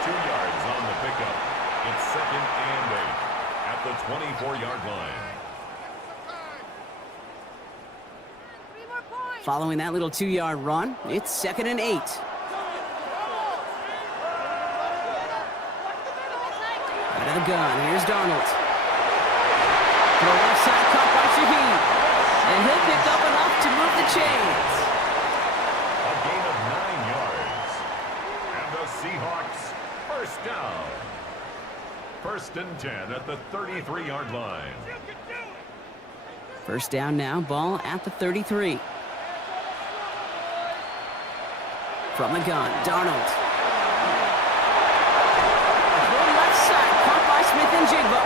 2 yards on the pickup. It's 2nd and 8 at the 24-yard line. Following that little 2-yard run, it's 2nd and 8. Out of the gun, here's Darnold. To the left side, caught by Shaheed. And he'll pick up enough to move the chains. A gain of 9 yards. And the Seahawks, 1st down. 1st and 10 at the 33-yard line. 1st down now, ball at the 33. From the gun, Darnold. Left side, caught by Smith and Jigba.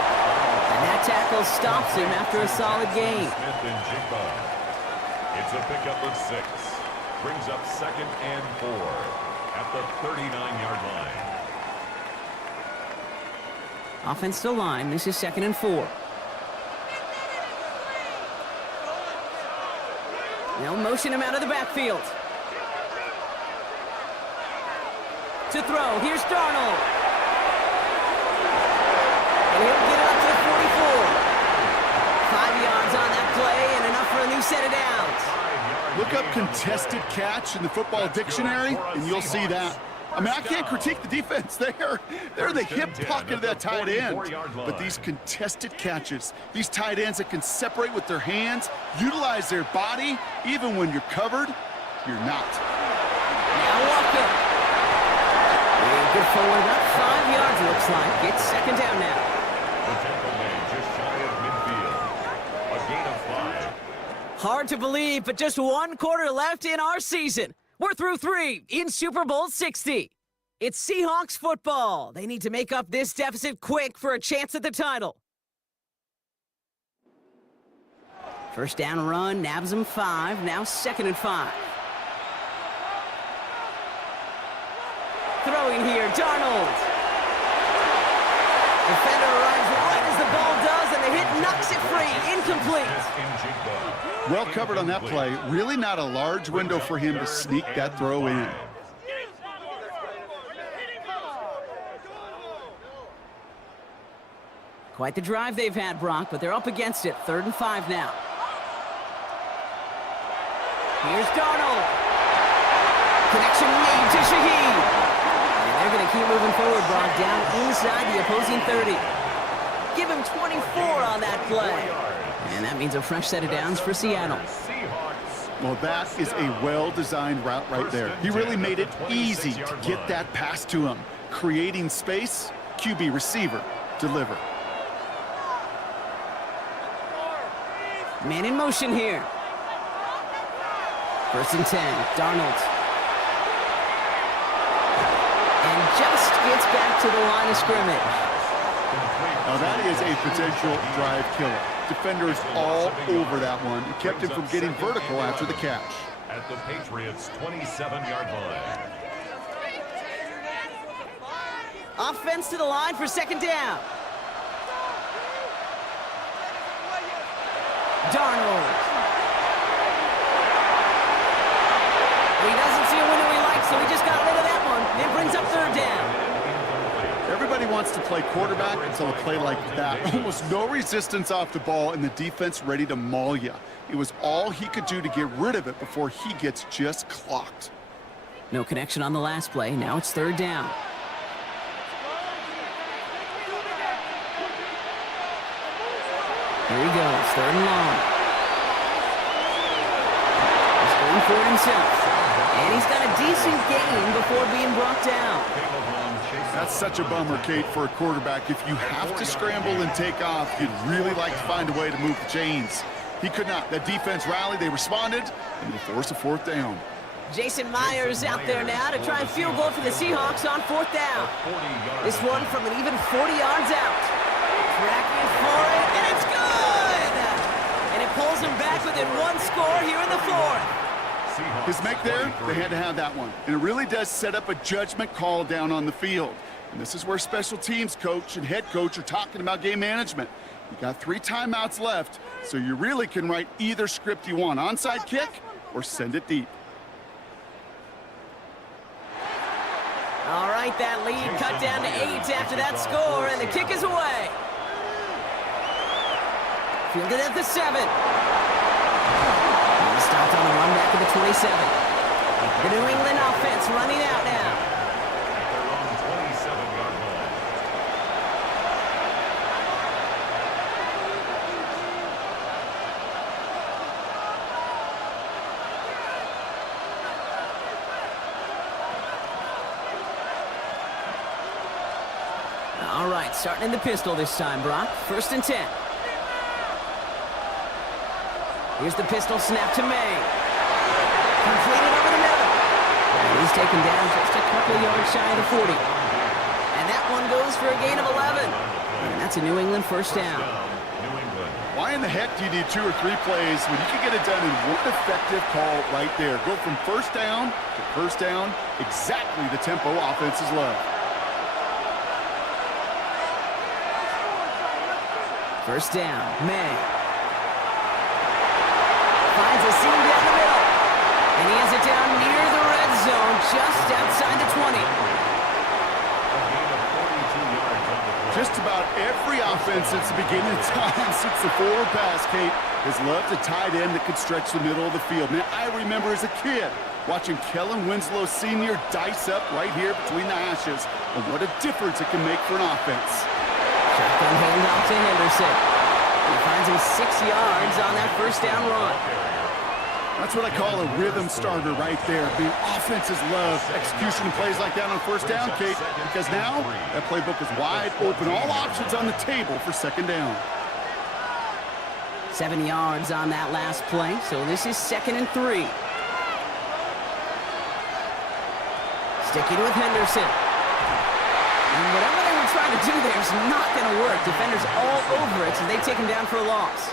And that tackle stops him after a solid gain. Smith and Jigba. It's a pickup of 6. Brings up 2nd and 4 at the 39-yard line. Offensive line, this is 2nd and 4. They'll motion him out of the backfield. To throw, here's Darnold. And he'll get it up to the 44. 5 yards on that play and enough for a new set of downs. Look up contested catch in the football dictionary, and you'll see that. I mean, I can't critique the defense there. They're the hip pocket of that tight end. But these contested catches, these tight ends that can separate with their hands, utilize their body, even when you're covered, you're not. Now Walker. And good forward, about 5 yards, looks like. It's 2nd down now. The tackle made just shy of midfield. A gain of 5. Hard to believe, but just 1 quarter left in our season. We're through 3 in Super Bowl 60. It's Seahawks football. They need to make up this deficit quick for a chance at the title. 1st down run, nabs him 5, now 2nd and 5. throwing here. Darnold. Defender arrives right as the ball does, and the hit knocks it free. Incomplete. Well covered on that play. Really not a large window for him to sneak that throw in. Quite the drive they've had, Brock, but they're up against it. 3rd and 5 now. Here's Darnold. Connection made to Shaheed. And they're going to keep moving forward, Brock, down inside the opposing 30. Give him 24 on that play. And that means a fresh set of downs for Seattle. Well, that is a well-designed route right there. He really made it easy to get that pass to him. Creating space, QB receiver, deliver. Man in motion here. 1st and 10, Darnold. And just gets back to the line of scrimmage. Now that is a potential drive killer. Defenders all over that one. It kept him from getting vertical after the catch. At the Patriots' 27-yard line. Offense to the line for 2nd down. Darnold. He doesn't see a window he likes, so he just got rid of that one. It brings up 3rd down. Everybody wants to play quarterback until a play like that. Almost no resistance off the ball and the defense ready to maul you. It was all he could do to get rid of it before he gets just clocked. No connection on the last play. Now it's 3rd down. Here he goes, 3rd and long. He's going for it himself. And he's got a decent gain before being brought down. That's such a bummer, Kate, for a quarterback. If you have to scramble and take off, you'd really like to find a way to move the chains. He could not. That defense rallied, they responded, and they forced a 4th down. Jason Myers out there now to try and field goal for the Seahawks on 4th down. This one from an even 40 yards out. Tracking for it, and it's good! And it pulls him back within 1 score here in the 4th. His make there, they had to have that one. And it really does set up a judgment call down on the field. And this is where special teams coach and head coach are talking about game management. You got 3 timeouts left, so you really can write either script you want. Onside kick or send it deep. All right, that lead cut down to 8 after that score, and the kick is away. Fielded at the 7. He stopped on the run back of the 27. The New England offense running out now. Their own 27-yard line. All right, starting in the pistol this time, Brock. 1st and 10. Here's the pistol snap to May. Completed over the middle. And he's taken down just a couple yards shy of the 40. And that one goes for a gain of 11. And that's a New England 1st down. Why in the heck do you need 2 or 3 plays when you can get it done in one effective call right there? Go from 1st down to 1st down, exactly the tempo offenses love. 1st down, May. Finds a seam down the middle. And he has it down near the red zone, just outside the 20. Just about every offense since the beginning of time, since the forward pass, Kate, has loved a tight end that could stretch the middle of the field. Man, I remember as a kid watching Kellen Winslow Sr. dice up right here between the hashes. And what a difference it can make for an offense. Shotgun handoff to Henderson. He finds him 6 yards on that 1st down run. That's what I call a rhythm starter right there. The offenses love execution plays like that on 1st down, Kate, because now that playbook is wide open. All options on the table for 2nd down. 7 yards on that last play, so this is 2nd and 3. Sticking with Henderson. And whatever they were trying to do there is not going to work. Defenders all over it, so they take him down for a loss.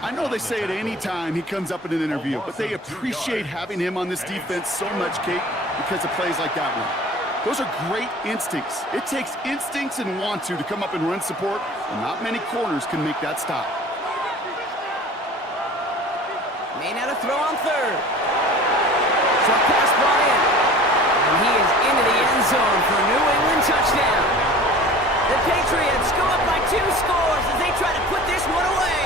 I know they say it any time he comes up in an interview, but they appreciate having him on this defense so much, Kate, because of plays like that one. Those are great instincts. It takes instincts and want to come up and run support, and not many corners can make that stop. May now to throw on third. Short pass brought in. And he is into the end zone for a New England touchdown. The Patriots go up by 2 scores as they try to put this one away.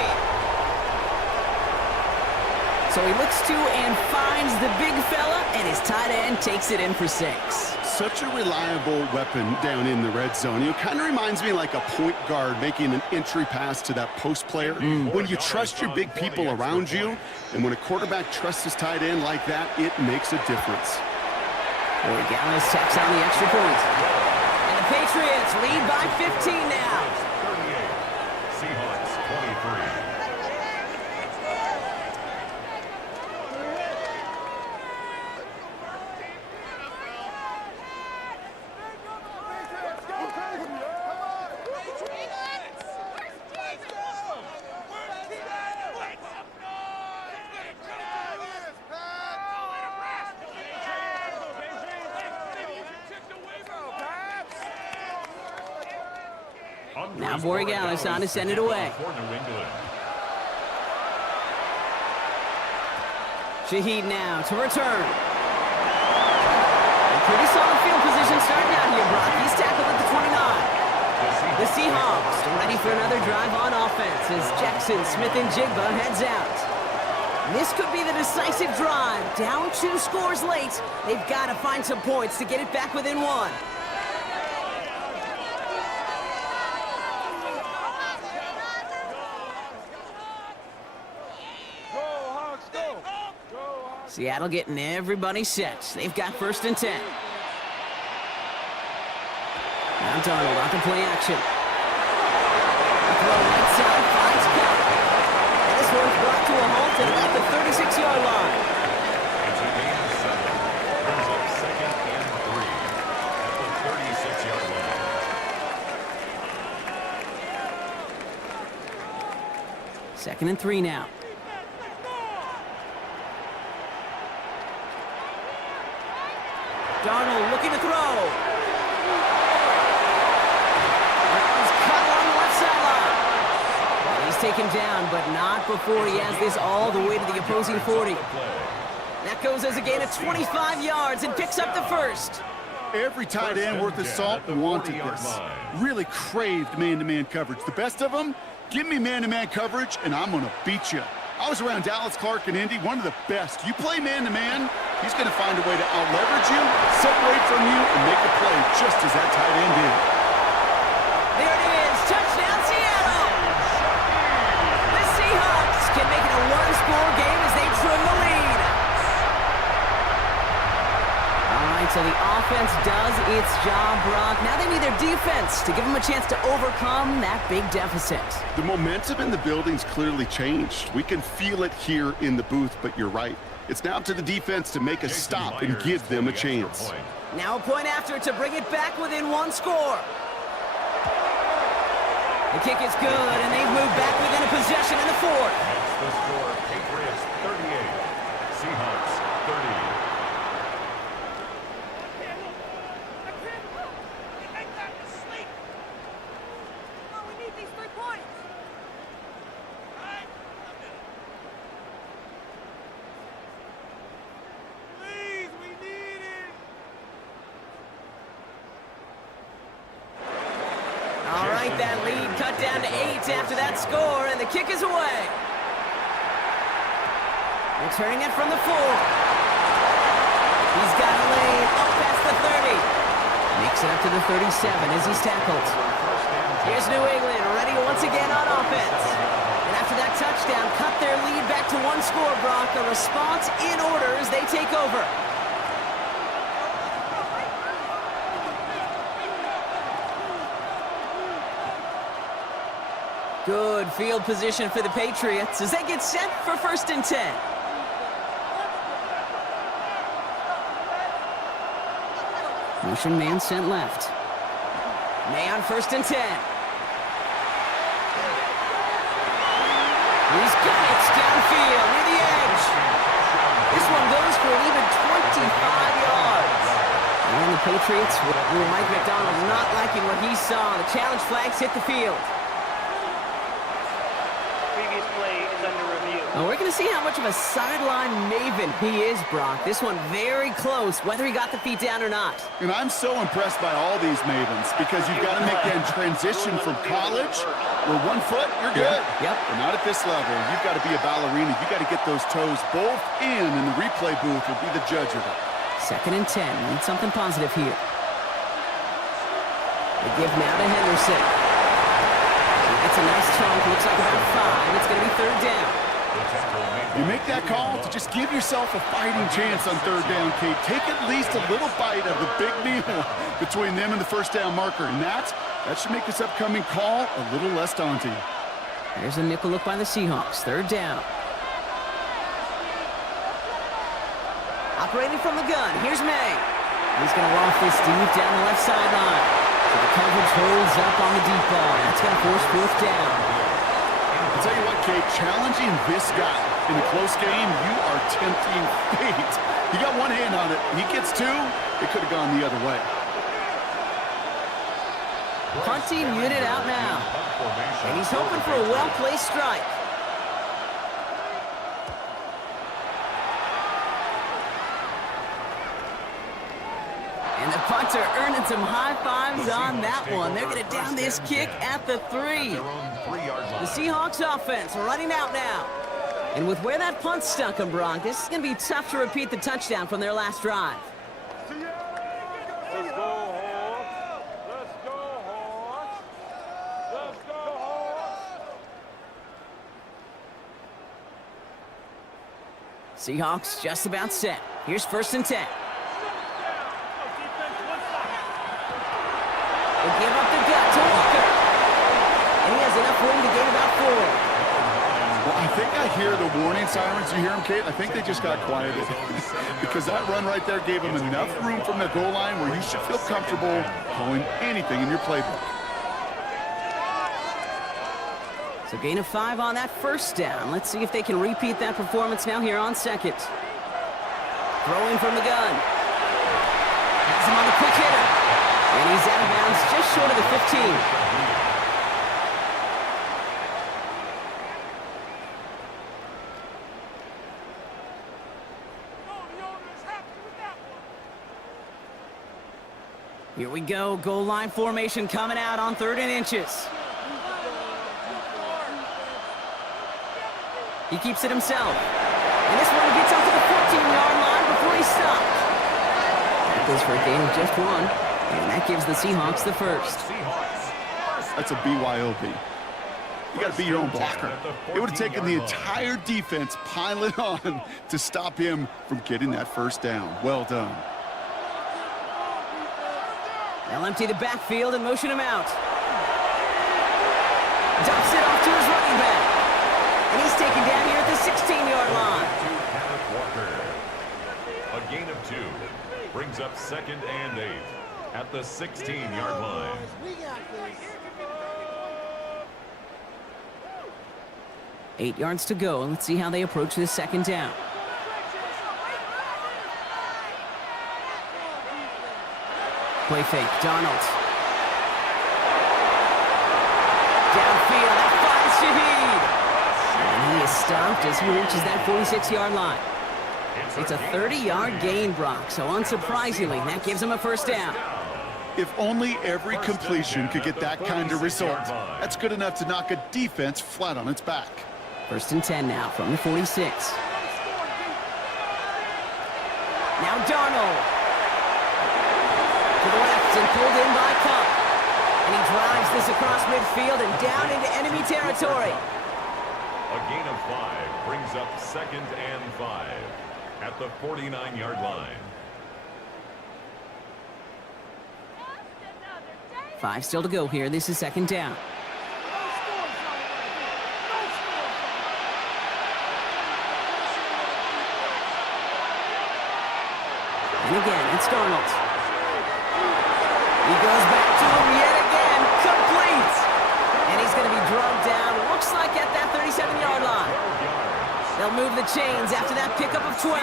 So he looks to and finds the big fella, and his tight end takes it in for 6. Such a reliable weapon down in the red zone. It kind of reminds me like a point guard making an entry pass to that post player. When you trust your big people around you, and when a quarterback trusts his tight end like that, it makes a difference. Boy, Gallis tacks on the extra point. And the Patriots lead by 15 now. 38. Seahawks 23. Now Borregales on to send it away. Shaheed now to return. A pretty solid field position starting out here, Brock. He's tackled at the 29. The Seahawks ready for another drive on offense as Jackson, Smith, and Jigba heads out. This could be the decisive drive. Down 2 scores late. They've got to find some points to get it back within 1. Seattle getting everybody set. They've got 1st and 10. Now Darnold on to play action. The throw right side finds Cup. And this one's brought to a halt at about the 36-yard line. It's a gain of 7. Brings up 2nd and 3 at the 36-yard line. 2nd and 3 now. Darnold looking to throw. That was cut along the left sideline. And he's taken down, but not before he has this all the way to the opposing 40. That goes as a gain of 25 yards and picks up the 1st. Every tight end worth his salt wanted this. Really craved man-to-man coverage. The best of them, give me man-to-man coverage, and I'm going to beat you. I was around Dallas Clark and Indy, one of the best. You play man-to-man, he's going to find a way to out-leverage you, separate from you, and make a play just as that tight end did. There it is. Touchdown, Seattle. The Seahawks can make it a 1-score game as they trim the lead. All right, so the offense does its job, Brock. Now they need their defense to give them a chance to overcome that big deficit. The momentum in the building's clearly changed. We can feel it here in the booth, but you're right. It's now up to the defense to make a stop and give them a chance. Now a point after to bring it back within 1 score. The kick is good, and they've moved back within a possession in the 4th. That's the score. Patriots 38. Seahawks 30. That lead cut down to 8 after that score, and the kick is away. Returning it from the 4. He's got a lane up past the 30. Makes it up to the 37 as he's tackled. Here's New England ready once again on offense. And after that touchdown, cut their lead back to 1 score, Brock. A response in order as they take over. Good field position for the Patriots as they get set for 1st and 10. Motion man sent left. May on 1st and 10. He's got it downfield near the edge. This one goes for an even 25 yards. And the Patriots, with Mike McDonald not liking what he saw. The challenge flags hit the field. Previous play is under review. We're going to see how much of a sideline maven he is, Brock. This one very close, whether he got the feet down or not. And I'm so impressed by all these mavens because you've got to make that transition from college where 1 foot, you're good. Yep. But not at this level. You've got to be a ballerina. You've got to get those toes both in, and the replay booth will be the judge of it. 2nd and 10. Need something positive here. They give now to Henderson. It's a nice chunk. Looks like about 5. It's going to be 3rd down. You make that call to just give yourself a fighting chance on 3rd down, Kate. Take at least a little bite of the big meal between them and the 1st down marker. And that should make this upcoming call a little less daunting. There's a nickel look by the Seahawks. 3rd down. Operating from the gun, here's May. He's going to loft this deep down the left sideline. So the coverage holds up on the deep ball. That's going to force 4th down. I'll tell you what, Kate, challenging this guy in a close game, you are tempting fate. He got one hand on it. He gets 2, it could have gone the other way. Punting unit out now. And he's hoping for a well-placed strike. And the punter earning some high fives on that one. They're going to down this kick at the 3. The Seahawks offense running out now. And with where that punt stuck them, Brock, this is going to be tough to repeat the touchdown from their last drive. Let's go, Hawks. Let's go, Hawks. Let's go, Hawks. Seahawks just about set. Here's 1st and 10. They give up the gut to Walker. And he has enough room to gain about 4. Well, I think I hear the warning sirens. You hear them, Kate? I think they just got quieted. Because that run right there gave them enough room from their goal line where you should feel comfortable calling anything in your playbook. So gain of 5 on that 1st down. Let's see if they can repeat that performance now here on 2nd. Throwing from the gun. Has him on the quick hitter. And he's out of bounds just short of the 15. Here we go, goal line formation coming out on 3rd and inches. He keeps it himself. And this one gets up to the 14-yard line before he stopped. That goes for a gain of just 1. And that gives the Seahawks the 1st. That's a BYOB. You got to be your own blocker. It would have taken the entire defense piling on to stop him from getting that 1st down. Well done. They'll empty the backfield and motion him out. Dumps it off to his running back. And he's taken down here at the 16-yard line. A gain of 2 brings up 2nd and 8 at the 16-yard line. We got this. 8 yards to go. Let's see how they approach this 2nd down. Play fake, Donald. Downfield, that finds Shaheed. And he is stopped as he reaches that 46-yard line. It's a 30-yard gain, Brock, so unsurprisingly, that gives him a 1st down. If only every completion could get that kind of result. That's good enough to knock a defense flat on its back. 1st and 10 now from the 46. Now Donald. To the left and pulled in by Cup. And he drives this across midfield and down into enemy territory. A gain of 5 brings up 2nd and 5 at the 49-yard line. 5 still to go here. This is 2nd down. And again, it's Darnold. He goes back to him yet again. Complete. And he's going to be drugged down. Looks like at that 37-yard line. They'll move the chains after that pickup of 12.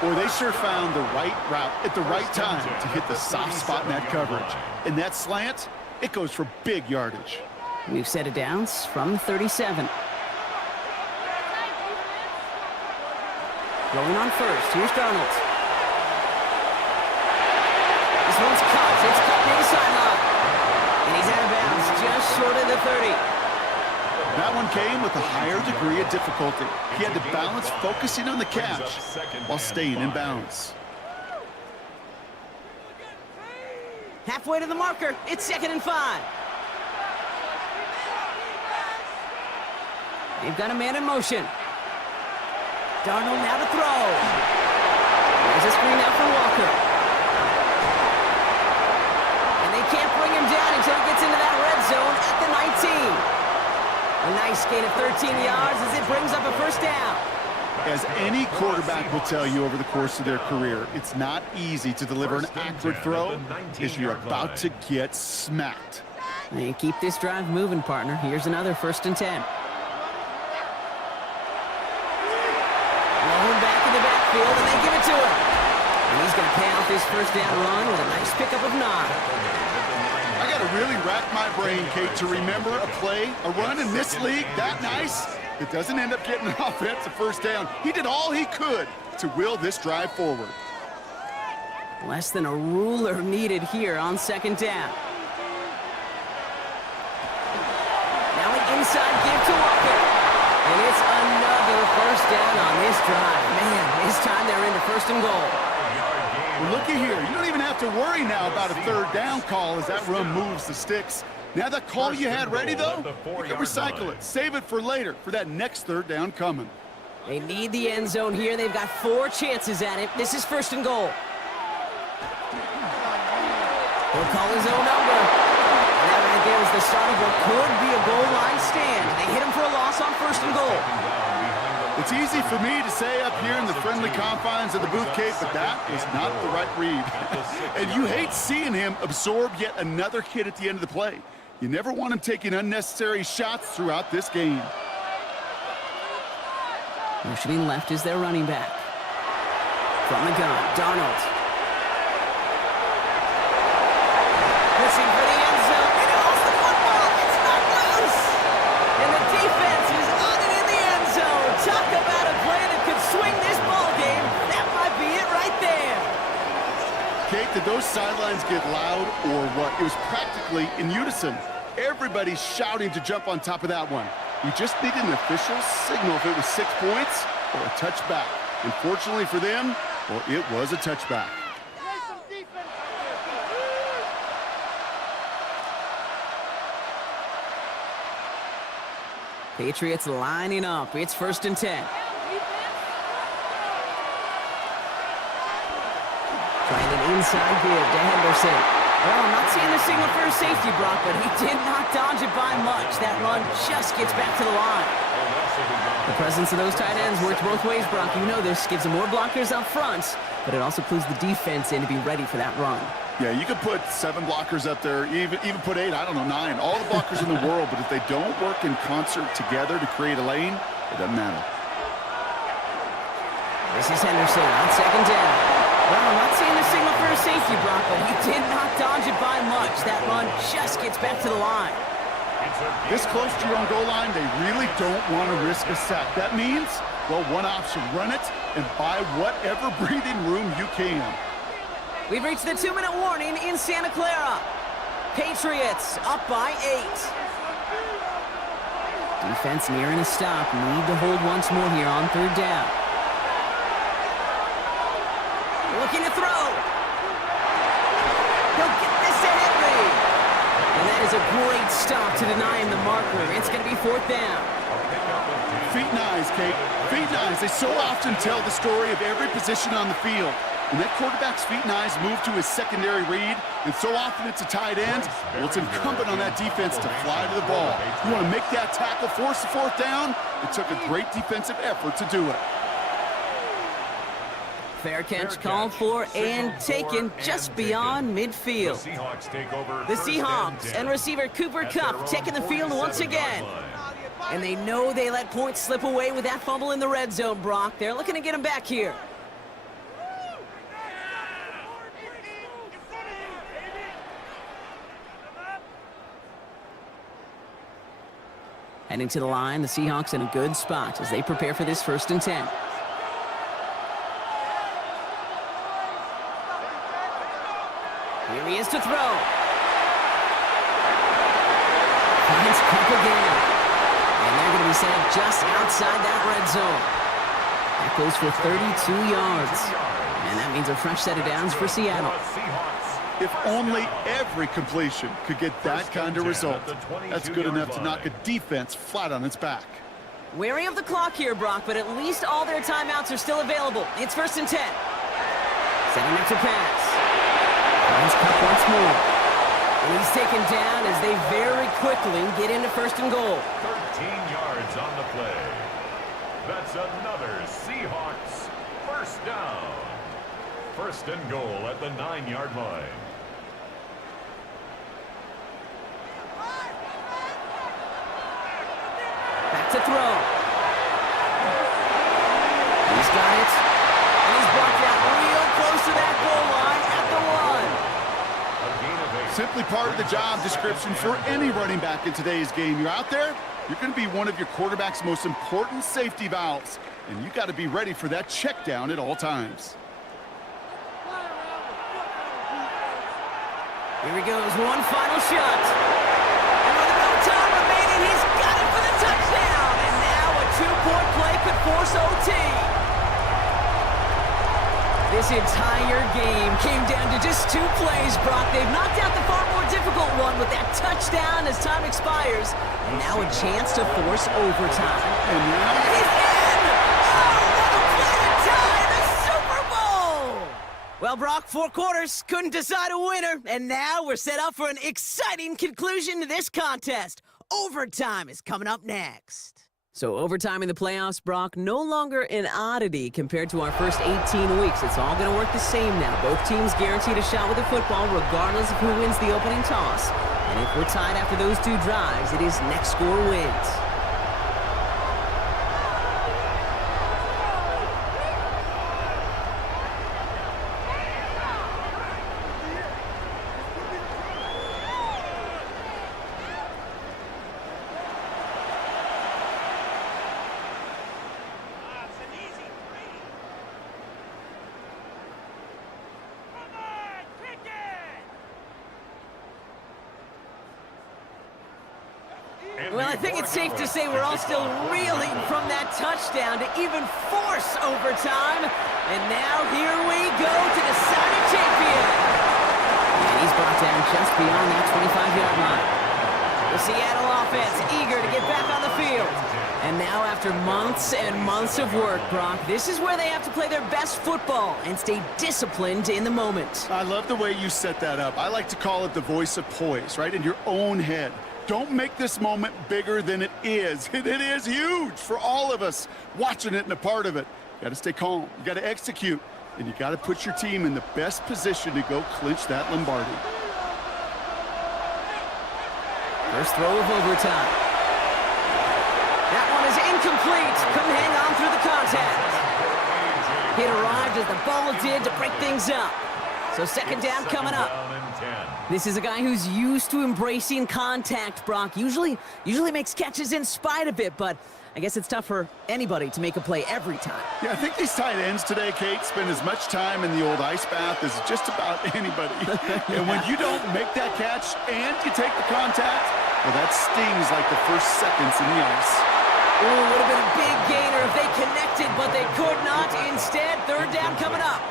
Boy, they sure found the right route at the right time to hit the soft spot in that coverage. And that slant, it goes for big yardage. We've set it down from 37. Rolling on first. Here's Darnold. This one's caught. It's cut near the sideline. And he's out of bounds, just short of the 30. That one came with a higher degree of difficulty. He had to balance focusing on the catch while staying in bounds. Halfway to the marker. It's 2nd and 5. They've got a man in motion. Darnold now to throw. There's a screen out for Walker. And they can't bring him down until he gets into that red zone at the 19. A nice gain of 13 yards as it brings up a first down. As any quarterback will tell you over the course of their career, it's not easy to deliver an accurate throw as you're about to get smacked. And keep this drive moving, partner. Here's another 1st and 10. Rolling back in the backfield, and they give it to him. And he's going to pay off his first down run with a nice pickup of 9. I got to really rack my brain, Kate, to remember a play, a run in this league that nice. It doesn't end up getting an offensive first down. He did all he could to will this drive forward. Less than a ruler needed here on 2nd down. Now an inside give to Walker. And it's another first down on this drive. Man, this time they're into 1st and goal. Well, looky here. You don't even have to worry now about a 3rd down call as that run moves the sticks. Now that call you had ready, though, you can recycle it. Save it for later for that next 3rd down coming. They need the end zone here. They've got 4 chances at it. This is 1st and goal. He'll call his own number. And that right there was the start of what could be a goal line stand. They hit him for a loss on 1st and goal. It's easy for me to say up here in the friendly confines of the booth, Kate, but that was not the right read. And you hate seeing him absorb yet another hit at the end of the play. You never want him taking unnecessary shots throughout this game. Motioning left is their running back. From the gun, Darnold. Pushing for the end zone. He holds the football. It's not loose. And the defense is on it in the end zone. Talk about a play that could swing this ball game. That might be it right there. Kate, did those sidelines get loud or what? It was practically in unison. Everybody's shouting to jump on top of that one. You just needed an official signal if it was 6 points or a touchback. Unfortunately for them, well, it was a touchback. Patriots lining up. It's 1st and 10. Trying an inside give to Henderson. Well, I'm not seeing the signal for a safety, Brock, but he did not dodge it by much. That run just gets back to the line. The presence of those tight ends works both ways, Brock. You know this. Gives them more blockers up front, but it also clues the defense in to be ready for that run. Yeah, you could put 7 blockers up there, even put 8, I don't know, 9. All the blockers in the world, but if they don't work in concert together to create a lane, it doesn't matter. This is Henderson on 2nd down. Well, I'm not seeing the signal for a safety, Brock, but he did not dodge it by much. That run just gets back to the line. This close to your own goal line, they really don't want to risk a sack. That means, well, one option, run it and buy whatever breathing room you can. We've reached the 2-minute warning in Santa Clara. Patriots up by 8. Defense nearing a stop. Need to hold once more here on 3rd down. Looking to throw. He'll get this to Henry. And that is a great stop to deny him the marker. It's going to be 4th down. Feet and eyes, Kate. Feet and eyes. They so often tell the story of every position on the field. When that quarterback's feet and eyes move to his secondary read, and so often it's a tight end, well, it's incumbent on that defense to fly to the ball. You want to make that tackle, force the 4th down? It took a great defensive effort to do it. Fair catch called for and taken just beyond midfield. The Seahawks and receiver Cooper Kupp taking the field once again. And they know they let points slip away with that fumble in the red zone, Brock. They're looking to get him back here. Heading to the line, the Seahawks in a good spot as they prepare for this 1st and 10. Here he is to throw. Finds Cup again. And they're going to be set up just outside that red zone. That goes for 32 yards. And that means a fresh set of downs for Seattle. If only every completion could get that kind of result. That's good enough to knock a defense flat on its back. Wary of the clock here, Brock, but at least all their timeouts are still available. It's 1st and 10. Setting up to pass. Finds Cup once more. And he's taken down as they very quickly get into 1st and goal. 13 yards on the play. That's another Seahawks 1st down. 1st and goal at the 9-yard line. Back to throw. He's got it. And he's brought down real close to that goal line at the 1. Simply part of the job description for any running back in today's game. You're out there, you're going to be one of your quarterback's most important safety valves. And you got to be ready for that check down at all times. Here he goes, one final shot. And with no time remaining, he's got it for the touchdown. And now a 2-point play could force OT. This entire game came down to just 2 plays, Brock. They've knocked out the far more difficult one with that touchdown as time expires. And now a chance to force overtime. And now He's in! Oh, what a play to tie the Super Bowl! Well, Brock, 4 quarters couldn't decide a winner, and now we're set up for an exciting conclusion to this contest. Overtime is coming up next. So overtime in the playoffs, Brock, no longer an oddity compared to our first 18 weeks. It's all going to work the same now. Both teams guaranteed a shot with the football regardless of who wins the opening toss. And if we're tied after those 2 drives, it is next score wins. Well, I think it's safe to say we're all still reeling from that touchdown to even force overtime. And now here we go to decide a champion. And he's brought down just beyond that 25-yard line. The Seattle offense eager to get back on the field. And now after months and months of work, Brock, this is where they have to play their best football and stay disciplined in the moment. I love the way you set that up. I like to call it the voice of poise, right? In your own head. Don't make this moment bigger than it is. It is huge for all of us watching it and a part of it. You got to stay calm. You got to execute. And you got to put your team in the best position to go clinch that Lombardi. First throw of overtime. That one is incomplete. Couldn't hang on through the contact. It arrived as the ball did to break things up. So 2nd down coming up. This is a guy who's used to embracing contact, Brock. Usually makes catches in spite of it, but I guess it's tough for anybody to make a play every time. Yeah, I think these tight ends today, Kate, spend as much time in the old ice bath as just about anybody. And when you don't make that catch and you take the contact, well, that stings like the first seconds in the ice. Ooh, would have been a big gainer if they connected, but they could not. Instead, 3rd down coming up.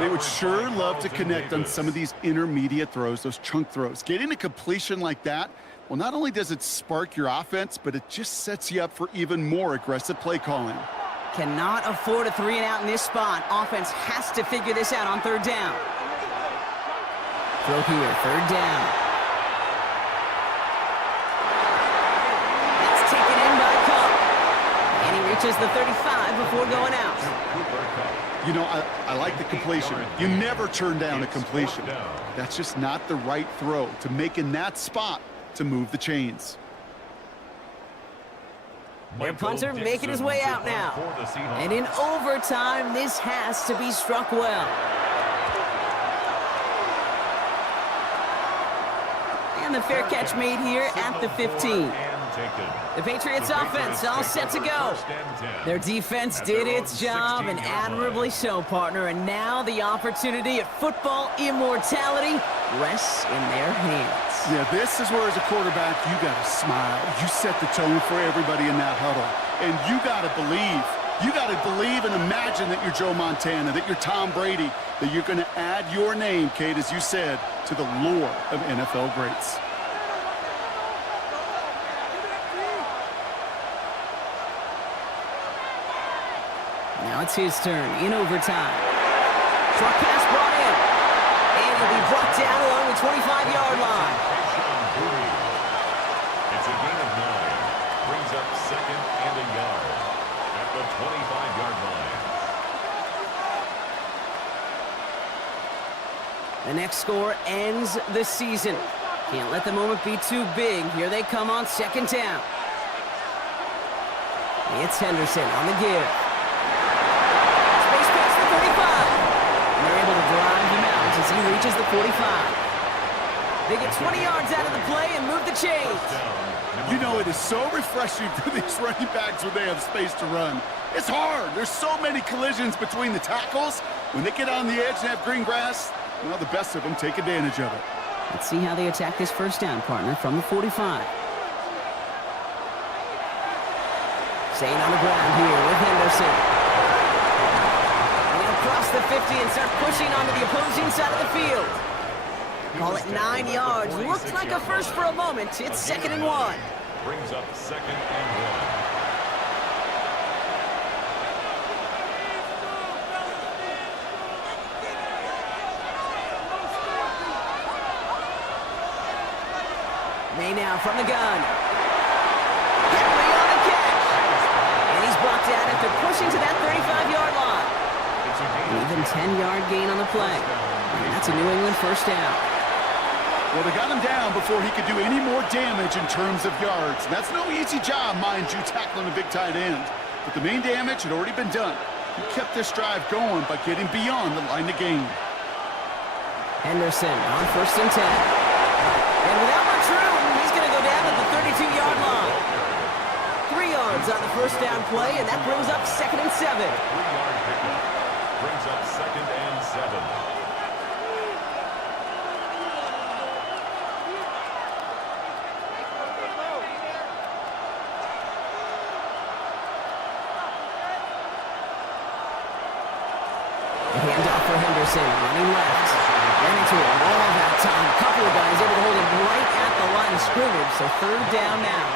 They would sure love to connect on some of these intermediate throws, those chunk throws. Getting a completion like that, well, not only does it spark your offense, but it just sets you up for even more aggressive play calling. Cannot afford a 3-and-out in this spot. Offense has to figure this out on 3rd down. Throw here, 3rd down. That's taken in by Cup. And he reaches the 35 before going out. You know, I like the completion. You never turn down a completion. That's just not the right throw to make in that spot to move the chains. Their punter making his way out now. And in overtime, this has to be struck well. And the fair catch made here at the 15. taken. The Patriots offense all set to go. Their defense did its job, and admirably so, partner. And now the opportunity at football immortality rests in their hands. Yeah, this is where, as a quarterback, you got to smile. You set the tone for everybody in that huddle. And you got to believe. You got to believe and imagine that you're Joe Montana, that you're Tom Brady, that you're going to add your name, Kate, as you said, to the lore of NFL greats. Now it's his turn in overtime. Short pass brought in. And he'll be brought down along the 25-yard line. It's a gain of 9. Brings up 2nd and a yard at the 25-yard line. The next score ends the season. Can't let the moment be too big. Here they come on 2nd down. It's Henderson on the give. Space past the 35. And they're able to drive him out as he reaches the 45. They get 20 yards out of the play and move the chains. You know, it is so refreshing for these running backs when they have space to run. It's hard. There's so many collisions between the tackles. When they get on the edge and have green grass, well, the best of them take advantage of it. Let's see how they attack this 1st down, partner, from the 45. Staying on the ground here with Henderson. And he'll cross the 50 and start pushing onto the opposing side of the field. Call it 9 yards. Looks like a first for a moment. It's 2nd and 1. Brings up 2nd and 1. May now from the gun. Henry on the catch. And he's brought down after pushing to that 35-yard line. Even 10-yard gain on the play. And that's a New England 1st down. Well, they got him down before he could do any more damage in terms of yards. That's no easy job, mind you, tackling a big tight end. But the main damage had already been done. He kept this drive going by getting beyond the line of game. Henderson on 1st and 10. And without much room, he's going to go down at the 32-yard line. 3 yards on the 1st down play, and that brings up 2nd and 7. 3-yard pickup. Brings up 2nd and 7. Handoff for Henderson, running left. Ran into a wall that time. A couple of guys able to hold him right at the line of scrimmage, so 3rd down now.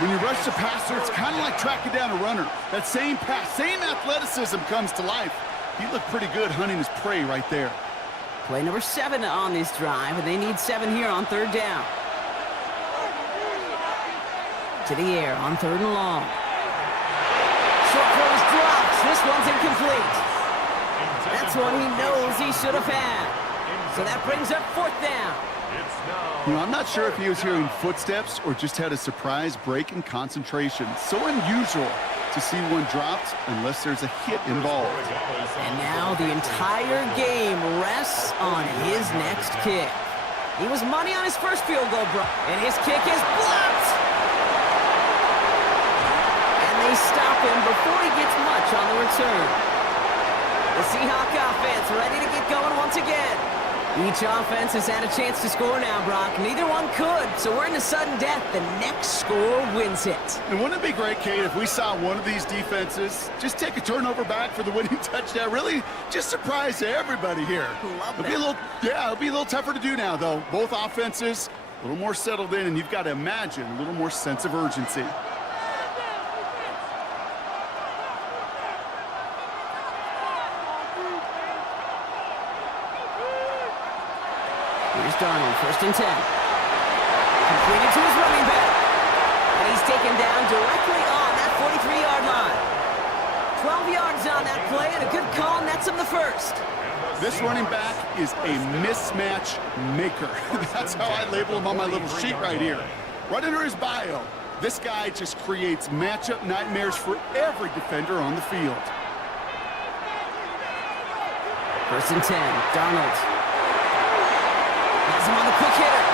When you rush the passer, it's kind of like tracking down a runner. That same pass, same athleticism comes to life. He looked pretty good hunting his prey right there. Play number 7 on this drive, and they need 7 here on 3rd down. To the air on 3rd and long. Short throws drops. This one's incomplete. That's one he knows he should have had. So that brings up 4th down. You know, I'm not sure if he was hearing footsteps or just had a surprise break in concentration. So unusual to see one dropped unless there's a hit involved. And now the entire game rests on his next kick. He was money on his first field goal, and his kick is blocked. And they stop him before he gets much on the return. The Seahawks offense ready to get going once again. Each offense has had a chance to score now, Brock. Neither one could, so we're in a sudden death. The next score wins it. And wouldn't it be great, Kate, if we saw one of these defenses just take a turnover back for the winning touchdown? Really just surprise everybody here. Love that. It'll be a little tougher to do now, though. Both offenses a little more settled in, and you've got to imagine a little more sense of urgency. Here's Darnold, 1st and 10. Completed to his running back. And he's taken down directly on that 43-yard line. 12 yards on that play, and a good call nets him the 1st. This running back is a mismatch maker. That's how I label him on my little sheet right here. Right under his bio, this guy just creates matchup nightmares for every defender on the field. 1st and 10, Darnold. Has him on the quick hitter.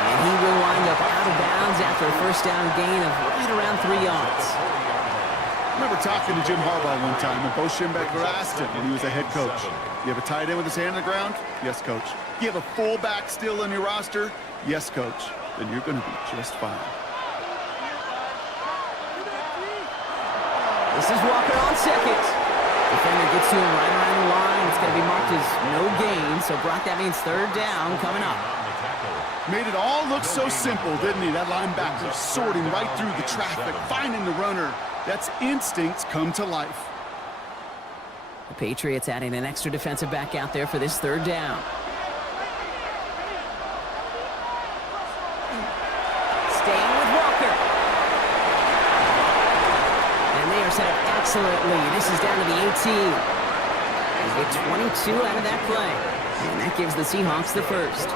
And he will wind up out of bounds after a a first down gain of right around 3 yards. I remember talking to Jim Harbaugh one time, and Bo Schembechler asked him when he was a head coach, you have a tight end with his hand on the ground? Yes, coach. You have a fullback still on your roster? Yes, coach. Then you're going to be just fine. This is Walker on second. Defender gets to him right around the line. It's going to be marked as no gain. So, Brock, that means third down coming up. Made it all look so simple, didn't he? That linebacker sorting right through the traffic, finding the runner. That's instincts come to life. The Patriots adding an extra defensive back out there for this third down. Staying with Walker. And they are set up excellently. This is down to the 18. They get 22 out of that play. And that gives the Seahawks the first.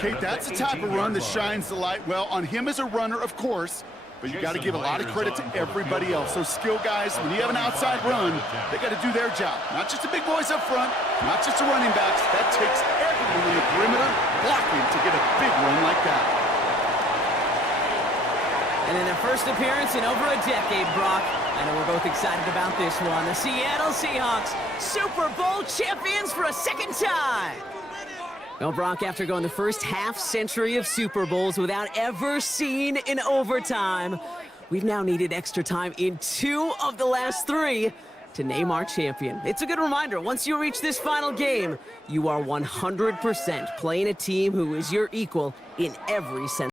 Kate, that's the type of run that shines the light. Well, on him as a runner, of course, but you got to give a lot of credit to everybody else. Those skill guys, when you have an outside run, they got to do their job. Not just the big boys up front, not just the running backs. That takes everyone in the perimeter blocking to get a big run like that. And in their first appearance in over a decade, Brock, I know we're both excited about this one. The Seattle Seahawks, Super Bowl champions for a second time. Well, Brock, after going the first half-century of Super Bowls without ever seeing an overtime, we've now needed extra time in 2 of the last 3 to name our champion. It's a good reminder, once you reach this final game, you are 100% playing a team who is your equal in every sense.